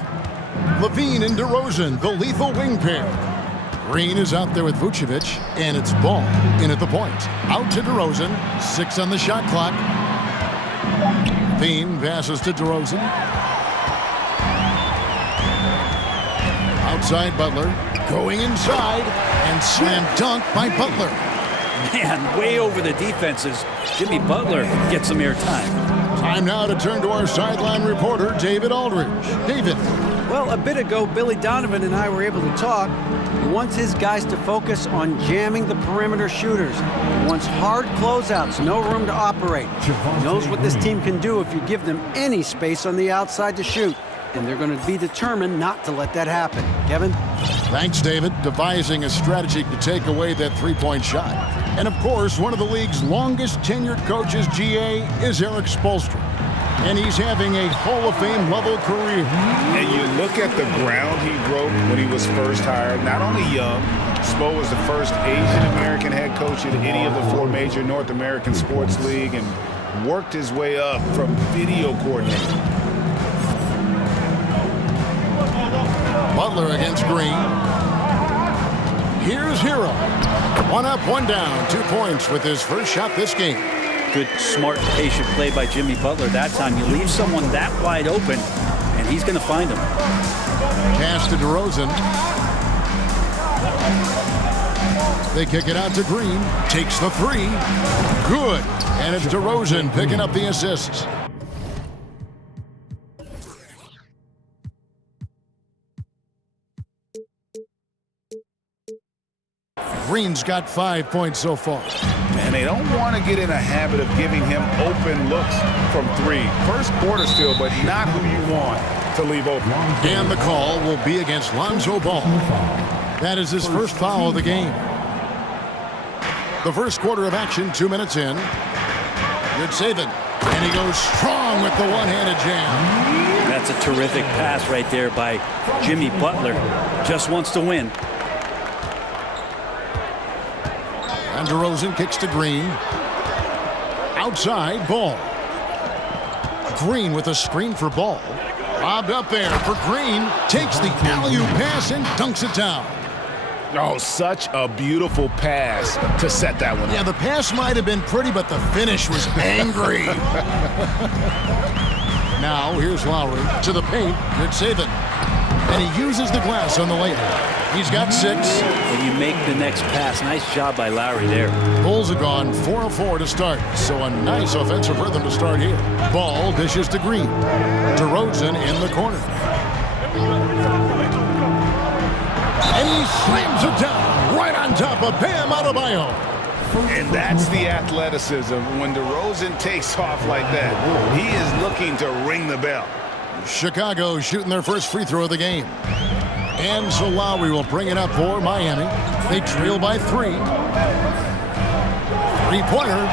Levine and DeRozan, the lethal wing pair. Green is out there with Vucevic, and it's Ball in at the point. Out to DeRozan, 6 on the shot clock. Levine passes to DeRozan. Outside Butler, going inside, and slam dunk by Butler. Man, way over the defenses. Jimmy Butler gets some airtime. Time now to turn to our sideline reporter, David Aldridge. David. Well, a bit ago, Billy Donovan and I were able to talk. He wants his guys to focus on jamming the perimeter shooters. He wants hard closeouts, no room to operate. He knows what this team can do if you give them any space on the outside to shoot. And they're going to be determined not to let that happen. Kevin? Thanks, David. Devising a strategy to take away that three-point shot. And, of course, one of the league's longest-tenured coaches, GA, is Eric Spoelstra. And he's having a Hall of Fame-level career. And you look at the ground he broke when he was first hired. Not only young, Spo was the first Asian-American head coach at any of the 4 major North American sports league and worked his way up from video coordinator. Butler against Green. Here's Hero. 1 up, 1 down. 2 points with his first shot this game. Good, smart, patient play by Jimmy Butler that time. You leave someone that wide open, and he's going to find him. Pass to DeRozan. They kick it out to Green. Takes the 3. Good. And it's DeRozan picking up the assists. Green's got 5 points so far. And they don't want to get in a habit of giving him open looks from 3. First quarter still, but not who you want to leave open. And the call will be against Lonzo Ball. That is his first foul of the game. The first quarter of action, 2 minutes in. Good saving. And he goes strong with the one-handed jam. That's a terrific pass right there by Jimmy Butler. Just wants to win. And DeRozan kicks to Green. Outside, Ball. Green with a screen for Ball. Lobbed up there for Green. Takes the alley-oop pass and dunks it down. Oh, such a beautiful pass to set that one up. Yeah, the pass might have been pretty, but the finish was angry. Now, here's Lowry to the paint. Good saving. And he uses the glass on the layup. He's got 6. And you make the next pass. Nice job by Lowry there. Bulls have gone 4 of 4 to start, so a nice offensive rhythm to start here. Ball dishes to Green. DeRozan in the corner. And he slams it down right on top of Bam Adebayo. And that's the athleticism. When DeRozan takes off like that, he is looking to ring the bell. Chicago shooting their first free throw of the game. And so Lowry will bring it up for Miami. They trail by 3. 3-pointer.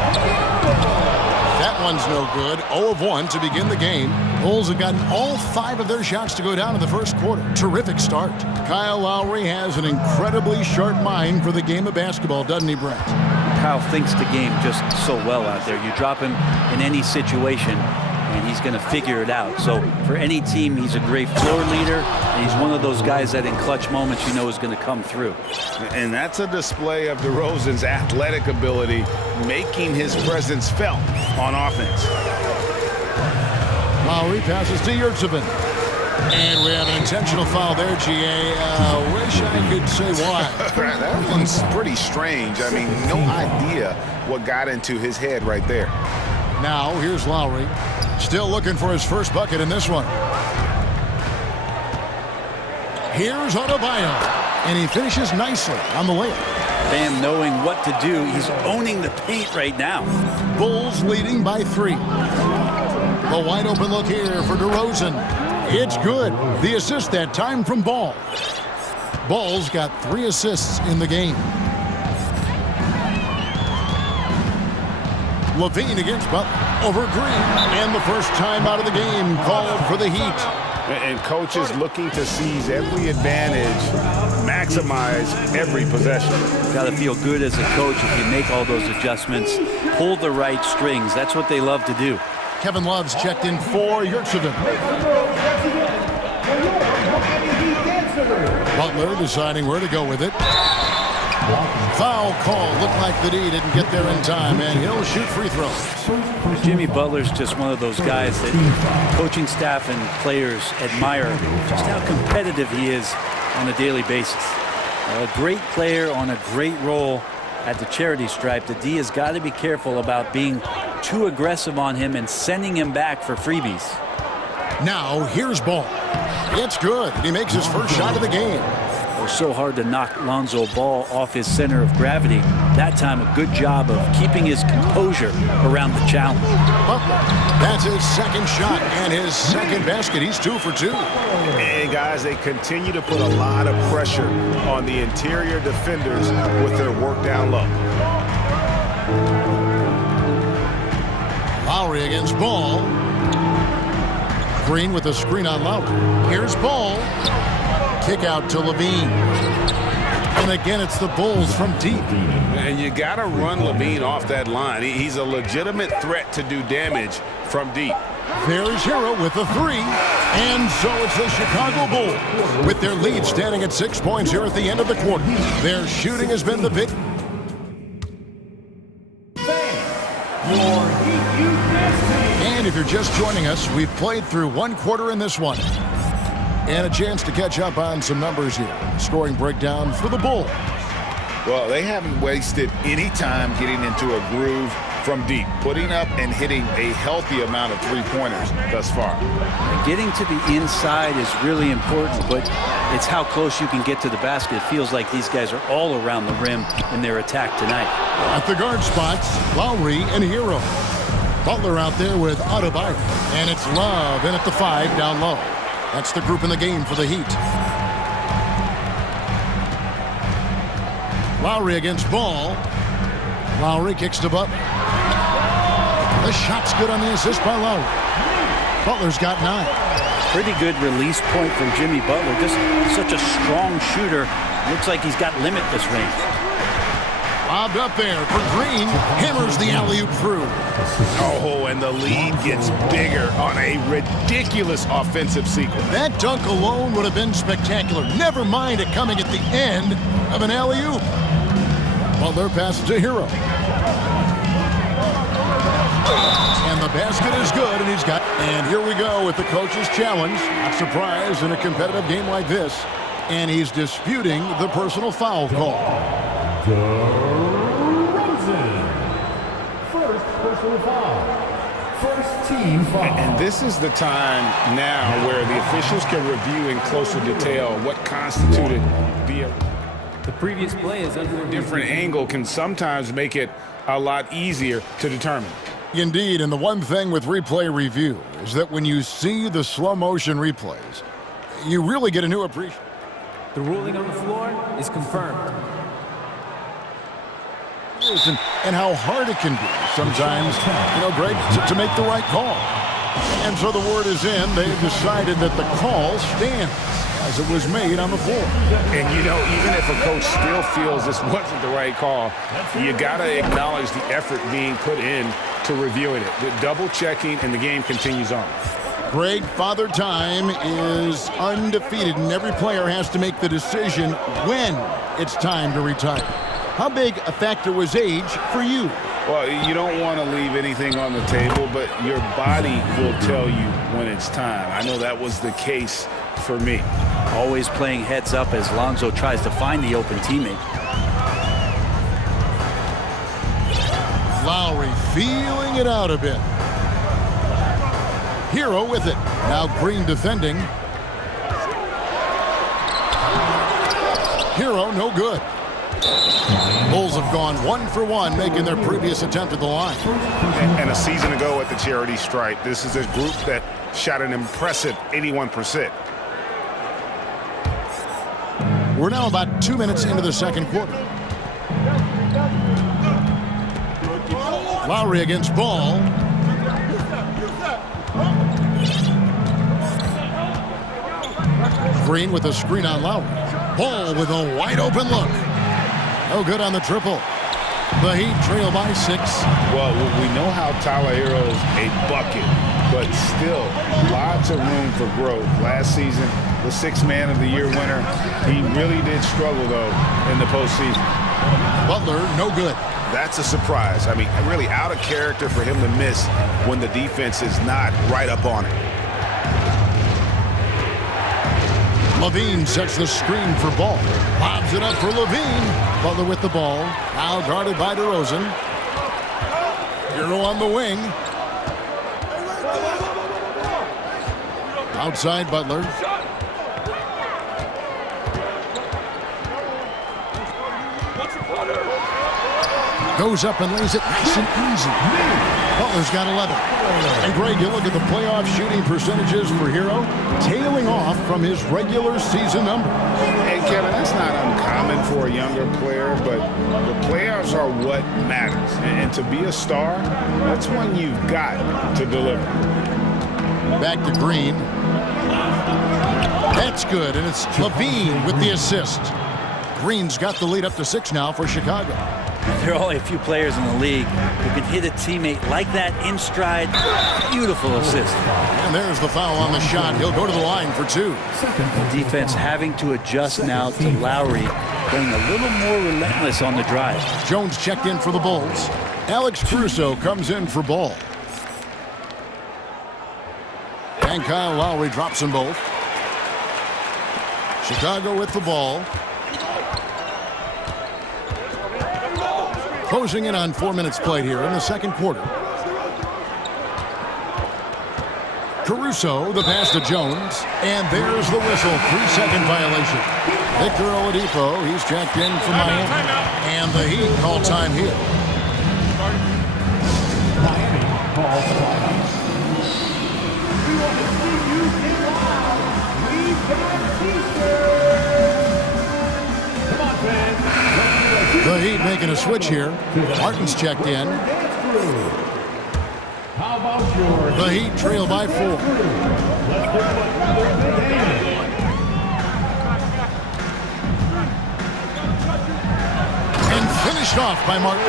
That one's no good. 0 of 1 to begin the game. Bulls have gotten all 5 of their shots to go down in the first quarter. Terrific start. Kyle Lowry has an incredibly sharp mind for the game of basketball, doesn't he, Brett? Kyle thinks the game just so well out there. You drop him in any situation, and he's going to figure it out. So for any team, he's a great floor leader, and he's one of those guys that in clutch moments you know is going to come through. And that's a display of DeRozan's athletic ability, making his presence felt on offense. Lowry passes to Yurtsevin. And we have an intentional foul there, GA. Wish I could say why. That one's pretty strange. I mean, no idea what got into his head right there. Now, here's Lowry. Still looking for his first bucket in this one. Here's Adebayo. And he finishes nicely on the layup. Bam knowing what to do. He's owning the paint right now. Bulls leading by 3. The wide open look here for DeRozan. It's good. The assist that time from Ball. Ball's got 3 assists in the game. Levine against Butler. over Green. And the first time out of the game called for the Heat. And coaches looking to seize every advantage, maximize every possession. Got to feel good as a coach if you make all those adjustments, pull the right strings. That's what they love to do. Kevin Love's checked in for Yurtsevin. Butler deciding where to go with it. Foul call. Looked like the D didn't get there in time, and he'll shoot free throws. Jimmy Butler's just one of those guys that coaching staff and players admire just how competitive he is on a daily basis. A great player on a great role at the charity stripe. The D has got to be careful about being too aggressive on him and sending him back for freebies. Now here's Ball. It's good. He makes his first shot of the game. It was so hard to knock Lonzo Ball off his center of gravity. That time, a good job of keeping his composure around the challenge. Butler, that's his second shot and his second basket. He's 2 for 2. And guys, they continue to put a lot of pressure on the interior defenders with their work down low. Lowry against Ball. Green with a screen on Lowry. Here's Ball. Kick out to Levine. And again, it's the Bulls from deep. And you got to run Levine off that line. He's a legitimate threat to do damage from deep. There's Hero with a 3. And so it's the Chicago Bulls with their lead standing at 6 points here at the end of the quarter. Their shooting has been the big. And if you're just joining us, we've played through 1 quarter in this one. And a chance to catch up on some numbers here. Scoring breakdown for the Bulls. Well, they haven't wasted any time getting into a groove from deep, putting up and hitting a healthy amount of three-pointers thus far. Getting to the inside is really important, but it's how close you can get to the basket. It feels like these guys are all around the rim in their attack tonight. At the guard spots, Lowry and Hero. Butler out there with Adebayo. And it's Love in at the 5 down low. That's the group in the game for the Heat. Lowry against Ball. Lowry kicks to Butler. The shot's good on the assist by Lowry. Butler's got 9. Pretty good release point from Jimmy Butler. Just such a strong shooter. Looks like he's got limitless range. Lobbed up there for Green. Hammers the alley-oop through. Oh, and the lead gets bigger on a ridiculous offensive sequence. That dunk alone would have been spectacular. Never mind it coming at the end of an alley-oop. Butler passes to Hero. And the basket is good, and he's got... And here we go with the coach's challenge. Not surprised in a competitive game like this. And he's disputing the personal foul call. First personal foul. First team foul. And this is the time now where the officials can review in closer detail what constituted the previous play is under different angle can sometimes make it a lot easier to determine. Indeed, and the one thing with replay review is that when you see the slow motion replays, you really get a new appreciation. The ruling on the floor is confirmed. And how hard it can be sometimes, Greg, to make the right call. And so the word is in. They've decided that the call stands as it was made on the floor. And, even if a coach still feels this wasn't the right call, you got to acknowledge the effort being put in to reviewing it. The double checking, and the game continues on. Greg, Father Time is undefeated, and every player has to make the decision when it's time to retire. How big a factor was age for you? Well, you don't want to leave anything on the table, but your body will tell you when it's time. I know that was the case for me. Always playing heads up as Lonzo tries to find the open teammate. Lowry feeling it out a bit. Hero with it. Now Green defending. Hero no good. Bulls have gone 1 for 1, making their previous attempt at the line. And a season ago at the charity stripe, this is a group that shot an impressive 81%. We're now about 2 minutes into the second quarter. Lowry against Ball. Green with a screen on Lowry. Ball with a wide open look. No good on the triple. The Heat trail by 6. Well, we know how Tyler Hero's a bucket, but still lots of room for growth. Last season, the 6th Man of the Year winner. He really did struggle, though, in the postseason. Butler, no good. That's a surprise. I mean, really out of character for him to miss when the defense is not right up on it. Levine sets the screen for Ball. Lobs it up for Levine. Butler with the ball. Now guarded by DeRozan. Hero on the wing. Outside Butler. Goes up and lays it nice and easy. Butler's got 11. And Greg, you look at the playoff shooting percentages for Hero, tailing off from his regular season number. And Kevin, that's not uncommon for a younger player, but the playoffs are what matters. And to be a star, that's when you've got to deliver. Back to Green. That's good, and it's Levine with the assist. Green's got the lead up to 6 now for Chicago. There are only a few players in the league who can hit a teammate like that in stride. Beautiful assist. And there's the foul on the shot. He'll go to the line for 2. The defense having to adjust now to Lowry, going a little more relentless on the drive. Jones checked in for the Bulls. Alex Caruso comes in for Ball. And Kyle Lowry drops them both. Chicago with the ball. Closing in on 4 minutes played here in the second quarter. Caruso, the pass to Jones, and there's the whistle. 3-second violation. Victor Oladipo, he's checked in from Miami, and the Heat call time here. Miami calls time. We want to see you get live. We've got t-shirts. Come on, fans. The Heat making a switch here. Martin's checked in. How about yours? The Heat trail by 4. And finished off by Martin.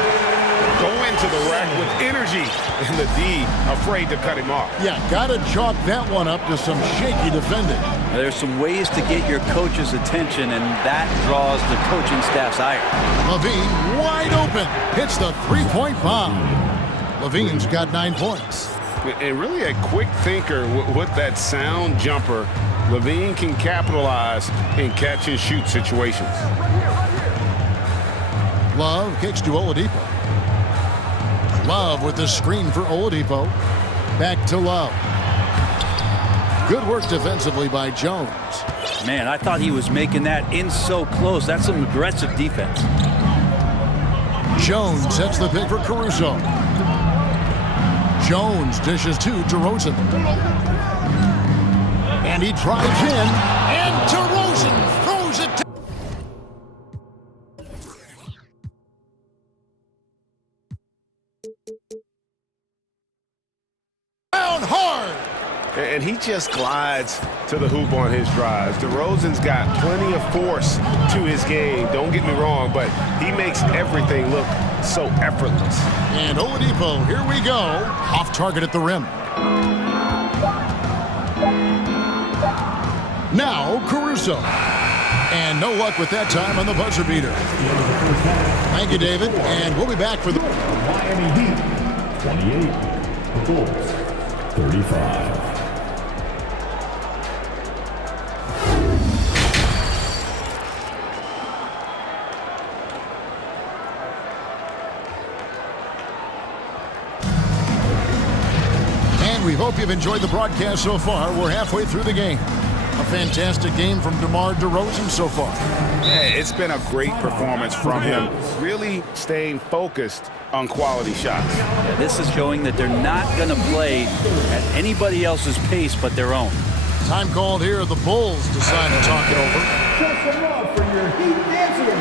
Go into the rack with energy, and the D afraid to cut him off. Yeah, got to chalk that one up to some shaky defending. There's some ways to get your coach's attention, and that draws the coaching staff's ire. Levine wide open. Hits the three-point bomb. Levine's got 9 points. And really a quick thinker with that sound jumper. Levine can capitalize in catch-and-shoot situations. Love kicks to Oladipo. Love with the screen for Oladipo. Back to Love. Good work defensively by Jones. Man, I thought he was making that in so close. That's some aggressive defense. Jones sets the pick for Caruso. Jones dishes to DeRozan. And he drives in. And DeRozan throws it to... down hard. And he just glides to the hoop on his drives. DeRozan's got plenty of force to his game. Don't get me wrong, but he makes everything look so effortless. And Oladipo, here we go. Off target at the rim. Now Caruso. And no luck with that time on the buzzer beater. Thank you, David. And we'll be back for the Miami Heat 28, the Bulls 35. We hope you've enjoyed the broadcast so far. We're halfway through the game. A fantastic game from DeMar DeRozan so far. Yeah, it's been a great performance from him, really staying focused on quality shots. Yeah, this is showing that they're not going to play at anybody else's pace but their own. Time called here. The Bulls decide to talk it over. Show some love for your Heat dancers.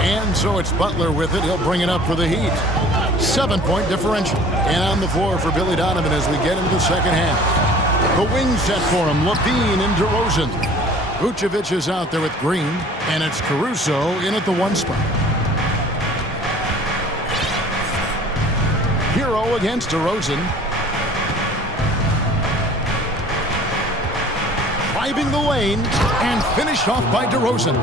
And so it's Butler with it. He'll bring it up for the Heat. 7-point differential. And on the floor for Billy Donovan as we get into the second half. The wing set for him. Levine and DeRozan. Vucevic is out there with Green, and it's Caruso in at the 1 spot. Hero against DeRozan. Driving the lane and finished off by DeRozan.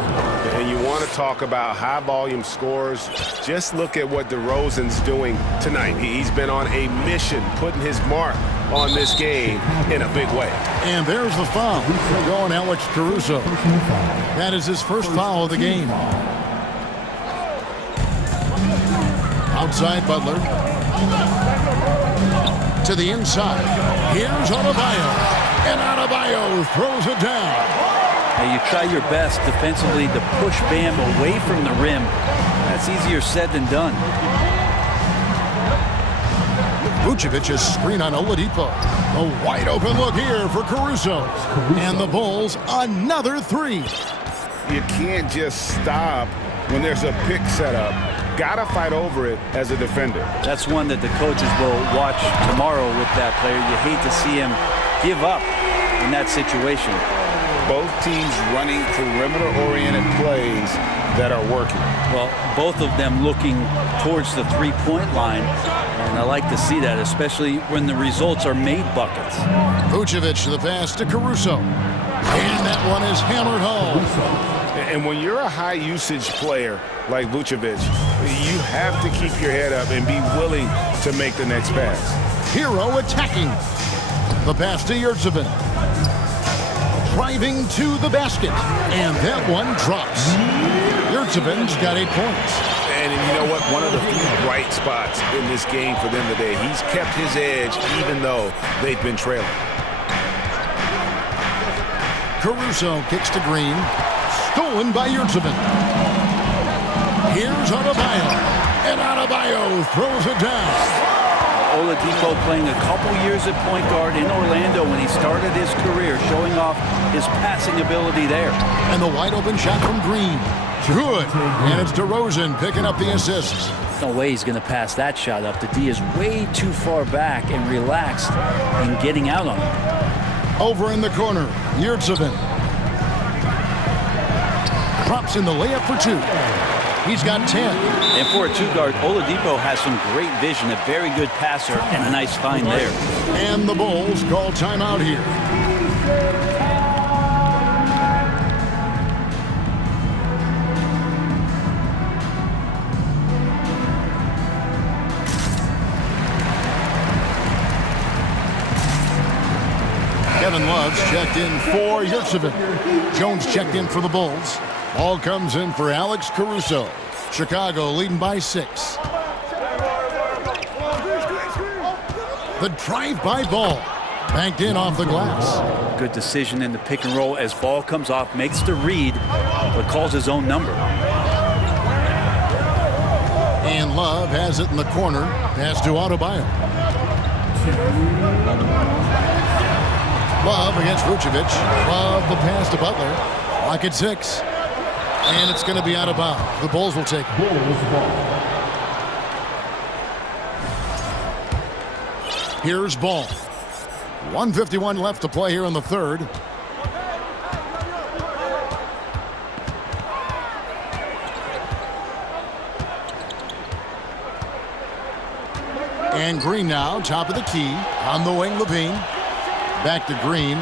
And you want to talk about high-volume scores, just look at what DeRozan's doing tonight. He's been on a mission, putting his mark on this game in a big way. And there's the foul going Alex Caruso. That is his first foul of the game. Outside Butler. To the inside. Here's Adebayo. And Adebayo throws it down. Now you try your best defensively to push Bam away from the rim. That's easier said than done. Vucevic's screen on Oladipo. A wide open look here for Caruso. And the Bulls another 3. You can't just stop when there's a pick set up. Gotta fight over it as a defender. That's one that the coaches will watch tomorrow with that player. You hate to see him give up in that situation. Both teams running perimeter-oriented plays that are working. Well, both of them looking towards the three-point line, and I like to see that, especially when the results are made buckets. Vucevic the pass to Caruso. And that one is hammered home. And when you're a high-usage player like Vucevic, you have to keep your head up and be willing to make the next pass. Hero attacking. The pass to Yurtseven. Driving to the basket. And that one drops. Yurtseven's got 8 points. And you know what? One of the few bright spots in this game for them today. He's kept his edge even though they've been trailing. Caruso kicks to Green. Stolen by Yurtseven. Here's Adebayo. And Adebayo throws it down. Oladipo playing a couple years at point guard in Orlando when he started his career, showing off his passing ability there. And the wide open shot from Green. Good. And it's DeRozan picking up the assist. No way he's going to pass that shot up. The D is way too far back and relaxed in getting out on it. Over in the corner, Yurtseven. Drops in the layup for 2. He's got 10. And for a 2-guard, Oladipo has some great vision, a very good passer, and a nice find there. And the Bulls call timeout here. Kevin Love's checked in for Yurtseven. Jones checked in for the Bulls. Ball comes in for Alex Caruso. Chicago leading by 6. The drive-by ball. Banked in off the glass. Good decision in the pick and roll as ball comes off, makes the read, but calls his own number. And Love has it in the corner. Pass to Adebayo. Love against Vucevic. Love the pass to Butler. Lock at 6. And it's going to be out of bounds. The Bulls will take it. Here's Ball. 1:51 left to play here in the third. And Green now, top of the key. On the wing, Levine. Back to Green.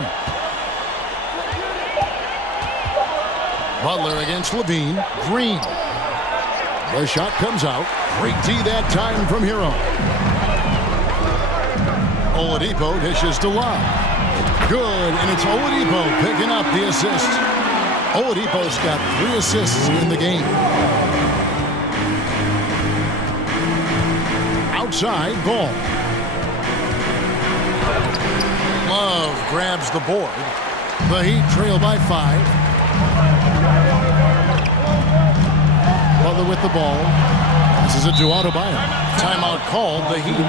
Butler against Levine. Green. The shot comes out. Great D that time from Hero. Oladipo dishes to Love. Good, and it's Oladipo picking up the assist. Oladipo's got 3 assists in the game. Outside, Ball. Love grabs the board. The Heat trail by 5. Butler with the ball. Passes it to Adebayo. Timeout called, the Heat. Get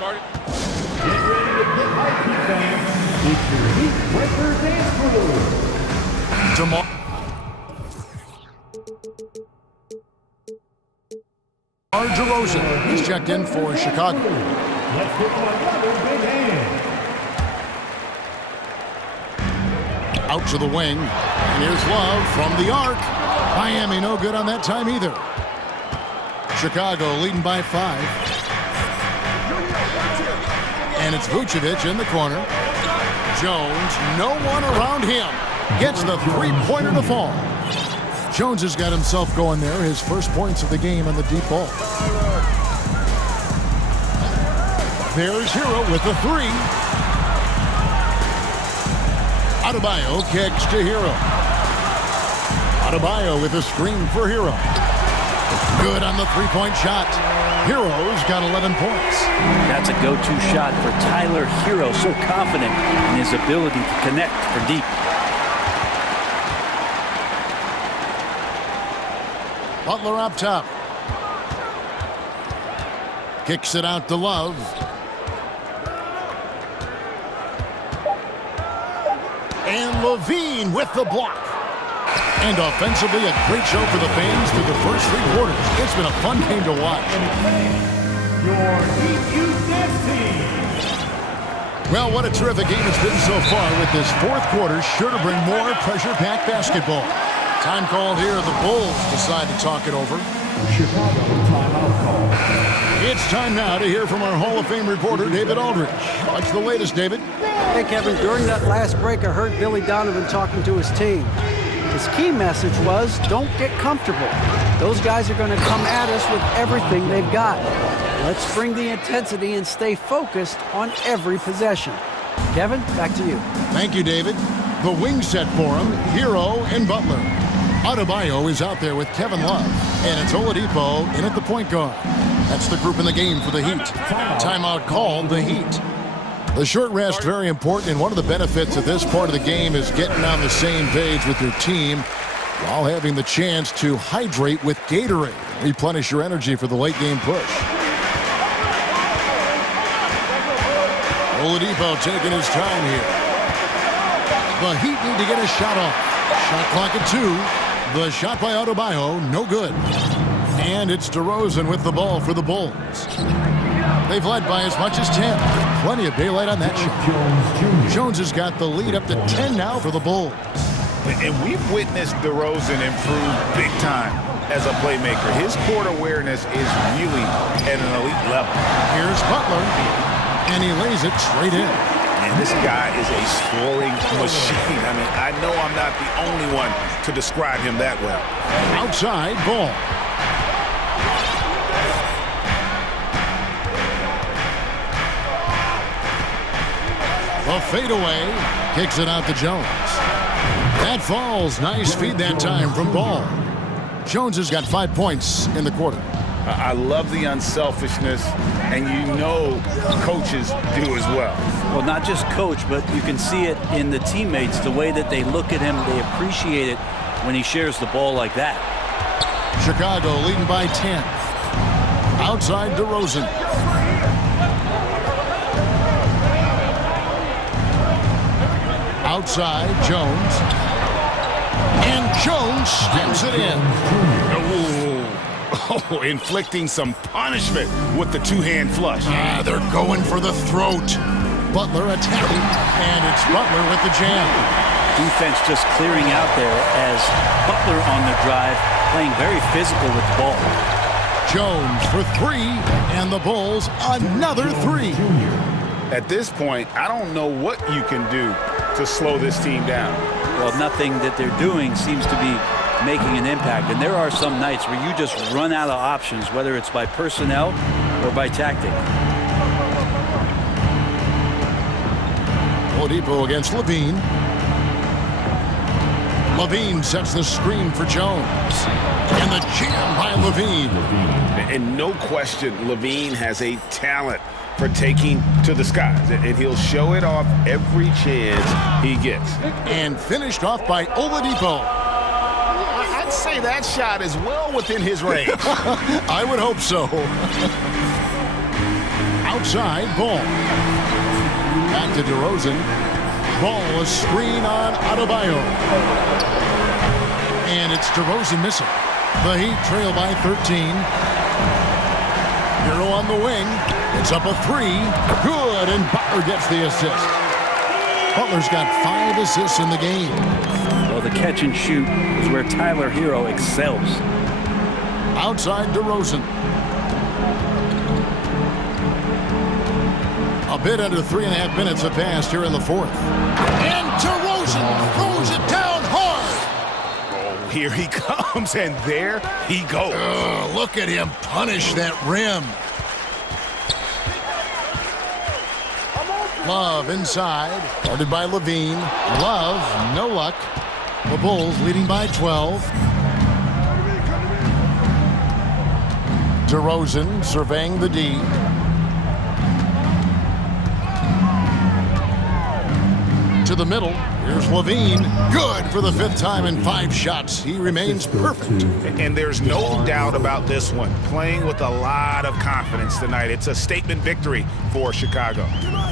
ready to get hyped, fans. It's your Heat Breaker Dance Crew. DeMar. DeRozan. He's checked in for Chicago. Let's give him another big hand. Out to the wing. And here's Love from the arc. Miami no good on that time either. Chicago leading by 5. And it's Vucevic in the corner. Jones, no one around him. Gets the three-pointer to fall. Jones has got himself going there. His first points of the game on the deep ball. There's Hero with the 3. Adebayo kicks to Hero. Adebayo with a screen for Hero. Good on the three-point shot. Hero's got 11 points. That's a go-to shot for Tyler Hero. So confident in his ability to connect for deep. Butler up top. Kicks it out to Love. And Levine with the block. And offensively, a great show for the fans through the first 3 quarters. It's been a fun game to watch. Your Heat Youth Dance Team. Well, what a terrific game it's been so far, with this 4th quarter sure to bring more pressure-packed basketball. Time called here. The Bulls decide to talk it over. Chicago timeout call. It's time now to hear from our Hall of Fame reporter, David Aldridge. What's the latest, David? Hey, Kevin, during that last break, I heard Billy Donovan talking to his team. His key message was, don't get comfortable. Those guys are going to come at us with everything they've got. Let's bring the intensity and stay focused on every possession. Kevin, back to you. Thank you, David. The wing set for him, Hero and Butler. Adebayo is out there with Kevin Love, and it's Oladipo in at the point guard. That's the group in the game for the Heat. Timeout called the Heat. The short rest, very important, and one of the benefits of this part of the game is getting on the same page with your team while having the chance to hydrate with Gatorade. Replenish your energy for the late game push. Oladipo taking his time here. The Heat need to get a shot off. Shot clock at 2. The shot by Adebayo, no good. And it's DeRozan with the ball for the Bulls. They've led by as much as 10. Plenty of daylight on that shot. Jones has got the lead up to 10 now for the Bulls. And we've witnessed DeRozan improve big time as a playmaker. His court awareness is really at an elite level. Here's Butler, and he lays it straight in. And this guy is a scoring machine. I mean, I know I'm not the only one to describe him that well. Outside ball. The fadeaway kicks it out to Jones. That falls. Nice feed that time from Ball. Jones has got 5 points in the quarter. I love the unselfishness, and you know coaches do as well. Well, not just coach, but you can see it in the teammates, the way that they look at him. They appreciate it when he shares the ball like that. Chicago leading by 10. Outside DeRozan. Outside, Jones. And Jones stamps it in. Oh, inflicting some punishment with the two-hand flush. They're going for the throat. Butler attacking, and it's Butler with the jam. Defense just clearing out there as Butler on the drive, playing very physical with the ball. Jones for 3, and the Bulls another 3. At this point, I don't know what you can do to slow this team down. Well, nothing that they're doing seems to be making an impact. And there are some nights where you just run out of options, whether it's by personnel or by tactic. Oladipo against Levine. Levine sets the screen for Jones. And the jam by Levine. And no question, Levine has a talent for taking to the skies. And he'll show it off every chance he gets. And finished off by Oladipo. I'd say that shot is well within his range. I would hope so. Outside, Ball. Back to DeRozan. Ball, a screen on Adebayo. And it's DeRozan missing. The Heat trail by 13. Hero on the wing. It's up a 3. Good, and Butler gets the assist. Butler's got 5 assists in the game. Well, the catch and shoot is where Tyler Hero excels. Outside DeRozan. A bit under 3.5 minutes have passed here in the fourth. And DeRozan throws it down hard. Oh, here he comes, and there he goes. Look at him punish that rim. Love inside, guarded by Levine. Love, no luck. The Bulls leading by 12. DeRozan surveying the D. To the middle. Here's Levine. Good for the 5th time in 5 shots. He remains perfect. And there's no doubt about this one. Playing with a lot of confidence tonight. It's a statement victory for Chicago.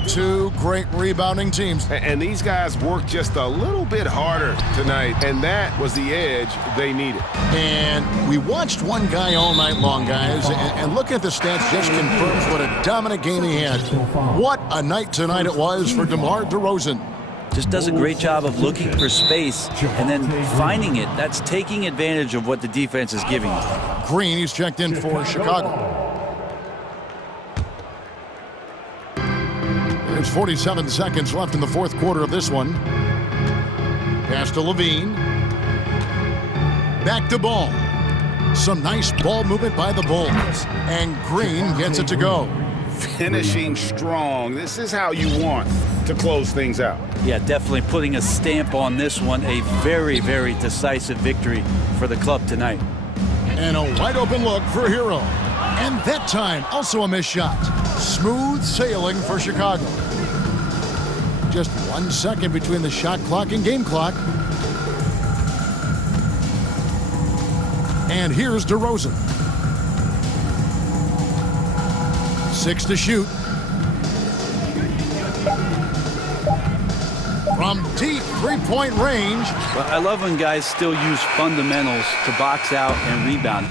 2 great rebounding teams. And these guys worked just a little bit harder tonight, and that was the edge they needed. And we watched one guy all night long, guys, and looking at the stats just confirms what a dominant game he had. What a night tonight it was for DeMar DeRozan. Just does a great job of looking for space and then finding it. That's taking advantage of what the defense is giving you. Green, he's checked in for Chicago. There's 47 seconds left in the fourth quarter of this one. Pass to Levine. Back to Ball. Some nice ball movement by the Bulls. And Green gets it to go. Finishing strong. This is how you want to close things out. Yeah, definitely putting a stamp on this one. A very, very decisive victory for the club tonight. And a wide open look for Hero. And that time, also a missed shot. Smooth sailing for Chicago. Just 1 second between the shot clock and game clock. And here's DeRozan. 6 to shoot. From deep three-point range. Well, I love when guys still use fundamentals to box out and rebound.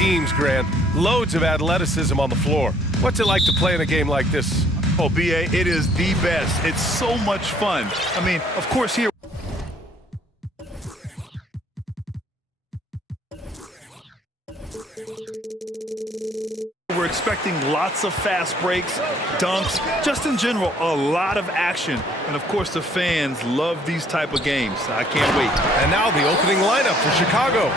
teams, Grant. Loads of athleticism on the floor. What's it like to play in a game like this? Oh, B.A., it is the best. It's so much fun. I mean, of course, here we're expecting lots of fast breaks, dunks, just in general, a lot of action. And, of course, the fans love these type of games. I can't wait. And now the opening lineup for Chicago.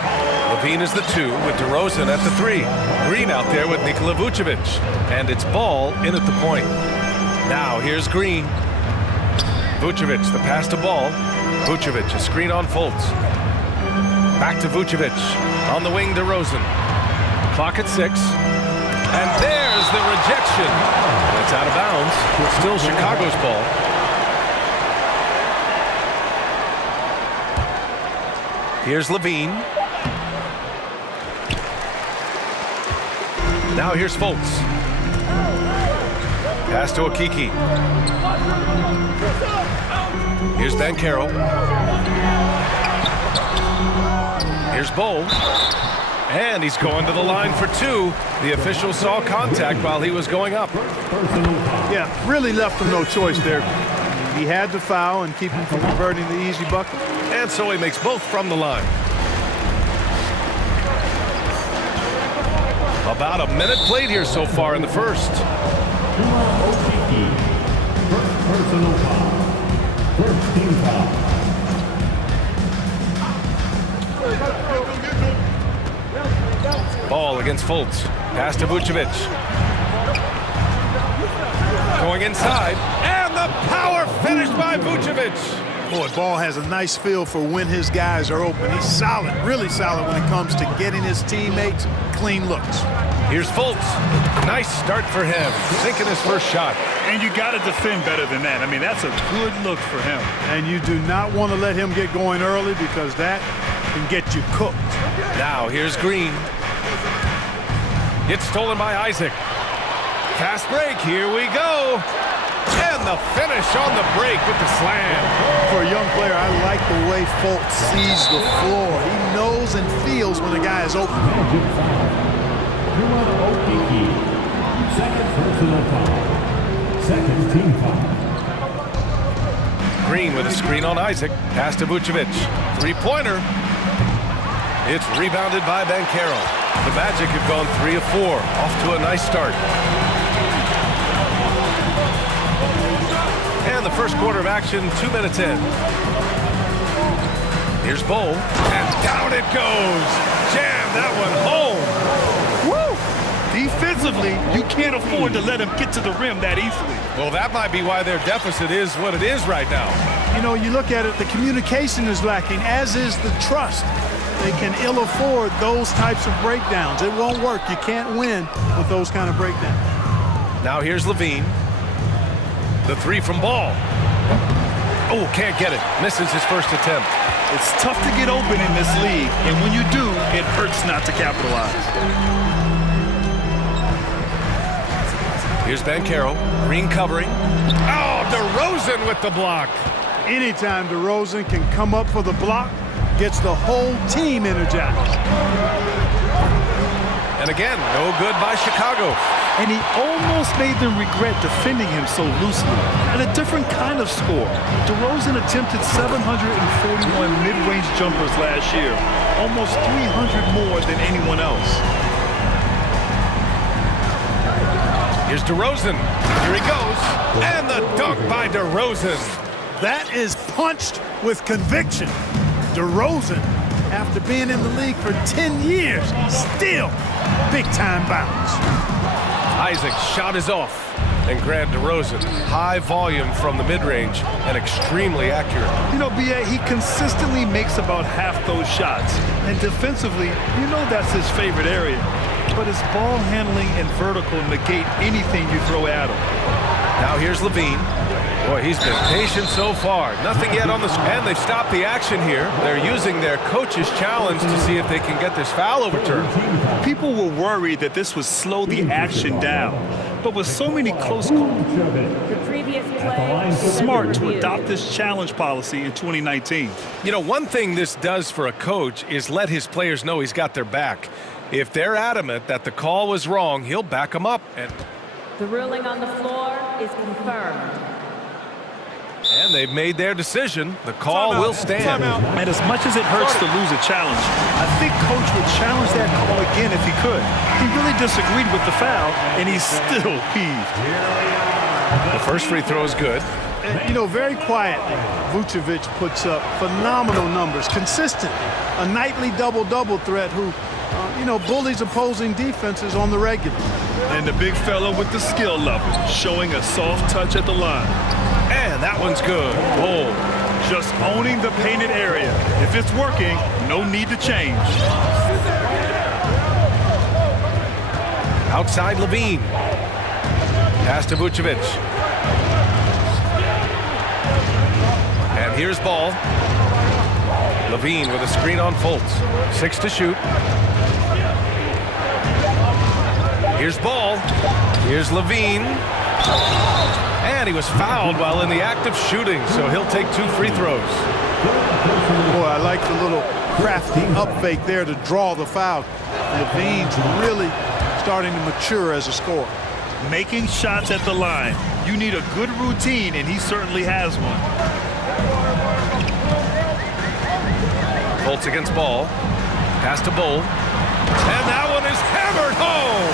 Levine is the 2 with DeRozan at the 3. Green out there with Nikola Vucevic. And it's Ball in at the point. Now here's Green. Vucevic, the pass to Ball. Vucevic, a screen on Fultz. Back to Vucevic. On the wing, DeRozan. Clock at 6. And there's the rejection. That's out of bounds. It's still Chicago's ball. Here's Levine. Now here's Fultz. Pass to Okiki. Here's Banchero. Here's Bowl. And he's going to the line for 2. The official saw contact while he was going up. Yeah, really left him no choice there. He had to foul and keep him from converting the easy bucket. And so he makes both from the line. About a minute played here so far in the first. Personal foul. First team foul. Ball against Fultz. Pass to Vucevic. Going inside. And the power finish by Vucevic. Boy, Ball has a nice feel for when his guys are open. He's solid, really solid when it comes to getting his teammates clean looks. Here's Fultz. Nice start for him. Sinking his first shot. And you got to defend better than that. I mean, that's a good look for him. And you do not want to let him get going early because that can get you cooked. Now here's Green. It's stolen by Isaac. Fast break. Here we go. And the finish on the break with the slam. For a young player, I like the way Fultz sees the floor. He knows and feels when a guy is open. Second personal foul. Second team foul. Green with a screen on Isaac. Pass to Vucevic. Three-pointer. It's rebounded by Banchero. The Magic have gone 3 of 4. Off to a nice start. And the first quarter of action, 2 minutes in. Here's Bowl. And down it goes. Jam that one home. Woo! Defensively, you can't afford to let him get to the rim that easily. Well, that might be why their deficit is what it is right now. You know, you look at it, the communication is lacking, as is the trust. They can ill afford those types of breakdowns. It won't work. You can't win with those kind of breakdowns. Now here's Levine. The 3 from Ball. Oh, can't get it. Misses his first attempt. It's tough to get open in this league, and when you do, it hurts not to capitalize. Here's Banchero. Green covering. Oh, DeRozan with the block. Anytime DeRozan can come up for the block, gets the whole team energized. And again, no good by Chicago. And he almost made them regret defending him so loosely. And a different kind of score. DeRozan attempted 741 mid-range jumpers last year, almost 300 more than anyone else. Here's DeRozan. Here he goes. And the dunk by DeRozan. That is punched with conviction. DeRozan, after being in the league for 10 years, still big-time bounce. Isaac's shot is off. And Grant DeRozan, high volume from the mid-range and extremely accurate. You know, B.A., he consistently makes about half those shots. And defensively, you know that's his favorite area. But his ball handling and vertical negate anything you throw at him. Now here's Levine. Boy, he's been patient so far. Nothing yet on the screen. And they've stopped the action here. They're using their coach's challenge to see if they can get this foul overturned. People were worried that this would slow the action down. But with so many close calls, smart to adopt this challenge policy in 2019. You know, one thing this does for a coach is let his players know he's got their back. If they're adamant that the call was wrong, he'll back them up. The ruling on the floor is confirmed. And they've made their decision. The call will stand. And as much as it hurts to lose a challenge, I think Coach would challenge that call again if he could. He really disagreed with the foul, and he's still peeved. The first free throw is good. And, you know, very quietly, Vucevic puts up phenomenal numbers, consistent. A nightly double-double threat who, you know, bullies opposing defenses on the regular. And the big fella with the skill level, showing a soft touch at the line. And that one's good. Oh, just owning the painted area. If it's working, no need to change. Outside Levine. Pass to Vucevic. And here's ball. Levine with a screen on Fultz. 6 to shoot. Here's ball. Here's Levine. And he was fouled while in the act of shooting, so he'll take 2 free throws. Boy, I like the little crafty up fake there to draw the foul. Levine's really starting to mature as a scorer. Making shots at the line. You need a good routine, and he certainly has one. Fultz against ball. Pass to Bull. And that one is hammered home.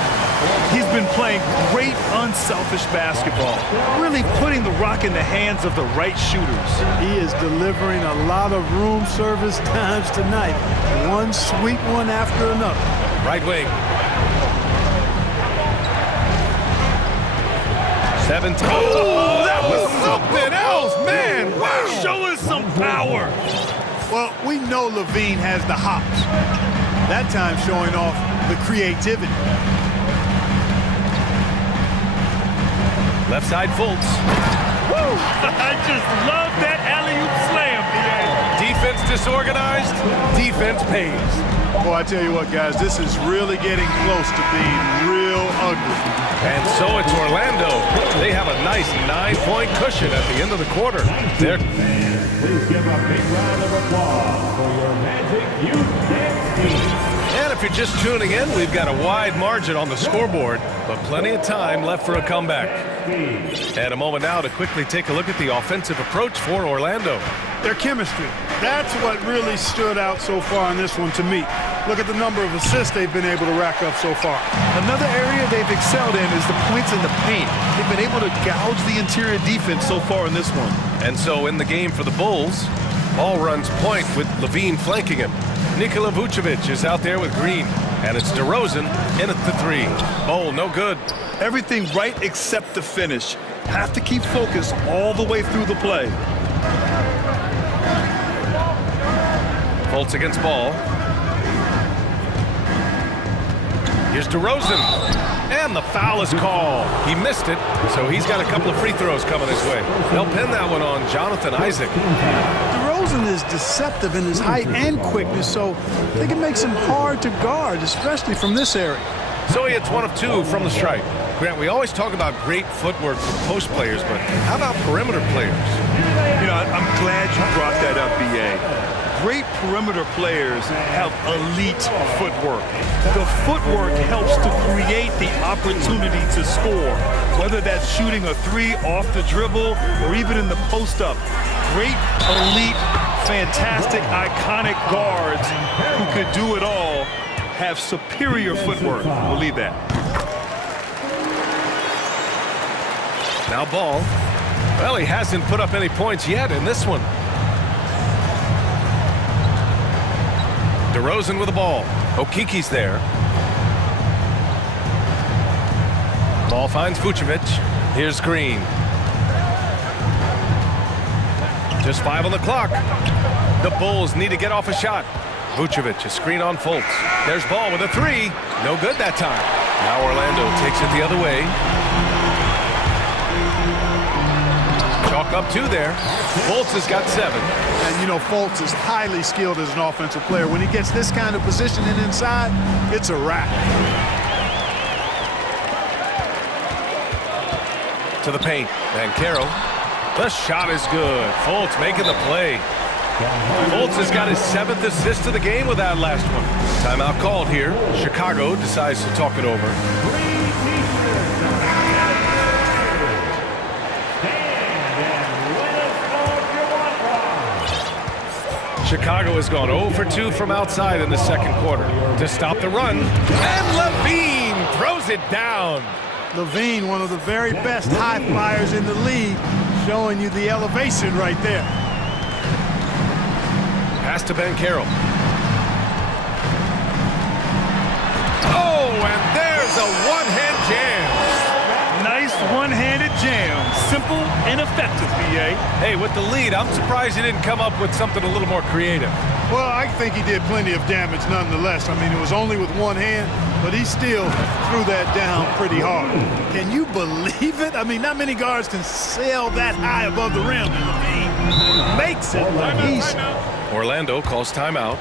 He's been playing great unselfish basketball, really putting the rock in the hands of the right shooters. He is delivering a lot of room service times tonight. One sweet one after another. Right wing. 7. Oh, that was something else, man. Wow. Show us some power. Well, we know Levine has the hops. That time showing off the creativity. Left side Fultz. Woo! I just love that alley-oop slam, B.A. Defense disorganized, defense pays. Boy, I tell you what, guys, this is really getting close to being real ugly. And so it's Orlando. They have a nice 9-point cushion at the end of the quarter. They're... Please give a big round of applause for your Magic Youth Dance team. And if you're just tuning in, we've got a wide margin on the scoreboard, but plenty of time left for a comeback. And a moment now to quickly take a look at the offensive approach for Orlando. Their chemistry. That's what really stood out so far in this one to me. Look at the number of assists they've been able to rack up so far. Another area they've excelled in is the points in the paint. They've been able to gouge the interior defense so far in this one. And so in the game for the Bulls, ball runs point with Levine flanking him. Nikola Vucevic is out there with Green. And it's DeRozan in at the 3. Bowl, no good. Everything right except the finish. Have to keep focused all the way through the play. Fultz against ball. Here's DeRozan. And the foul is called. He missed it, so he's got a couple of free throws coming his way. They'll pin that one on Jonathan Isaac. DeRozan is deceptive in his height and quickness, so they can make him hard to guard, especially from this area. So he hits 1 of 2 from the stripe. Grant, we always talk about great footwork from post players, but how about perimeter players? You know, I'm glad you brought that up, B.A. Great perimeter players have elite footwork. The footwork helps to create the opportunity to score, whether that's shooting a 3 off the dribble or even in the post-up. Great, elite, fantastic, iconic guards who could do it all have superior footwork. We'll leave that. Now ball. Well, he hasn't put up any points yet in this one. DeRozan with the ball. Okiki's there. Ball finds Vucevic. Here's Green. Just 5 on the clock. The Bulls need to get off a shot. Vucevic, a screen on Fultz. There's ball with a 3. No good that time. Now Orlando takes it the other way. Chalk up 2 there. Fultz has got 7. And, you know, Fultz is highly skilled as an offensive player. When he gets this kind of positioning inside, it's a wrap. To the paint. Van Carroll. The shot is good. Fultz making the play. Fultz has got his 7th assist of the game with that last one. Timeout called here. Chicago decides to talk it over. Chicago has gone 0 for 2 from outside in the second quarter. To stop the run, and Levine throws it down. Levine, one of the very best high flyers in the league, showing you the elevation right there. Pass to Banchero. Oh, and there's a one-hand jam. Nice one-handed jam. Simple and effective, B.A. Hey, with the lead, I'm surprised he didn't come up with something a little more creative. Well, I think he did plenty of damage nonetheless. I mean, it was only with one hand, but he still threw that down pretty hard. Can you believe it? I mean, not many guards can sail that high above the rim, and Levine makes it look easy. Orlando calls timeout.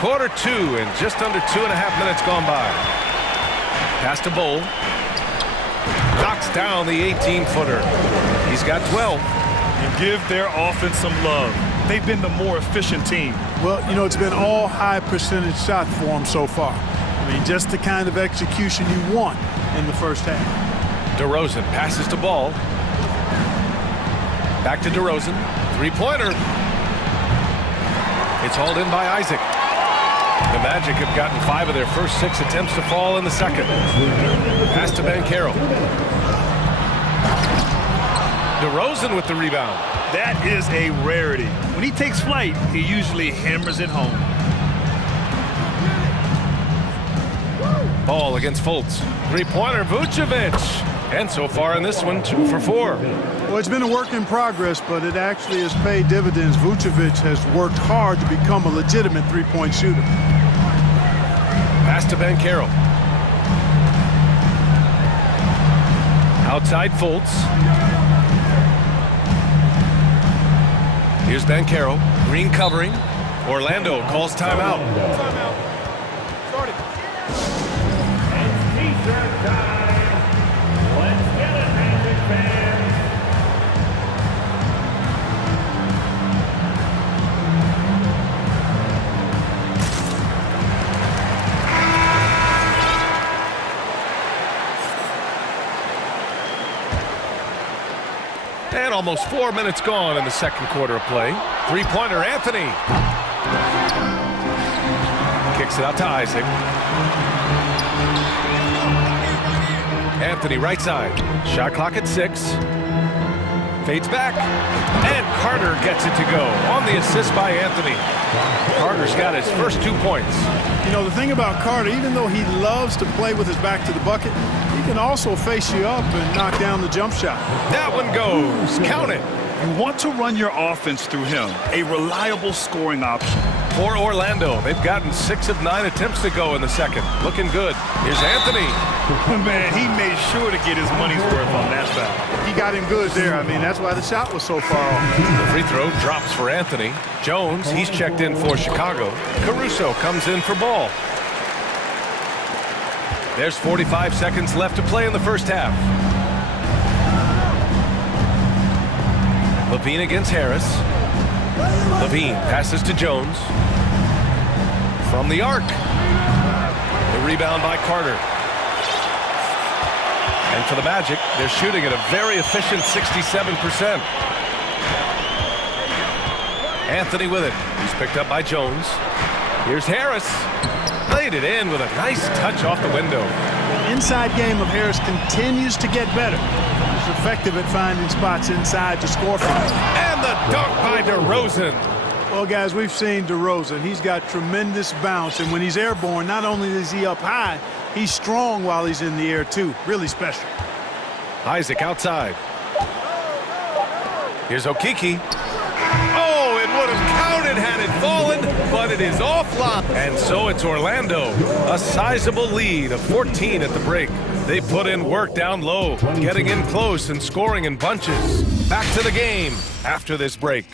Quarter 2 and just under 2.5 minutes gone by. Pass to Bowl. Knocks down the 18-footer. He's got 12. And give their offense some love. They've been the more efficient team. Well, you know, it's been all high percentage shots for them so far. I mean, just the kind of execution you want in the first half. DeRozan passes to Ball. Back to DeRozan. Three-pointer. It's hauled in by Isaac. The Magic have gotten 5 of their first 6 attempts to fall in the second. Pass to Banchero. DeRozan with the rebound. That is a rarity. When he takes flight, he usually hammers it home. Ball against Fultz. Three-pointer, Vucevic. And so far in this one, 2 for 4. Well, it's been a work in progress, but it actually has paid dividends. Vucevic has worked hard to become a legitimate three-point shooter. Pass to Banchero. Outside Fultz. Here's Banchero. Green covering. Orlando calls timeout. Starting. It's T-shirt time. Let's get it, Magic fans. And almost 4 minutes gone in the second quarter of play. Three-pointer, Anthony. Kicks it out to Isaac. Anthony right side. Shot clock at 6. Fades back. And Carter gets it to go on the assist by Anthony. Carter's got his first 2 points. You know, the thing about Carter, even though he loves to play with his back to the bucket, he can also face you up and knock down the jump shot. That one goes. Count it. You want to run your offense through him, a reliable scoring option. For Orlando, they've gotten 6 of 9 attempts to go in the second. Looking good. Here's Anthony. Man, he made sure to get his money's worth on that foul. He got him good there. I mean, that's why the shot was so far off. The free throw drops for Anthony. Jones, he's checked in for Chicago. Caruso comes in for Ball. There's 45 seconds left to play in the first half. Levine against Harris. Levine passes to Jones. From the arc. The rebound by Carter. And for the Magic, they're shooting at a very efficient 67%. Anthony with it. He's picked up by Jones. Here's Harris. Played it in with a nice touch off the window. The inside game of Harris continues to get better. He's effective at finding spots inside to score from. And the dunk by DeRozan. Well, guys, we've seen DeRozan. He's got tremendous bounce, and when he's airborne, not only is he up high, he's strong while he's in the air, too. Really special. Isaac outside. Here's Okeke. Oh, it would have counted had it fallen, but it is offline. And so it's Orlando. A sizable lead of 14 at the break. They put in work down low, getting in close and scoring in bunches. Back to the game after this break.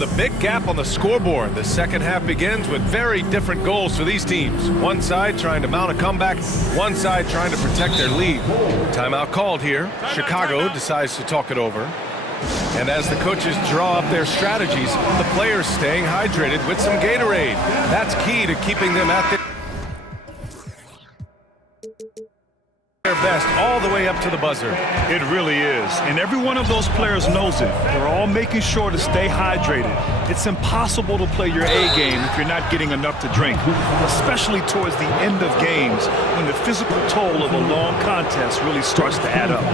with a big gap on the scoreboard. The second half begins with very different goals for these teams. One side trying to mount a comeback, one side trying to protect their lead. Timeout called here. Chicago decides to talk it over. And as the coaches draw up their strategies, the players staying hydrated with some Gatorade. That's key to keeping them at their best all the way up to the buzzer. It really is. And every one of those players knows it. They're all making sure to stay hydrated. It's impossible to play your A game if you're not getting enough to drink, especially towards the end of games when the physical toll of a long contest really starts to add up.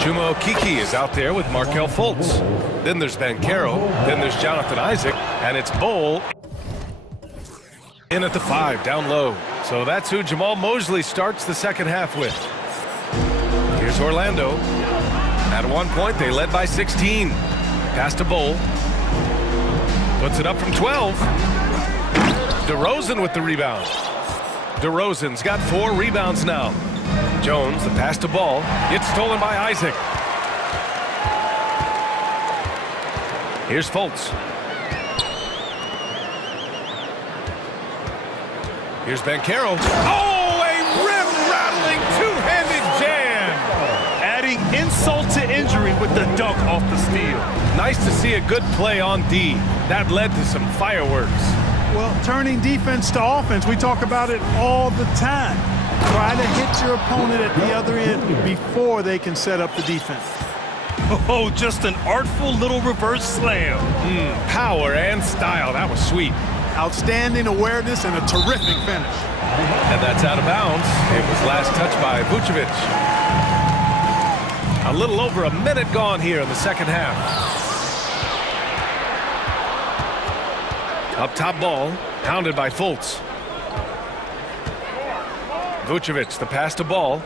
Chuma Okeke is out there with Markelle Fultz. Then there's Banchero. Then there's Jonathan Isaac. And it's Bowl in at the 5, down low. So that's who Jamal Mosley starts the second half with. Here's Orlando. At one point, they led by 16. Pass to Bowl. Puts it up from 12. DeRozan with the rebound. DeRozan's got 4 rebounds now. Jones, the pass to Ball. It's stolen by Isaac. Here's Fultz. Here's Banchero. Oh, a rim-rattling two-handed jam! Adding insult to injury with the dunk off the steal. Nice to see a good play on D. That led to some fireworks. Well, turning defense to offense, we talk about it all the time. Try to hit your opponent at the other end before they can set up the defense. Oh, just an artful little reverse slam. Power and style. That was sweet. Outstanding awareness and a terrific finish. And that's out of bounds. It was last touched by Vucevic. A little over a minute gone here in the second half. Up top Ball, hounded by Fultz. Vucevic, the pass to Ball.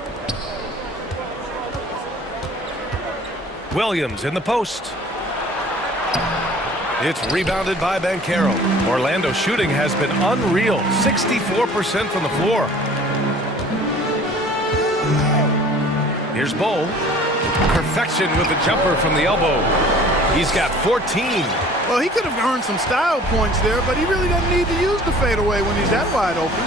Williams in the post. It's rebounded by Banchero. Orlando shooting has been unreal. 64% from the floor. Here's Bowl. Perfection with the jumper from the elbow. He's got 14. Well, he could have earned some style points there, but he really doesn't need to use the fadeaway when he's that wide open.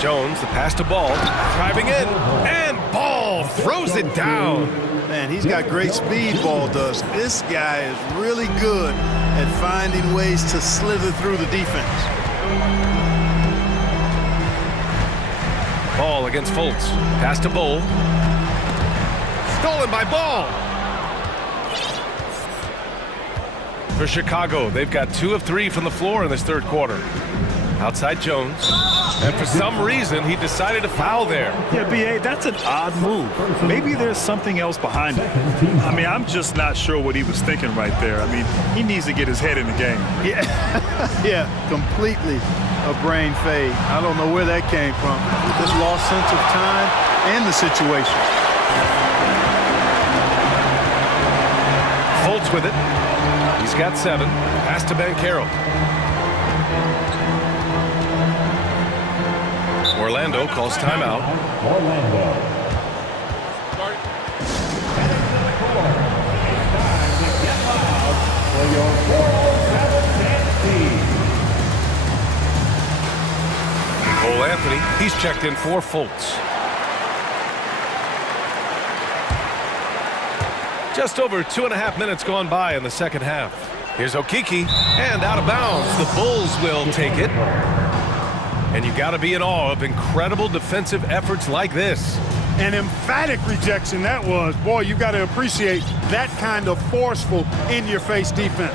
Jones, the pass to Ball, driving in, and Ball throws it down. Man, he's got great speed, Ball does. This guy is really good at finding ways to slither through the defense. Ball against Fultz. Pass to Bowl. Stolen by Ball. For Chicago, they've got 2 of 3 from the floor in this third quarter. Outside Jones. And for some reason, he decided to foul there. Yeah, B.A., that's an odd move. Maybe there's something else behind it. I mean, I'm just not sure what he was thinking right there. I mean, he needs to get his head in the game. Yeah, completely a brain fade. I don't know where that came from. Just lost sense of time and the situation. Fultz with it. He's got 7. Pass to Banchero. Orlando calls timeout. Orlando. Cole Anthony, he's checked in for Fultz. Just over 2.5 minutes gone by in the second half. Here's Okeke, and out of bounds. The Bulls will take it. And you got to be in awe of incredible defensive efforts like this. An emphatic rejection that was. Boy, you got to appreciate that kind of forceful, in-your-face defense.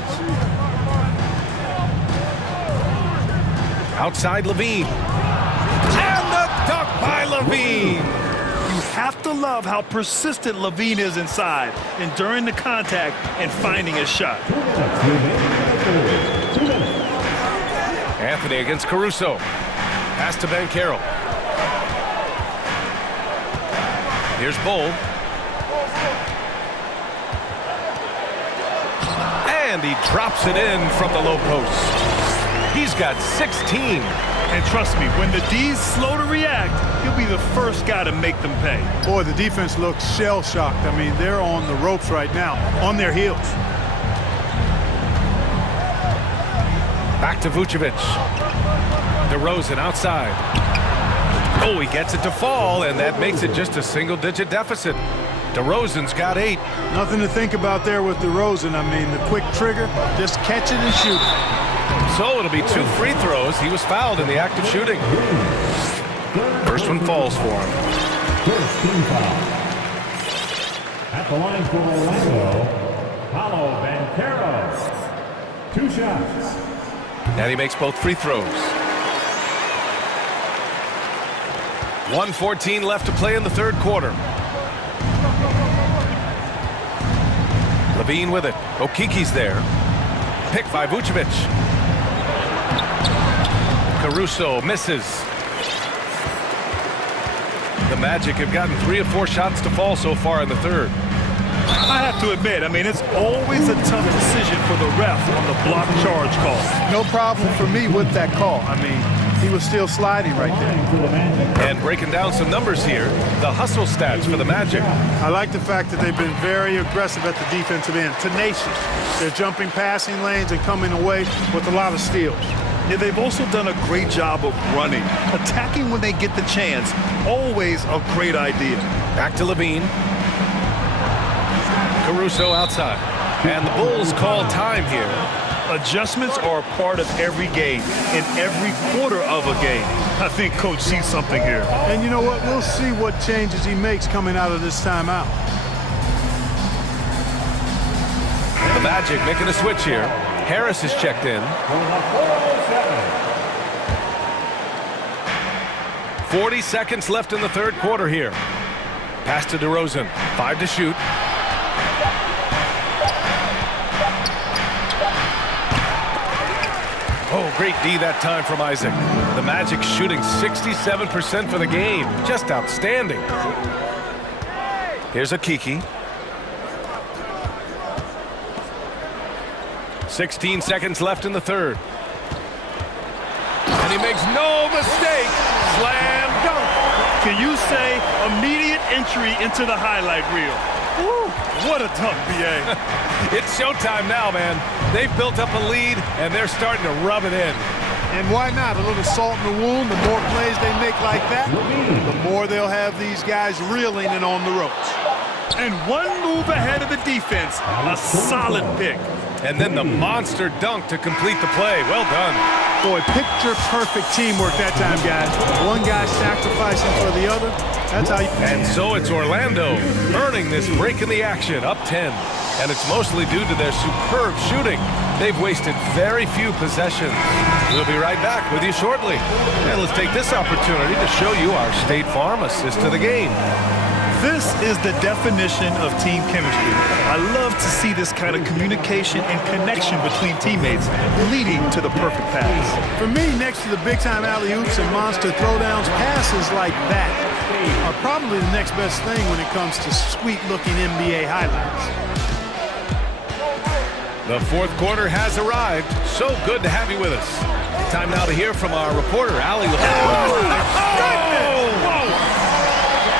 Outside Levine. And the dunk by Levine. You have to love how persistent Levine is inside and during the contact and finding a shot. Anthony against Caruso. Pass to Banchero. Here's Bowl. And he drops it in from the low post. He's got 16. And trust me, when the D's slow to react, he'll be the first guy to make them pay. Boy, the defense looks shell-shocked. I mean, they're on the ropes right now, on their heels. Back to Vucevic. DeRozan outside. Oh, he gets it to fall, and that makes it just a single-digit deficit. DeRozan's got 8. Nothing to think about there with DeRozan. I mean, the quick trigger, just catch it and shoot. So it'll be 2 free throws. He was fouled in the act of shooting. First one falls for him. First team foul. At the line for Orlando, Paolo Banchero. 2 shots. And he makes both free throws. 1:14 left to play in the third quarter. Levine with it. Okiki's there. Picked by Vucevic. Caruso misses. The Magic have gotten 3 of 4 shots to fall so far in the third. I have to admit, I mean, it's always a tough decision for the ref on the block charge call. No problem for me with that call. I mean, he was still sliding right there. And breaking down some numbers here, the hustle stats for the Magic. I like the fact that they've been very aggressive at the defensive end, tenacious. They're jumping passing lanes and coming away with a lot of steals. Yeah, they've also done a great job of running. Attacking when they get the chance, always a great idea. Back to Levine. Caruso outside. And the Bulls call time here. Adjustments are a part of every game, in every quarter of a game. I think Coach sees something here. And you know what? We'll see what changes he makes coming out of this timeout. The Magic making a switch here. Harris is checked in. 40 seconds left in the third quarter here. Pass to DeRozan. 5 to shoot. Oh, great D that time from Isaac. The Magic shooting 67% for the game. Just outstanding. Here's Okiki. 16 seconds left in the third. And he makes no mistake. Slam dunk. Can you say immediate entry into the highlight reel? Woo, what a dunk, B.A. It's showtime now, man. They've built up a lead, and they're starting to rub it in. And why not? A little salt in the wound. The more plays they make like that, the more they'll have these guys reeling and on the ropes. And one move ahead of the defense. A solid pick. And then the monster dunk to complete the play. Well done. Boy, picture-perfect teamwork that time, guys. One guy sacrificing for the other. That's how you... And so it's Orlando earning this break in the action, up 10. And it's mostly due to their superb shooting. They've wasted very few possessions. We'll be right back with you shortly. And let's take this opportunity to show you our State Farm assist to the game. This is the definition of team chemistry. I love to see this kind of communication and connection between teammates leading to the perfect pass. For me, next to the big-time alley-oops and monster throwdowns, passes like that are probably the next best thing when it comes to sweet-looking NBA highlights. The fourth quarter has arrived. So good to have you with us. Time now to hear from our reporter, Allie.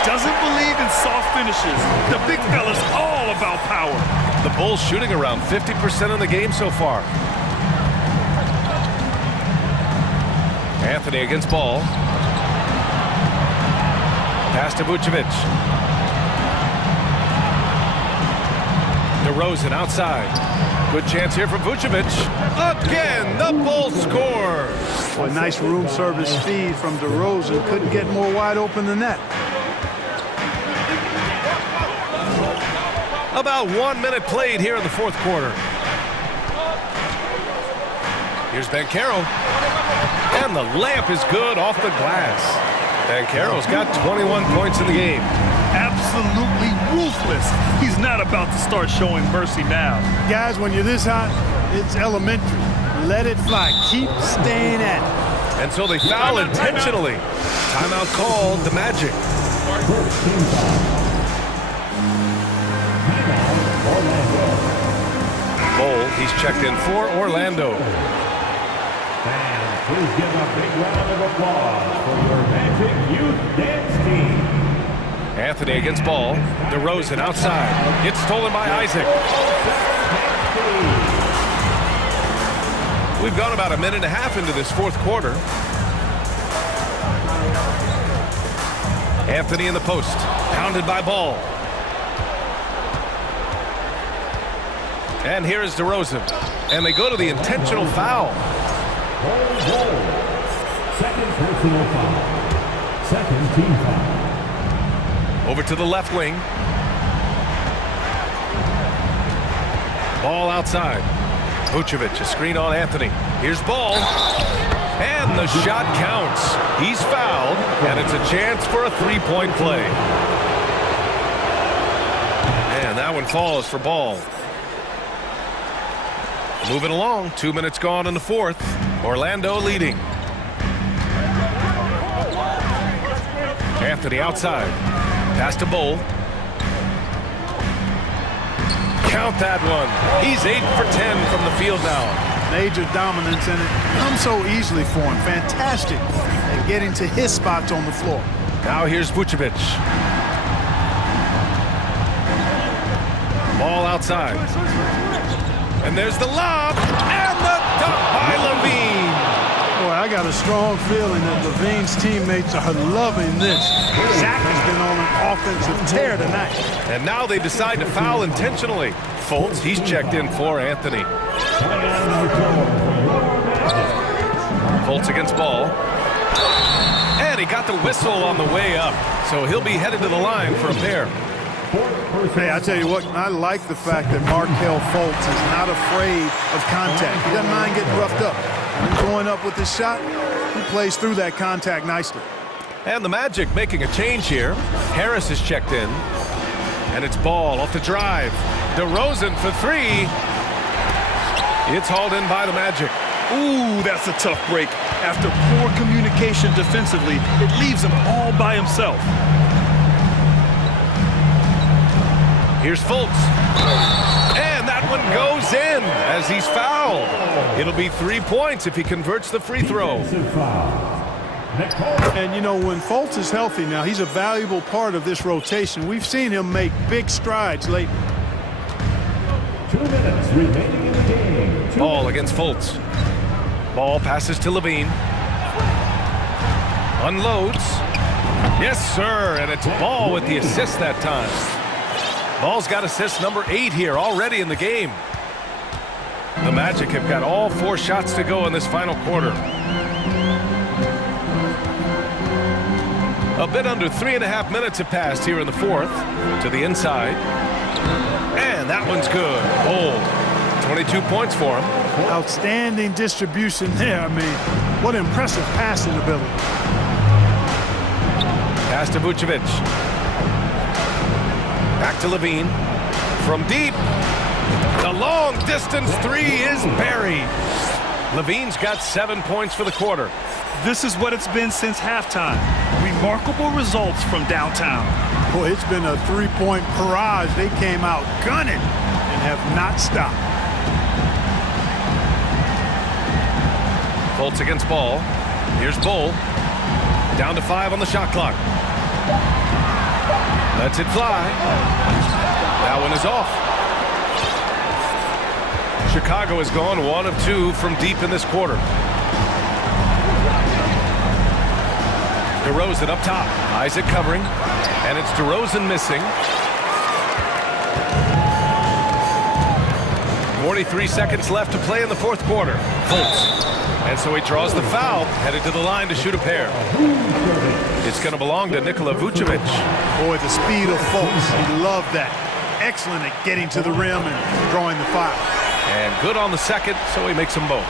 Doesn't believe in soft finishes. The big fella's all about power. The Bulls shooting around 50% in the game so far. Anthony against ball. Pass to Vucevic. DeRozan outside. Good chance here from Vucevic. Again, the Bulls score. Well, a nice room service feed from DeRozan. Couldn't get more wide open than that. About 1 minute played here in the fourth quarter. Here's Banchero. And the layup is good off the glass. Banchero's got 21 points in the game. Absolutely ruthless. He's not about to start showing mercy now. Guys, when you're this hot, it's elementary. Let it fly. Keep staying at it. And so they foul intentionally. Timeout called the Magic. Bowl, he's checked in for Orlando. Please give a big round of applause for your Magic Youth Dance Team. Anthony against ball. DeRozan outside. It's stolen by Isaac. We've gone about a minute and a half into this fourth quarter. Anthony in the post. Pounded by ball. And here is DeRozan. And they go to the intentional foul. Second personal foul. Second team foul. Over to the left wing. Ball outside. Vucevic, a screen on Anthony. Here's ball. And the shot counts. He's fouled, and it's a chance for a three-point play. And that one falls for ball. Moving along, 2 minutes gone in the fourth. Orlando leading. Anthony outside. Pass to Bowl. Count that one. He's 8 for 10 from the field now. Major dominance, and it comes so easily for him. Fantastic at getting to his spots on the floor. Now here's Vucevic. Ball outside. And there's the lob. And the dunk by Levine. Boy, I got a strong feeling that Levine's teammates are loving this. Zach has been on an offensive tear tonight. And now they decide to foul intentionally. Fultz, he's checked in for Anthony. Fultz against ball. And he got the whistle on the way up. So he'll be headed to the line for a pair. Hey, I tell you what, I like the fact that Markelle Fultz is not afraid of contact. He doesn't mind getting roughed up. And going up with his shot, he plays through that contact nicely. And the Magic making a change here. Harris is checked in. And it's ball off the drive. DeRozan for three. It's hauled in by the Magic. Ooh, that's a tough break. After poor communication defensively, it leaves him all by himself. Here's Fultz. And that one goes in as he's fouled. It'll be 3 points if he converts the free throw. And, you know, when Fultz is healthy now, he's a valuable part of this rotation. We've seen him make big strides lately. 2 minutes remaining in the game. Ball against Fultz. Ball passes to Levine. Unloads. Yes, sir. And it's Ball with the assist that time. Ball's got assist number 8 here already in the game. The Magic have got all 4 shots to go in this final quarter. A bit under 3.5 minutes have passed here in the fourth. To the inside. And that one's good. Bold. 22 points for him. Outstanding distribution there. I mean, what impressive passing ability. Pass to Vucevic. Back to Levine. From deep. The long distance three is buried. Levine's got 7 points for the quarter. This is what it's been since halftime. Remarkable results from downtown. Boy, it's been a three-point barrage. They came out gunning and have not stopped. Fultz against Ball. Here's Bull. Down to 5 on the shot clock. Lets it fly. That one is off. Chicago has gone 1 of 2 from deep in this quarter. DeRozan up top. Isaac covering. And it's DeRozan missing. 43 seconds left to play in the fourth quarter. Fultz. And so he draws the foul, headed to the line to shoot a pair. It's going to belong to Nikola Vucevic. Boy, the speed of Fultz. He loved that. Excellent at getting to the rim and drawing the foul. And good on the second, so he makes them both.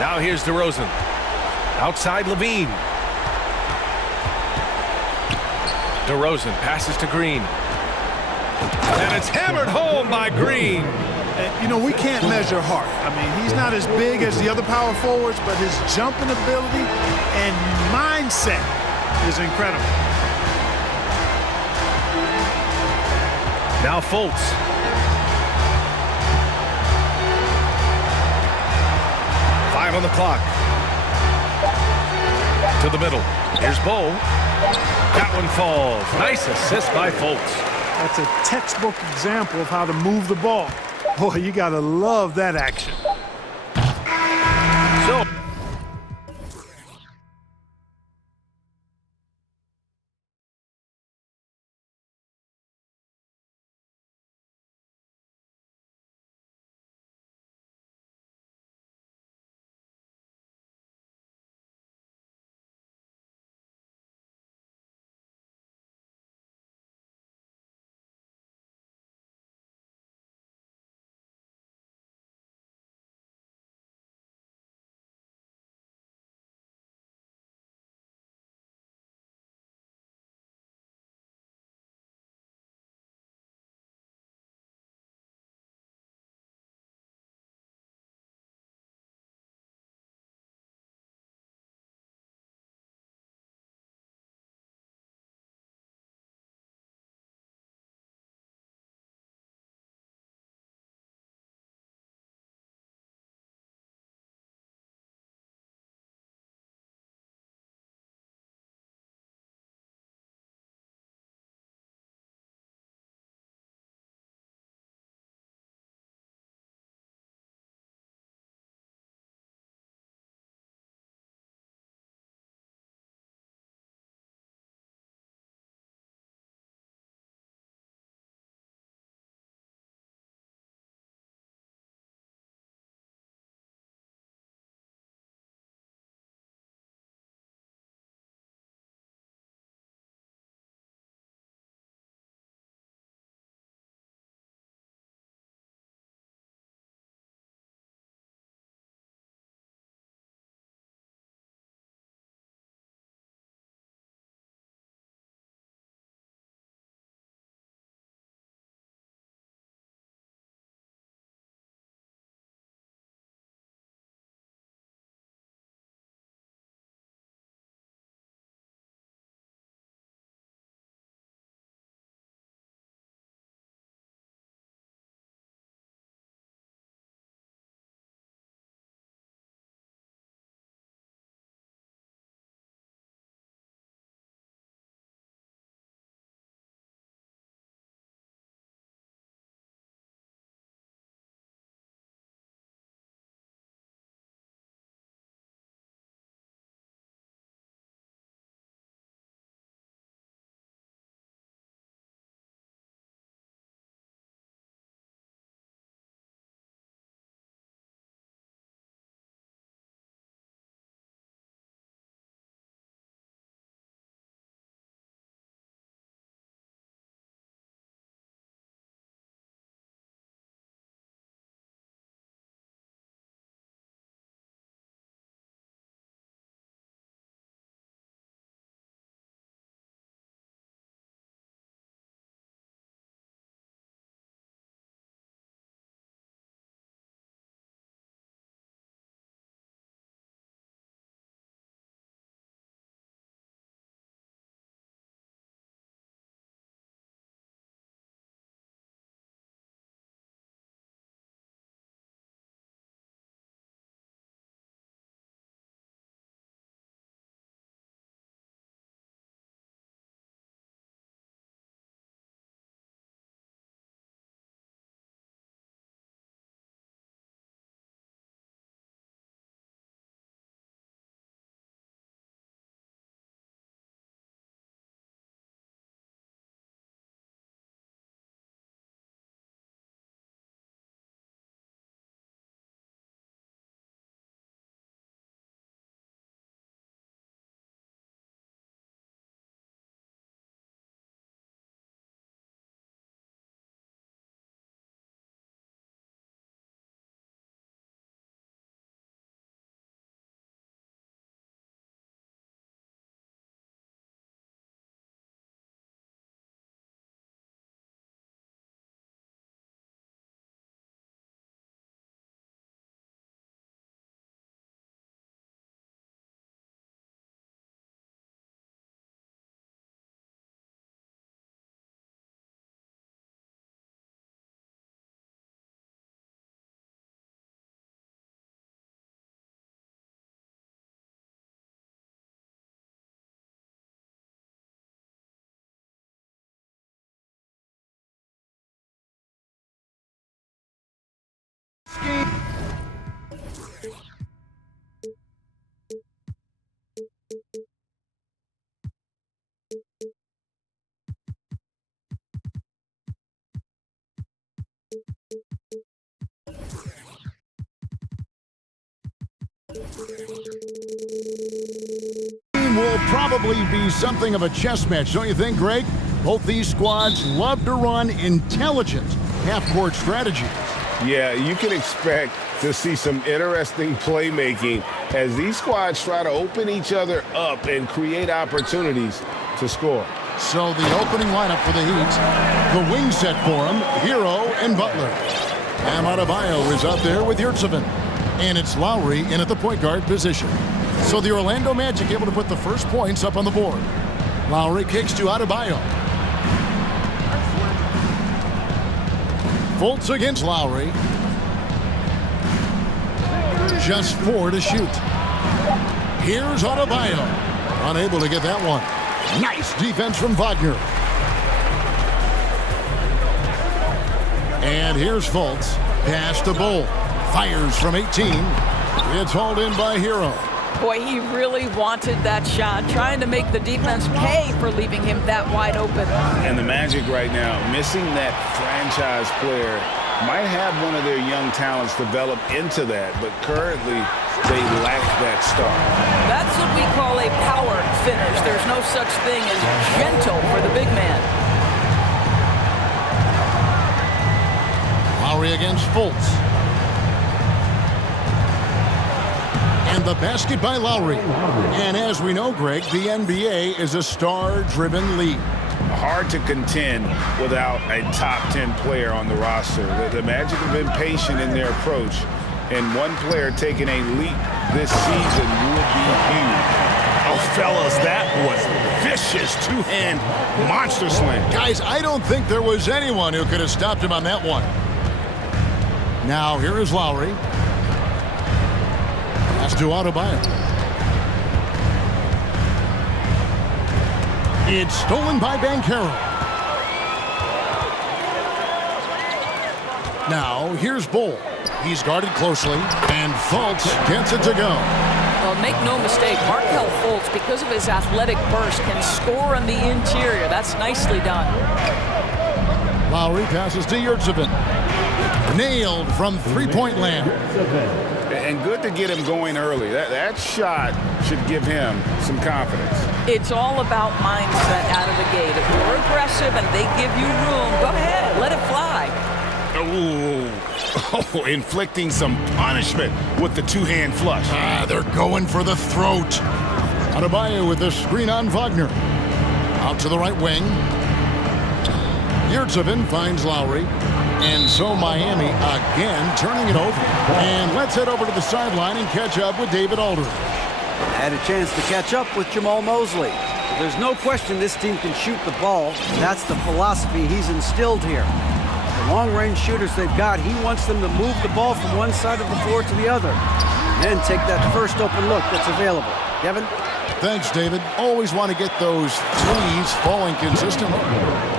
Now here's DeRozan. Outside Levine. DeRozan passes to Green. And it's hammered home by Green. And, you know, we can't measure heart. I mean, he's not as big as the other power forwards, but his jumping ability and mindset is incredible. Now Fultz. on the clock. To the middle. Here's Bowl. That one falls. Nice assist by Fultz. That's a textbook example of how to move the ball. Boy, you got to love that action. So Will probably be something of a chess match, don't you think, Greg? Both these squads love to run intelligent half-court strategies. Yeah, you can expect to see some interesting playmaking as these squads try to open each other up and create opportunities to score. So the opening lineup for the Heat, the wing set for them, Hero and Butler. Adebayo is out there with Yurtseven. And it's Lowry in at the point guard position. So the Orlando Magic able to put the first points up on the board. Lowry kicks to Adebayo. Fultz against Lowry. Just 4 to shoot. Here's Adebayo. Unable to get that one. Nice defense from Wagner. And here's Fultz. Pass to Bull. Fires from 18. It's hauled in by Hero. Boy, he really wanted that shot, trying to make the defense pay for leaving him that wide open. And the Magic right now, missing that franchise player, might have one of their young talents develop into that, but currently they lack that star. That's what we call a power finish. There's no such thing as gentle for the big man. Lowry against Fultz. And the basket by Lowry. And as we know, Greg, the NBA is a star-driven league. Hard to contend without a top 10 player on the roster. The Magic have been patient in their approach, and one player taking a leap this season would be huge. Oh, fellas, that was vicious two-hand monster slam. Guys, I don't think there was anyone who could have stopped him on that one. Now, here is Lowry. Pass to Adebayo. It's stolen by Banchero. Now, here's Bull. He's guarded closely, and Fultz gets it to go. Well, make no mistake, Markelle Fultz, because of his athletic burst, can score on the interior. That's nicely done. Lowry passes to Yurtseven. Nailed from three-point land. And good to get him going early. That shot should give him some confidence. It's all about mindset out of the gate. If you're aggressive and they give you room, go ahead, let it fly. Oh, inflicting some punishment with the two-hand flush. They're going for the throat. Adebayo with the screen on Wagner. Out to the right wing. Yurtseven finds Lowry. And so Miami again turning it over. And let's head over to the sideline and catch up with David Aldridge. Had a chance to catch up with Jamal Mosley. There's no question this team can shoot the ball. That's the philosophy he's instilled here. The long-range shooters they've got, he wants them to move the ball from one side of the floor to the other. Then take that first open look that's available. Kevin? Thanks, David. Always want to get those threes falling consistently.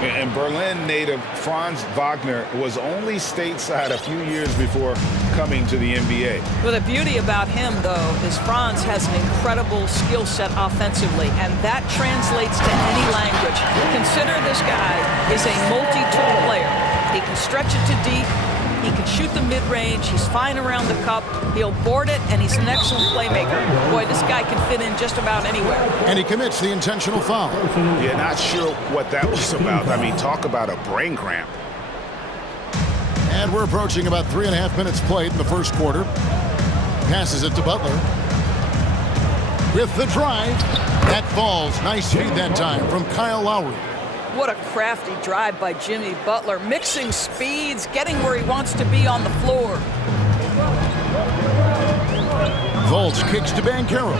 And Berlin native Franz Wagner was only stateside a few years before coming to the NBA. Well, the beauty about him, though, is Franz has an incredible skill set offensively, and that translates to any language. Consider this guy is a multi-tool player. He can stretch it to deep. He can shoot the mid-range. He's fine around the cup. He'll board it, and he's an excellent playmaker. Boy, this guy can fit in just about anywhere. And he commits the intentional foul. Yeah, not sure what that was about. I mean, talk about a brain cramp. And we're approaching about 3.5 minutes played in the first quarter. Passes it to Butler. With the drive. That falls. Nice feed that time from Kyle Lowry. What a crafty drive by Jimmy Butler, mixing speeds, getting where he wants to be on the floor. Fultz kicks to Banchero.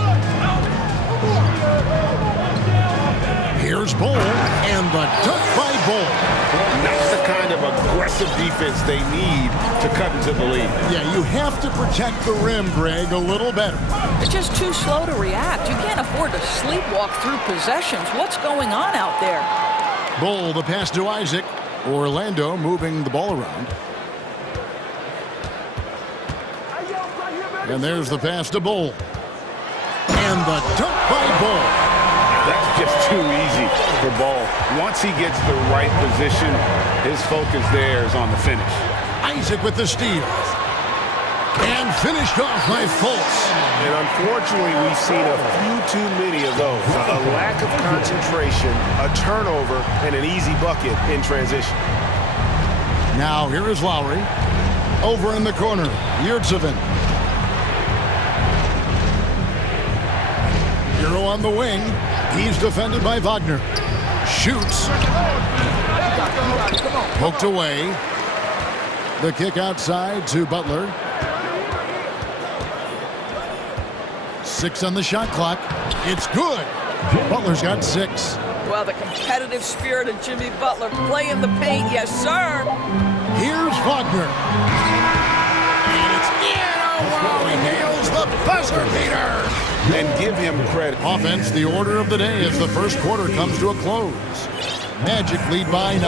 Here's Bull, and the dunk by Bull. Not the kind of aggressive defense they need to cut into the lead. Yeah, you have to protect the rim, Greg, a little better. They're just too slow to react. You can't afford to sleepwalk through possessions. What's going on out there? Bull, the pass to Isaac. Orlando moving the ball around. And there's the pass to Bull. And the dunk by Bull. That's just too easy for Bull. Once he gets the right position, his focus there is on the finish. Isaac with the steal. And finished off by Fultz. And unfortunately, we've seen a few too many of those. A lack of concentration, a turnover, and an easy bucket in transition. Now here is Lowry. Over in the corner, Yurtsevin. Hero on the wing. He's defended by Wagner. Shoots. Poked away. The kick outside to Butler. 6 on the shot clock. It's good. Butler's got 6. Well, the competitive spirit of Jimmy Butler playing the paint. Yes, sir. Here's Wagner. And it's in. Oh, wow, he nails the buzzer beater. And give him credit. Offense, the order of the day as the first quarter comes to a close. Magic lead by 9.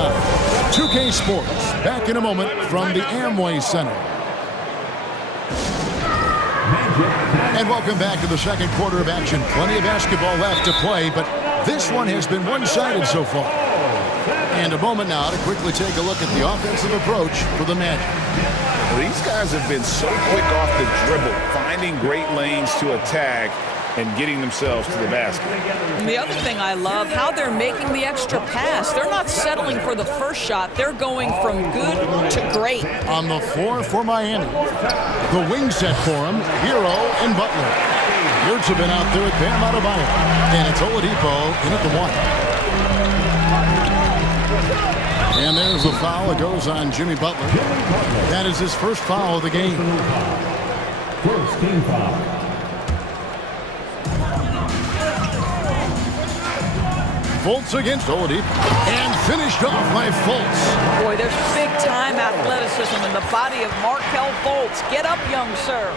2K Sports, back in a moment from the Amway Center. And welcome back to the second quarter of action. Plenty of basketball left to play, but this one has been one-sided so far. And a moment now to quickly take a look at the offensive approach for the Magic. Well, these guys have been so quick off the dribble, finding great lanes to attack and getting themselves to the basket. And the other thing I love, how they're making the extra pass. They're not settling for the first shot. They're going from good to great. On the floor for Miami. The wing set for him, Hero and Butler. Yurtsevin out there with Bam Adebayo. And it's Oladipo in at the 1. And there's the foul that goes on Jimmy Butler. That is his first foul of the game. First team foul. Fultz against Oladipo. And finished off by Fultz. Boy, there's big-time athleticism in the body of Markelle Fultz. Get up, young sir.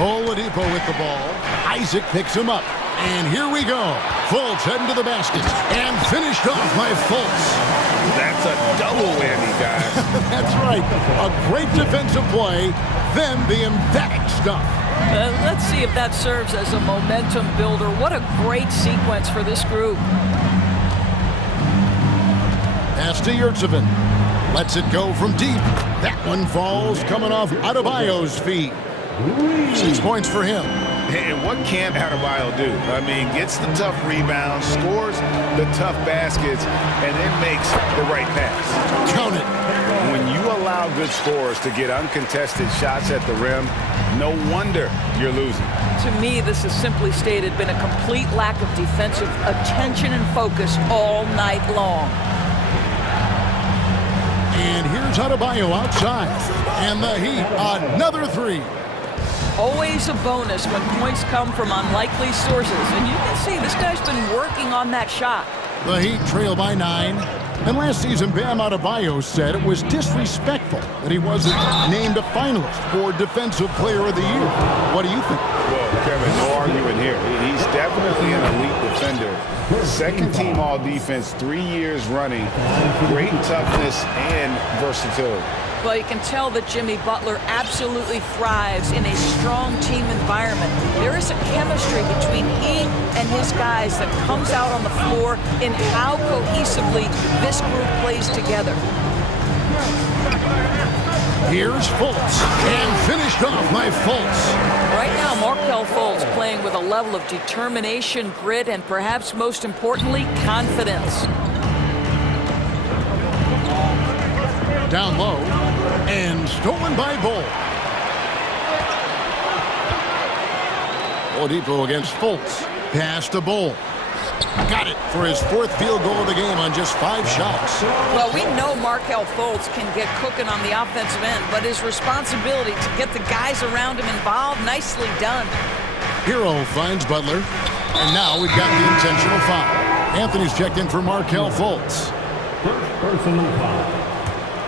Oladipo with the ball. Isaac picks him up. And here we go. Fultz heading to the basket. And finished off by Fultz. That's a double whammy, guys. That's right. A great defensive play, then the emphatic stuff. Let's see if that serves as a momentum builder. What a great sequence for this group. Pass to Yurtsevin. Lets it go from deep. That one falls coming off Adebayo's feet. 6 points for him. And what can't Adebayo do? I mean, gets the tough rebounds, scores the tough baskets, and then makes the right pass. Count it. When you allow good scorers to get uncontested shots at the rim, no wonder you're losing. To me, this has simply stated been a complete lack of defensive attention and focus all night long. And here's Adebayo outside. And the Heat, another 3. Always a bonus when points come from unlikely sources. And you can see this guy's been working on that shot. The Heat trail by 9. And last season, Bam Adebayo said it was disrespectful that he wasn't named a finalist for Defensive Player of the Year. What do you think? Well, Kevin, no argument here. He's definitely an elite defender. Second team all-defense 3 years running. Great toughness and versatility. Well, you can tell that Jimmy Butler absolutely thrives in a strong team environment. There is a chemistry between he and his guys that comes out on the floor in how cohesively this group plays together. Here's Fultz, and finished off by Fultz. Right now, Markelle Fultz playing with a level of determination, grit, and perhaps most importantly, confidence. Down low, and stolen by Bull. Oladipo against Fultz. Pass to Bull. Got it for his 4th field goal of the game on just 5 shots. Well, we know Markelle Fultz can get cooking on the offensive end, but his responsibility to get the guys around him involved, nicely done. Hero finds Butler, and now we've got the intentional foul. Anthony's checked in for Markelle Fultz. First personal foul.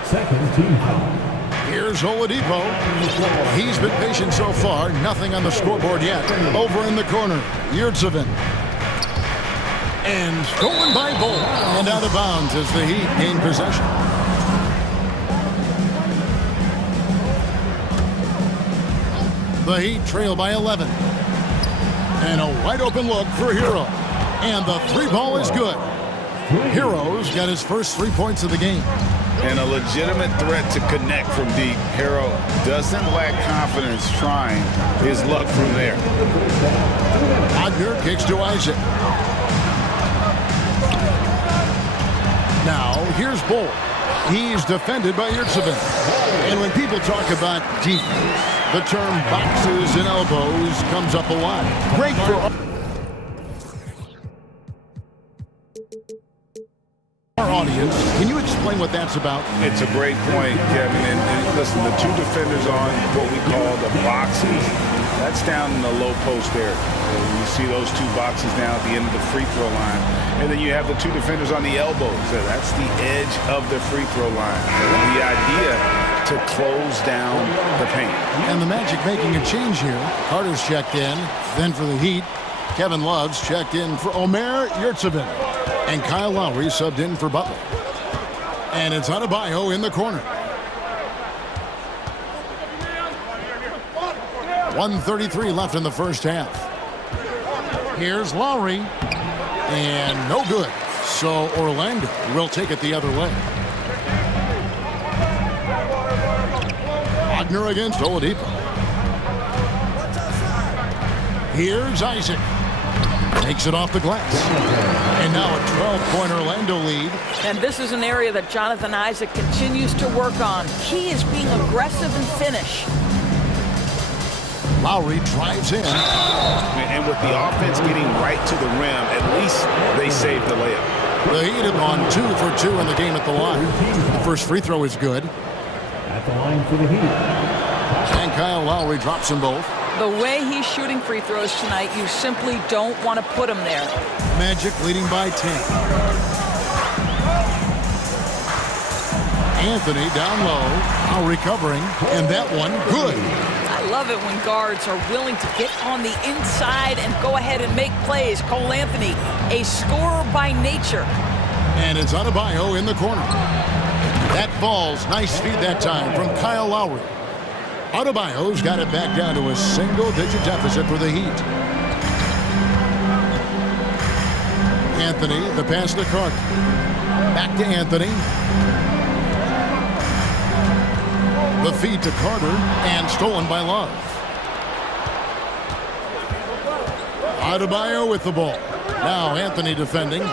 Second team foul. Here's Oladipo. He's been patient so far. Nothing on the scoreboard yet. Over in the corner, Yurtsevin. And stolen by Bull. And out of bounds as the Heat gain possession. The Heat trail by 11. And a wide open look for Hero. And the 3 ball is good. Hero's got his first 3 points of the game. And a legitimate threat to connect from deep. Hero doesn't lack confidence trying his luck from there. Wagner kicks to Isaac. Now, here's Bull. He's defended by Yurtsevin. And when people talk about defense, the term boxes and elbows comes up a lot. Great for our audience. Can you explain what that's about? It's a great point, Kevin. And listen, the two defenders on what we call the boxes, that's down in the low post area. You see those two boxes down at the end of the free throw line. And then you have the two defenders on the elbows. So that's the edge of the free throw line. The idea to close down the paint. And the Magic making a change here. Carter's checked in. Then for the Heat, Kevin Love's checked in for Omer Yurtsevin. And Kyle Lowry subbed in for Butler. And it's Adebayo in the corner. 1:33 left in the first half. Here's Lowry. And no good. So Orlando will take it the other way. Wagner against Oladipo. Here's Isaac. Takes it off the glass. And now a 12-point Orlando lead. And this is an area that Jonathan Isaac continues to work on. Key is being aggressive and finish. Lowry drives in. And with the offense getting right to the rim, at least they saved the layup. The Heat have gone 2 for 2 in the game at the line. The first free throw is good. At the line for the Heat. And Kyle Lowry drops them both. The way he's shooting free throws tonight, you simply don't want to put him there. Magic leading by 10. Anthony down low, now recovering, and that one good. I love it when guards are willing to get on the inside and go ahead and make plays. Cole Anthony, a scorer by nature. And it's Adebayo in the corner. That falls. Nice feed that time from Kyle Lowry. Adebayo's got it back down to a single-digit deficit for the Heat. Anthony, the pass to Carter. Back to Anthony. The feed to Carter, and stolen by Love. Adebayo with the ball. Now Anthony defending.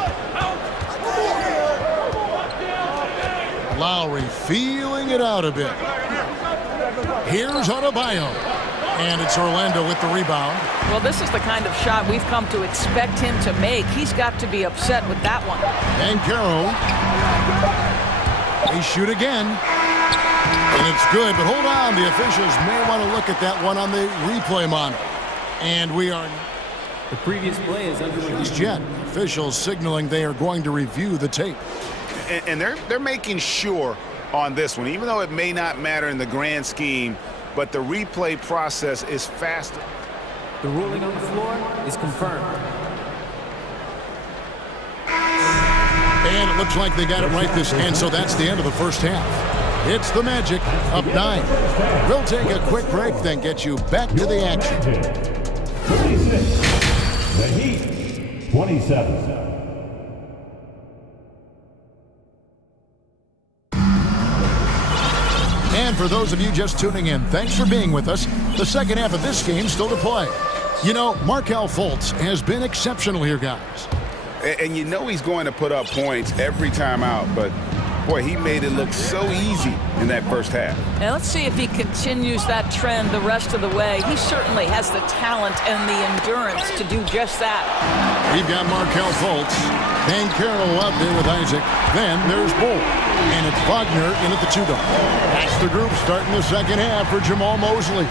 Lowry feeling it out a bit. Here's Adebayo. And it's Orlando with the rebound. Well, this is the kind of shot we've come to expect him to make. He's got to be upset with that one. And Carroll. They shoot again. And it's good, but hold on. The officials may want to look at that one on the replay monitor. And we are... The previous play is underway. Jet. Officials signaling they are going to review the tape. And they're making sure on this one, even though it may not matter in the grand scheme, but the replay process is faster. The ruling on the floor is confirmed. And it looks like they got it right this end, so that's the end of the first half. It's the Magic, up 9. We'll take a quick break, then get you back to the action. 36. The Heat, 27. And for those of you just tuning in, thanks for being with us. The second half of this game still to play. You know, Markelle Fultz has been exceptional here, guys. And you know he's going to put up points every time out, but boy, he made it look so easy in that first half. And let's see if he continues that trend the rest of the way. He certainly has the talent and the endurance to do just that. We've got Markelle Fultz, and Carroll out there with Isaac. Then there's Bull, and it's Wagner in at the 2 guard. That's the group starting the second half for Jamal Mosley.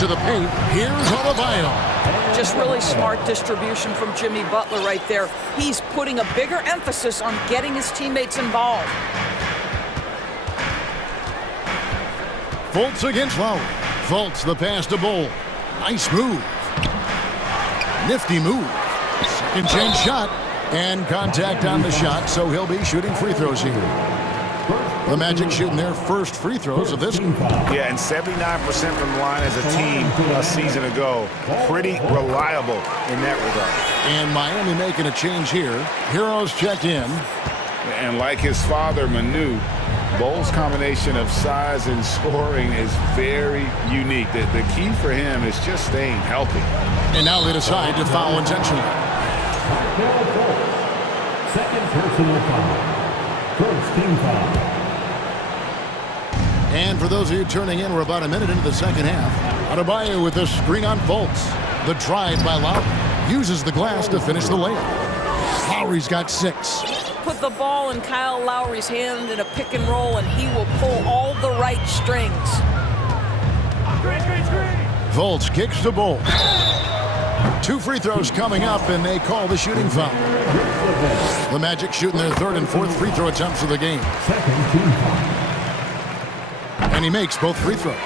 To the paint, here's Adebayo. Just really smart distribution from Jimmy Butler right there. He's putting a bigger emphasis on getting his teammates involved. Fultz against Lowry. Fultz the pass to Bull. Nice move. Nifty move. Second chance shot. And contact on the shot, so he'll be shooting free throws here. The Magic shooting their first free throws of this game. Yeah, and 79% from the line as a team a season ago. Pretty reliable in that regard. And Miami making a change here. Heroes check in. And like his father, Manu, Bol's combination of size and scoring is very unique. The key for him is just staying healthy. And now they decide to foul intentionally. Second personal foul. First team foul. And for those of you turning in, we're about a minute into the second half. Adebayo with the screen on Fultz. The drive by Lowry. Uses the glass to finish the layup. Lowry's got 6. Put the ball in Kyle Lowry's hand in a pick and roll, and he will pull all the right strings. Fultz kicks to Bull. 2 free throws coming up, and they call the shooting foul. The Magic shooting their 3rd and 4th free throw attempts of the game. Second team foul. And he makes both free throws.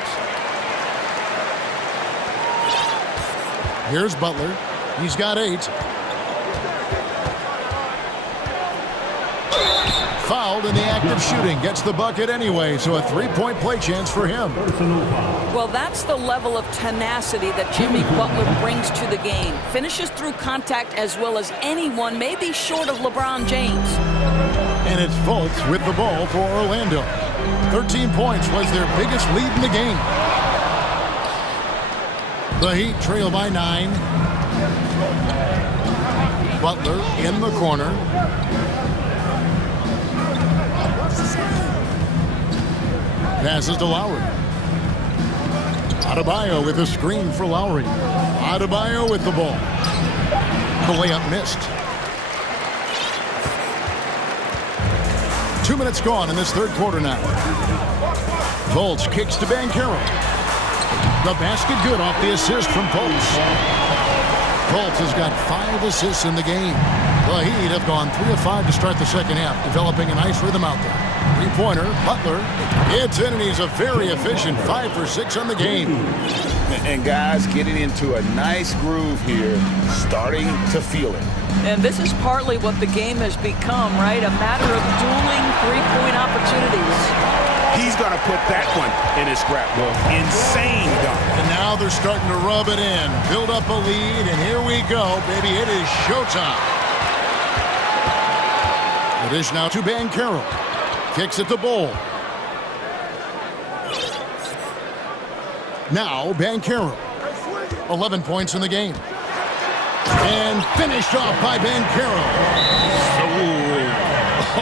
Here's Butler. He's got 8. Fouled in the act of shooting. Gets the bucket anyway, so a 3-point play chance for him. Well, that's the level of tenacity that Jimmy Butler brings to the game. Finishes through contact as well as anyone, maybe short of LeBron James. And it's Fultz with the ball for Orlando. 13 points was their biggest lead in the game. The Heat trail by 9. Butler in the corner. Passes to Lowry. Adebayo with a screen for Lowry. Adebayo with the ball. The layup missed. 2 minutes gone in this third quarter now. Fultz kicks to Banchero. The basket good off the assist from Fultz. Fultz has got 5 assists in the game. The Heat have gone 3 of 5 to start the second half, developing a nice rhythm out there. 3-pointer, Butler. It's in, and he's a very efficient 5 for 6 on the game. And guys getting into a nice groove here, starting to feel it. And this is partly what the game has become, right? A matter of dueling 3-point opportunities. He's going to put that one in his scrapbook. Insane dunk. And now they're starting to rub it in, build up a lead, and here we go, baby. It is showtime. The dish now to Banchero. Kicks it to Bull. Now Banchero. 11 points in the game. And finished off by Banchero.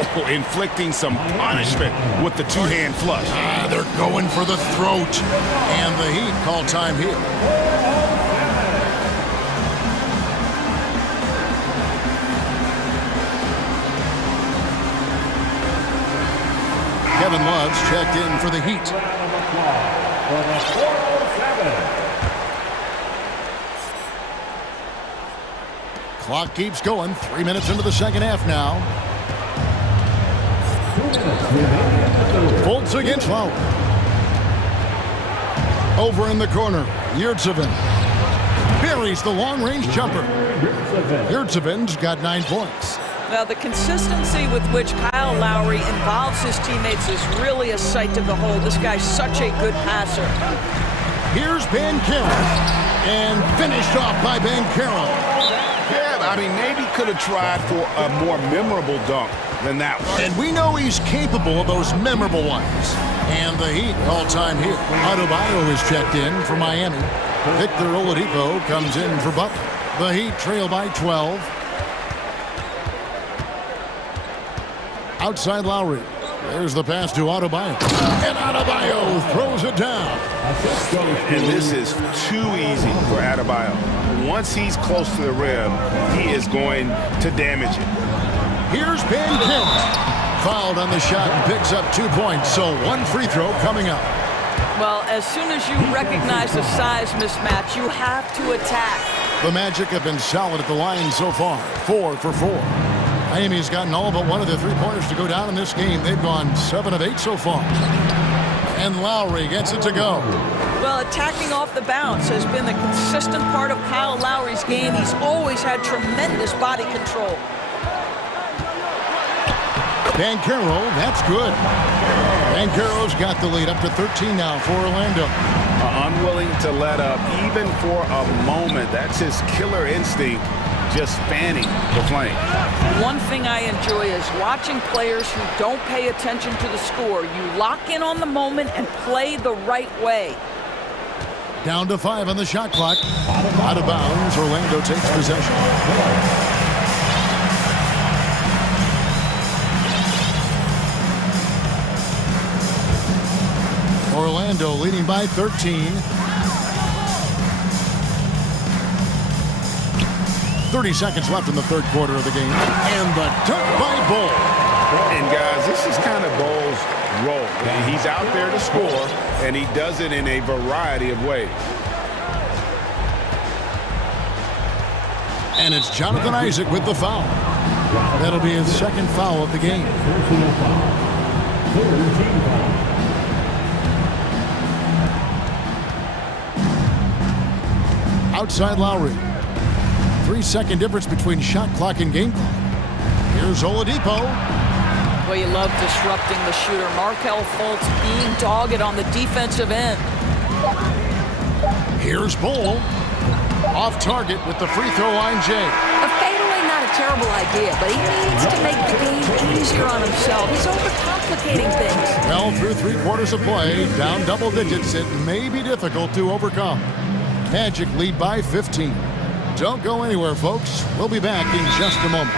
Oh, inflicting some punishment with the 2-hand flush. They're going for the throat. And the Heat call time here. Kevin Love's checked in for the Heat. Clock keeps going. 3 minutes into the second half now. Fultz against Lowry. Over in the corner, Yurtsevin buries the long-range jumper. Yurtsevin's got 9 points. Now, the consistency with which Kyle Lowry involves his teammates is really a sight to behold. This guy's such a good passer. Here's Banchero. And finished off by Banchero. Yeah, I mean, maybe could have tried for a more memorable dunk than that one. And we know he's capable of those memorable ones. And the Heat all-time here. Adebayo is checked in for Miami. Victor Oladipo comes in for Butler. The Heat trail by 12. Outside Lowry. There's the pass to Adebayo. And Adebayo throws it down. And this is too easy for Adebayo. Once he's close to the rim, he is going to damage it. Here's Banchero. Fouled on the shot and picks up 2 points. So 1 free throw coming up. Well, as soon as you recognize the size mismatch, you have to attack. The Magic have been solid at the line so far. 4 for 4. Miami's gotten all but one of the 3-pointers to go down in this game. They've gone 7 of 8 so far. And Lowry gets it to go. Well, attacking off the bounce has been the consistent part of Kyle Lowry's game. He's always had tremendous body control. Bancaro, that's good. Bancaro's got the lead up to 13 now for Orlando. Unwilling to let up even for a moment. That's his killer instinct, just fanning the flame. One thing I enjoy is watching players who don't pay attention to the score. You lock in on the moment and play the right way. Down to 5 on the shot clock. Out of bounds, Orlando takes possession. Orlando leading by 13. 30 seconds left in the third quarter of the game. And the dunk by Bull. And guys, this is kind of Bull's role. He's out there to score, and he does it in a variety of ways. And it's Jonathan Isaac with the foul. That'll be his second foul of the game. Outside Lowry. 3-second difference between shot clock and game clock. Here's Oladipo. Well, you love disrupting the shooter. Markelle Fultz being dogged on the defensive end. Here's Bull. Off target with the free throw line, Jay. A fadeaway, not a terrible idea, but he needs to make the game easier on himself. He's overcomplicating things. Well, through 3 quarters of play, down double digits, it may be difficult to overcome. Magic lead by 15. Don't go anywhere, folks. We'll be back in just a moment.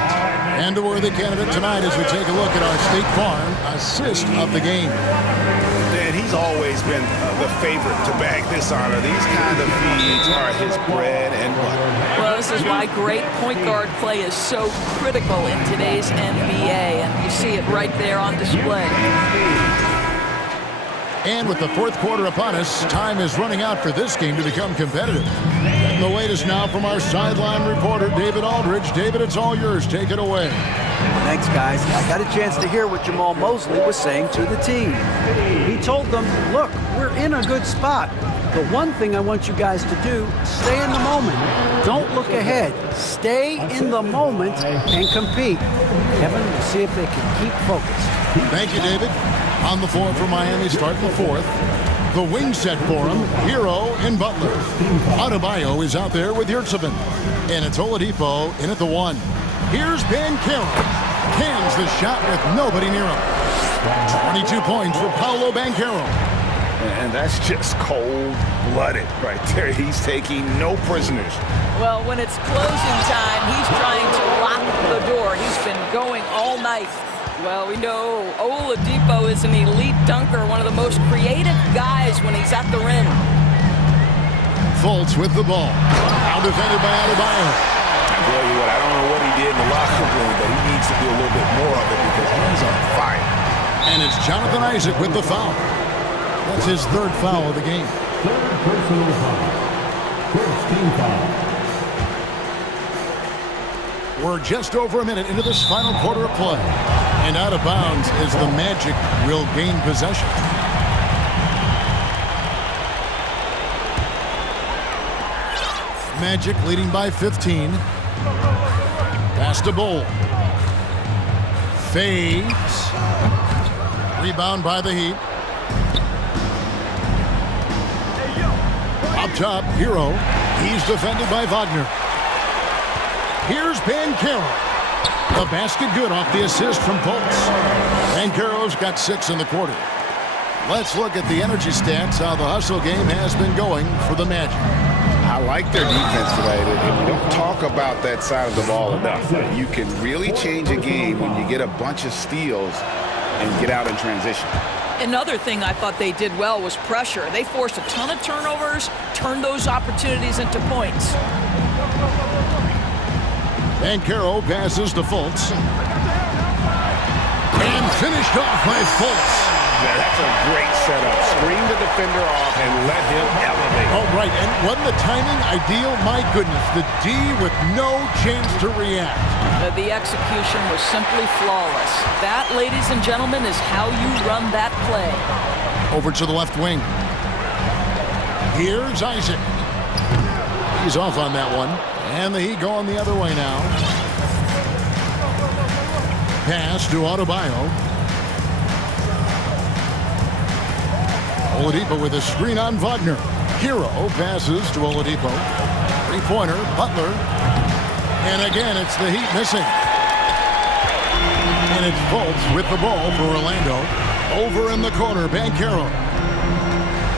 And a worthy candidate tonight as we take a look at our State Farm assist of the game. Man, he's always been the favorite to bag this honor. These kind of feeds are his bread and butter. Well, this is why great point guard play is so critical in today's NBA, and you see it right there on display. And with the fourth quarter upon us, time is running out for this game to become competitive. The latest now from our sideline reporter, David Aldridge. David, it's all yours. Take it away. Thanks, guys. I got a chance to hear what Jamal Mosley was saying to the team. He told them, look, we're in a good spot. The one thing I want you guys to do, stay in the moment. Don't look ahead. Stay in the moment and compete. Kevin, we'll see if they can keep focused. Thank you, David. On the floor for Miami, starting the fourth. The wing set for him, Hero and Butler. Adebayo is out there with Yurtseven. And it's Oladipo in at the 1. Here's Bancaro. Cans the shot with nobody near him. 22 points for Paolo Bancaro. And that's just cold-blooded right there. He's taking no prisoners. Well, when it's closing time, he's trying to lock the door. He's been going all night. Well, we know Oladipo is an elite dunker, one of the most creative guys when he's at the rim. Fultz with the ball. Now defended by Adebayo. I tell you what, I don't know what he did in the locker room, but he needs to do a little bit more of it because he's on fire. And it's Jonathan Isaac with the foul. That's his third foul of the game. Third personal foul. First team foul. We're just over a minute into this final quarter of play. And out of bounds is the Magic will gain possession. Magic leading by 15. Pass to Bull. Fades. Rebound by the Heat. Up top, Hero. He's defended by Wagner. Here's Bancaro. The basket good off the assist from Fultz. Bancaro's got 6 in the quarter. Let's look at the energy stats, how the hustle game has been going for the Magic. I like their defense today. We don't talk about that side of the ball enough. You can really change a game when you get a bunch of steals and get out in transition. Another thing I thought they did well was pressure. They forced a ton of turnovers, turned those opportunities into points. Bancaro passes to Fultz. And finished off by Fultz. Yeah, that's a great setup. Screen the defender off and let him elevate. Oh, right. And wasn't the timing ideal? My goodness. The D with no chance to react. The execution was simply flawless. That, ladies and gentlemen, is how you run that play. Over to the left wing. Here's Isaac. He's off on that one. And the Heat going the other way now. pass to Adebayo. Oladipo with a screen on Wagner. Hero passes to Oladipo. Three-pointer, Butler. And again, it's the Heat missing. And it's Fultz with the ball for Orlando. Over in the corner, Banchero.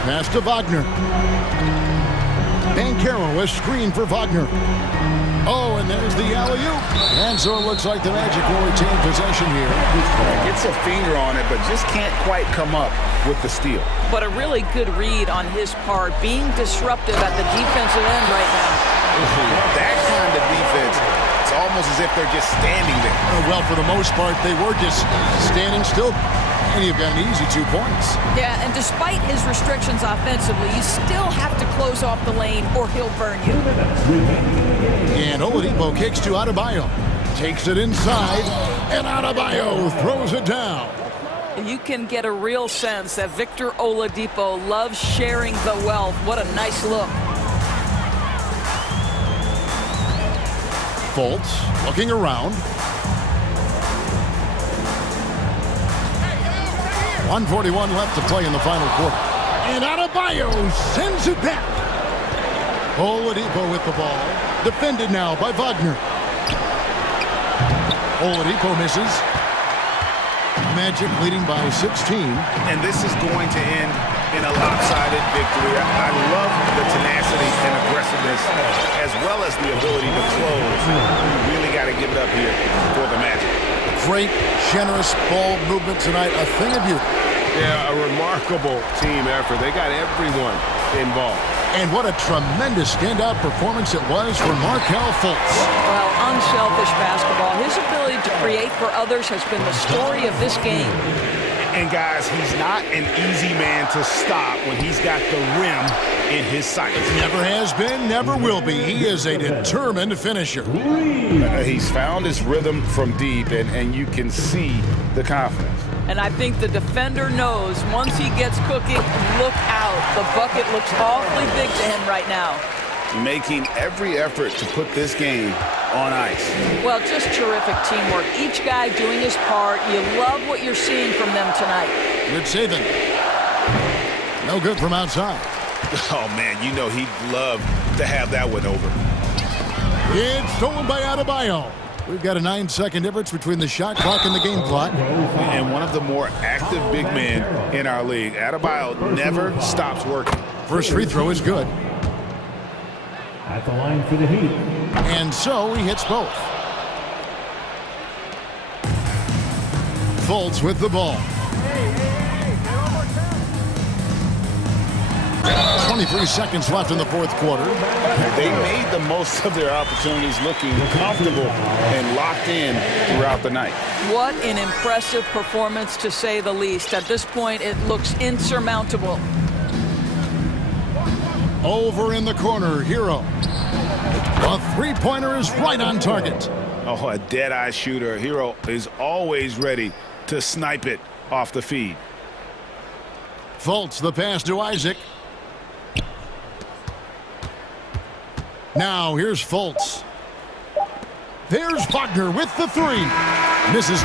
Pass to Wagner. Banchero, a screen for Wagner. Oh, and there's the alley-oop. And so it looks like the Magic will retain possession here. Gets a finger on it, but just can't quite come up with the steal. But a really good read on his part, being disruptive at the defensive end right now. That kind of defense, it's almost as if they're just standing there. Well, for the most part, they were just standing still. And you've got an easy 2 points. Yeah, and despite his restrictions offensively, you still have to close off the lane or he'll burn you. And Oladipo kicks to Adebayo. Takes it inside, and Adebayo throws it down. You can get a real sense that Victor Oladipo loves sharing the wealth. What a nice look. Fultz looking around. 1:41 left to play in the final quarter. And Adebayo sends it back. Oladipo with the ball. Defended now by Wagner. Oladipo misses. Magic leading by 16. And this is going to end in a lopsided victory. I love the tenacity and aggressiveness as well as the ability to close. Really got to give it up here for the Magic. Great, generous ball movement tonight. A thing of beauty. Yeah, a remarkable team effort. They got everyone involved. And what a tremendous standout performance it was for Markelle Fultz. Well, unselfish basketball. His ability to create for others has been the story of this game. And guys, he's not an easy man to stop when he's got the rim in his sights. Never has been, never will be. He is a determined finisher. He's found his rhythm from deep, and you can see the confidence. And I think the defender knows once he gets cooking, look out. The bucket looks awfully big to him right now. Making every effort to put this game on ice. Well, just terrific teamwork. Each guy doing his part. You love what you're seeing from them tonight. Good saving. No good from outside. Oh, man, you know he'd love to have that one over. It's stolen by Adebayo. We've got a 9-second difference between the shot clock and the game clock. And one of the more active big men in our league. Adebayo never stops working. First free throw is good. At the line for the Heat. And so he hits both. Fultz with the ball. 23 seconds left in the fourth quarter. They made the most of their opportunities, looking comfortable and locked in throughout the night. What an impressive performance, to say the least. At this point, it looks insurmountable. Over in the corner, Hero. A three-pointer is right on target. Oh, a dead-eye shooter. Hero is always ready to snipe it off the feed. Fultz, the pass to Isaac. Now here's Fultz. There's Wagner with the three. Misses.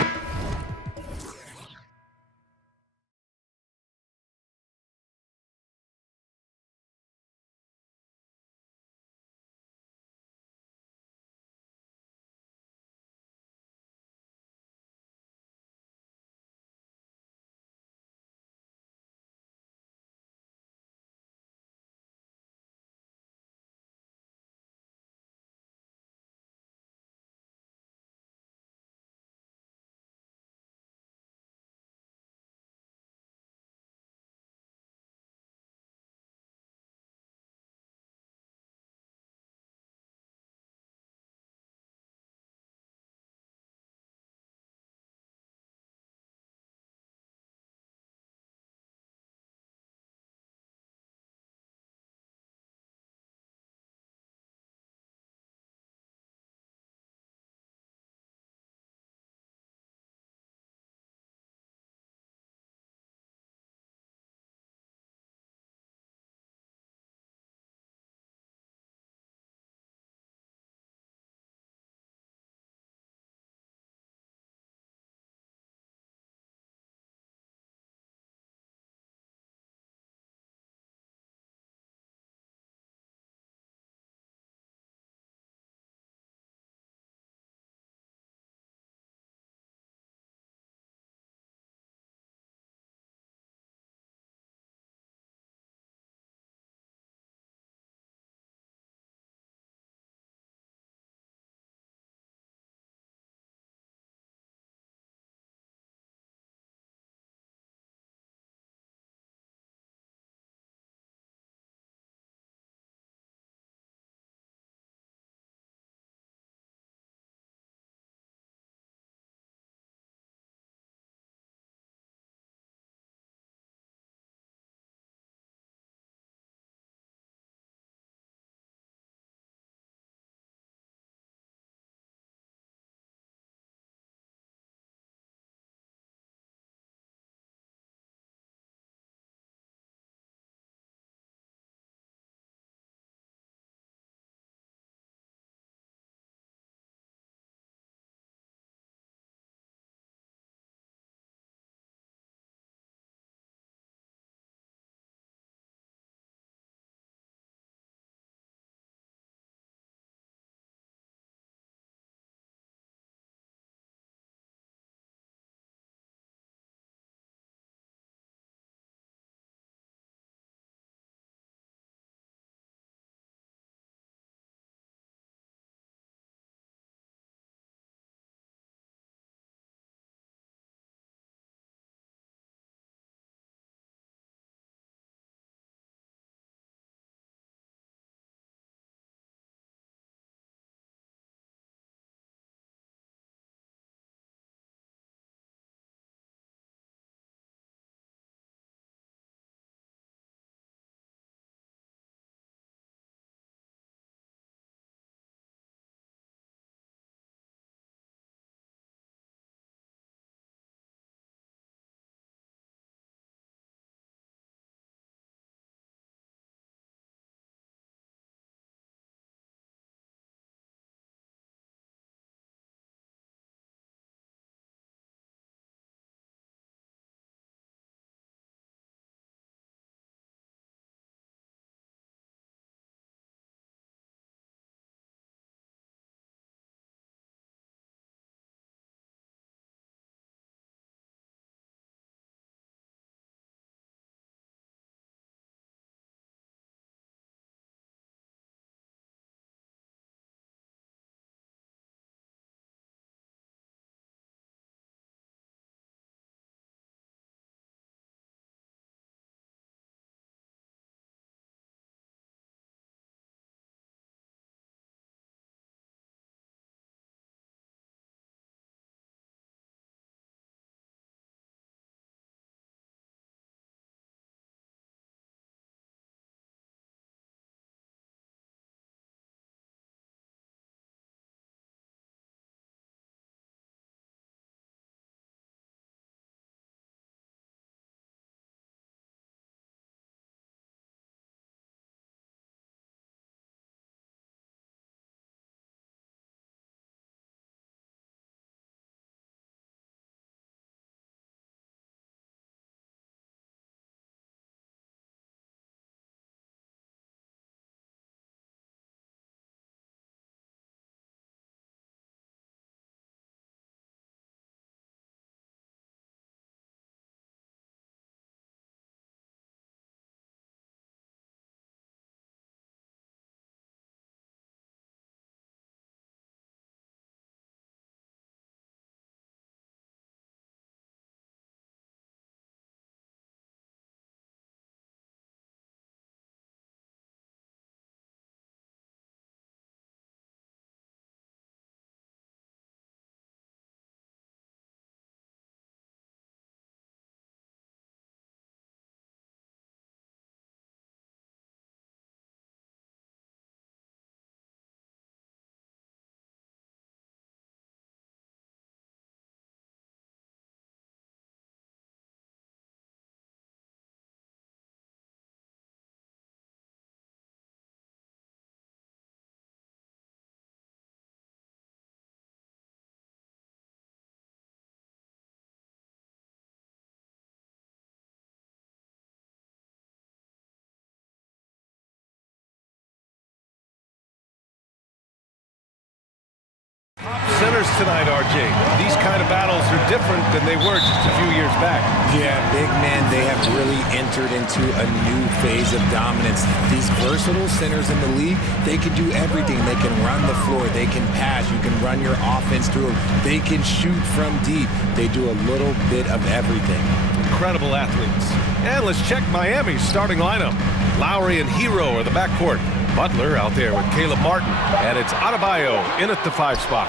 centers tonight, RJ. These kind of battles are different than they were just a few years back. Yeah, big men, they have really entered into a new phase of dominance. These versatile centers in the league, they can do everything. They can run the floor, they can pass, you can run your offense through them. They can shoot from deep. They do a little bit of everything. Incredible athletes. And let's check Miami's starting lineup. Lowry and Hero are the backcourt. Butler out there with Caleb Martin. And it's Adebayo in at the 5 spot.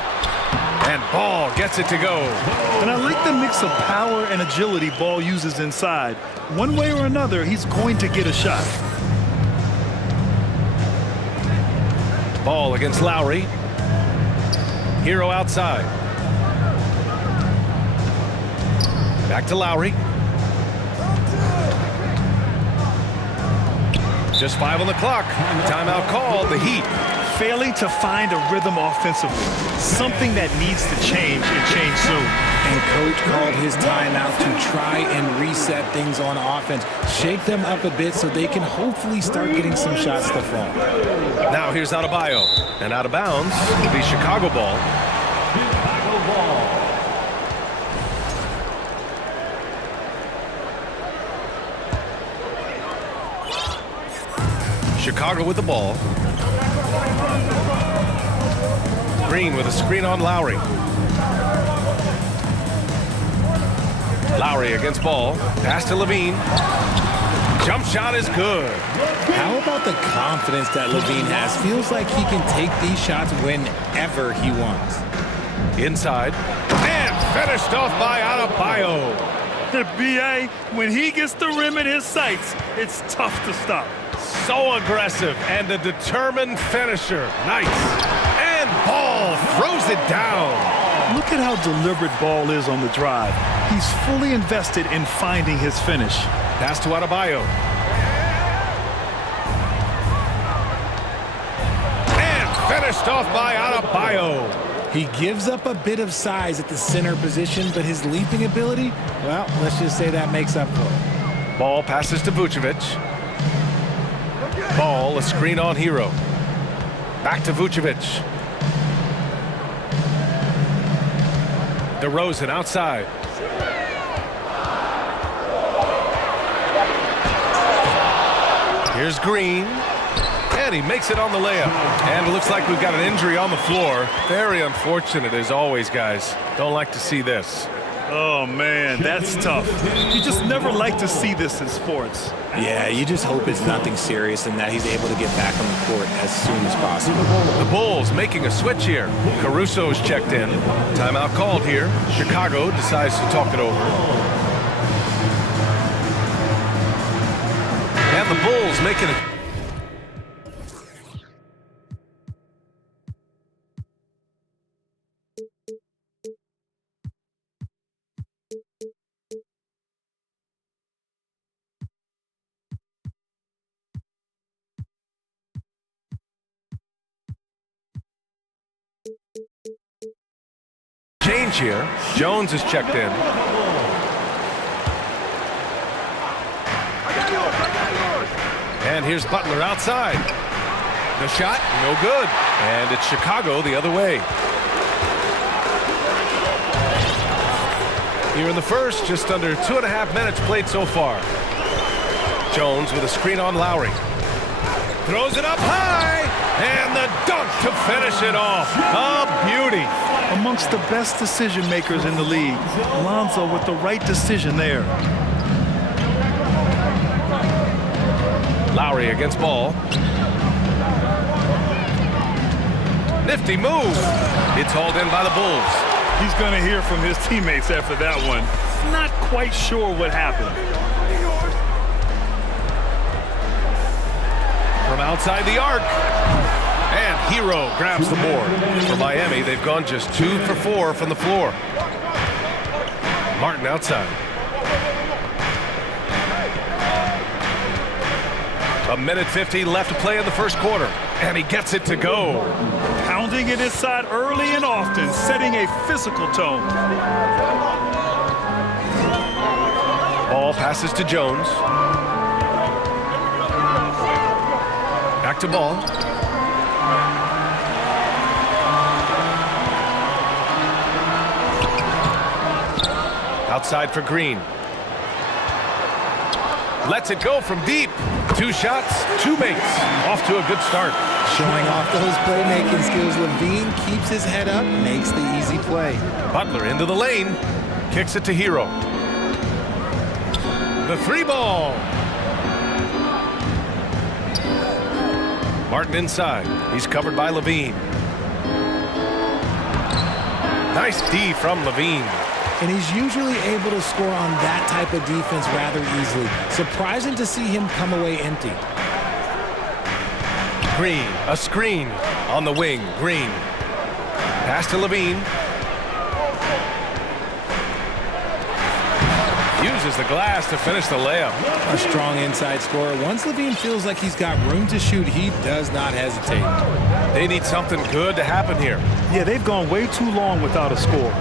And Ball gets it to go. And I like the mix of power and agility Ball uses inside. One way or another, he's going to get a shot. Ball against Lowry. Hero outside. Back to Lowry. Just 5 on the clock. Timeout called, the Heat. Failing to find a rhythm offensively. Something that needs to change and change soon. And coach called his timeout to try and reset things on offense. Shake them up a bit so they can hopefully start getting some shots to fall. Now here's Adebayo. And out of bounds will be Chicago ball. Chicago ball. Chicago with the ball. Green with a screen on Lowry. Lowry against Ball. Pass to Levine. Jump shot is good. How about the confidence that Levine has? Feels like he can take these shots whenever he wants. Inside. And finished off by Adebayo. The BA, when he gets the rim in his sights, it's tough to stop. So aggressive and a determined finisher. Nice. And Ball throws it down. Look at how deliberate Ball is on the drive. He's fully invested in finding his finish. Pass to Adebayo. And finished off by Adebayo. He gives up a bit of size at the center position, but his leaping ability, well, let's just say that makes up for it. Ball passes to Vucevic. Ball, a screen on Hero. Back to Vucevic. DeRozan outside. Here's Green. And he makes it on the layup. And it looks like we've got an injury on the floor. Very unfortunate as always, guys. Don't like to see this. Oh, man, that's tough. You just never like to see this in sports. Yeah, you just hope it's nothing serious and that he's able to get back on the court as soon as possible. The Bulls making a switch here. Caruso's checked in. Timeout called here. Chicago decides to talk it over. And the Bulls making it. Change here. Jones is checked in. And here's Butler outside. The shot, no good. And it's Chicago the other way. Here in the first, just under 2.5 minutes played so far. Jones with a screen on Lowry. Throws it up high, and the dunk to finish it off. A beauty. Amongst the best decision makers in the league, Lonzo with the right decision there. Lowry against Ball. Nifty move. It's hauled in by the Bulls. He's going to hear from his teammates after that one. Not quite sure what happened. From outside the arc. And Hero grabs the board. For Miami, they've gone just 2 for 4 from the floor. Martin outside. A minute 50 left to play in the first quarter. And he gets it to go. Pounding it inside early and often, setting a physical tone. Ball passes to Jones. Back to Ball. Outside for Green. Lets it go from deep. 2 shots, 2 makes. Off to a good start. Showing off those playmaking skills. Levine keeps his head up, makes the easy play. Butler into the lane. Kicks it to Hero. The 3 ball. Martin inside. He's covered by Levine. Nice D from Levine. And he's usually able to score on that type of defense rather easily. Surprising to see him come away empty. Green, a screen on the wing. Green. Pass to Levine. Uses the glass to finish the layup. A strong inside scorer. Once Levine feels like he's got room to shoot, he does not hesitate. They need something good to happen here. Yeah, they've gone way too long without a score.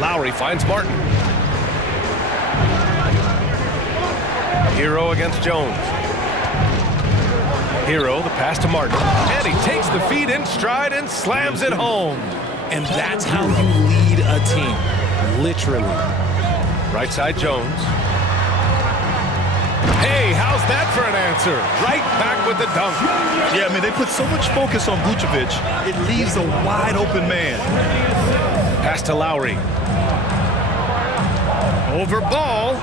Lowry finds Martin. Hero against Jones. Hero, the pass to Martin. And he takes the feed in stride and slams it home. And that's how you lead a team. Literally. Right side Jones. Hey, how's that for an answer? Right back with the dunk. Yeah, I mean, they put so much focus on Vucevic, it leaves a wide open man. Pass to Lowry. Over ball.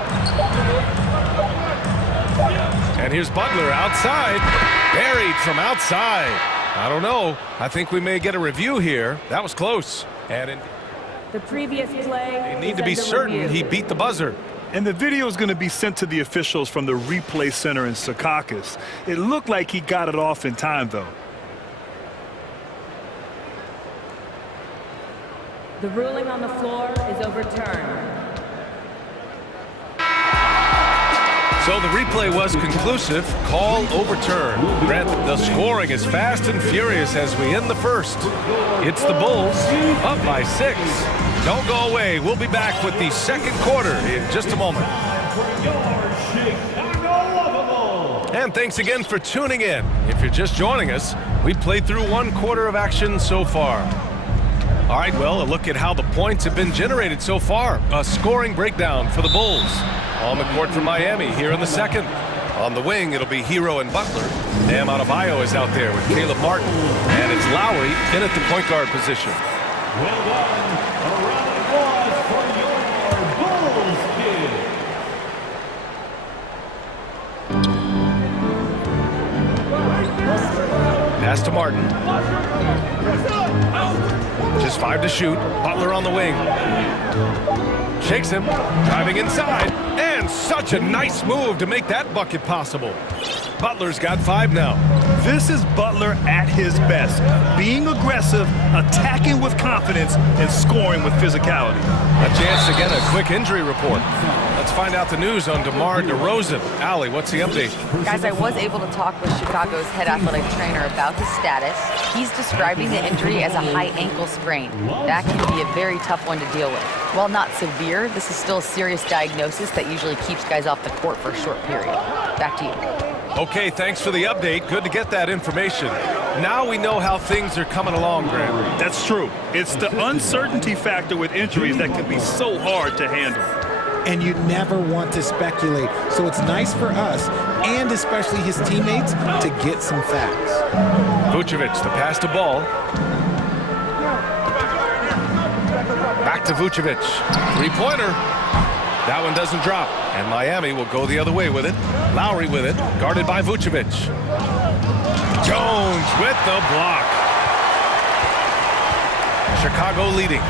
And here's Butler outside. Buried from outside. I don't know. I think we may get a review here. That was close. And The previous play. they need to be certain he beat the buzzer. And the video is going to be sent to the officials from the replay center in Secaucus. It looked like he got it off in time, though. The ruling on the floor is overturned. So the replay was conclusive. Call overturned. Brent, the scoring is fast and furious as we end the first. It's the Bulls up by 6. Don't go away. We'll be back with the second quarter in just a moment. And thanks again for tuning in. If you're just joining us, we played through 1 quarter of action so far. All right, well, a look at how the points have been generated so far. A scoring breakdown for the Bulls. On the court for Miami here in the second. On the wing, it'll be Hero and Butler. Bam Adebayo is out there with Caleb Martin. And it's Lowry in at the point guard position. Well done. A round of applause for your Bulls kid. Pass to Martin. Just 5 to shoot. Butler on the wing. Shakes him. Driving inside. And such a nice move to make that bucket possible. Butler's got 5 now. This is Butler at his best. Being aggressive, attacking with confidence, and scoring with physicality. A chance to get a quick injury report. Let's find out the news on DeMar DeRozan. Allie, what's the update? Guys, I was able to talk with Chicago's head athletic trainer about his status. He's describing the injury as a high ankle sprain. That can be a very tough one to deal with. While not severe, this is still a serious diagnosis that usually keeps guys off the court for a short period. Back to you. Okay, thanks for the update. Good to get that information. Now we know how things are coming along, Graham. That's true. It's the uncertainty factor with injuries that can be so hard to handle. And you never want to speculate. So it's nice for us, and especially his teammates, to get some facts. Vucevic, the pass to Ball. Back to Vucevic. 3-pointer. That one doesn't drop. And Miami will go the other way with it. Lowry with it. Guarded by Vucevic. Jones with the block. Chicago leading.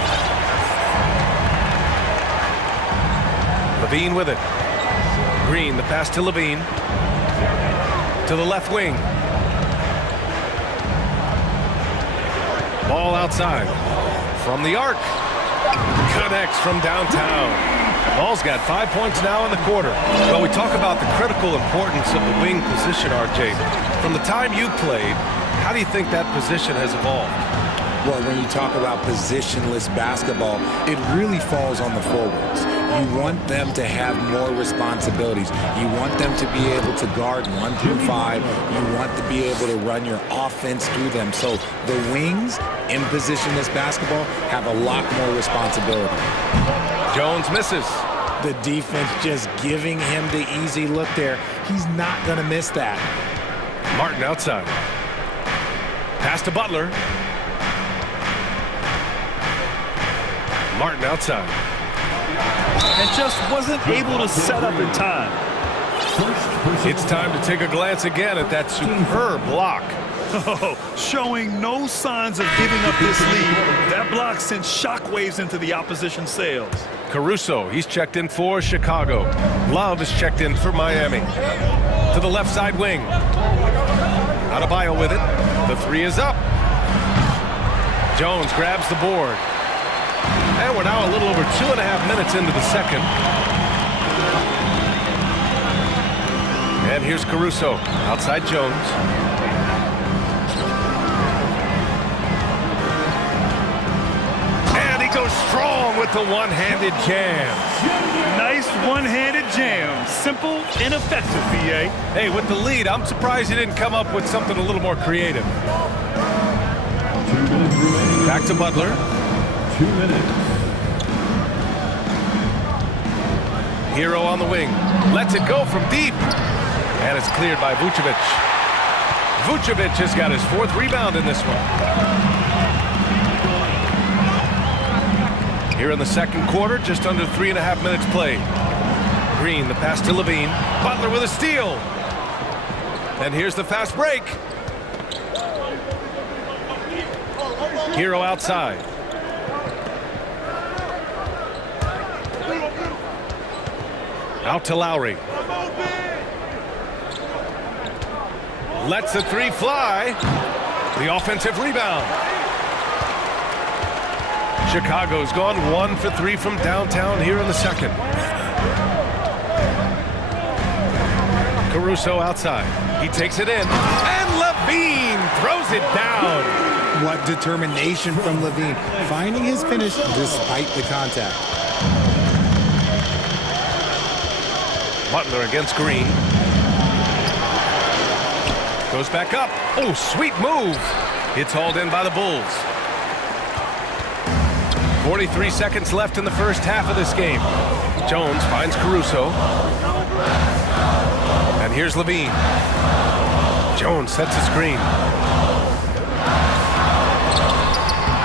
Levine with it. Green, the pass to Levine. To the left wing. Ball outside. From the arc. Connects from downtown. Ball's got 5 points now in the quarter. Well, we talk about the critical importance of the wing position, RJ. From the time you played, how do you think that position has evolved? Well, when you talk about positionless basketball, it really falls on the forwards. You want them to have more responsibilities. You want them to be able to guard 1 through 5. You want to be able to run your offense through them. So the wings in positionless basketball have a lot more responsibility. Jones misses. The defense just giving him the easy look there. He's not going to miss that. Martin outside. Pass to Butler. Martin outside. And just wasn't able to set up in time. It's time to take a glance again at that superb block. Oh, showing no signs of giving up this lead. That block sent shockwaves into the opposition sails. Caruso, he's checked in for Chicago. Love is checked in for Miami. To the left side wing. Adebayo with it. The three is up. Jones grabs the board. And we're now a little over 2.5 minutes into the second. And here's Caruso. Outside Jones. And he goes strong with the one-handed jam. Nice one-handed jam. Simple and effective, BA. Hey, with the lead, I'm surprised he didn't come up with something a little more creative. Back to Butler. 2 minutes. Hero on the wing. Lets it go from deep. And it's cleared by Vucevic. Vucevic has got his 4th rebound in this one. Here in the second quarter, just under 3.5 minutes played. Green, the pass to Levine. Butler with a steal. And here's the fast break. Hero outside. Out to Lowry. Lets the three fly. The offensive rebound. Chicago's gone 1 for 3 from downtown here in the second. Caruso outside. He takes it in. And Levine throws it down. What determination from Levine. Finding his finish despite the contact. Butler against Green. Goes back up. Oh, sweet move. It's hauled in by the Bulls. 43 seconds left in the first half of this game. Jones finds Caruso. And here's Levine. Jones sets a screen.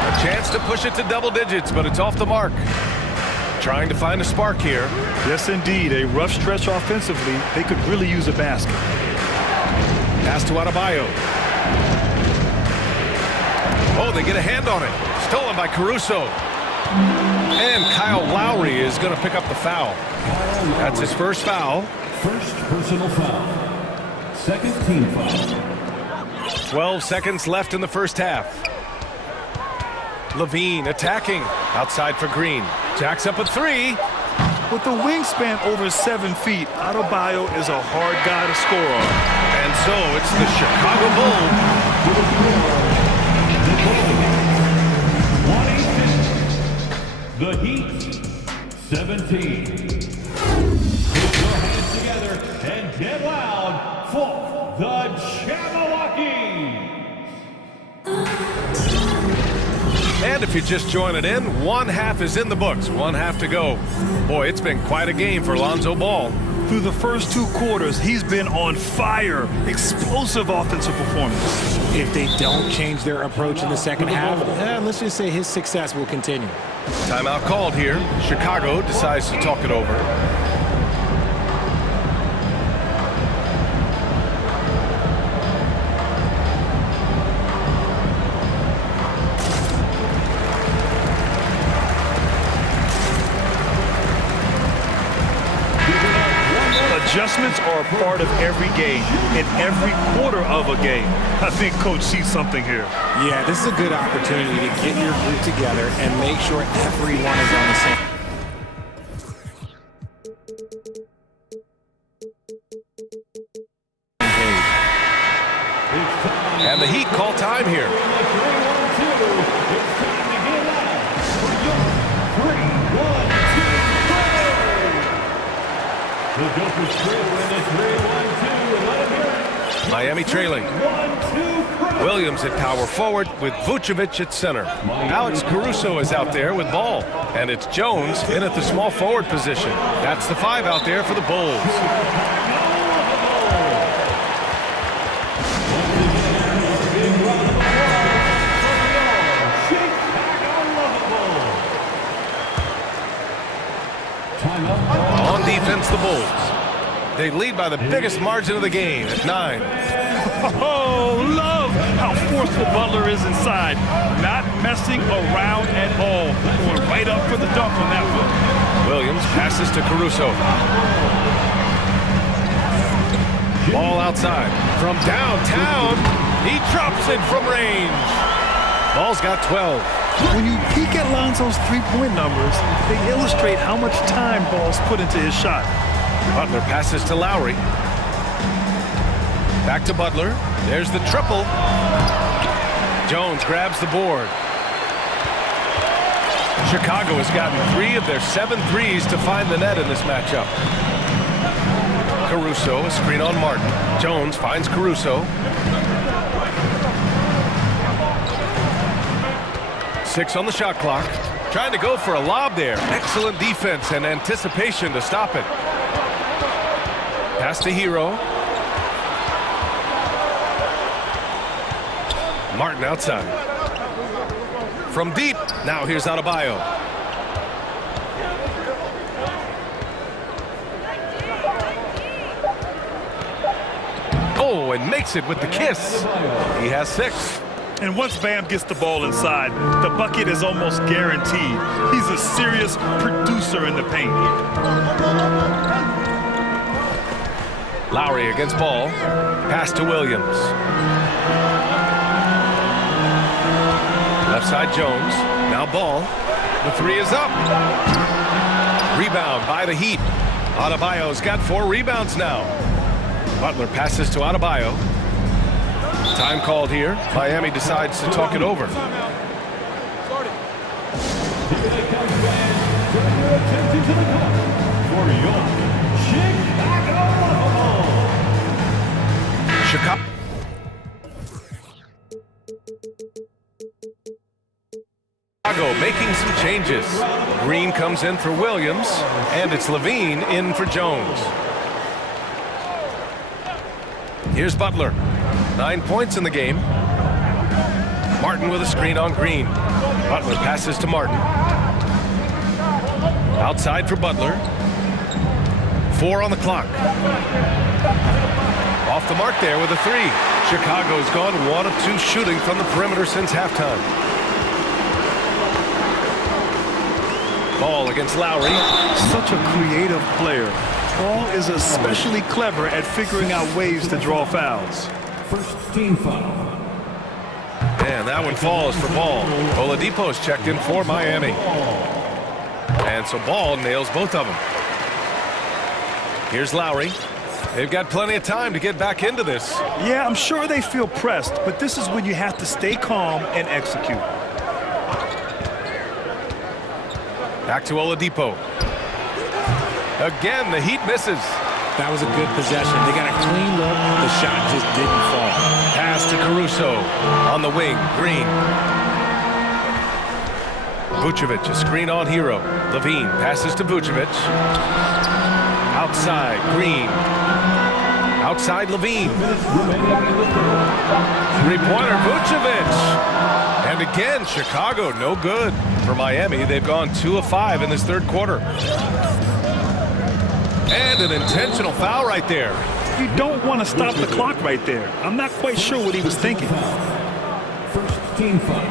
A chance to push it to double digits, but it's off the mark. Trying to find a spark here. Yes, indeed. A rough stretch offensively. They could really use a basket. Pass to Adebayo. Oh, they get a hand on it. Stolen by Caruso. And Kyle Lowry is going to pick up the foul. That's his first foul. First personal foul. Second team foul. 12 seconds left in the first half. Levine attacking. Outside for Green. Jacks up a three. With the wingspan over 7 feet, Adebayo is a hard guy to score on. And so it's the Chicago The Bulls. Heat, 17. Put your hands together and get loud for the Jabberwockies. And if you just join it in, 1 half is in the books. 1 half to go. Boy, it's been quite a game for Lonzo Ball. Through the first 2 quarters, he's been on fire. Explosive offensive performance. If they don't change their approach in the second half, let's just say his success will continue. Timeout called here. Chicago decides to talk it over. Adjustments are a part of every game, in every quarter of a game. I think Coach sees something here. Yeah, this is a good opportunity to get your group together and make sure everyone is on the same. And the Heat call time here. Miami trailing. Williams at power forward with Vucevic at center. Alex Caruso is out there with ball. And it's Jones in at the small forward position. That's the 5 out there for the Bulls. On defense, the Bulls. They lead by the biggest margin of the game at 9. Oh, love how forceful Butler is inside. Not messing around at all. Going right up for the dunk on that one. Williams passes to Caruso. Ball outside. From downtown, he drops it from range. Ball's got 12. When you peek at Lonzo's three-point numbers, they illustrate how much time Ball's put into his shot. Butler passes to Lowry. Back to Butler. There's the triple. Jones grabs the board. Chicago has gotten 3 of their 7 threes to find the net in this matchup. Caruso, a screen on Martin. Jones finds Caruso. 6 on the shot clock. Trying to go for a lob there. Excellent defense and anticipation to stop it. Pass to Hero. Martin outside. From deep, now here's Adebayo. Oh, and makes it with the kiss. He has 6. And once Bam gets the ball inside, the bucket is almost guaranteed. He's a serious producer in the paint. Lowry against Ball. Pass to Williams. Left side Jones. Now Ball. The 3 is up. Rebound by the Heat. Adebayo's got 4 rebounds now. Butler passes to Adebayo. Time called here. Miami decides to talk it over. Chicago. Chicago making some changes. Green comes in for Williams, and it's Levine in for Jones. Here's Butler. 9 points in the game. Martin with a screen on Green. Butler passes to Martin. Outside for Butler. 4 on the clock. Off the mark there with a 3. Chicago's gone 1 of 2 shooting from the perimeter since halftime. Ball against Lowry. Such a creative player. Ball is especially clever at figuring out ways to draw fouls. First team foul. And that one falls for Ball. Oladipo's checked in for Miami. And so Ball nails both of them. Here's Lowry. They've got plenty of time to get back into this. Yeah, I'm sure they feel pressed, but this is when you have to stay calm and execute. Back to Oladipo. Again, the Heat misses. That was a good possession. They got a clean look. The shot just didn't fall. Pass to Caruso. On the wing, Green. Vucevic, a screen on Hero. Levine passes to Vucevic. Outside, Green. Outside, Levine. Three-pointer, Vucevic. And again, Chicago, no good. For Miami, they've gone 2 of 5 in this third quarter. And an intentional foul right there. You don't want to stop the clock right there. I'm not quite sure what he was thinking. First team foul.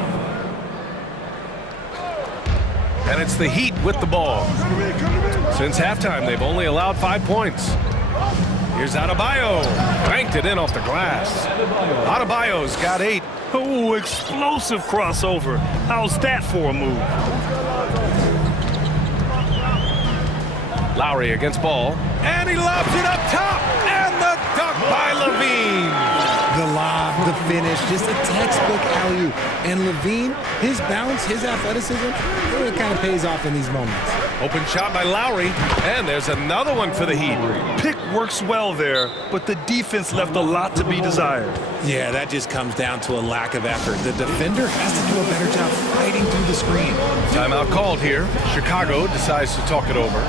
And it's the Heat with the ball. Since halftime, they've only allowed 5 points. Here's Adebayo. Banked it in off the glass. Adebayo's got 8. Oh, explosive crossover. How's that for a move? Lowry against Ball. And he lobs it up top. And the dunk by Levine. The lob the finish, just a textbook alley-oop. And Levine, his bounce, his athleticism, it really kind of pays off in these moments. Open shot by Lowry, and there's another one for the Heat. Pick works well there, but the defense left a lot to be desired. Yeah, that just comes down to a lack of effort. The defender has to do a better job fighting through the screen. Timeout called here. Chicago decides to talk it over.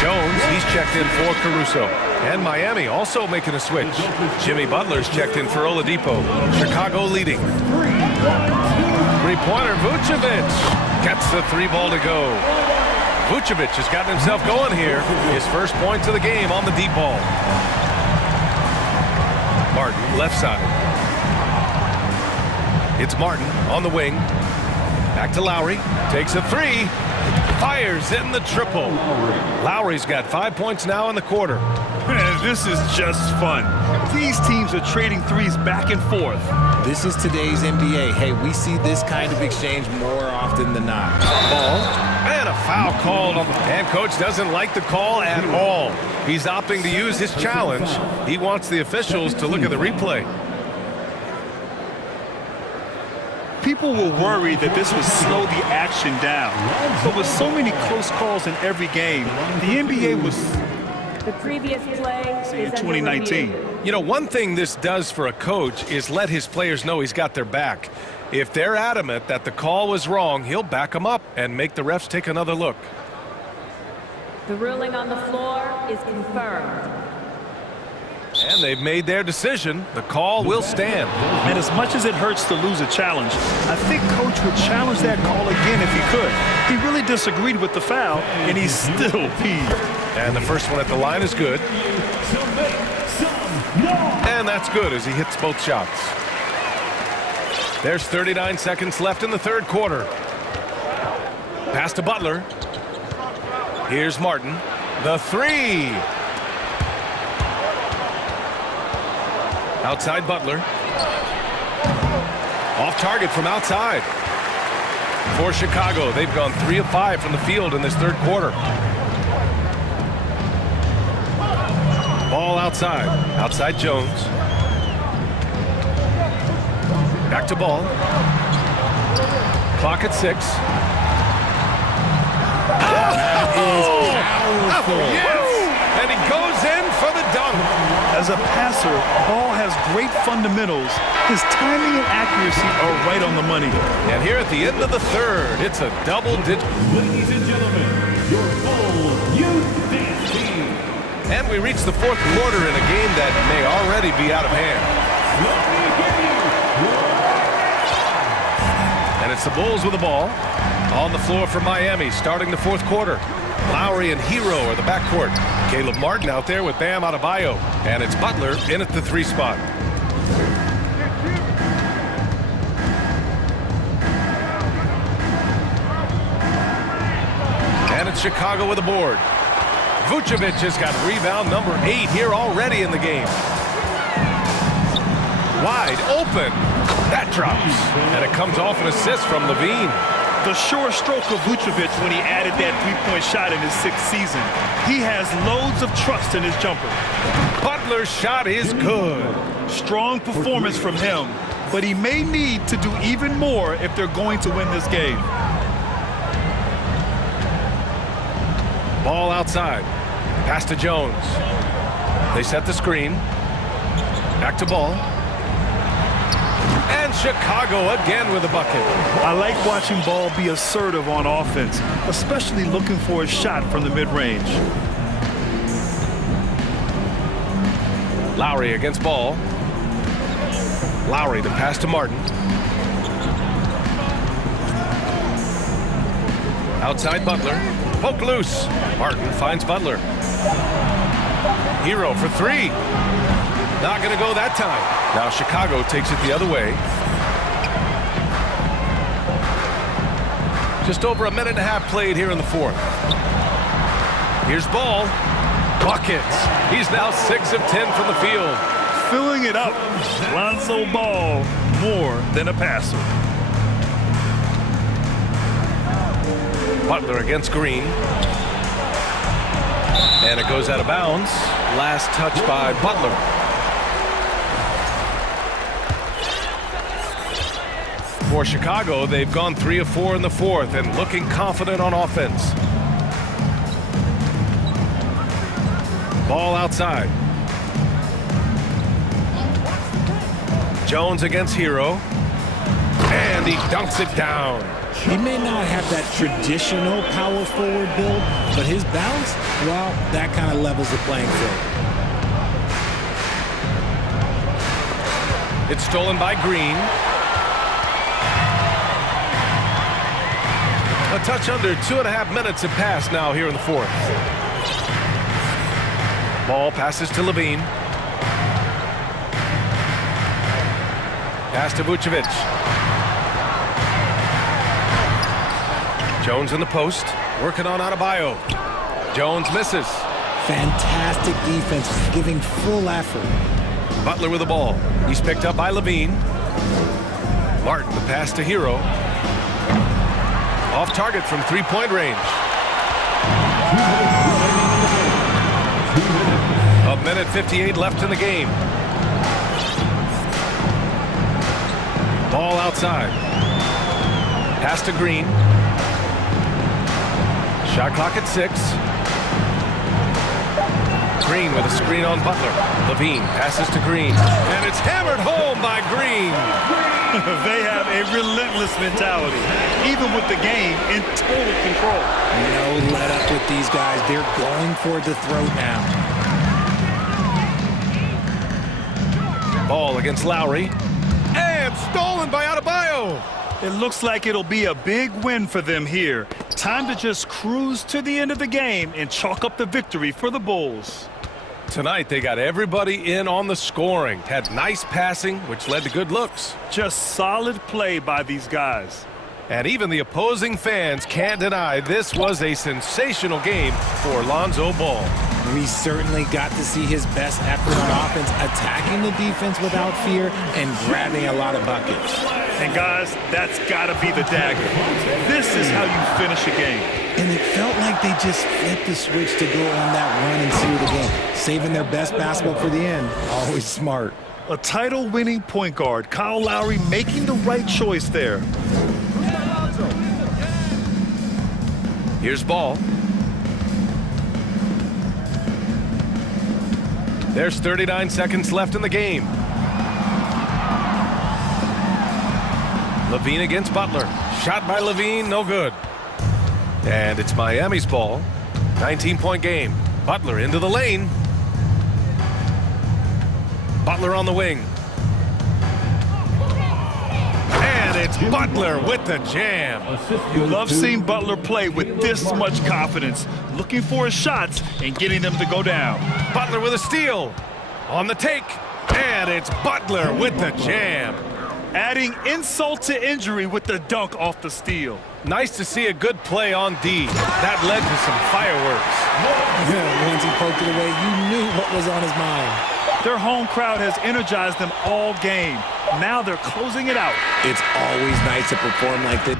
Jones, he's checked in for Caruso. And Miami also making a switch. Jimmy Butler's checked in for Oladipo. Chicago leading. Three-pointer, Vucevic gets the three ball to go. Vucevic has gotten himself going here. His first points of the game on the deep ball. Martin, left side. It's Martin on the wing. Back to Lowry. Takes a three. Fires in the triple. Lowry's got 5 points now in the quarter. Man, this is just fun. These teams are trading threes back and forth. This is today's NBA. Hey, we see this kind of exchange more often than not. Ball. And a foul called on the... And coach doesn't like the call at all. He's opting to use his challenge. He wants the officials to look at the replay. People were worried that this would slow the action down. But with so many close calls in every game, the NBA was... The previous play in 2019. You know, one thing this does for a coach is let his players know he's got their back. If they're adamant that the call was wrong, he'll back them up and make the refs take another look. The ruling on the floor is confirmed. And they've made their decision. The call will stand. And as much as it hurts to lose a challenge, I think coach would challenge that call again if he could. He really disagreed with the foul, and he's still peeved. And the first one at the line is good. And that's good as he hits both shots. There's 39 seconds left in the third quarter. Pass to Butler. Here's Martin. The three. Outside Butler. Off target from outside. For Chicago, they've gone 3 of 5 from the field in this third quarter. Ball outside. Outside Jones. Back to Ball. Clock at 6. And he goes in for the dunk. As a passer, Ball has great fundamentals. His timing and accuracy are right on the money. And here at the end of the third, it's a double-digit. Ladies and gentlemen, your full youth dance team. And we reach the fourth quarter in a game that may already be out of hand. And it's the Bulls with the ball. On the floor for Miami, starting the fourth quarter. Lowry and Hero are the backcourt. Caleb Martin out there with Bam Adebayo. And it's Butler in at the 3 spot. And it's Chicago with the board. Vucevic has got rebound number 8 here already in the game. Wide open. That drops. And it comes off an assist from Levine. The sure stroke of Vucevic when he added that three-point shot in his 6th season. He has loads of trust in his jumper. Butler's shot is good. Strong performance from him, but he may need to do even more if they're going to win this game. Ball outside. Pass to Jones. They set the screen. Back to Ball. And Chicago again with a bucket. I like watching Ball be assertive on offense, especially looking for a shot from the mid-range. Lowry against Ball. Lowry, the pass to Martin. Outside Butler. Poke loose. Martin finds Butler. Hero for 3. Not going to go that time. Now Chicago takes it the other way. Just over a minute and a half played here in the fourth. Here's Ball. Buckets. He's now 6 of 10 from the field. Filling it up. Lonzo Ball, more than a passer. Butler against Green. And it goes out of bounds. Last touch by Butler. For Chicago, they've gone 3 of 4 in the fourth and looking confident on offense. Ball outside. Jones against Hero. And he dunks it down. He may not have that traditional power forward build, but his bounce, well, that kind of levels the playing field. It's stolen by Green. A touch under 2.5 minutes have passed now here in the fourth. Ball passes to Levine. Pass to Vucevic. Jones in the post, working on Adebayo. Jones misses. Fantastic defense, giving full effort. Butler with the ball. He's picked up by Levine. Martin, the pass to Hero. Off target from three-point range. A minute 58 left in the game. Ball outside. Pass to Green. Shot clock at 6. Green with a screen on Butler. Levine passes to Green. And it's hammered home by Green. They have a relentless mentality, even with the game in total control. No let up with these guys. They're going for the throat now. Ball against Lowry. And stolen by Adebayo. It looks like it'll be a big win for them here. Time to just cruise to the end of the game and chalk up the victory for the Bulls. Tonight, they got everybody in on the scoring. Had nice passing, which led to good looks. Just solid play by these guys. And even the opposing fans can't deny this was a sensational game for Lonzo Ball. We certainly got to see his best effort on offense, attacking the defense without fear and grabbing a lot of buckets. And guys, that's got to be the dagger. This is how you finish a game. And it felt like they just flipped the switch to go on that run and seal the game, saving their best basketball for the end. Always smart. A title-winning point guard, Kyle Lowry, making the right choice there. Here's Ball. There's 39 seconds left in the game. Levine against Butler. Shot by Levine, no good. And it's Miami's ball. 19-point game. Butler into the lane. Butler on the wing. And it's Butler with the jam. You love seeing Butler play with this much confidence, looking for his shots and getting them to go down. Butler with a steal. On the take. And it's Butler with the jam. Adding insult to injury with the dunk off the steal. Nice to see a good play on D. That led to some fireworks. Once he poked it away, you knew what was on his mind. Their home crowd has energized them all game. Now they're closing it out. It's always nice to perform like this.